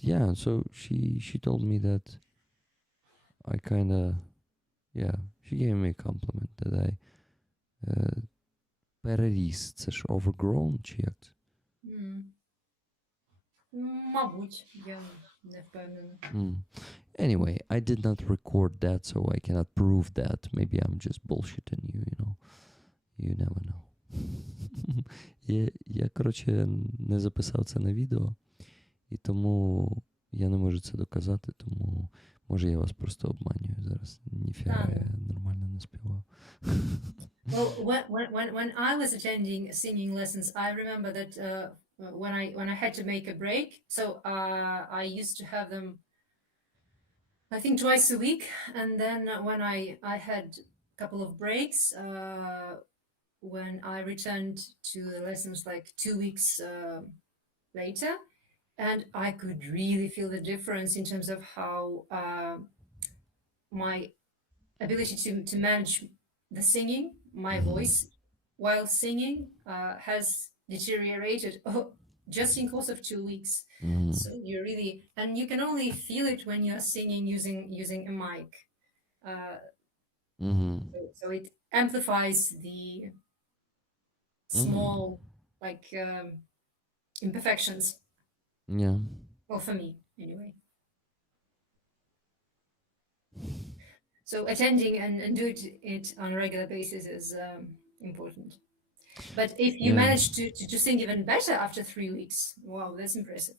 Yeah, so she told me that I kind of, yeah, she gave me a compliment that I переріс. Це ж overgrown чи як це? Мабуть, я не впевнена. Anyway, I did not record that, so I cannot prove that. Maybe I'm just bullshitting you, you know. You never know. Я, коротше, не записав це на відео, і тому я не можу це доказати, тому може я вас просто обманюю зараз. Ніфіга, я нормально не співав. Well, when I was attending singing lessons, I remember that when I had to make a break, so I used to have them I think twice a week, and then when I had a couple of breaks, when I returned to the lessons like 2 weeks later, and I could really feel the difference in terms of how my ability to manage the singing, my voice while singing has deteriorated just in course of 2 weeks. So you really, and you can only feel it when you are singing using a mic. So it amplifies the small like imperfections. Yeah. Well, for me anyway. So attending and do it on a regular basis is important. But if you Yeah. manage to sing even better after 3 weeks, wow, that's impressive.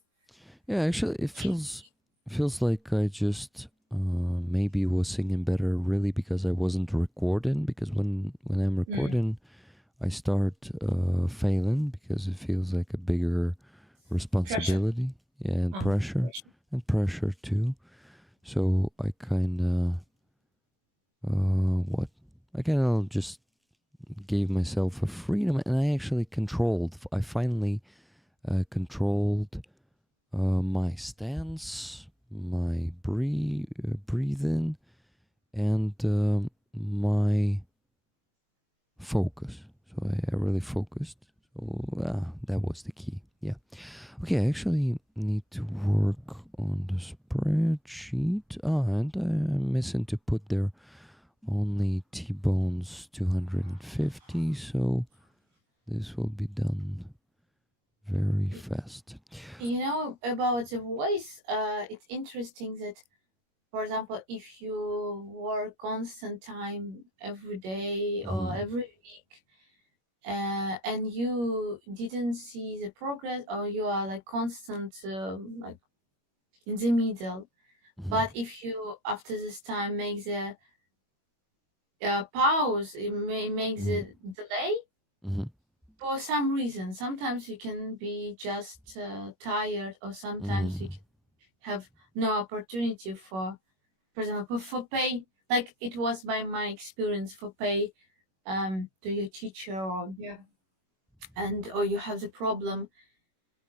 Yeah, actually, it feels like I just maybe was singing better really because I wasn't recording. Because when I'm recording, I start failing because it feels like a bigger responsibility. Yeah, and pressure too. So I kind of what I kind of just gave myself a freedom, and I actually controlled. I finally controlled my stance, my breathing, and my focus. So I really focused. So that was the key. Yeah. Okay, I actually need to work on the spreadsheet. And I'm missing to put there only T-bones 250. So this will be done very fast. You know, about the voice, it's interesting that, for example, if you work constant time every day or every week, and you didn't see the progress, or you are like constant, like in the middle. But if you after this time make the pause, it may make the delay for some reason. Sometimes you can be just tired, or sometimes you can have no opportunity for example, for pay. Like it was by my experience for pay to your teacher, or or you have the problem,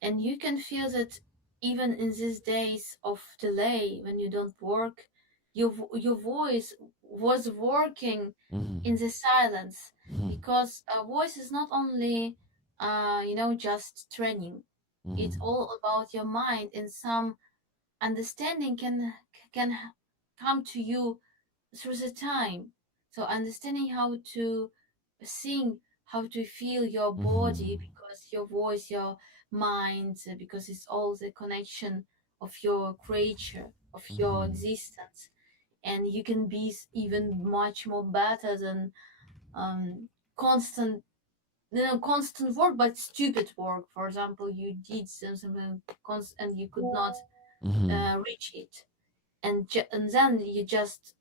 and you can feel that even in these days of delay when you don't work, your voice was working in the silence, because a voice is not only just training. It's all about your mind, and some understanding can come to you through the time. So understanding how to sing, how to feel your body, because your voice, your mind, because it's all the connection of your creature, of your existence. And you can be even much more better than constant constant work, but stupid work. For example, you did something and you could not reach it, and then you just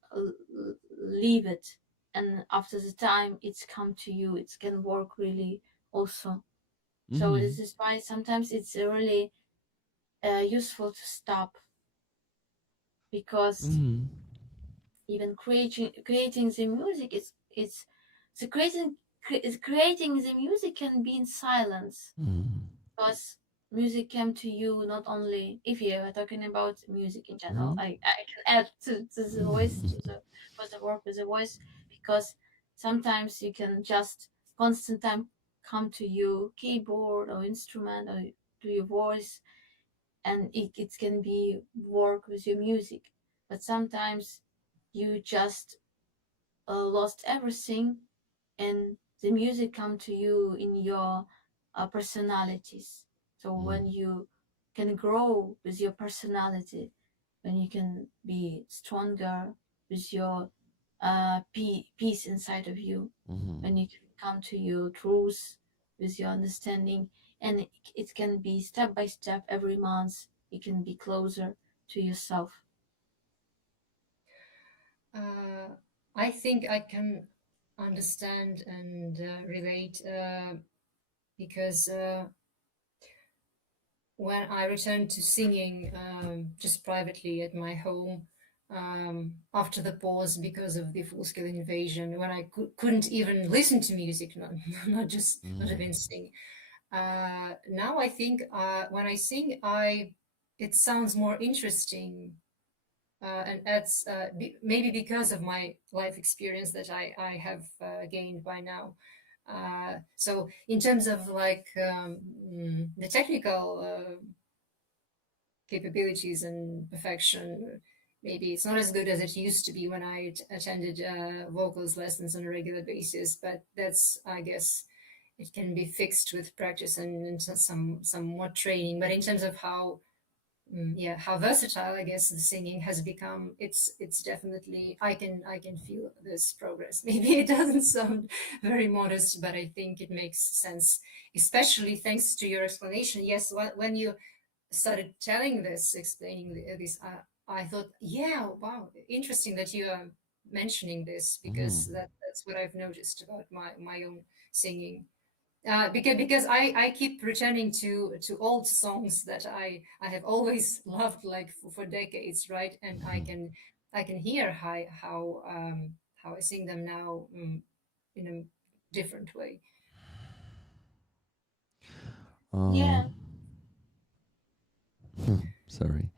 leave it, and after the time it's come to you, it can work really also. So this is why sometimes it's really useful to stop, because even creating the music is it's the creating the music can be in silence, because music came to you not only if you are talking about music in general. I can add to the voice, to the for the work with the voice, because sometimes you can just constant time come to you keyboard or instrument or to your voice, and it can be work with your music. But sometimes you just lost everything, and the music come to you in your personalities. So when you can grow with your personality, when you can be stronger with your peace inside of you, when you can come to your truth with your understanding, and it can be step by step every month, you can be closer to yourself. I think I can understand and relate, because when I returned to singing just privately at my home, after the pause because of the full-scale invasion, when I couldn't even listen to music, not even sing. Now I think when I sing, it sounds more interesting, and that's maybe because of my life experience that I have gained by now. So in terms of like the technical capabilities and perfection, maybe it's not as good as it used to be when I attended vocals lessons on a regular basis, but that's, I guess, it can be fixed with practice and some more training. But in terms of how how versatile, I guess, the singing has become, it's definitely, I can feel this progress. Maybe it doesn't sound very modest, but I think it makes sense, especially thanks to your explanation. Yes, when you started telling this, explaining this, I thought, yeah, wow, interesting that you are mentioning this, because that's what I've noticed about my own singing. Because I keep returning to old songs that I have always loved, like for decades, right? And I can hear how I sing them now, in a different way. Yeah. Sorry.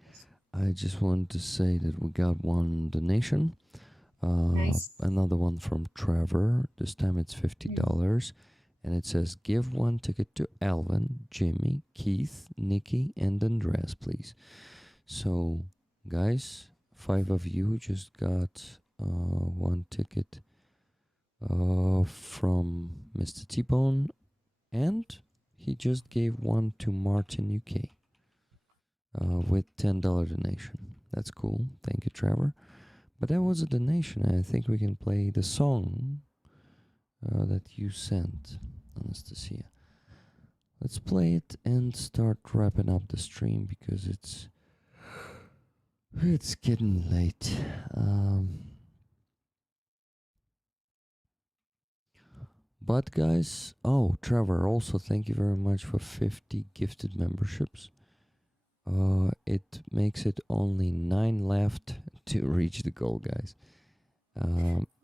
I just wanted to say that we got one donation. Nice. Another one from Trevor. This time it's $50. And it says, give one ticket to Alvin, Jimmy, Keith, Nikki, and Andreas, please. So, guys, 5 of you just got one ticket from Mr. T-Bone, and he just gave one to Martin UK with $10 donation. That's cool. Thank you, Trevor. But that was a donation. I think we can play the song that you sent, Anastasia. Let's play it and start wrapping up the stream because it's getting late. But guys, oh, Trevor, also thank you very much for 50 gifted memberships. It makes it only 9 left to reach the goal, guys.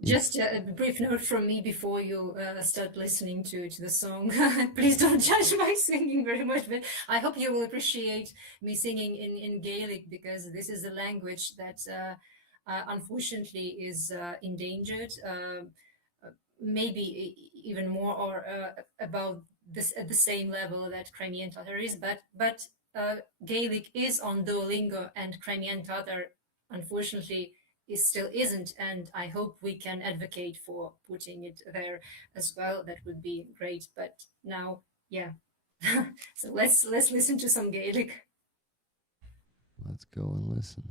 Just a brief note from me before you start listening to the song. Please don't judge my singing very much, but I hope you will appreciate me singing in Gaelic, because this is a language that unfortunately is endangered. Maybe even more, or about this at the same level that Crimean Tatar is, but Gaelic is on Duolingo, and Crimean Tatar, unfortunately, still isn't, and I hope we can advocate for putting it there as well. That would be great. But now, yeah, so let's listen to some Gaelic. Let's go and listen.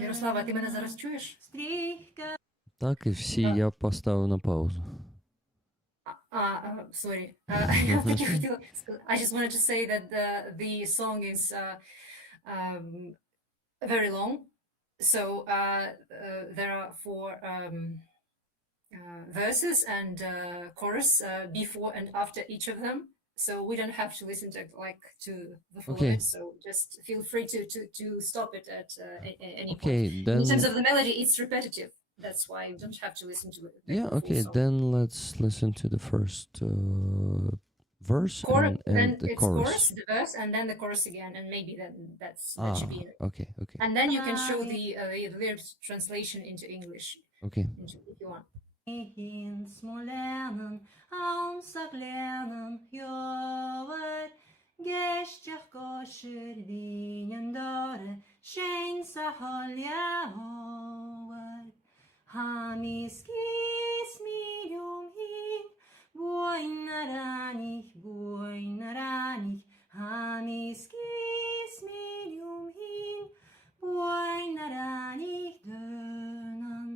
Ярослава, ти мене зараз чуєш? Так і всі, я поставив на паузу. Sorry. I just wanted to say that the song is very long. So there are 4 verses and chorus before and after each of them. So we don't have to listen to the full of it. So just feel free to stop it at any point. Then, in terms of the melody, it's repetitive. That's why you don't have to listen to it. Yeah, okay, then let's listen to the first verse and the chorus. The verse, and then the chorus again, and maybe that should be it. Okay. And then you can show the lyrics translation into English. Okay. If you want. Gestjach gosher vinen dore, shein sahol yahover. Hamis kis milium hin, buoinaranich, hamis kis milium hin, buoinaranich dönan.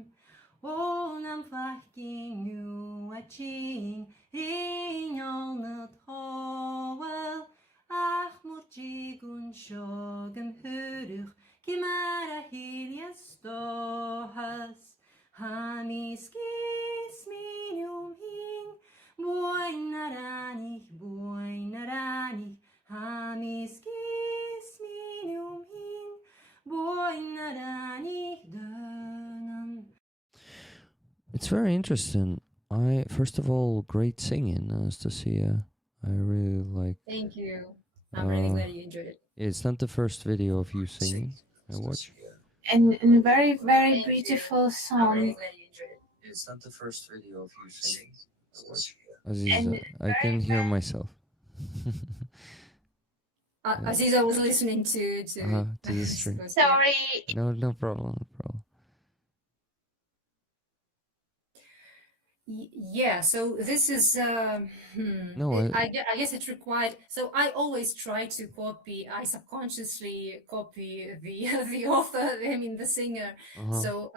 Onam fachking nu achin, rinalnat howel, ach murchigun shogem huruch, kimara hilias stohel. It's very interesting. First of all, great singing, Anastasia. I really like. Thank you. I'm really glad you enjoyed it. It's not the first video of you singing I watch. And very, very beautiful song. It's not the first video of you singing I watch. Aziza, And I can hear myself. Aziza was listening to To the stream. sorry. No problem, no problem. Yeah, so this is No, I guess it required. So I always try to copy. I subconsciously copy the the author. I mean the singer. So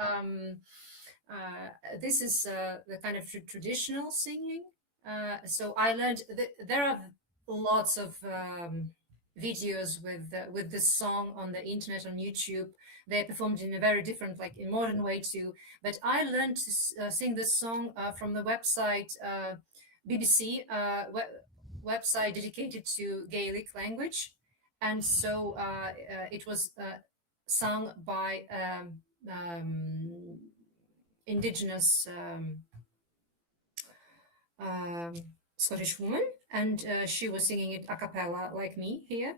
this is the kind of traditional singing. So I learned there are lots of videos with this song on the internet on YouTube. They're performed in a very different, like in modern way too. But I learned to sing this song from the website BBC website dedicated to Gaelic language, and so it was sung by indigenous Scottish woman, and she was singing it a cappella like me here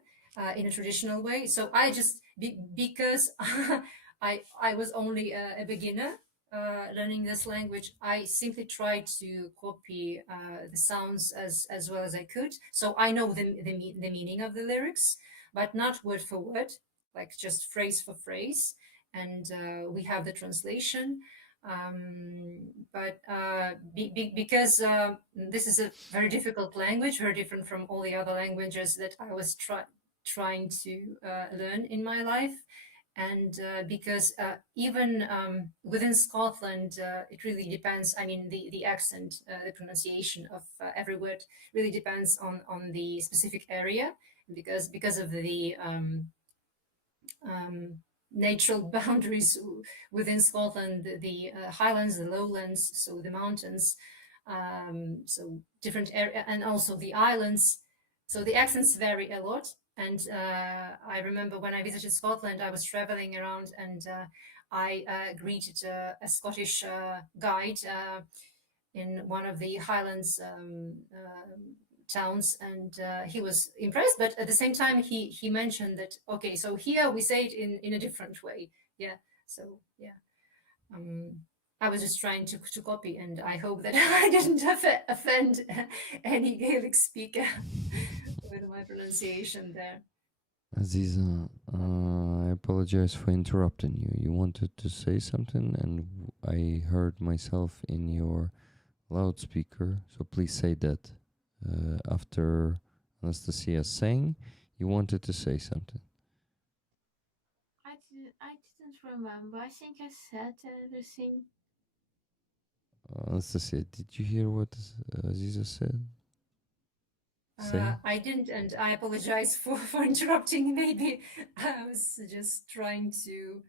in a traditional way. So I just because I was only a beginner learning this language, I simply tried to copy the sounds as well as I could. So I know the meaning of the lyrics, but not word for word, like just phrase for phrase. And we have the translation. But because this is a very difficult language, very different from all the other languages that I was trying to learn in my life, and because even within Scotland, it really depends. I mean, the accent, the pronunciation of every word really depends on the specific area, because of the natural boundaries within Scotland, the highlands, the lowlands, so the mountains, so different area, and also the islands. So the accents vary a lot. And I remember when I visited Scotland, I was traveling around, and I greeted a Scottish guide in one of the Highlands towns, and he was impressed, but at the same time he mentioned that, okay, so here we say it in a different way. Yeah, so yeah, I was just trying to copy, and I hope that I didn't offend any Gaelic speaker with my pronunciation there. Aziza, I apologize for interrupting you. You wanted to say something, and I heard myself in your loudspeaker, so please say that. After Anastasia sang, you wanted to say something. I didn't remember. I think I said everything. Anastasia, did you hear what Aziza said? I didn't, and I apologize for interrupting. Maybe I was just trying to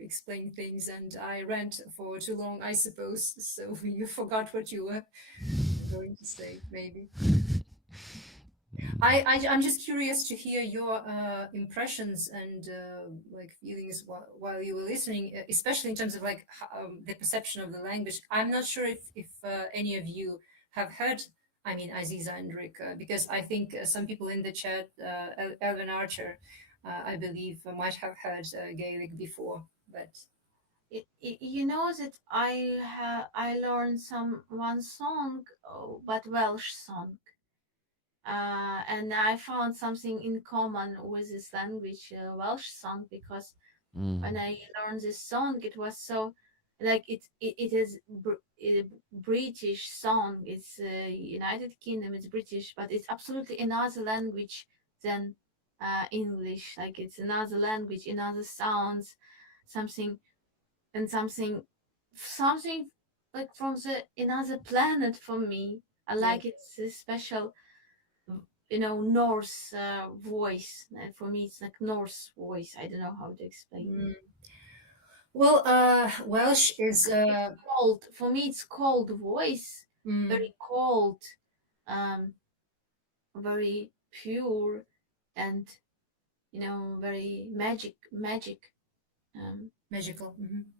explain things, and I rant for too long, I suppose. So you forgot what you were going to say, maybe. I'm just curious to hear your impressions and like feelings while you were listening, especially in terms of like the perception of the language. I'm not sure if any of you have heard. I mean, Aziza and Rick, because I think some people in the chat, Elvin Archer, I believe, might have heard Gaelic before, but. You know that I learned one song, but Welsh song. And I found something in common with this language, Welsh song, because when I learned this song, it was so like it is a British song. It's United Kingdom. It's British, but it's absolutely another language than English. Like it's another language, another sounds, something like from another planet for me. I like it's a special Norse voice. And for me, it's like Norse voice. I don't know how to explain. Well, Welsh is cold. For me, it's cold voice. Very cold, very pure, and very magical, magical,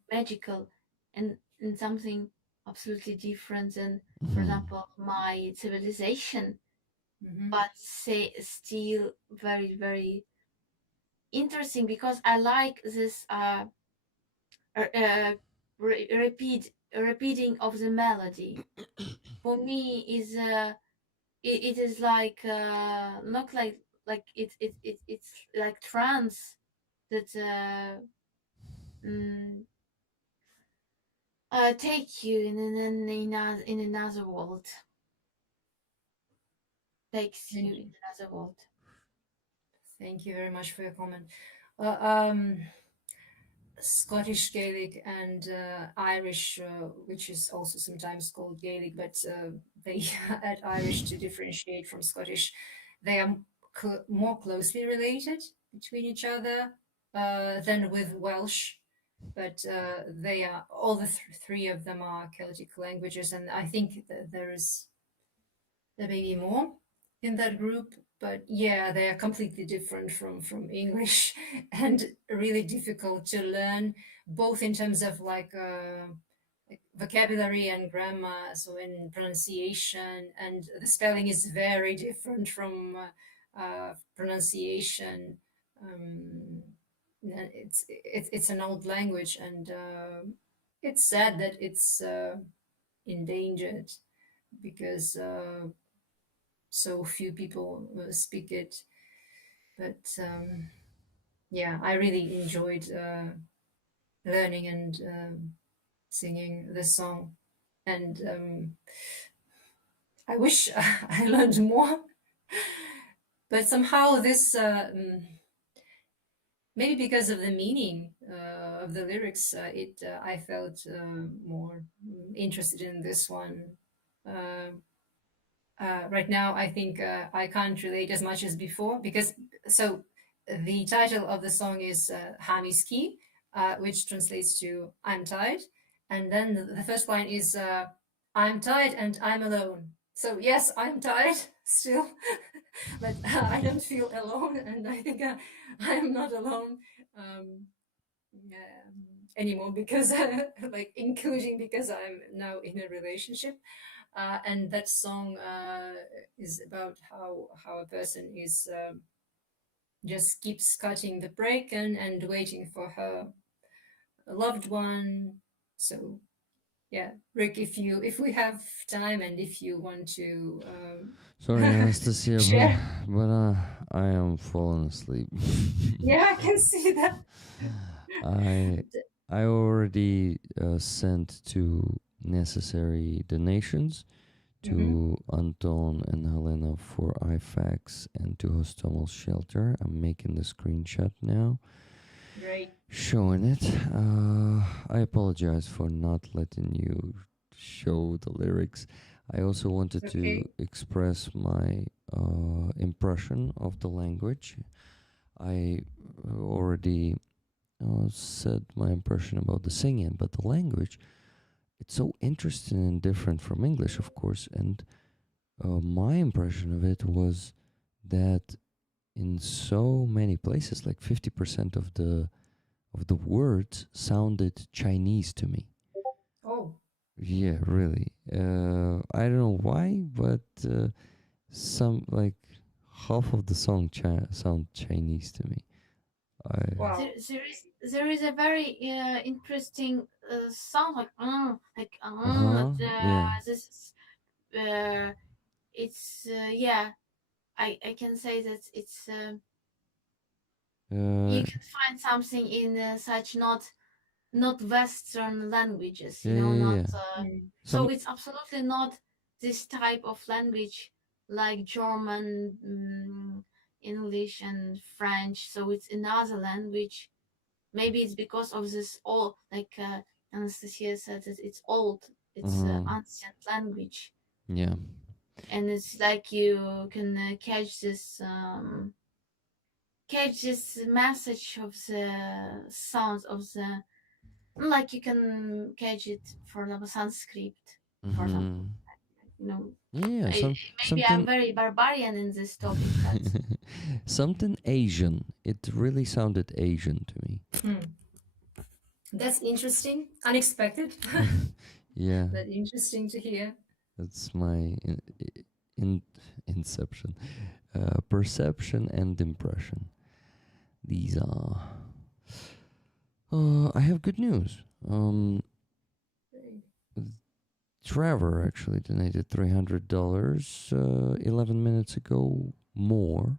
magical, and something absolutely different than, for example, my civilization, but still very, very interesting, because I like this repeating of the melody. For me, is it is like not like it's like trance that mm, take you in another world, takes you in another world. Thank you very much for your comment. Scottish Gaelic and Irish, which is also sometimes called Gaelic, but they add Irish to differentiate from Scottish. They are more closely related between each other than with Welsh, but they are all the three of them are Celtic languages, and I think that there may be more in that group, but yeah, they are completely different from English and really difficult to learn, both in terms of like vocabulary and grammar, so in pronunciation, and the spelling is very different from pronunciation. It's an old language, and it's sad that it's endangered because so few people speak it. But yeah, I really enjoyed learning and singing this song, and I wish I learned more. But somehow this, maybe because of the meaning of the lyrics, I felt more interested in this one. Right now, I think I can't relate as much as before, because the title of the song is Hamiski, which translates to I'm tired. And then the first line is I'm tired and I'm alone. So yes, I'm tired still, but I don't feel alone. And I think I'm not alone anymore, because like including because I'm now in a relationship. And that song is about how a person is just keeps cutting the break and waiting for her loved one. So yeah, Rick, if we have time and if you want to Sorry, Anastasia, share. but I am falling asleep. Yeah, I can see that. I already sent 2 necessary donations to Anton and Helena for IFAX and to Hostomel Shelter. I'm making the screenshot now. Great. Showing it. I apologize for not letting you show the lyrics. I also wanted to express my impression of the language. I already said my impression about the singing, but the language, it's so interesting and different from English, of course. And my impression of it was that in so many places, like 50% of the words sounded Chinese to me. Oh. Yeah, really. I don't know why, but some like half of the song sound Chinese to me. Wow. There is a very interesting sound like Yeah. this it's yeah, I can say that it's you can find something in such not Western languages, you know, not so it's absolutely not this type of language like German, English and French. So it's another language. Maybe it's because of this old, like Anastasia said, that it's old. It's ancient language. Yeah. And it's like you can catch this message of the sounds of the, like you can catch it, for example, Sanskrit, for example. You know, yeah, maybe I'm very barbarian in this topic, but something Asian. It really sounded Asian to me. That's interesting, unexpected. Yeah, But interesting to hear. that's my inception, perception and impression. These are. I have good news. Trevor actually donated $300 11 minutes ago more,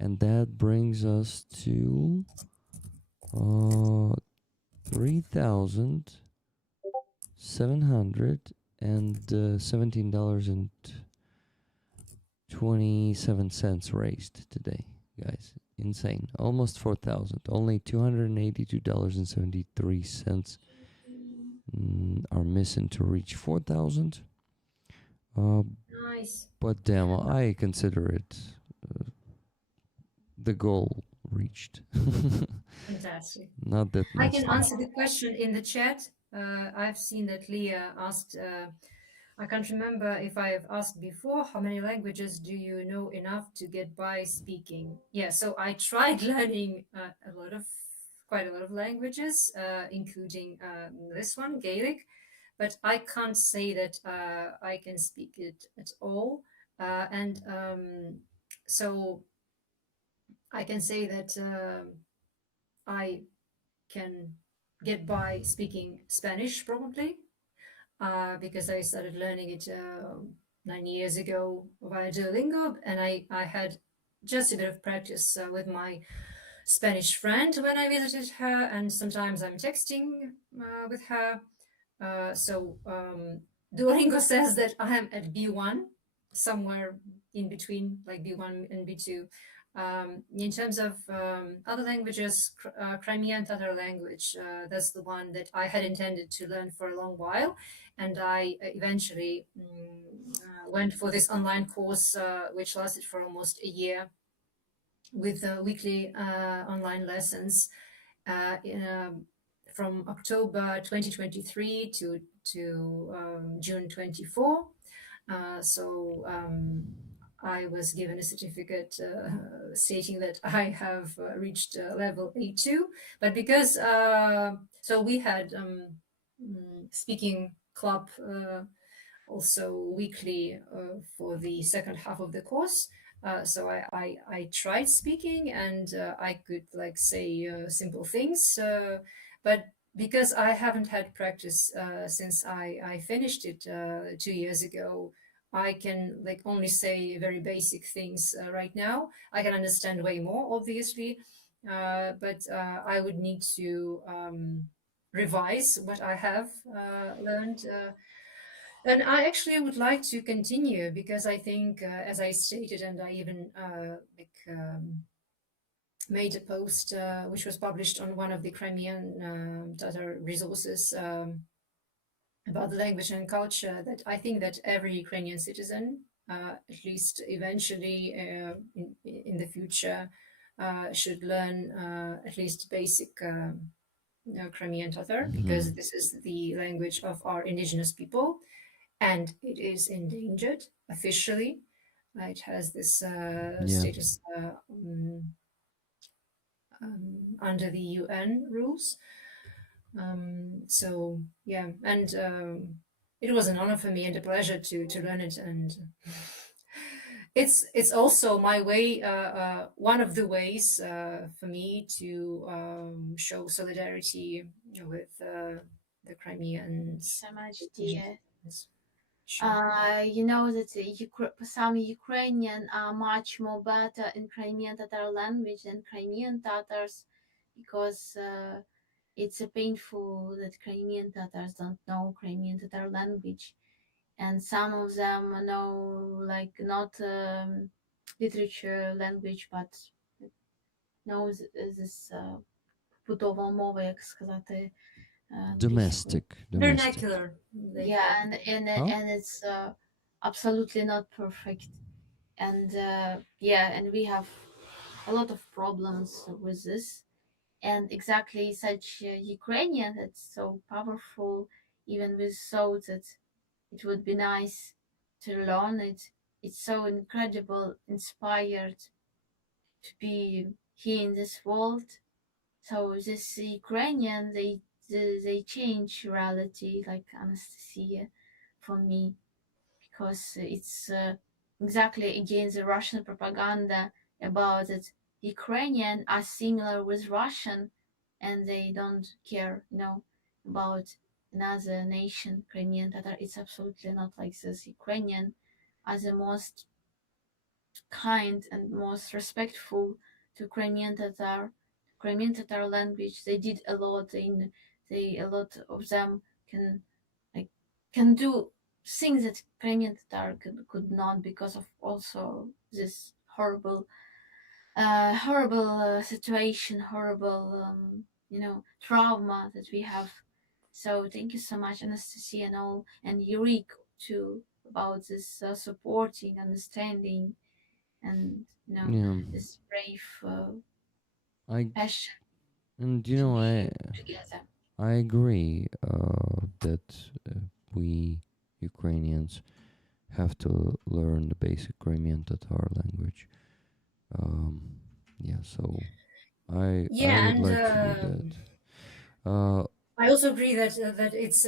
and that brings us to $3,717.27 raised today, guys. Insane. Almost 4,000. Only $282.73 are missing to reach 4,000. Nice. But damn, I consider it the goal reached. Fantastic. Not that I much. can answer the question in the chat. I've seen that Leah asked, I can't remember if I have asked before, how many languages do you know enough to get by speaking? Yeah, so I tried learning quite a lot of languages, including this one, Gaelic, but I can't say that I can speak it at all. So I can say that I can get by speaking Spanish probably because I started learning it 9 years ago via Duolingo, and I had just a bit of practice with my Spanish friend when I visited her, and sometimes I'm texting with her. Duolingo says that I am at B1, somewhere in between, like B1 and B2. In terms of other languages, Crimean Tatar language, that's the one that I had intended to learn for a long while. And I eventually went for this online course, which lasted for almost a year with weekly online lessons from October 2023 to June 24. I was given a certificate stating that I have reached level A2. But because, we had speaking club also weekly for the second half of the course. I tried speaking and I could like say simple things, but because I haven't had practice since I finished it 2 years ago, I can like only say very basic things right now. I can understand way more, obviously, but I would need to revise what I have learned. And I actually would like to continue because I think, as I stated, and I even made a post which was published on one of the Crimean Tatar resources about the language and culture, that I think that every Ukrainian citizen, at least eventually in the future, should learn at least basic Crimean Tatar, because this is the language of our indigenous people and it is endangered officially. It has this status under the UN rules. It was an honor for me and a pleasure to learn it, and it's also my way, one of the ways for me to show solidarity with the Crimeans. Sure. You know that some Ukrainian are much more better in Crimean Tatar language than Crimean Tatars, because it's painful that Crimean Tatars don't know Crimean Tatar language, and some of them know like not literature language, but know this побутова мова, як сказати, Domestic. Vernacular. Yeah, and it's absolutely not perfect, and and we have a lot of problems with this, and exactly such Ukrainian that's so powerful, even with thought that it would be nice to learn it. It's so incredible, inspired to be here in this world. So this Ukrainian, they they change reality, like Anastasia, for me, because it's exactly against the Russian propaganda about that Ukrainian are similar with Russian, and they don't care, about another nation, Crimean Tatar. It's absolutely not like this. Ukrainian are the most kind and most respectful to Crimean Tatar. Crimean Tatar language, they did a lot. A lot of them can like can do things that Crimean Tatar could not, because of also this horrible situation, horrible trauma that we have. So thank you so much, Anastasia, and all, and Yurik too, about this supporting, understanding, and Yeah, this brave I passion and to be together. I agree that we Ukrainians have to learn the basic Crimean Tatar language. Um, yeah, so I Yeah, would and like to do that. Uh, I also agree that it's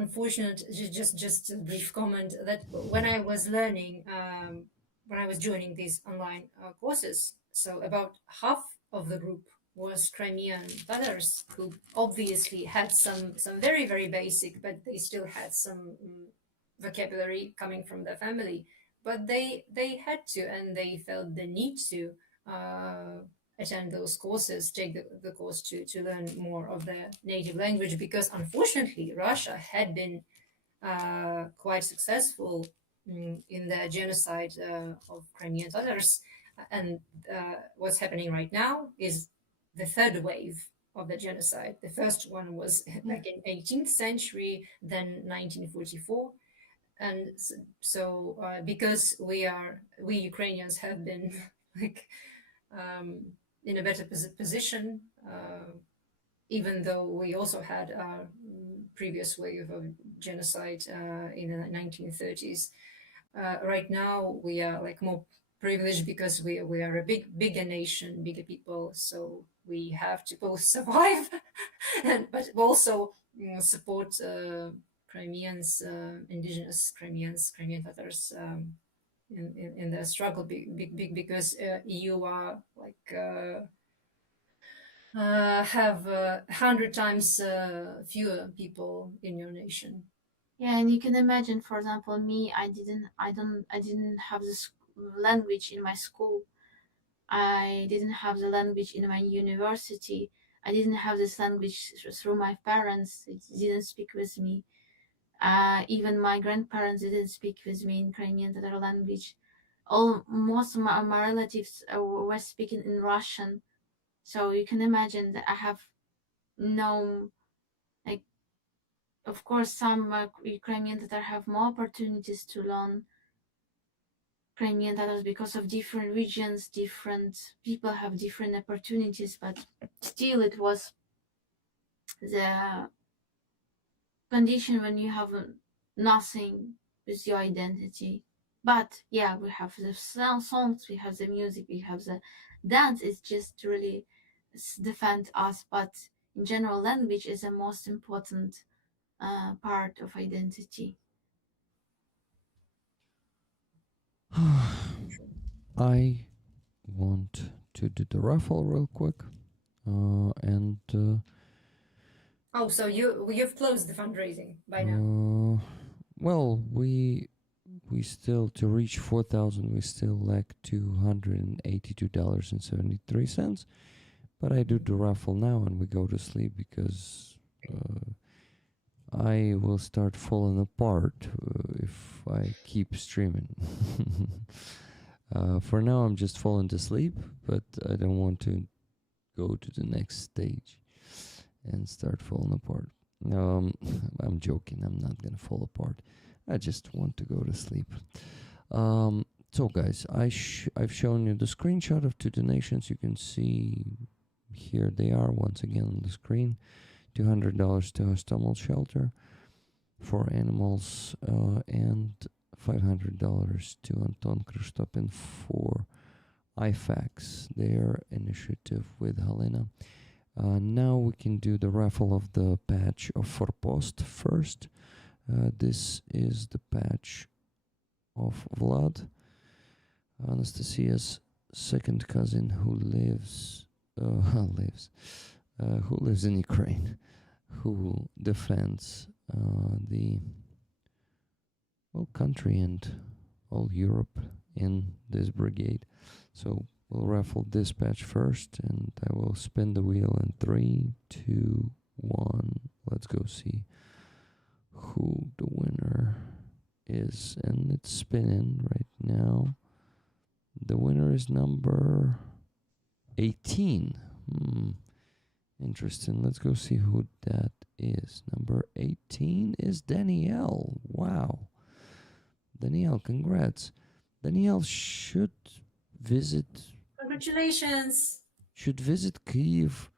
unfortunate. Just a brief comment that when I was learning, when I was joining these online courses, so about half of the group was Crimean Tatars who obviously had some very basic, but they still had some vocabulary coming from their family. But they had to, and they felt the need to. Attend those courses, take the course to learn more of their native language, because unfortunately Russia had been quite successful in the genocide of Crimean Tatars. And what's happening right now is the third wave of the genocide. The first one was back in 18th century, then 1944. And so because we Ukrainians have been like in a better position, even though we also had a previous wave of genocide in the 1930s. Right now, we are like more privileged because we are a bigger nation, bigger people, so we have to both survive, but also support Crimeans, indigenous Crimean Tatars. In the struggle, because you are like have 100 times fewer people in your nation. Yeah, and you can imagine, for example, me, I didn't have this language in my school. I didn't have the language in my university. I didn't have this language through my parents. They didn't speak with me. Even my grandparents didn't speak with me in Crimean Tatar language. Most of my relatives were speaking in Russian. So you can imagine that I have no, like, of course, some Ukrainian Tatar have more opportunities to learn Crimean Tatars because of different regions, different people have different opportunities, but still it was the condition when you have nothing with your identity. But yeah, we have the songs, we have the music, we have the dance. It's just really defend us. But in general, language is the most important part of identity. I want to do the raffle real quick, and Oh, so you've closed the fundraising by now. well, we still, to reach 4,000, we still lack $282.73. But I do the raffle now, and we go to sleep because I will start falling apart if I keep streaming. For now, I'm just falling to sleep, but I don't want to go to the next stage and start falling apart. I'm joking. I'm not gonna fall apart. I just want to go to sleep. So, guys, I've shown you the screenshot of 2 donations. You can see here they are once again on the screen. $200 to Hostomel Shelter for animals, and $500 to Anton Kristopin for IFAX, their initiative with Helena. Now we can do the raffle of the patch of Forpost first. This is the patch of Vlad, Anastasia's second cousin, who lives in Ukraine, who defends the whole country and all Europe in this brigade. So we'll raffle this patch first, and I will spin the wheel in 3, 2, 1. Let's go see who the winner is, and it's spinning right now. The winner is number 18. Interesting. Let's go see who that is. Number 18 is Danielle. Wow. Danielle, congrats. Danielle should visit Congratulations. Kyiv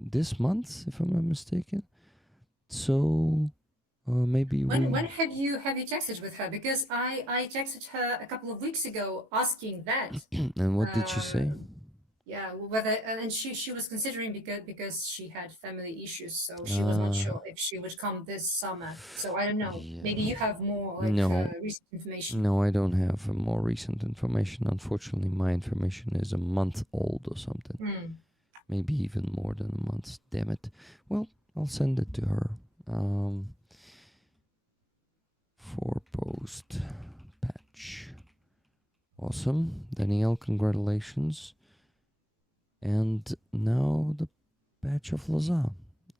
this month, if I'm not mistaken. So maybe when have you texted with her? Because I texted her a couple of weeks ago asking that. And what did she say? Yeah, whether and she was considering because she had family issues, so she was not sure if she would come this summer. So I don't know. Yeah. Maybe you have more recent information. No, I don't have more recent information. Unfortunately, my information is a month old or something. Maybe even more than a month. Damn it. Well, I'll send it to her. Forpost patch. Awesome. Danielle, congratulations. And now the patch of Loza.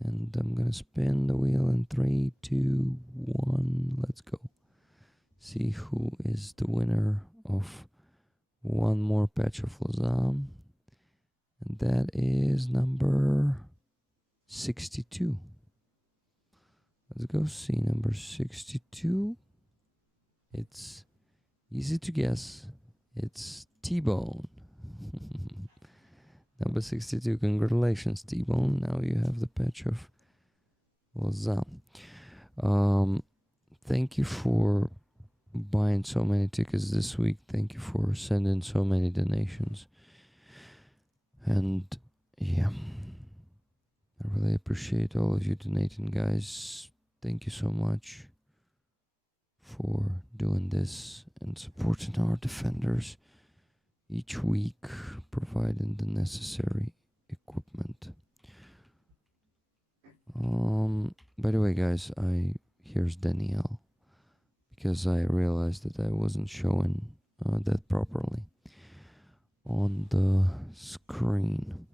And I'm gonna spin the wheel in 3, 2, 1. Let's go. See who is the winner of one more patch of Loza. And that is number 62. Let's go see number 62. It's easy to guess. It's T-Bone. Number 62, congratulations, T-Bone. Now you have the patch of Loza. Thank you for buying so many tickets this week. Thank you for sending so many donations. And yeah, I really appreciate all of you donating, guys. Thank you so much for doing this and supporting our defenders each week, providing the necessary equipment. By the way, guys, here's Danielle, because I realized that I wasn't showing that properly on the screen.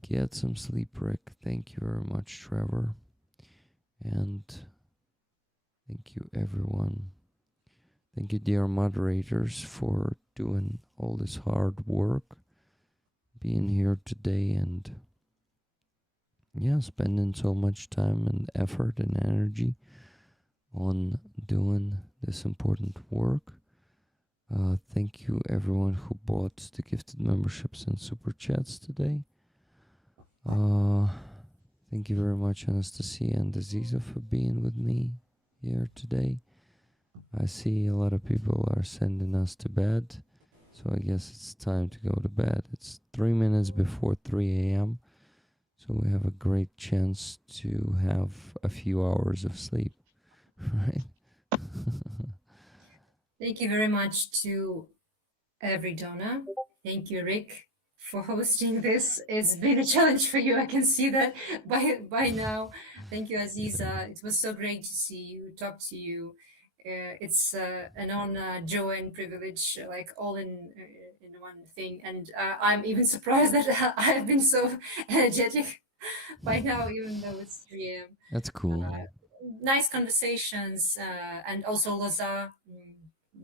Get some sleep, Rick. Thank you very much, Trevor. And thank you, everyone. Thank you, dear moderators, for doing all this hard work, being here today, and spending so much time and effort and energy on doing this important work. Thank you, everyone who bought the gifted memberships and super chats today. Thank you very much, Anastasia and Aziza, for being with me here today. I see a lot of people are sending us to bed, so I guess it's time to go to bed. It's 3 minutes before 3 a.m., so we have a great chance to have a few hours of sleep, right? Thank you very much to every donor. Thank you, Rick, for hosting this. It's been a challenge for you. I can see that by now. Thank you, Aziza. It was so great to see you, talk to you. It's an honor, joy, and privilege, like all in one thing. And I'm even surprised that I have been so energetic by now, even though it's 3 a.m. That's cool. Nice conversations, and also Loza.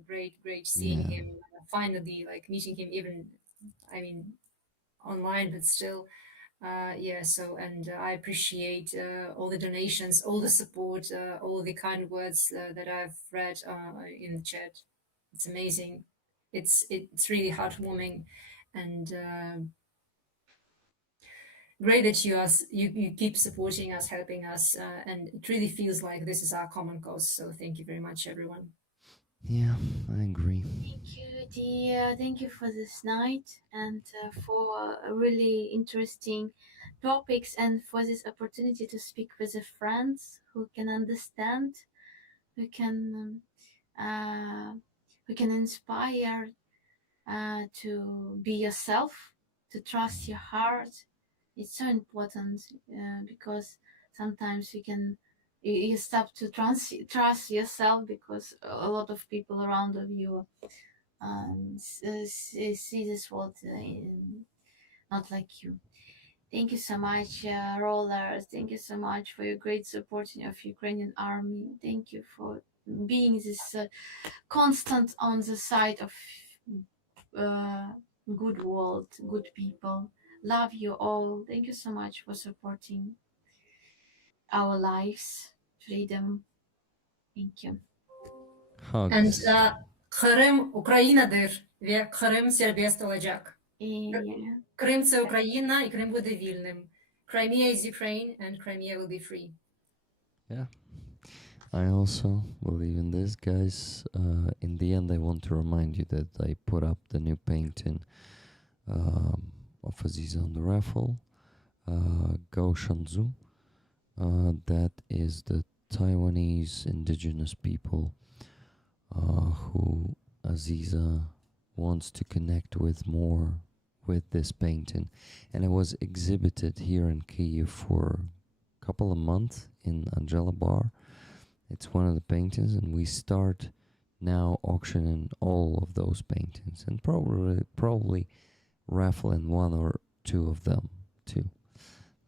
Great seeing him. Finally, like meeting him, even online, but still. So, and I appreciate all the donations, all the support, all the kind words that I've read in the chat. It's amazing. It's really heartwarming, and great that you keep supporting us, helping us, and it really feels like this is our common cause. So thank you very much, everyone. Yeah, I agree. Thank you, dear. Thank you for this night and for really interesting topics and for this opportunity to speak with the friends who can understand, who can uh, who can inspire to be yourself, to trust your heart. It's so important because sometimes you stop to trust yourself because a lot of people around of you see this world not like you. Thank you so much, Rollers. Thank you so much for your great support of Ukrainian army. Thank you for being this constant on the side of uh, good world, good people. Love you all. Thank you so much for supporting our lives, freedom. Thank you. And Hugs. Kırım Українаdır ve Kırım serbest olacak. Yeah. Крим це Україна, і Крим буде вільним. Crimea is Ukraine, and Crimea will be free. Yeah. I also believe in this, guys. In the end, I want to remind you that I put up the new painting of Aziza on the raffle. Go Shanzu. That is the Taiwanese indigenous people who Aziza wants to connect with more with this painting. And it was exhibited here in Kyiv for a couple of months in Angela Bar. It's one of the paintings, and we start now auctioning all of those paintings, and probably raffling one or two of them too,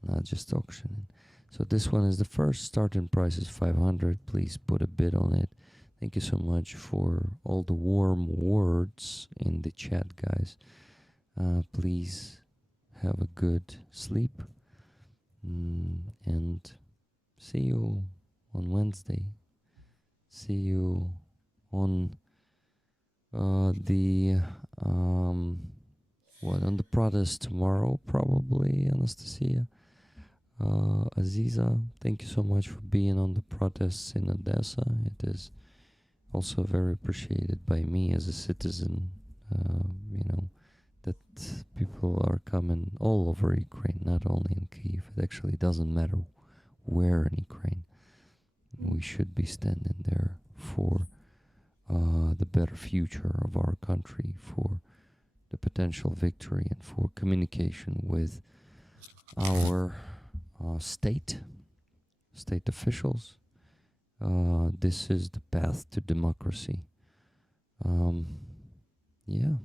not just auctioning. So this one is the first. Starting price is 500. Please put a bid on it. Thank you so much for all the warm words in the chat, guys. Please have a good sleep, and see you on Wednesday. See you on the on the protest tomorrow, probably, Anastasia. Aziza, thank you so much for being on the protests in Odessa. It is also very appreciated by me as a citizen, that people are coming all over Ukraine, not only in Kyiv. It actually doesn't matter where in Ukraine. We should be standing there for the better future of our country, for the potential victory, and for communication with our state officials. This is the path to democracy. Yeah.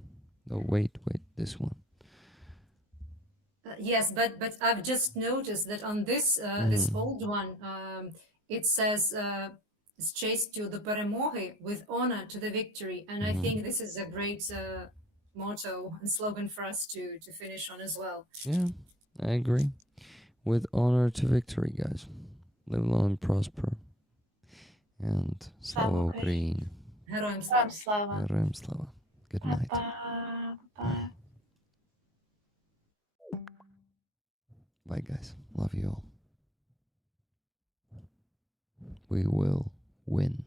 Oh, wait, this one. Yes, but I've just noticed that on this this old one, it says "З честю до перемоги, with honor to the victory," and I think this is a great motto and slogan for us to finish on as well. Yeah, I agree. With honor to victory, guys. Live long and prosper. And Slava Ukraine. Героям слава. Slava. Героям слава. Good night. Bye. Bye, guys. Love you all. We will win.